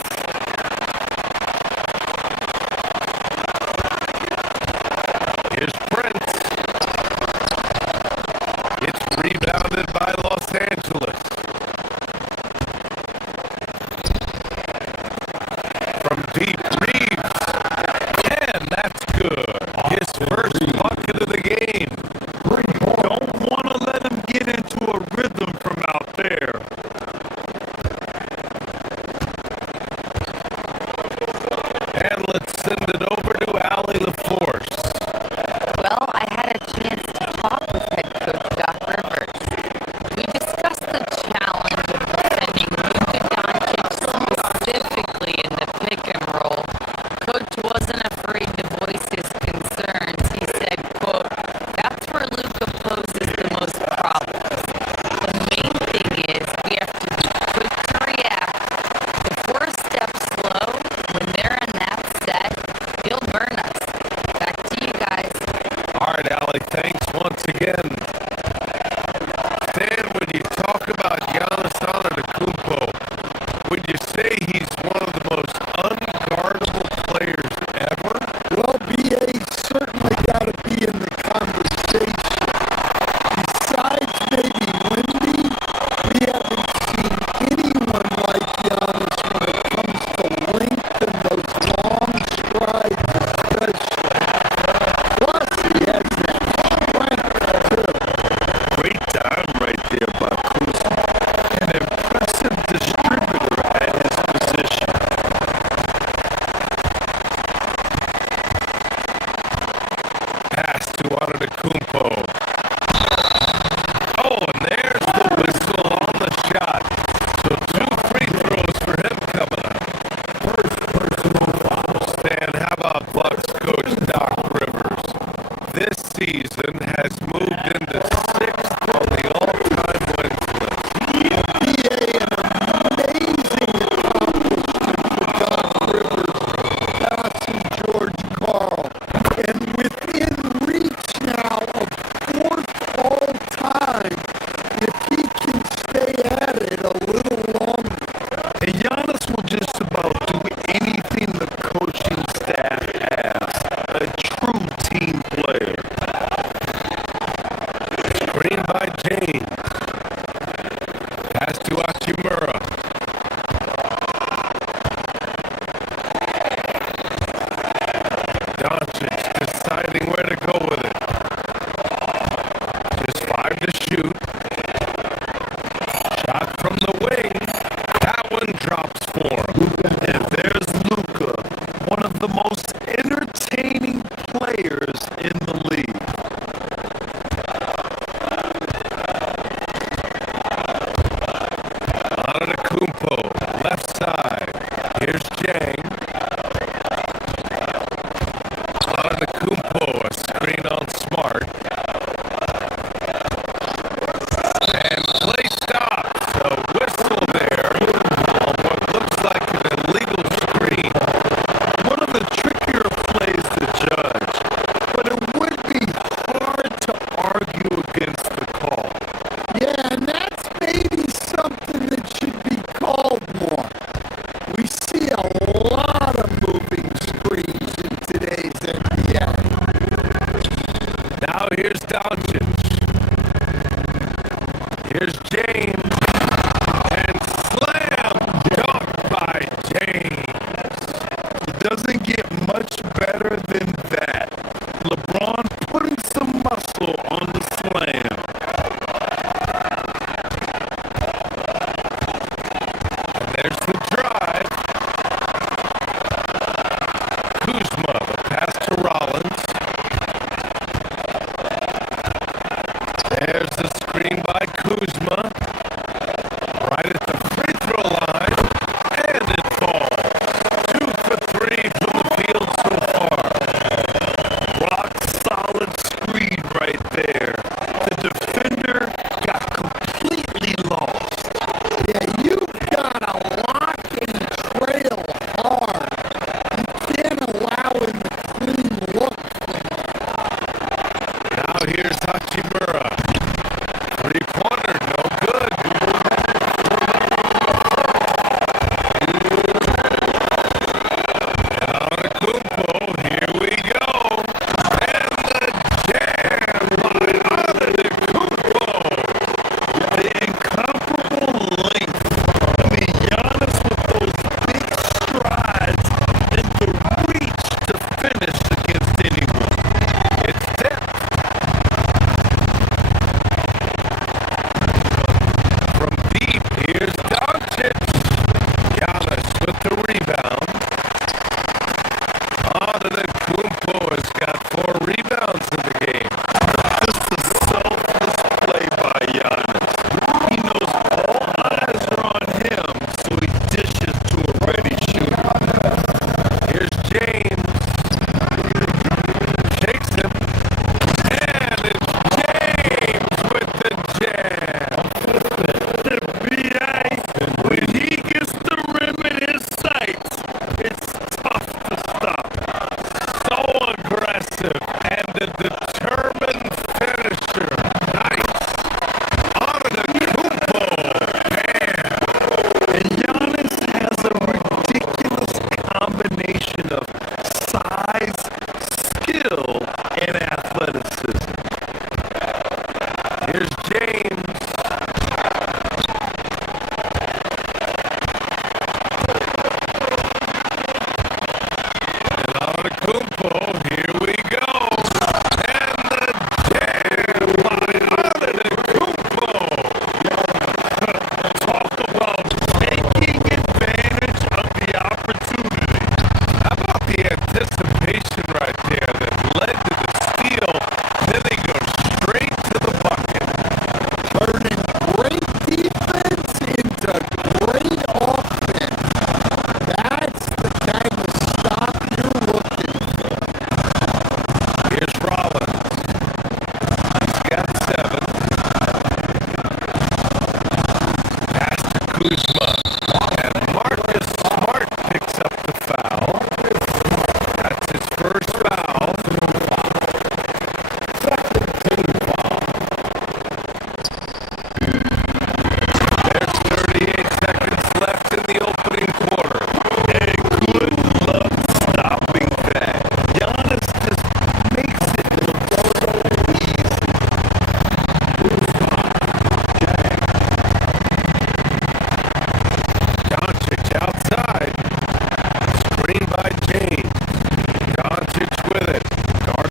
Here's Prince. It's rebounded by Los Angeles. From deep, Reeves. And that's good. His first bucket of the game. Don't want to let him get into a rhythm from out there. And let's send it over to Allie LaForce. Well, I had a chance to talk with head coach Doc Rivers. We discussed the challenge of defending Luka Doncic specifically in the pick and roll. Coach wasn't afraid to voice his concerns. He said, quote, "That's where Luka poses the most problems. The main thing is we have to be quick to react. If we're a step slow, when they're in that set, he'll burn us." Back to you guys. All right, Allie, thanks once again. Stan, when you talk about Giannis Antetokounmpo, would you say he's one of the most unguardable players ever? Well, BA's certainly got to be in the conversation. Besides maybe Wendy, we haven't seen anyone like Giannis when it comes to length and those long strides, especially. Plus, he has that strength, too. Great time right there by Kuzma. An impressive distributor at his position. Pass to Antetokounmpo. Oh, and there's the whistle on the shot. So 2 free throws for him coming up. First personal foul. Stan, how about Bucks coach Doc Rivers? This season has moved into 6th on the all-time wins list. BA, an amazing accomplishment for Doc Rivers, passing George Karl, and within reach now of 4th all-time if he can stay at it a little longer. And Giannis will just about do anything the coaching staff asks. A true team player. Screen by James. Pass to Hachimura. Doncic deciding where to go with it. Just 5 to shoot. Shot from the wing. That one drops for him. And there's Luka, one of the most entertaining players in the league. Antetokounmpo, left side. Here's Jang. Antetokounmpo, a screen on Smart. And play stops. A whistle there on what looks like an illegal screen. One of the trickier plays to judge, but it would be hard to argue against the call. Yeah, and that's maybe something that should be called more. We see a lot of moving screens in today's NBA. Now here's Doncic. Here's James. And slam dunk by James. It doesn't get much better than that. LeBron putting some muscle on the slam. And there's the drive. Kuzma, the pass to Rollins.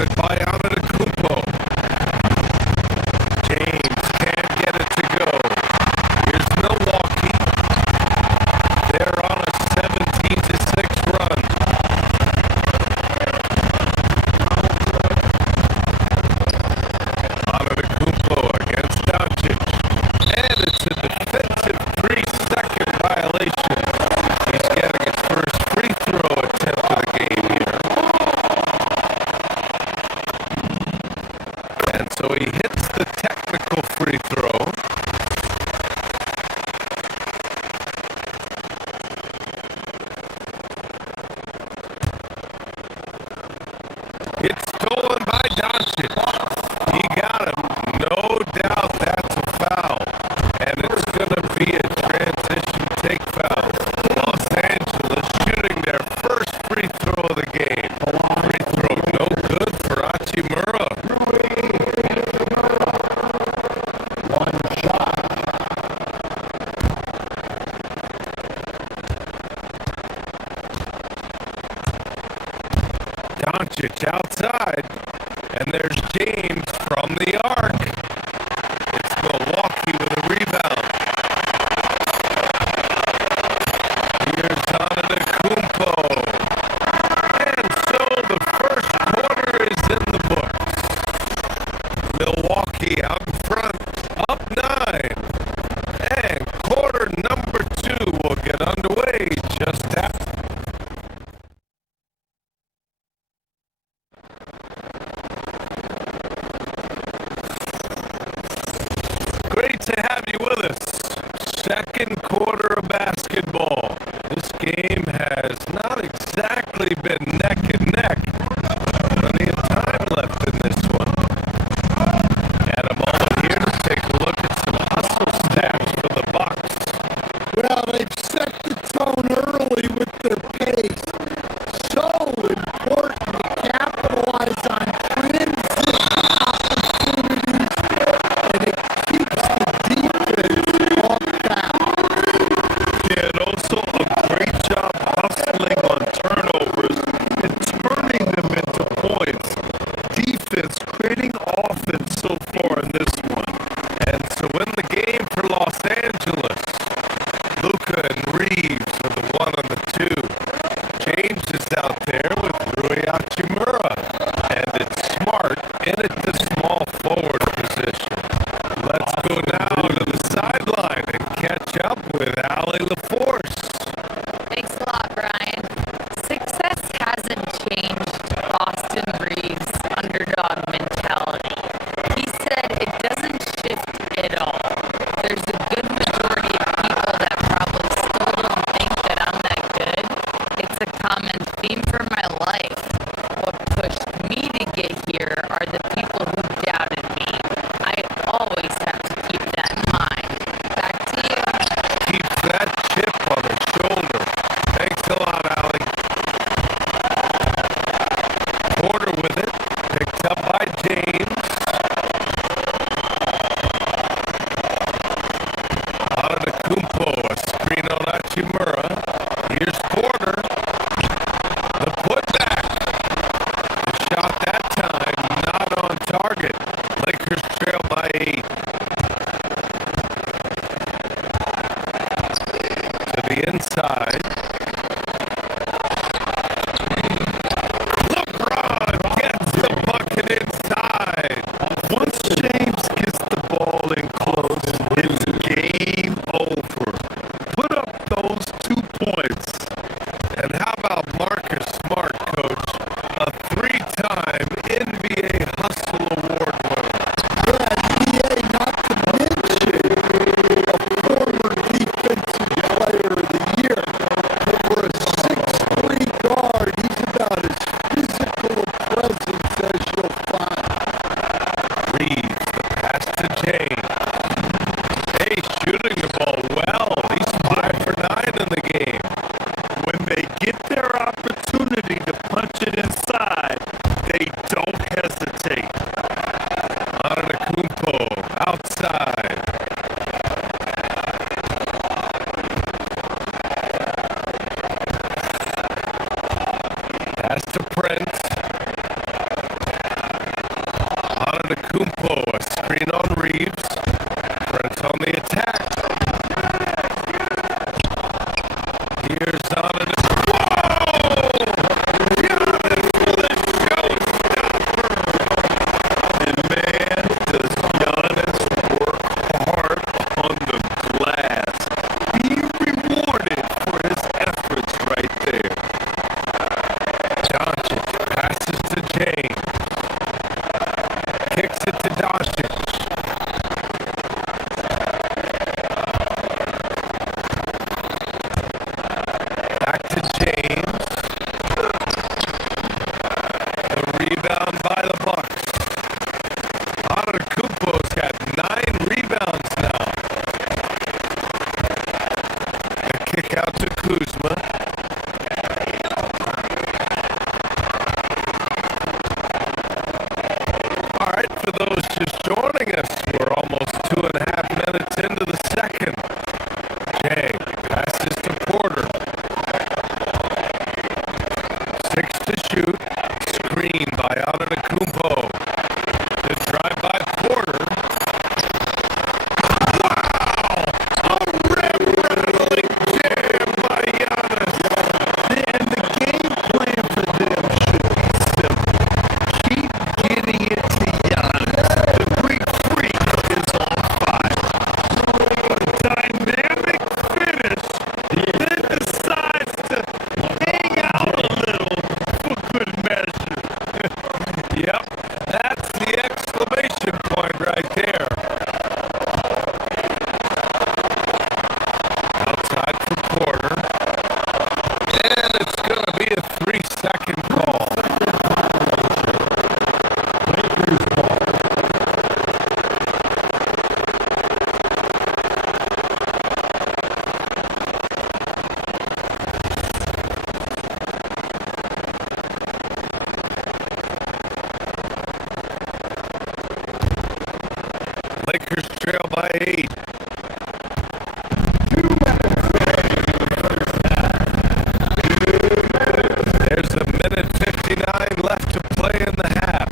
guarded by Antetokounmpo. James can't get it to go. Here's Milwaukee. They're on a 17-6 run. Antetokounmpo against Doncic. And it's a defensive 3-second violation. He's getting his first free throw attempt of the game here. And so he hits the technical free throw. It's stolen by Doncic. He got him. No doubt that's a foul. And it's going to be a transition take foul. Los Angeles shooting their first free throw of the game. Free throw no good for Hachimura. One shot. Doncic outside. And there's James from the arc. It's Milwaukee with a rebound. Here's Antetokounmpo. And so the first quarter is in the books. Milwaukee out in front, up 9. And quarter number 2 will get underway just after. Great to have you with us. Second quarter of basketball. This game has not exactly been neck and neck. Plenty of time left in this one. And I'm all here to take a look at some hustle stats for the Bucks. Well, they've set the tone early with their pace. So important to capitalize on transition opportunities, and it keeps the defense off balance. Yeah, and also a great job hustling on turnovers and turning them into points. Defense creating offense so far in this one. And so in the game for Los Angeles, Luka and Reeves are the 1 and the 2. James is out there with Rui Hachimura. And it's Smart in at the small forward position. Let's go now to the sideline and catch up with Allie LaForce. Thanks a lot, Brian. Success hasn't changed Austin Reeves' underdog mentality. He said it doesn't shift at all. There's a good majority of people that probably still don't think that I'm that good. It's a common theme for my life. What pushed me to get here are the people who doubted me. I always have to keep that in mind. Back to you. Keep that chip on his shoulder. Thanks a lot, Allie. Porter with it. Picked up by James. Antetokounmpo, a screen on Hachimura. Here's Porter. The putback. The shot that time, not just joining us, we're almost 2.5 minutes into the second. Jay passes to Porter. 6 to shoot. Screen by Antetokounmpo. The drive by Porter. Wow! A rim-rattling jam by Giannis. And the game plan for them should be simple. Keep getting it to Giannis. The Greek freak is on fire. A dynamic finish, then decides to hang out a little for good measure. Yep, that's the exclamation point right there. Outside for Porter. And it's going to be a 3-second call. Lakers trail by 8. There's a minute 59 left to play in the half.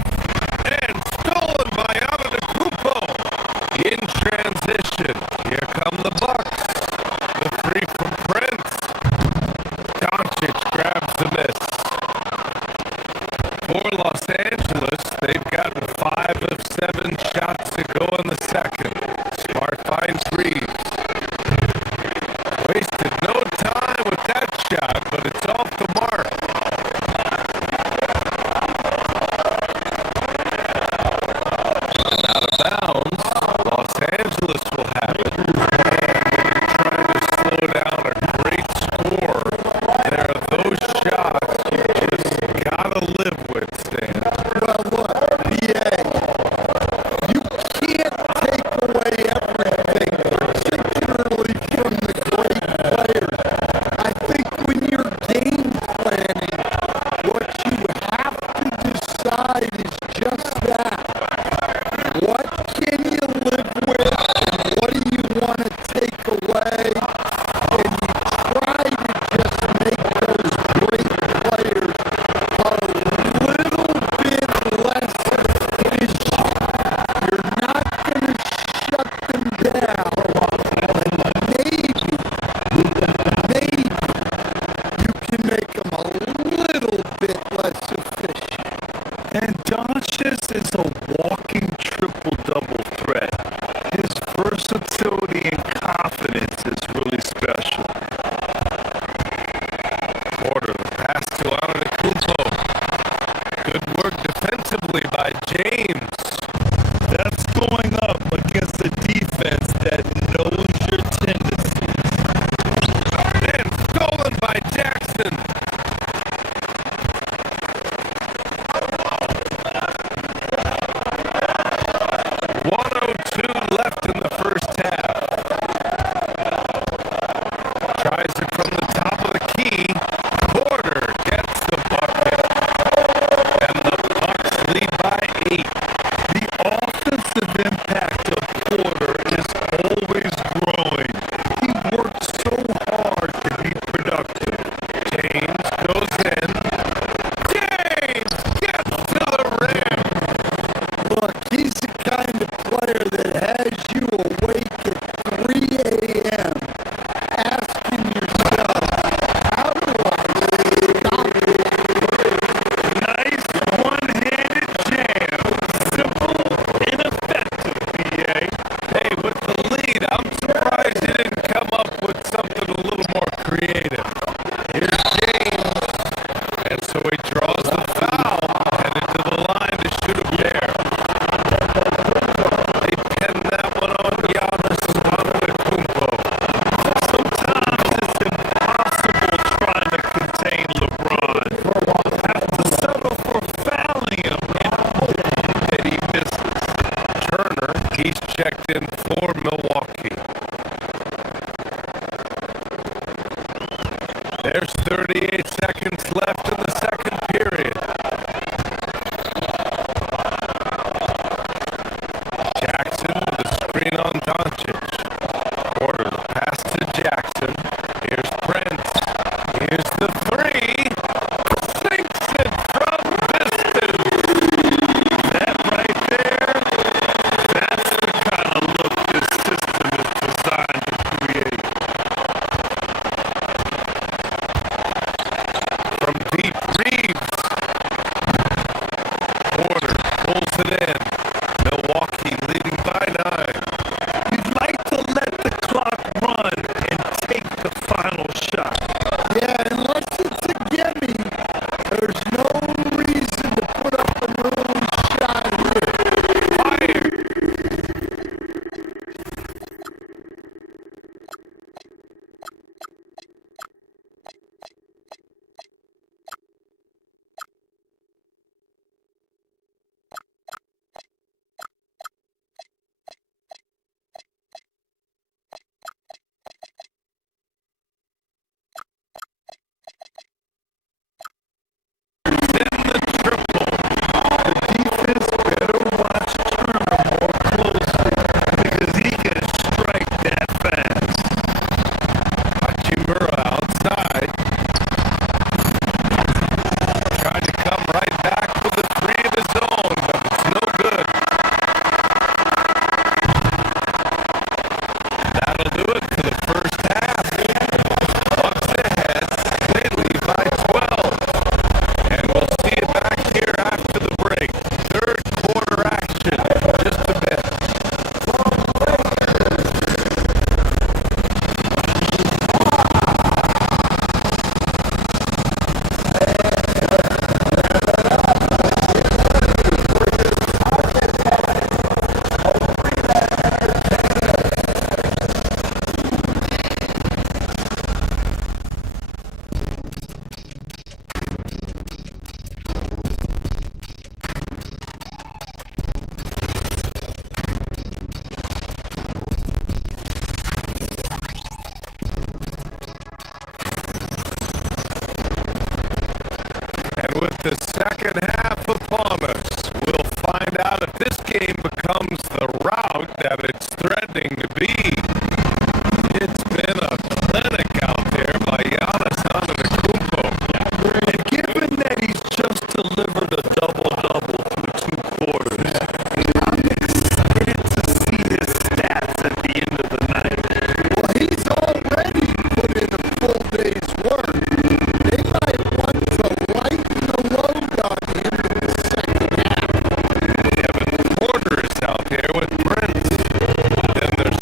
And stolen by Antetokounmpo. In transition. Here come the Bucks. The three from Prince. Doncic grabs the miss. For Los Angeles, they've gotten 5 of 7 shots to go in the second. Smart finds Reeves. Wasted no time with that shot, but it's off the mark. Run out of bounds. Los Angeles will have it. Trying to slow down a great score. There are those shots you just gotta live with, Stan. Well, look, BA, you can't take away everything, particularly from the great players. I think when you're game planning, what you have to decide is just that. What can you live with and what do you want to take away? And you try to just make those great players a little bit less efficient. You're not going to shut them down, but maybe you can make them a little bit less efficient. And Doncic is a walking triple-double threat. His versatility and confidence is really special. Porter, the pass to Antetokounmpo. Good work defensively by James. That's going up against a defense that knows your tendencies. And stolen by Jackson. it in. Milwaukee leading by 9. You'd like to let the clock run and take the final shot. Yeah, unless it's a gimme, there's no reason to put up an early shot here. Fire! And with the second half upon us, we'll find out if this game becomes the rout that it's threatening to be. It's been a clinic out there by Giannis Antetokounmpo. And given that he's just delivered a double-double through 2 quarters, I'm excited to see his stats at the end of the night. Well, he's already put in a full day's work. They might want to lighten the load on him in the second half. Kevin Porter is out there with Prince. Then there's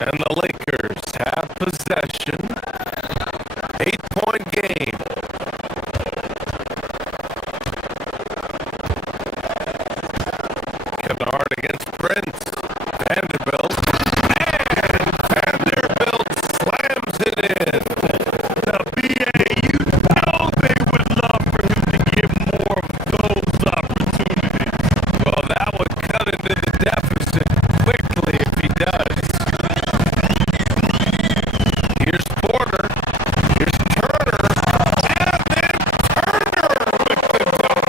And the Lakers have possession. 8-point game. Kennard against Prince. Vanderbilt. And Vanderbilt slams it in. Now, B.A., you know they would love for him to get more of those opportunities. Well, that would cut into the deficit quickly if he does. Here's Porter. Here's Turner. And then Turner with the dunk.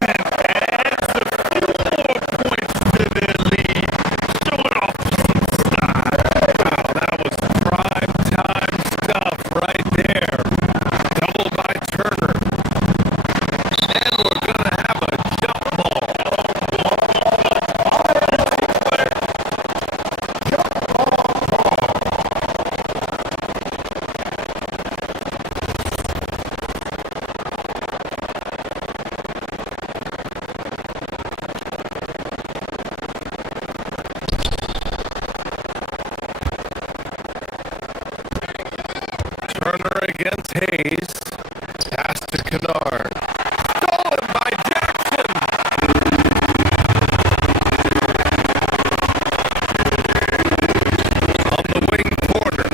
And adds a few more points to their lead, showing off some style. Wow, that was prime time stuff right there. Double by Turner. And we're going to have a jump ball. Turner against Hayes. Pass to Kennard. Stolen by Jackson. On the wing, Porter.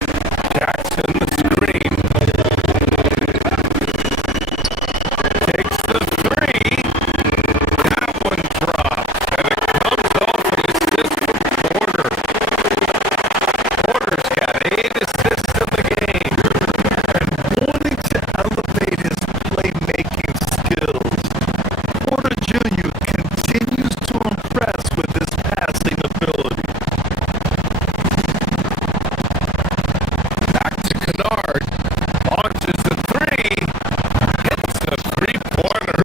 Jackson the screen. Takes the three. That one drops. And it comes off an assist from Porter. Porter's got 8 assists in the game. Wanting to elevate his playmaking skills, Porter Jr. continues to impress with his passing ability. Back to Kennard. Launches the three. Hits a three-pointer.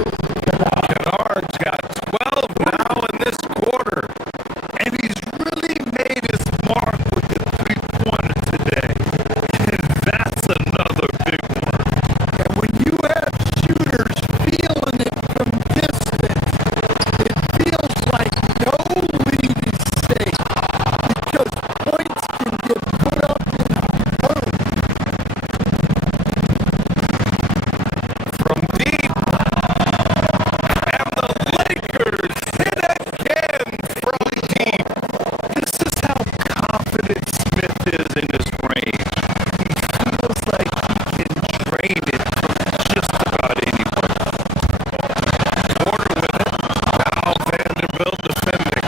Kennard's got 12 now in this quarter. And he's really made his mark with the three-pointer today. And that's another big one. And when you have shooters feeling it from distance, it feels like no lead is safe because points can get put up in a hurry. From deep. And the Lakers hit again from deep. This is how confident Smith is in his range. He feels like he can drain it from just about anywhere. Porter with it. Now Vanderbilt defending.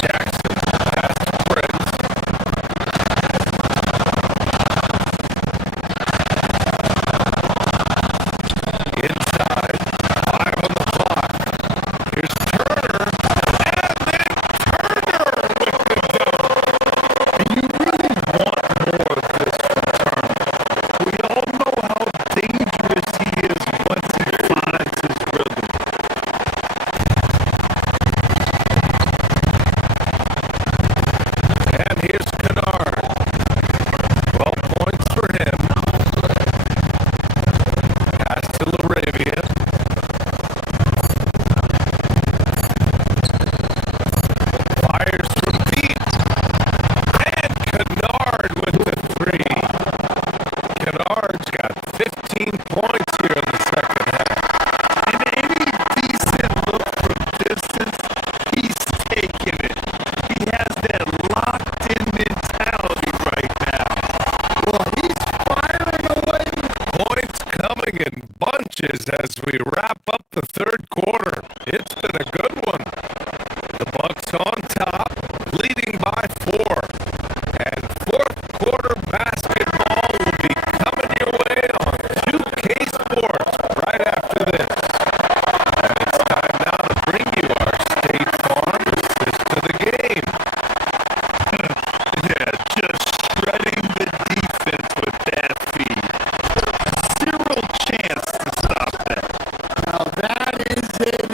Jackson past Prince. Inside. 5 on the clock. Here's Turner. And then Turner with the dunk. And you really want more of this from Turner. We all know how dangerous he is once he finds his rhythm. And here's Kennard. 12 points for him. Pass to Laravia. Fires from deep. And Kennard with the three. Kennard's got 15 points here in the second half. And any decent look from distance, he's taking it. He has that locked-in mentality right now. Well, he's firing away. Points coming in bunches as we wrap up the third quarter. It's been a good one. The Bucks on top, leading by 4. And fourth quarter basketball will be coming your way on 2K Sports right after this. And it's time now to bring you our State Farm assist to the game. Yeah, just shredding the defense with that feed. Zero chance to stop that. Now that is an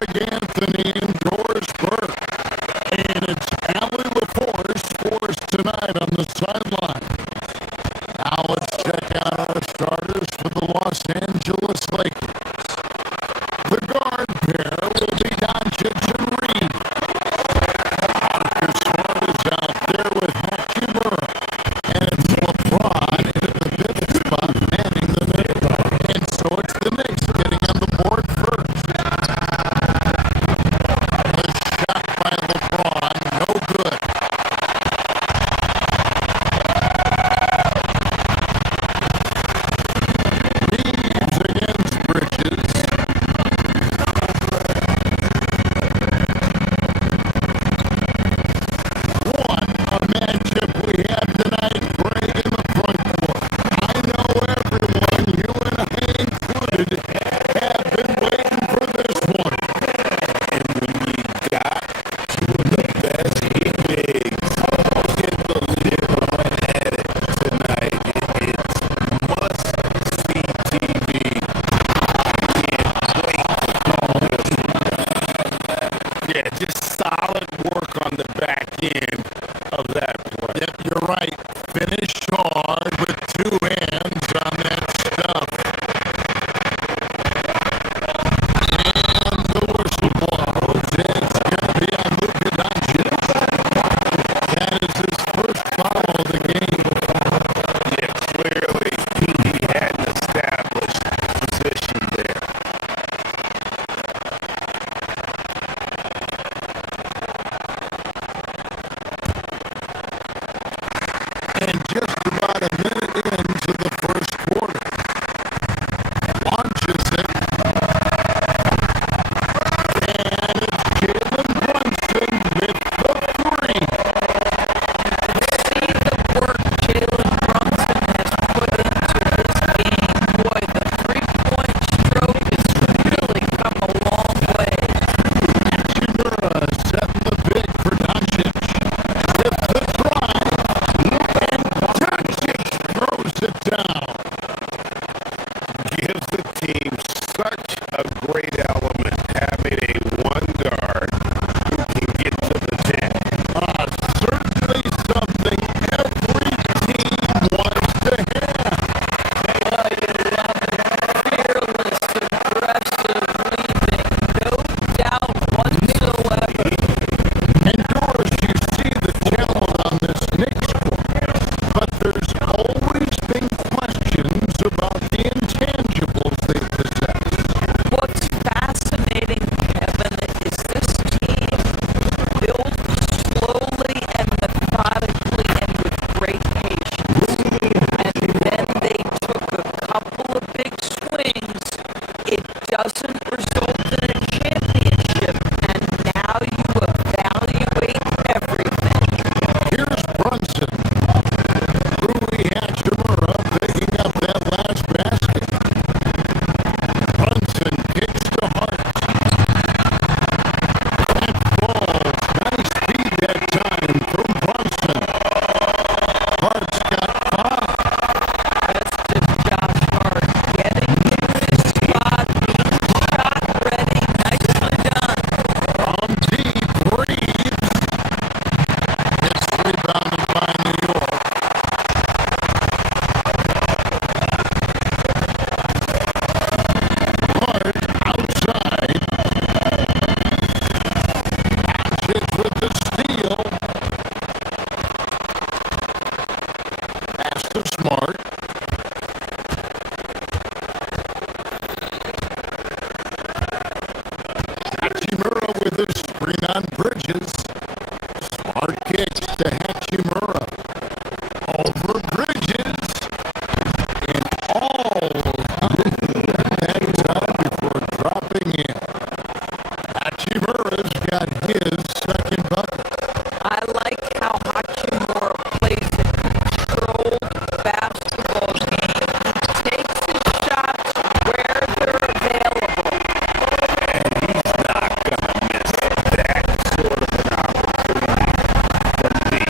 Greg Anthony and Doris Burke. And it's Allie LaForce for us tonight on the sideline. Now let's check out our starters for the Los Angeles Lakers. The guard pair will be Doncic and Reed. Marcus Smart is out there with Hachimura. And it's LeBron in the fifth spot, manning the middle. And so it's the Knicks getting on the board first. The shot by LeBron, no good. Reeves against Bridges. What a matchup we have tonight, Greg, in the front court. I know everyone, you and I included, have been waiting for this one. And when we got two of the best bigs in the league at it tonight, it's must-see TV. Yeah, just solid work on the back end of that play. Yep, you're right. Finish hard with two hands on that stuff. And the whistle blows. It's going to be on Luka Doncic. That is his first foul of the game. Yeah, clearly he had an established position there. And just about a minute into the first quarter. Launches it. And it's Jalen Brunson with the three. See the work Jalen Brunson has put into this game. Boy, the three-point stroke has really come a long way. Hachimura setting the big for Doncic. With the drive. And Doncic throws it down. Gives the team such a great element having a one guard who can get to the 10. Certainly something every team wants to have. Fearless, aggressive, leaving, no doubt whatsoever. And Doris, you see the talent on this Knicks squad, but there's always been questions about the intangibles they possess. What's fascinating, Kevin, is this team built slowly and methodically and with great patience. And then they took a couple of big swings. It doesn't result in a championship, and now you evaluate everything. Here's Brunson. Rui Hachimura picking up that last basket. Brunson kicks to Hart. That falls. Nice speed that time from Brunson. Hart's got 5. That's just Josh Hart getting to his spot, being shot ready. Nicely done. From deep, Reeves. It's rebounded by New York. Hart outside. Doncic with the steal. Pass to Smart. Hachimura with the screen on Bridges. Smart kicks to Hachimura. Over Bridges. And all that time before dropping in. Hachimura's got his second bucket. I like how Hachimura plays a controlled basketball game. He takes his shots where they're available. And he's not going to miss that sort of an opportunity from me.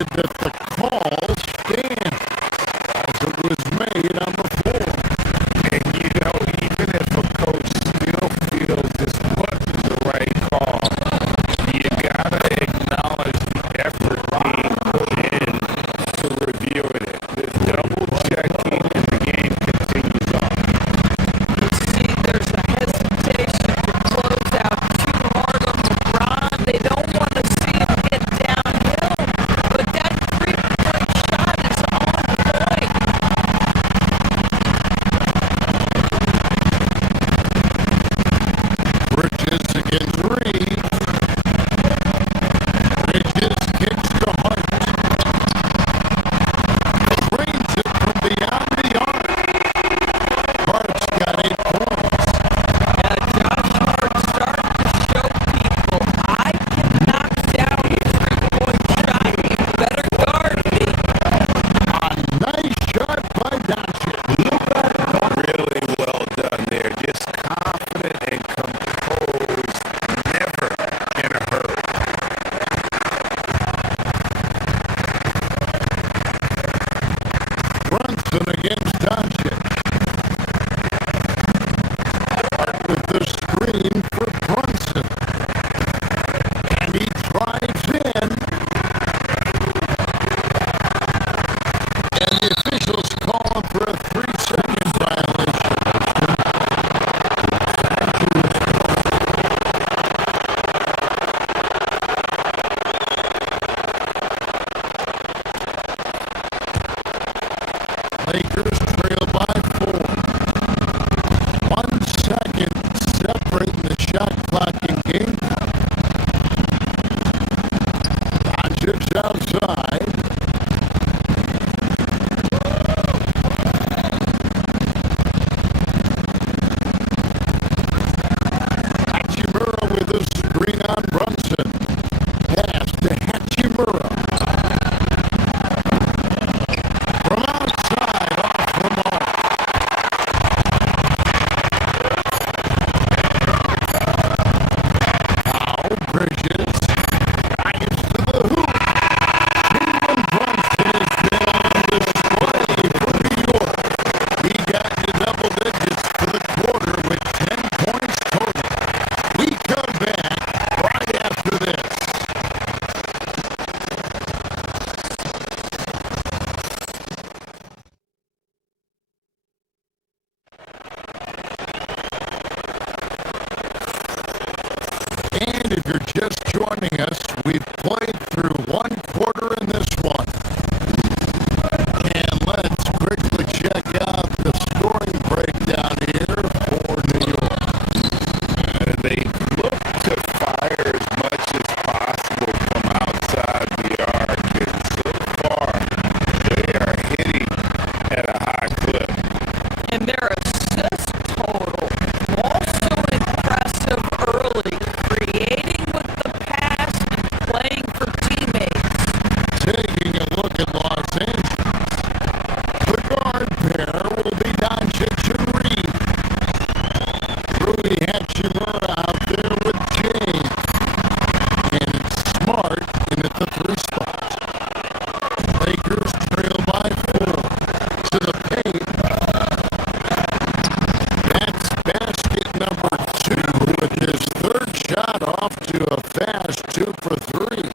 decided that the call stands as it was made on the floor. And even if a coach still feels this wasn't the right call, you gotta acknowledge the effort being put in to reviewing it. This double checking and the game continues on. You see, there's a hesitation to close out too hard on LeBron. They don't want to see him get downhill, but that three-point shot is on point. Bridges against Reed. Bridges kicks to Hart. Drains it from beyond the arc. Hart's got 8 points. Josh Hart starting to show people, I can knock down a three-point shot. You better guard me. A nice shot by Doncic. Really well done there. Just confident and composed. Never in a hurry. Brunson against Doncic. Hart with the screen for Brunson. And he drives in. And the officials call him for a 3-second violation. Lakers trail by 4. 1 second separating the shot clock and game clock. Doncic outside. Hachimura with a screen on Brunson. Pass to Hachimura. From outside, off the mark. Now Bridges drives to the hoop. Jalen Brunson has been on display for New York. He got to double digits for the quarter with 10 points total. We come back right after this. And if you're just joining us, we've played through 1 quarter in this one. And let's quickly check out the scoring breakdown here for New York. They look to fire as much as possible from outside the arc. And so far, they are hitting at a high clip. And their assist total, also impressive early, creating with the pass and playing for teammates. Taking a look at Los Angeles. The guard pair will be Doncic and Reed. Rui Hachimura out there with James. And it's Smart in at the 3 spot. Lakers trail by 4. To the paint. That's basket number 2 with his 3rd shot off to a fast 2 for 3.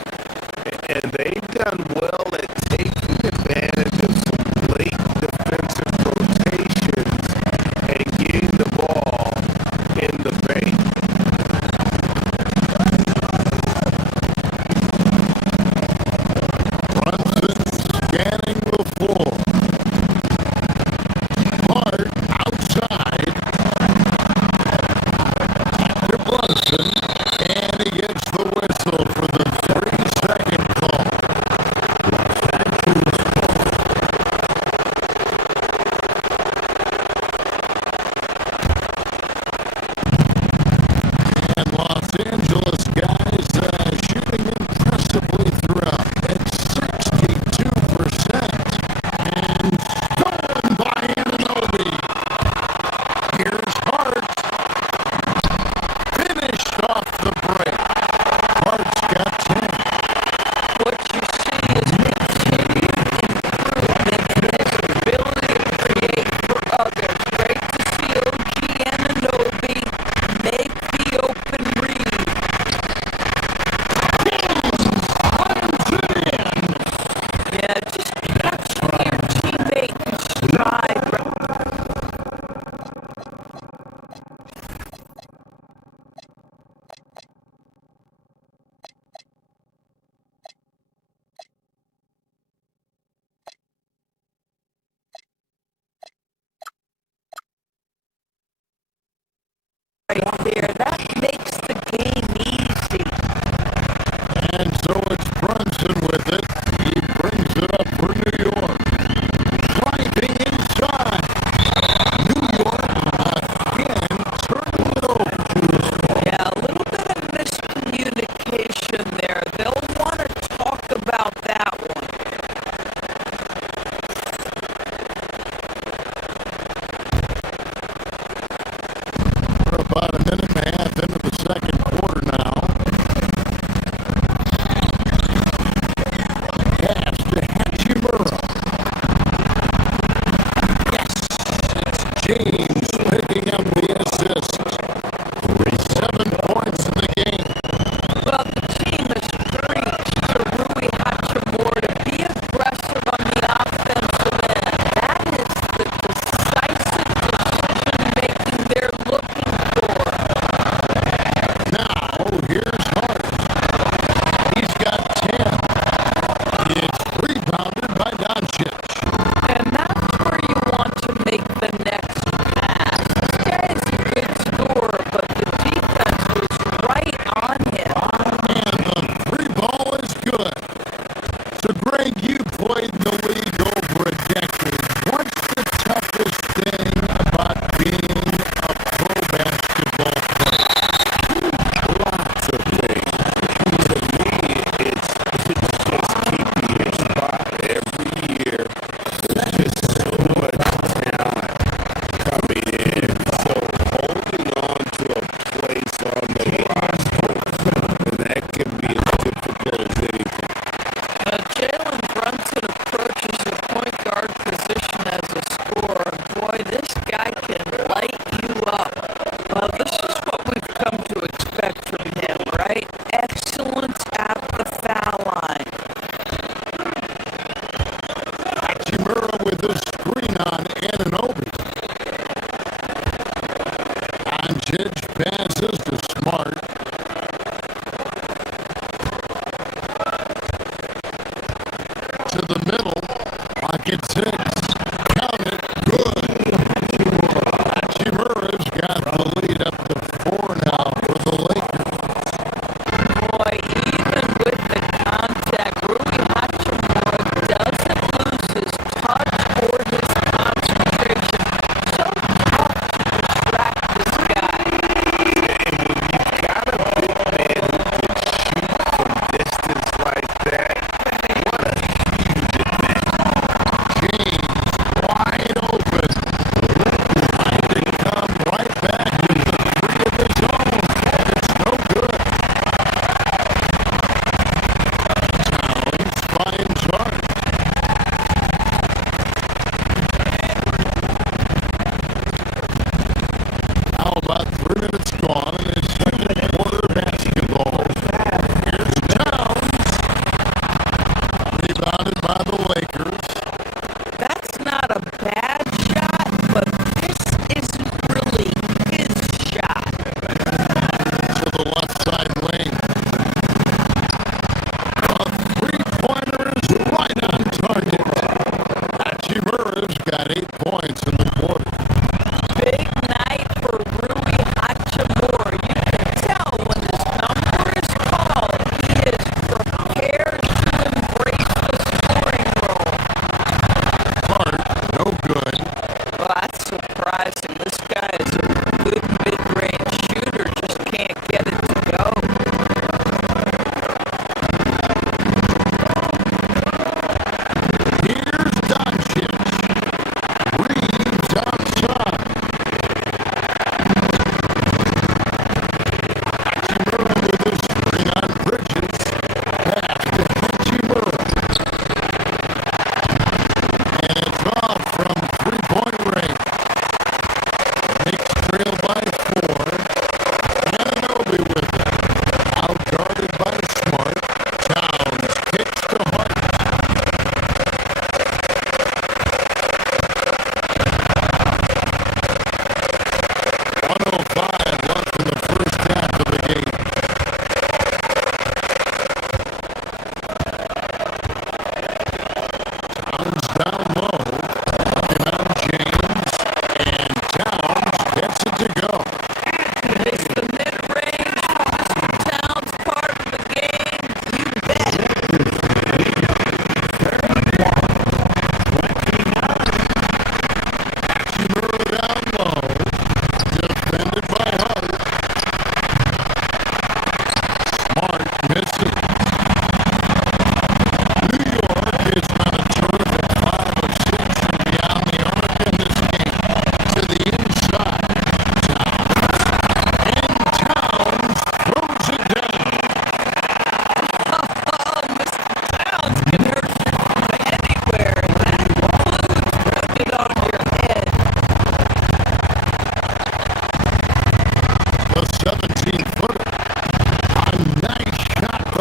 And they've done well at taking advantage of some late defensive rotations and getting the ball in the paint. Brunson scanning the floor. Hart outside. After Brunson, and he gets the whistle for the 3 And so it's Brunson with it. He brings it up for New York. Driving inside. New York again turning it over to his ball. Yeah, a little bit of miscommunication there. They'll want to talk about that one. We're about a minute and a half into the second quarter now. Pass to Hachimura. Yes, it's James picking up the assist. 7 points in the game. Well, the team has preached to Rui Hachimura to be aggressive on the offensive end. That is the decisive decision-making they're looking for. Now, here's Hart. He's got 10. It's rebounded by Doncic. And that's where you want to make the next pass. This guy's a good scorer, but the defense was right on him. And the three ball is good. So, Greg, you played in the league over a decade. What's the toughest thing about being a pro basketball player? Lots of things. To me, it's just keeping your spot. Every year, there's just so much talent coming in. So holding on to a place on the roster, and that can be as difficult as anything. Jalen Brunson approaches the point guard position as a scorer. Boy, this guy can light you up. This is what we've come to expect from him, right? Excellence at the foul line. Hachimura with the screen on Anunoby. Doncic passes to Smart. To the middle. Pocket 6. Count it. Good. Hachimura's got the lead up to 4 now for the Lakers. Boy, even with the contact, Rui Hachimura doesn't lose his touch or his concentration. So tough to distract this guy. Got a big man who can shoot from distance like that. What a huge advantage. James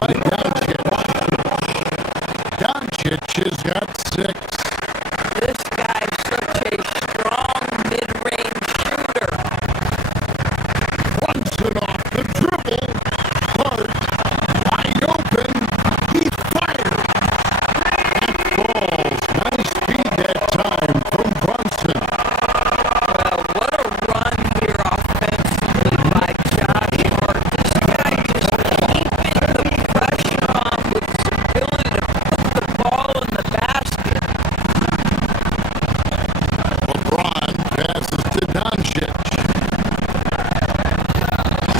by Doncic. Doncic has got 6. This guy's such a strong mid-range shooter. Brunson off the dribble. Hart, wide open. He fired. That falls. Nice speed that time from Brunson. Well, what a run here offensively by Josh Hart. This guy just keeping the pressure on with his ability to put the ball in the basket. LeBron passes to Doncic.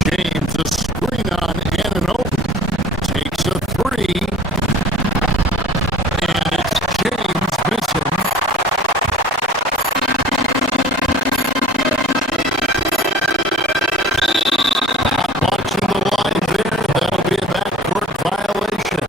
James, a screen on Anunoby. Takes a 3. And it's James missing. Not watching the line there. That'll be a backcourt violation.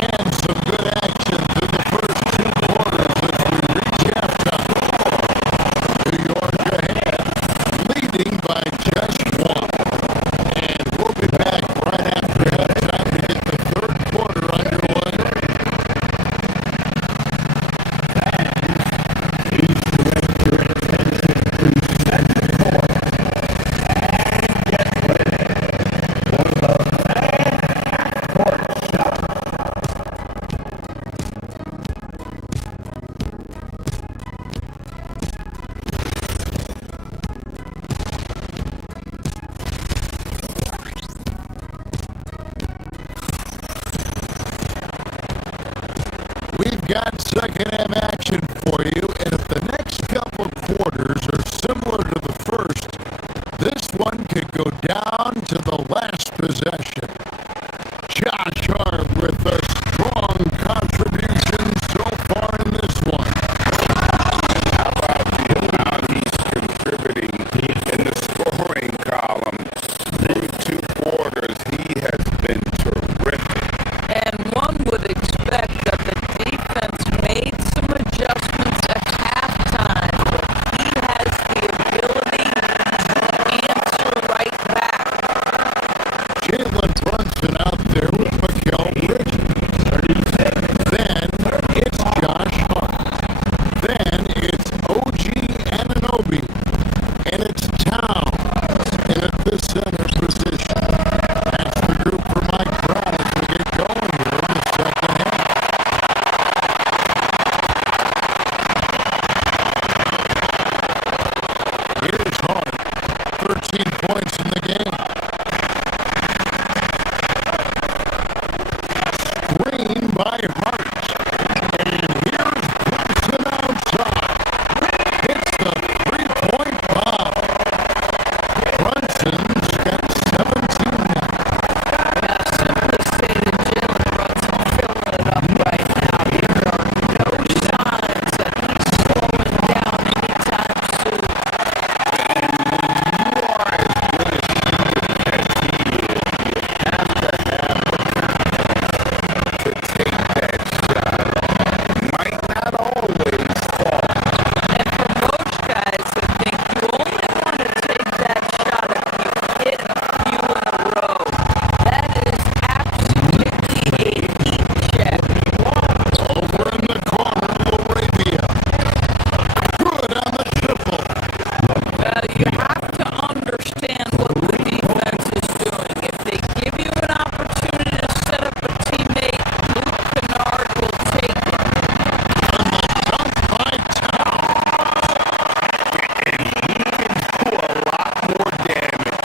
And some good action through the first 2 quarters as we reach halftime. New York ahead, leading by just 1. And we'll be back right after halftime to get the 3rd quarter underway. We've got second half action for you, and if the next couple of quarters are similar to the first, this one could go down to the last possession. Josh Hart with a strong contribution so far in this one. How about the amount he's contributing in the scoring column? Through 2 quarters, he has been terrific. And one would expect that the defense made some adjustments at halftime, but he has the ability to answer right back. Jalen Brunson out there with Mikal Bridges. Then it's Josh Hart. Then it's OG Anunoby. And it's Towns. And at the center position. That's the group for Mike Brown as we get going here in the second half. Here's Hart. 13 points in the game. Screen by Hart. And here's Brunson outside. Hits the 3-point bomb. Brunson's got 17 now. Simply stated, Jalen Brunson filling it up right now. There are no signs that he's slowing down anytime soon. You are as good a shooter as he is. You have to have the confidence to take that shot. Might not always fall. And for most guys that think you only want to take that shot if you hit a few in a row, that is absolutely a heat check. Over in the corner, Laravia. Good on the triple. You have to understand what the defense is doing. If they give you an opportunity to set up a teammate, Luke Kennard will take it. Dunk by Towns. And he can do a lot more damage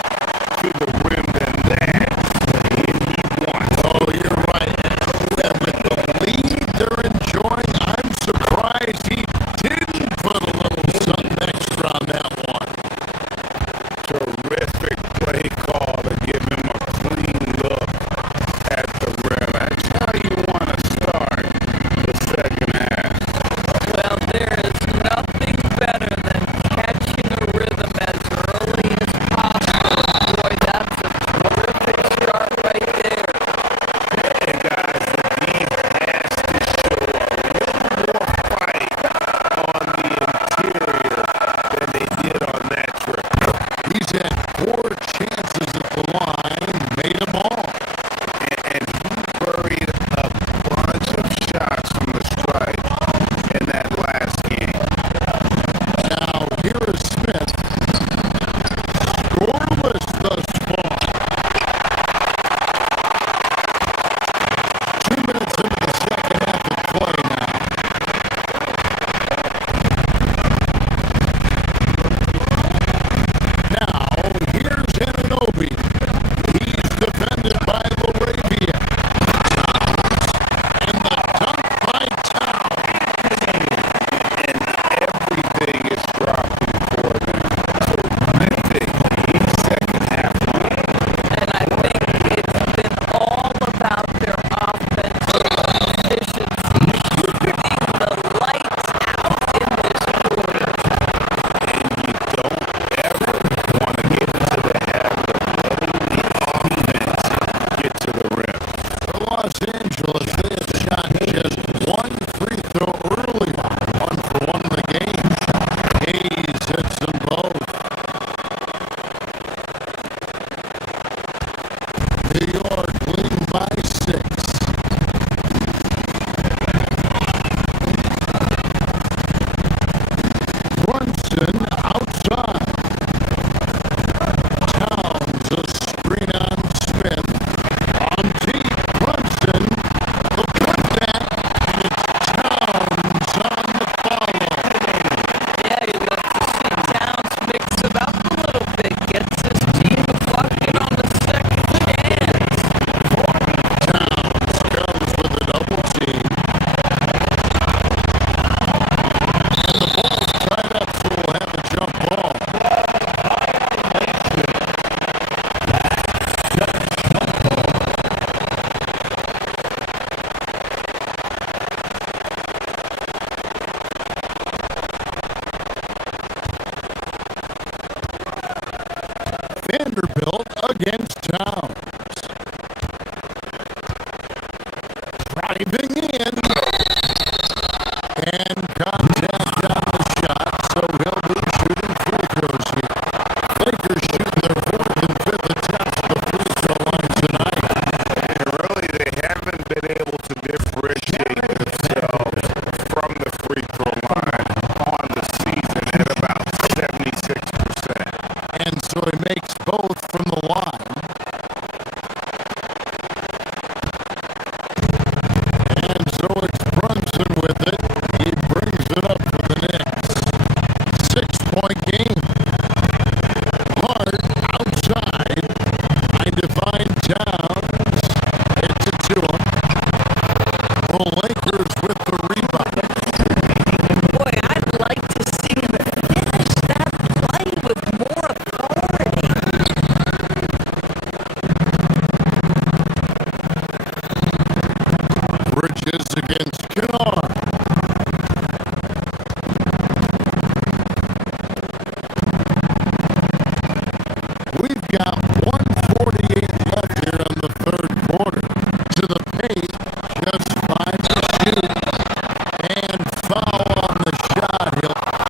to the rim than that. And he wants. Oh, you're right. And with the lead they're enjoying, I'm surprised he didn't put a little something extra on that one. against Towns. Driving in. And contact on the shot, so he'll be shooting free throws here. Lakers shooting their 4th and 5th attempts at the free throw line tonight. And really, they haven't been able to differentiate themselves from the free throw line on the season at about 76%. And so he makes both from the line. And so it's Brunson with it. He brings it up for the Knicks. 6-point game. Hard outside. I define Towns. Gets it to him. The Lakers with the rebound. Boy, I'd like to see him finish that play with more authority. Bridges against Kennard. We've got 1:48 left here in the third quarter. To the paint, just 5 to shoot. And foul on the shot.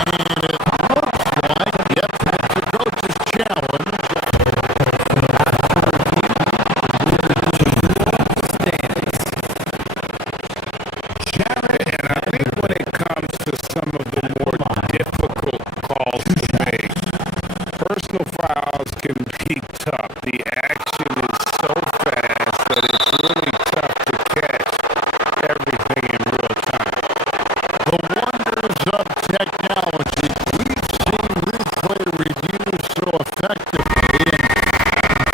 And it looks like, yep, that's the coach's challenge. And I think when it comes to some of the more difficult calls to make, personal fouls can be tough. The action is so fast that it's really tough to catch everything in real time. The wonders of technology. We've seen replay reviews so effectively in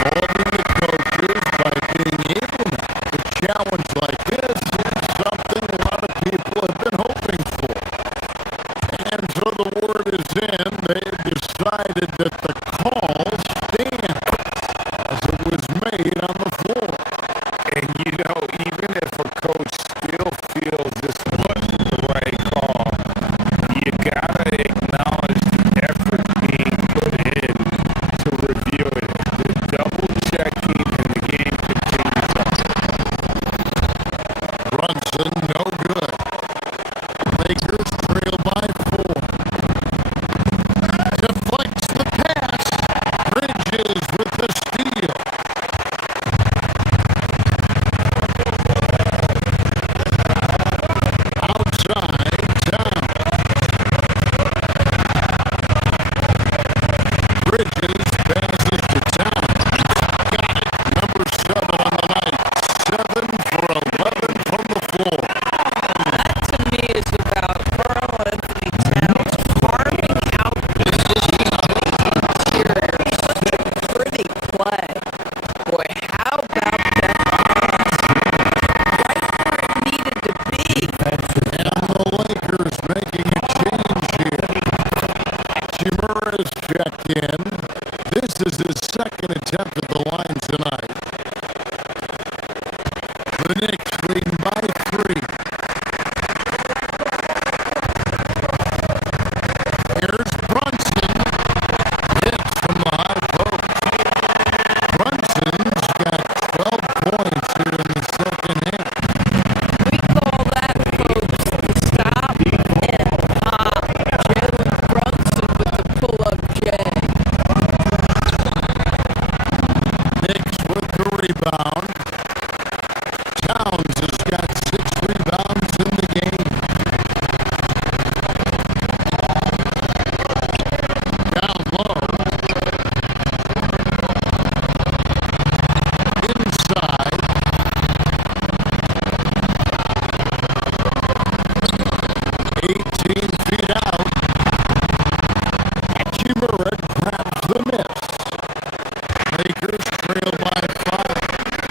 holding the coaches by being able to challenge like this is something a lot of people have been hoping for. And so the word is in. They've decided that the call stands as it was made on the floor. And you know, even if a coach still feels this wasn't the right call, you gotta acknowledge the effort being put in to review it. The double checking and the game continues on. Brunson, no good. Lakers trail by 4. Deflects the pass. Bridges with the steal. Outside, down. Bridges passes to Towns. Got it. Number 7 on the night. 7 for 11 from the floor. That to me is about Karl Anthony Towns carving out position on the interior. Such a pretty play. Boy, how about that pass? Right where it needed to be. And the Lakers making a change here. Chimura's checked in. This is his second attempt at the line tonight. The Knicks leading by 3. Here's Brunson. Hits from the high post. Brunson's got 12 points here in the second half. We call that, folks, the stop and pop. Jalen Brunson with the pull-up J. Knicks with the rebound. Towns has got 6 rebounds in the game. Down low. Inside. Feet out. Hachimura grabs the miss. Lakers trail by 5.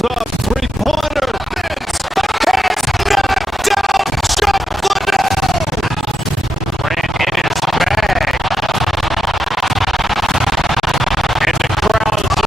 Goes up, three-pointer. It's knocked down. Chuck Liddell ran in his bag. And the crowd is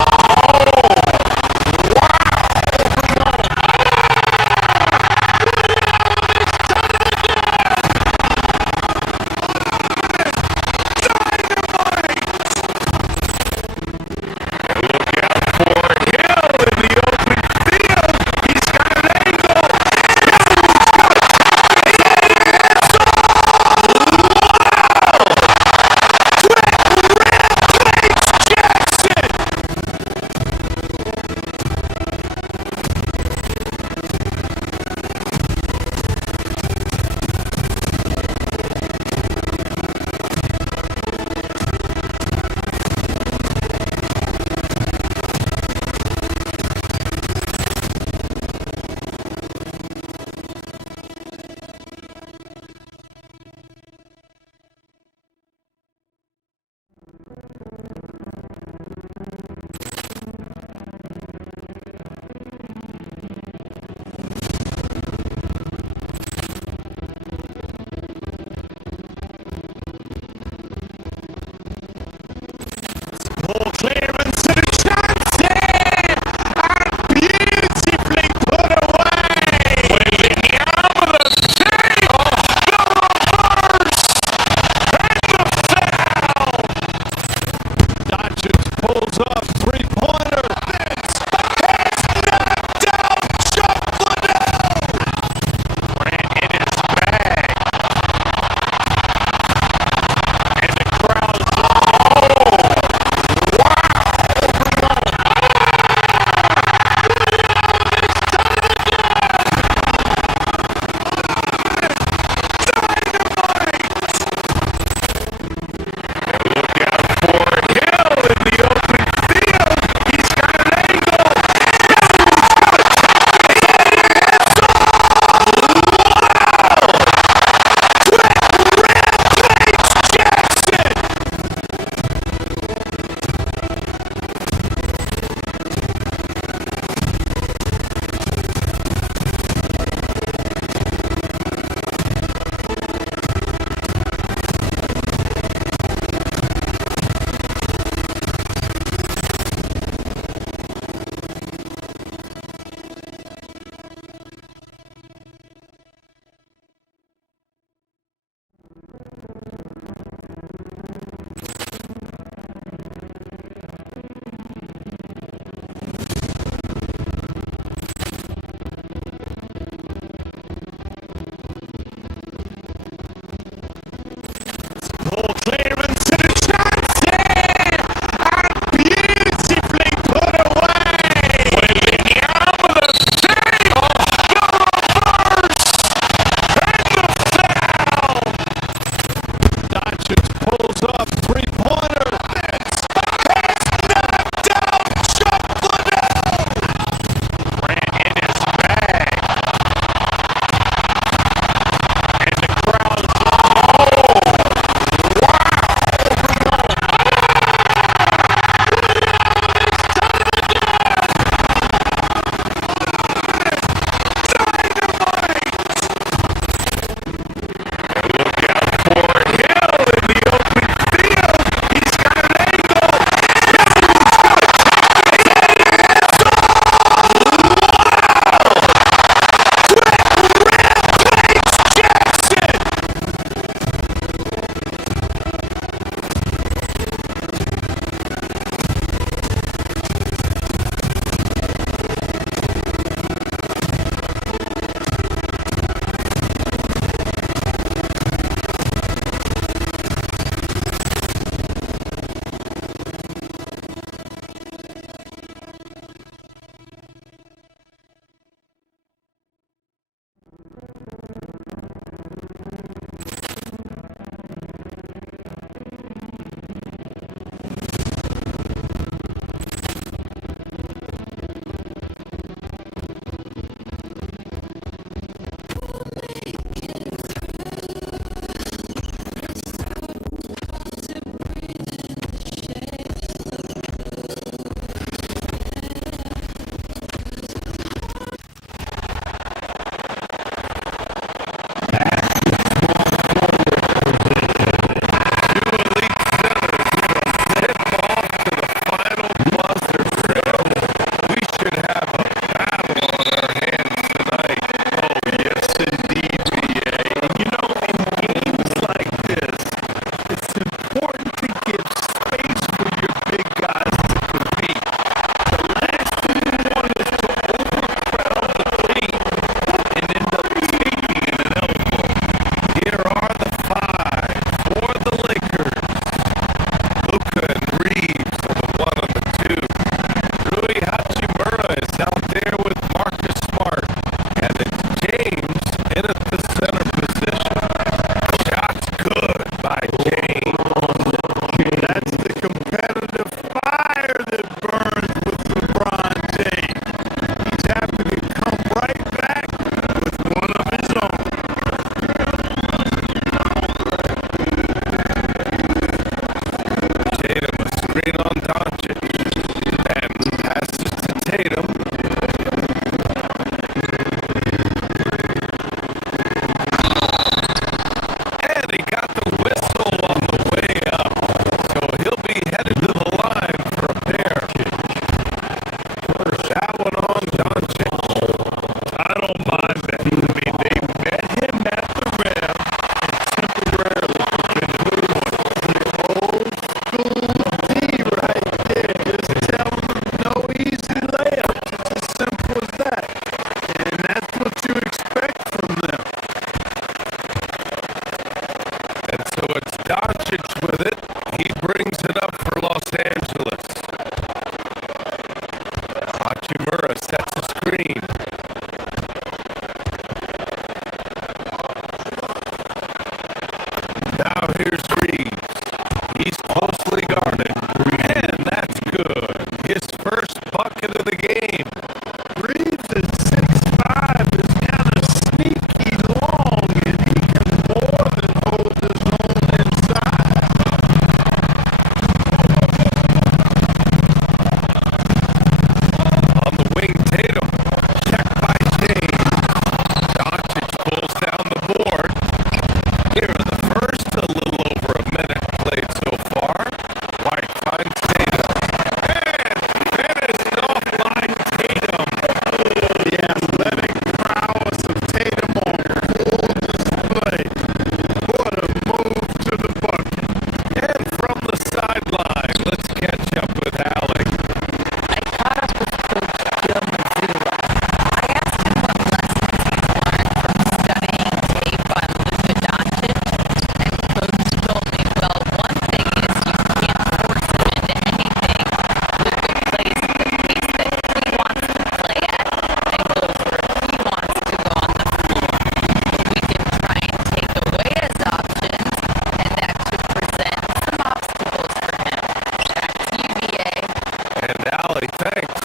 Say thanks.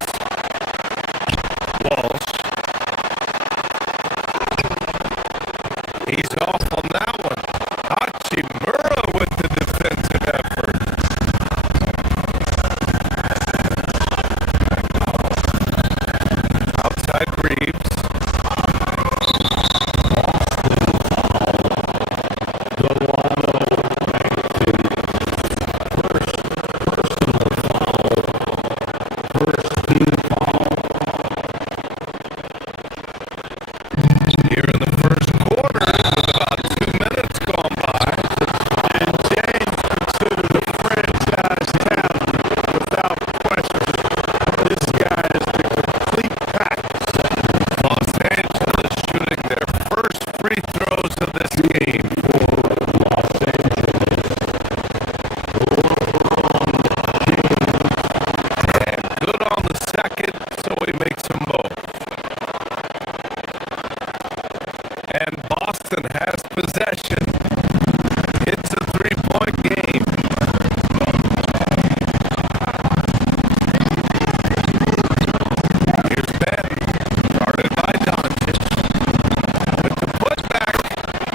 Walsh. He's off on that one. Hachimura with the defensive effort. Outside Reeves. Here in the first quarter, with about 2 minutes gone by. And James considered a franchise talent without question. This guy is the complete package. Los Angeles shooting their first free throws of this game. And good on the second, so he makes them both. And Boston has possession. It's a three-point game. Here's Ben, guarded by Doncic. With the putback,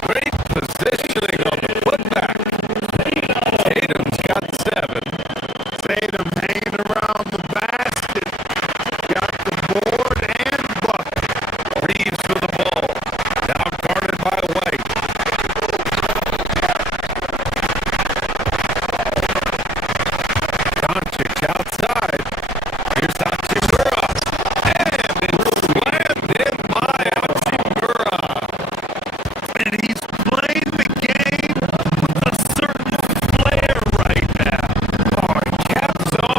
great positioning on the putback. Tatum's got 7. Tatum hanging around the basket. Got the board and bucket. Reeves for the ball. Now guarded by White. Doncic outside. Here's Hachimura. And it's slammed in by Hachimura. And he's playing the game with a certain flair right now. Oh, he caps on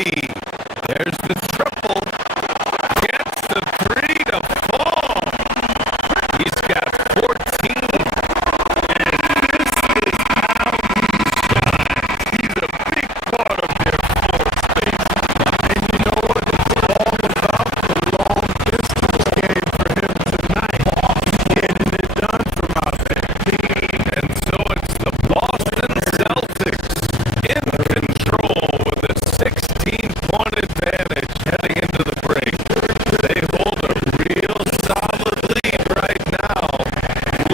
three. There's the triple. Gets the three to fall. He's got 14. And this is how he shines. He's a big part of their floor space. And you know what? It's all about the long distance game for him tonight. Getting it done from out there. And so it's the Boston Celtics in control with a 16-point advantage heading into the break. They hold a real solid lead right now.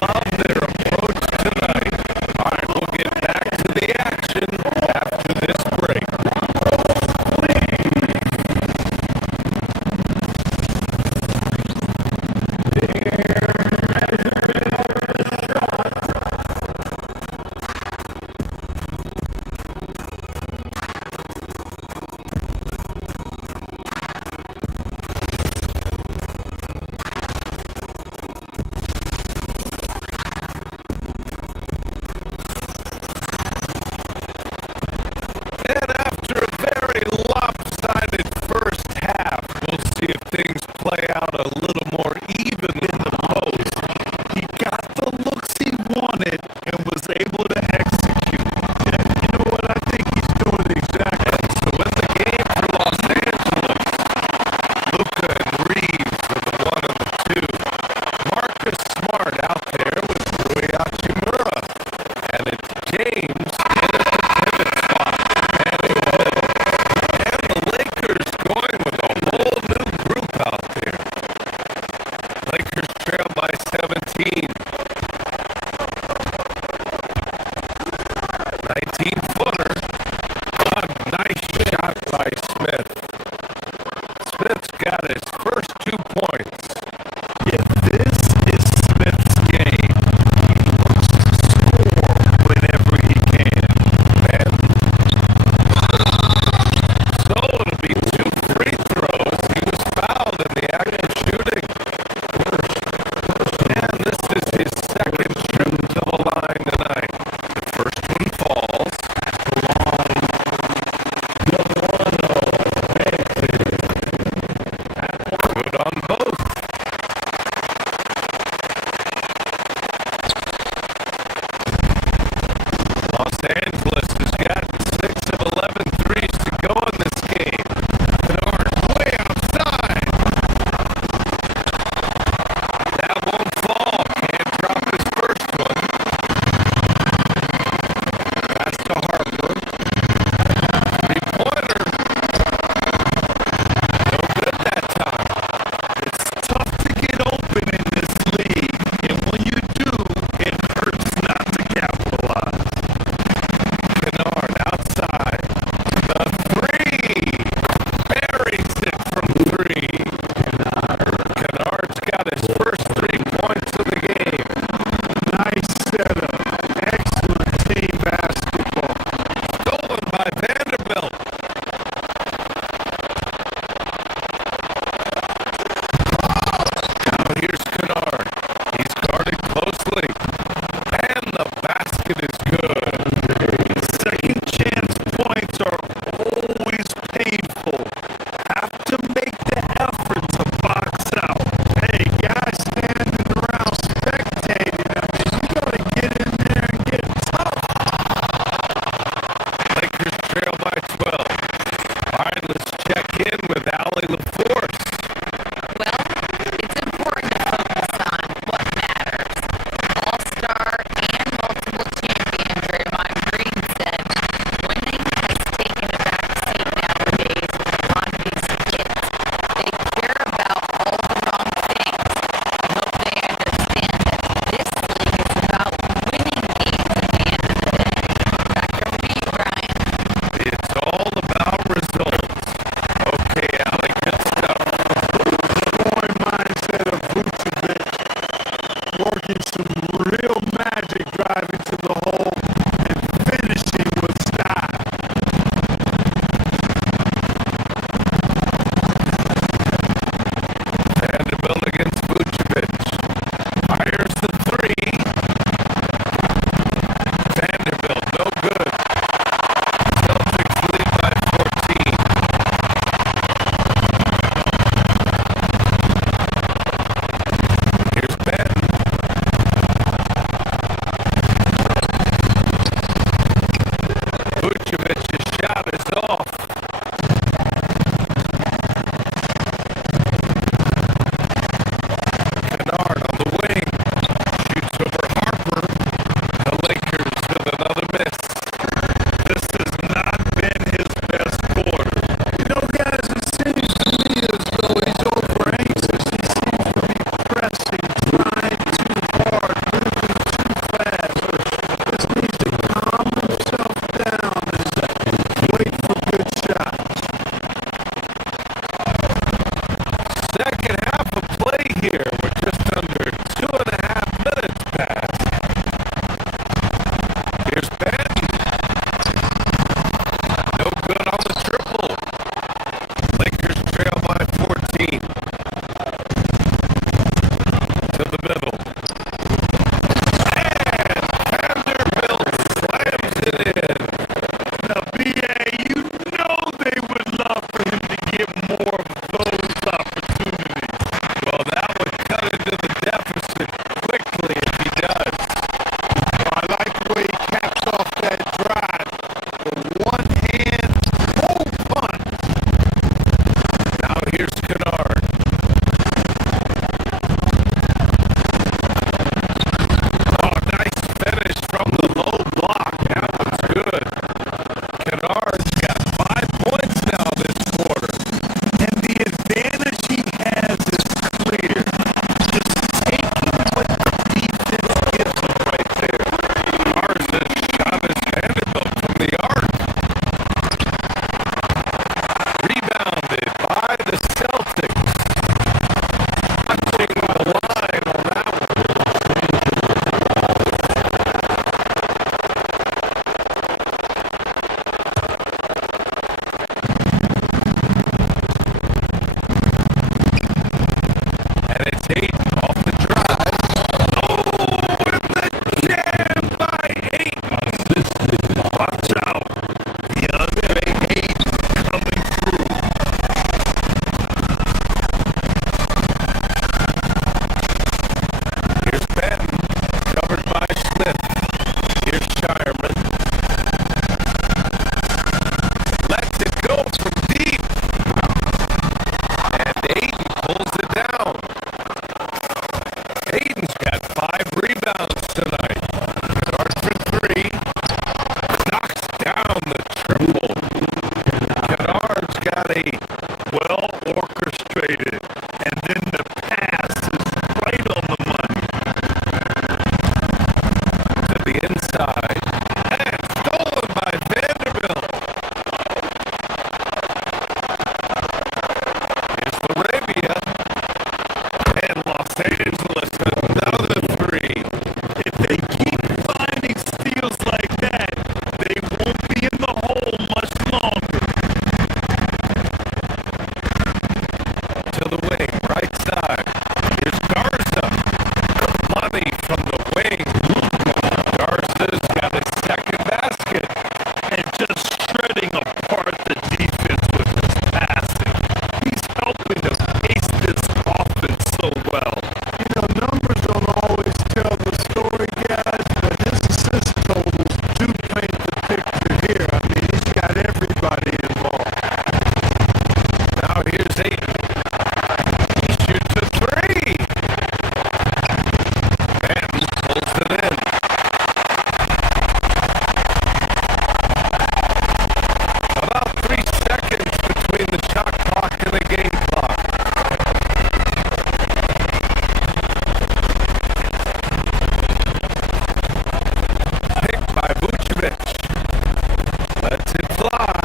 Love their approach tonight. All right, we'll get back to the action after this break. And after a very lopsided first half, we'll see if things play out a little more even in the post. He got the looks he wanted and was able to execute. And you know what? I think he's doing exactly. To win the game for Los Angeles, Luka and Reeves are the 1 and the 2. Marcus Smart out there with Rui Hachimura. And it's James in at the pivot spot. And the Lakers going with a whole new group out there. Lakers trail by 17. 19-footer. A nice shot by Smith. Smith's got his first 2 points. Yeah, this is Smith's game. He looks to score whenever he can. And so it'll be 2 free throws. He was fouled in the act of shooting. And this is his second trip to the line tonight. The first one falls. The one play well orchestrated, and then the pass is right on the money. To the inside. And stolen by Vanderbilt. Here's Arabia. And Los Angeles, another three. If they keep finding steals like that, they won't be in the hole much longer. To the wing, right side. Here's Garza. Money from the wing. Garza's got his second basket. And just shredding apart the defense with his passing. He's helping to pace this offense so well. You know, numbers don't always tell the story, guys, but his assist totals do paint the picture here. I mean, he's got everybody involved. Now here's Ayton. He shoots a three. And pulls it in. About 3 seconds between the shot clock and the game clock. Picked by Vucevic. Lets it fly.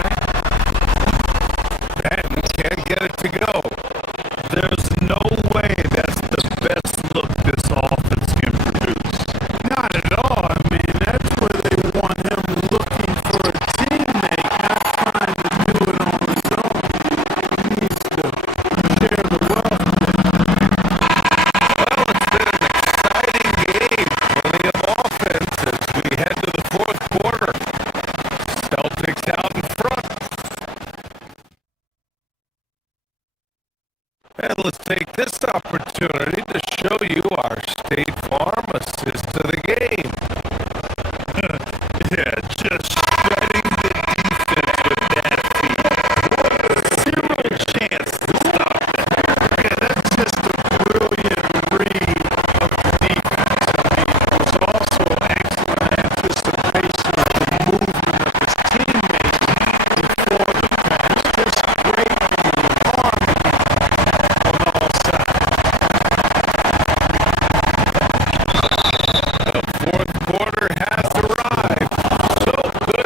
Benton can't get it to go. There's no way that's the best look this offense can produce. Not at all. I mean, that's where they want him looking for a teammate, not trying to do it on his own. He needs to share the wealth. Well, it's been an exciting game. Plenty of offense as we head to the fourth quarter. Celtics out in front. And let's take this opportunity to show you our State Farm assist to the game. Yeah, just shredding the defense with that feed. Zero chance to stop that. Yeah, that's just a brilliant read of the defense. I mean, it was also excellent anticipation of the movement of his teammates before the pass. Just great harmony on all sides. The fourth quarter has arrived. So good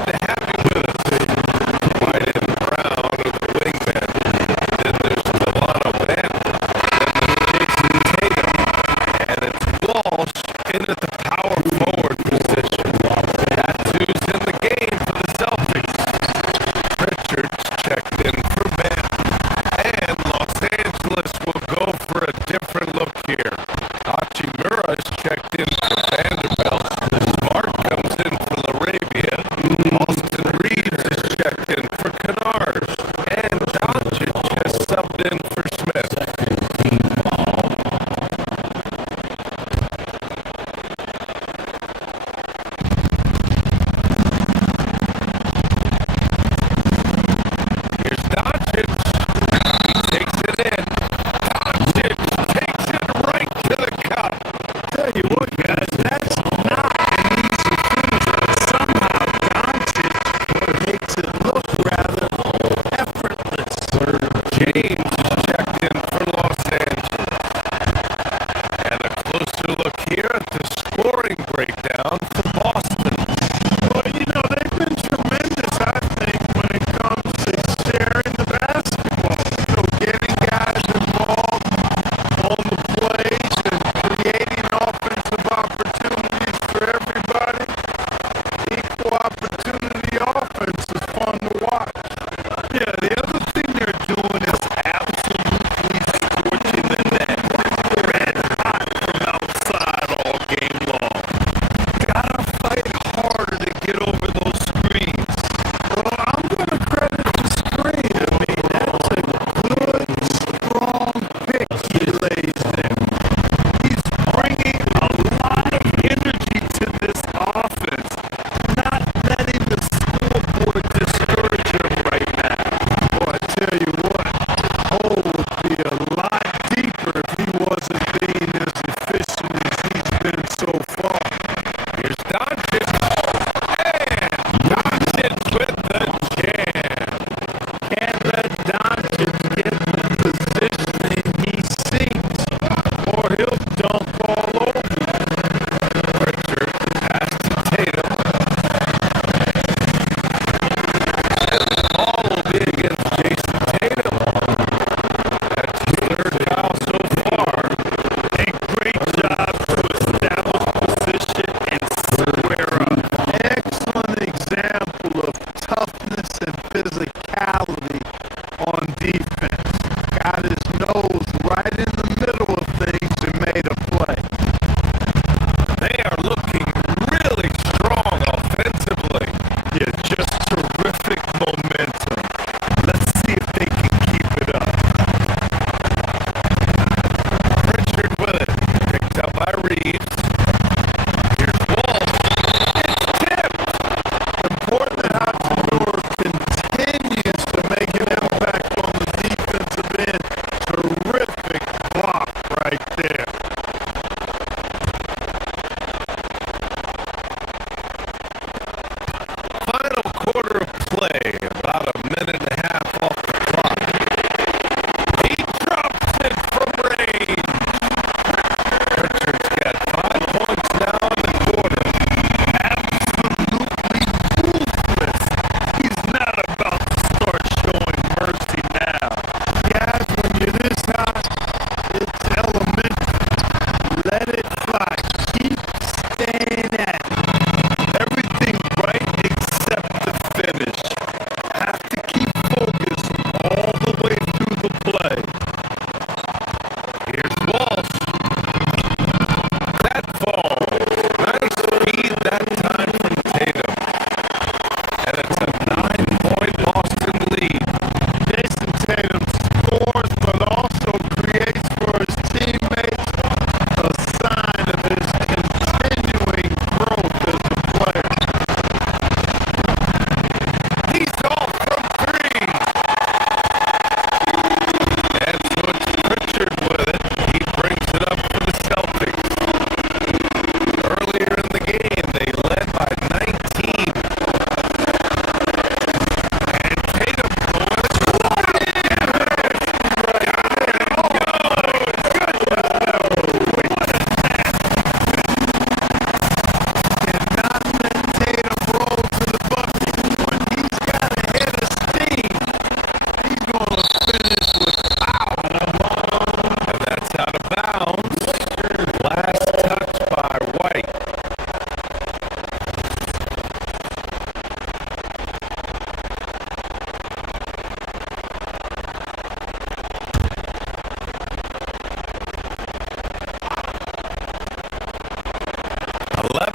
11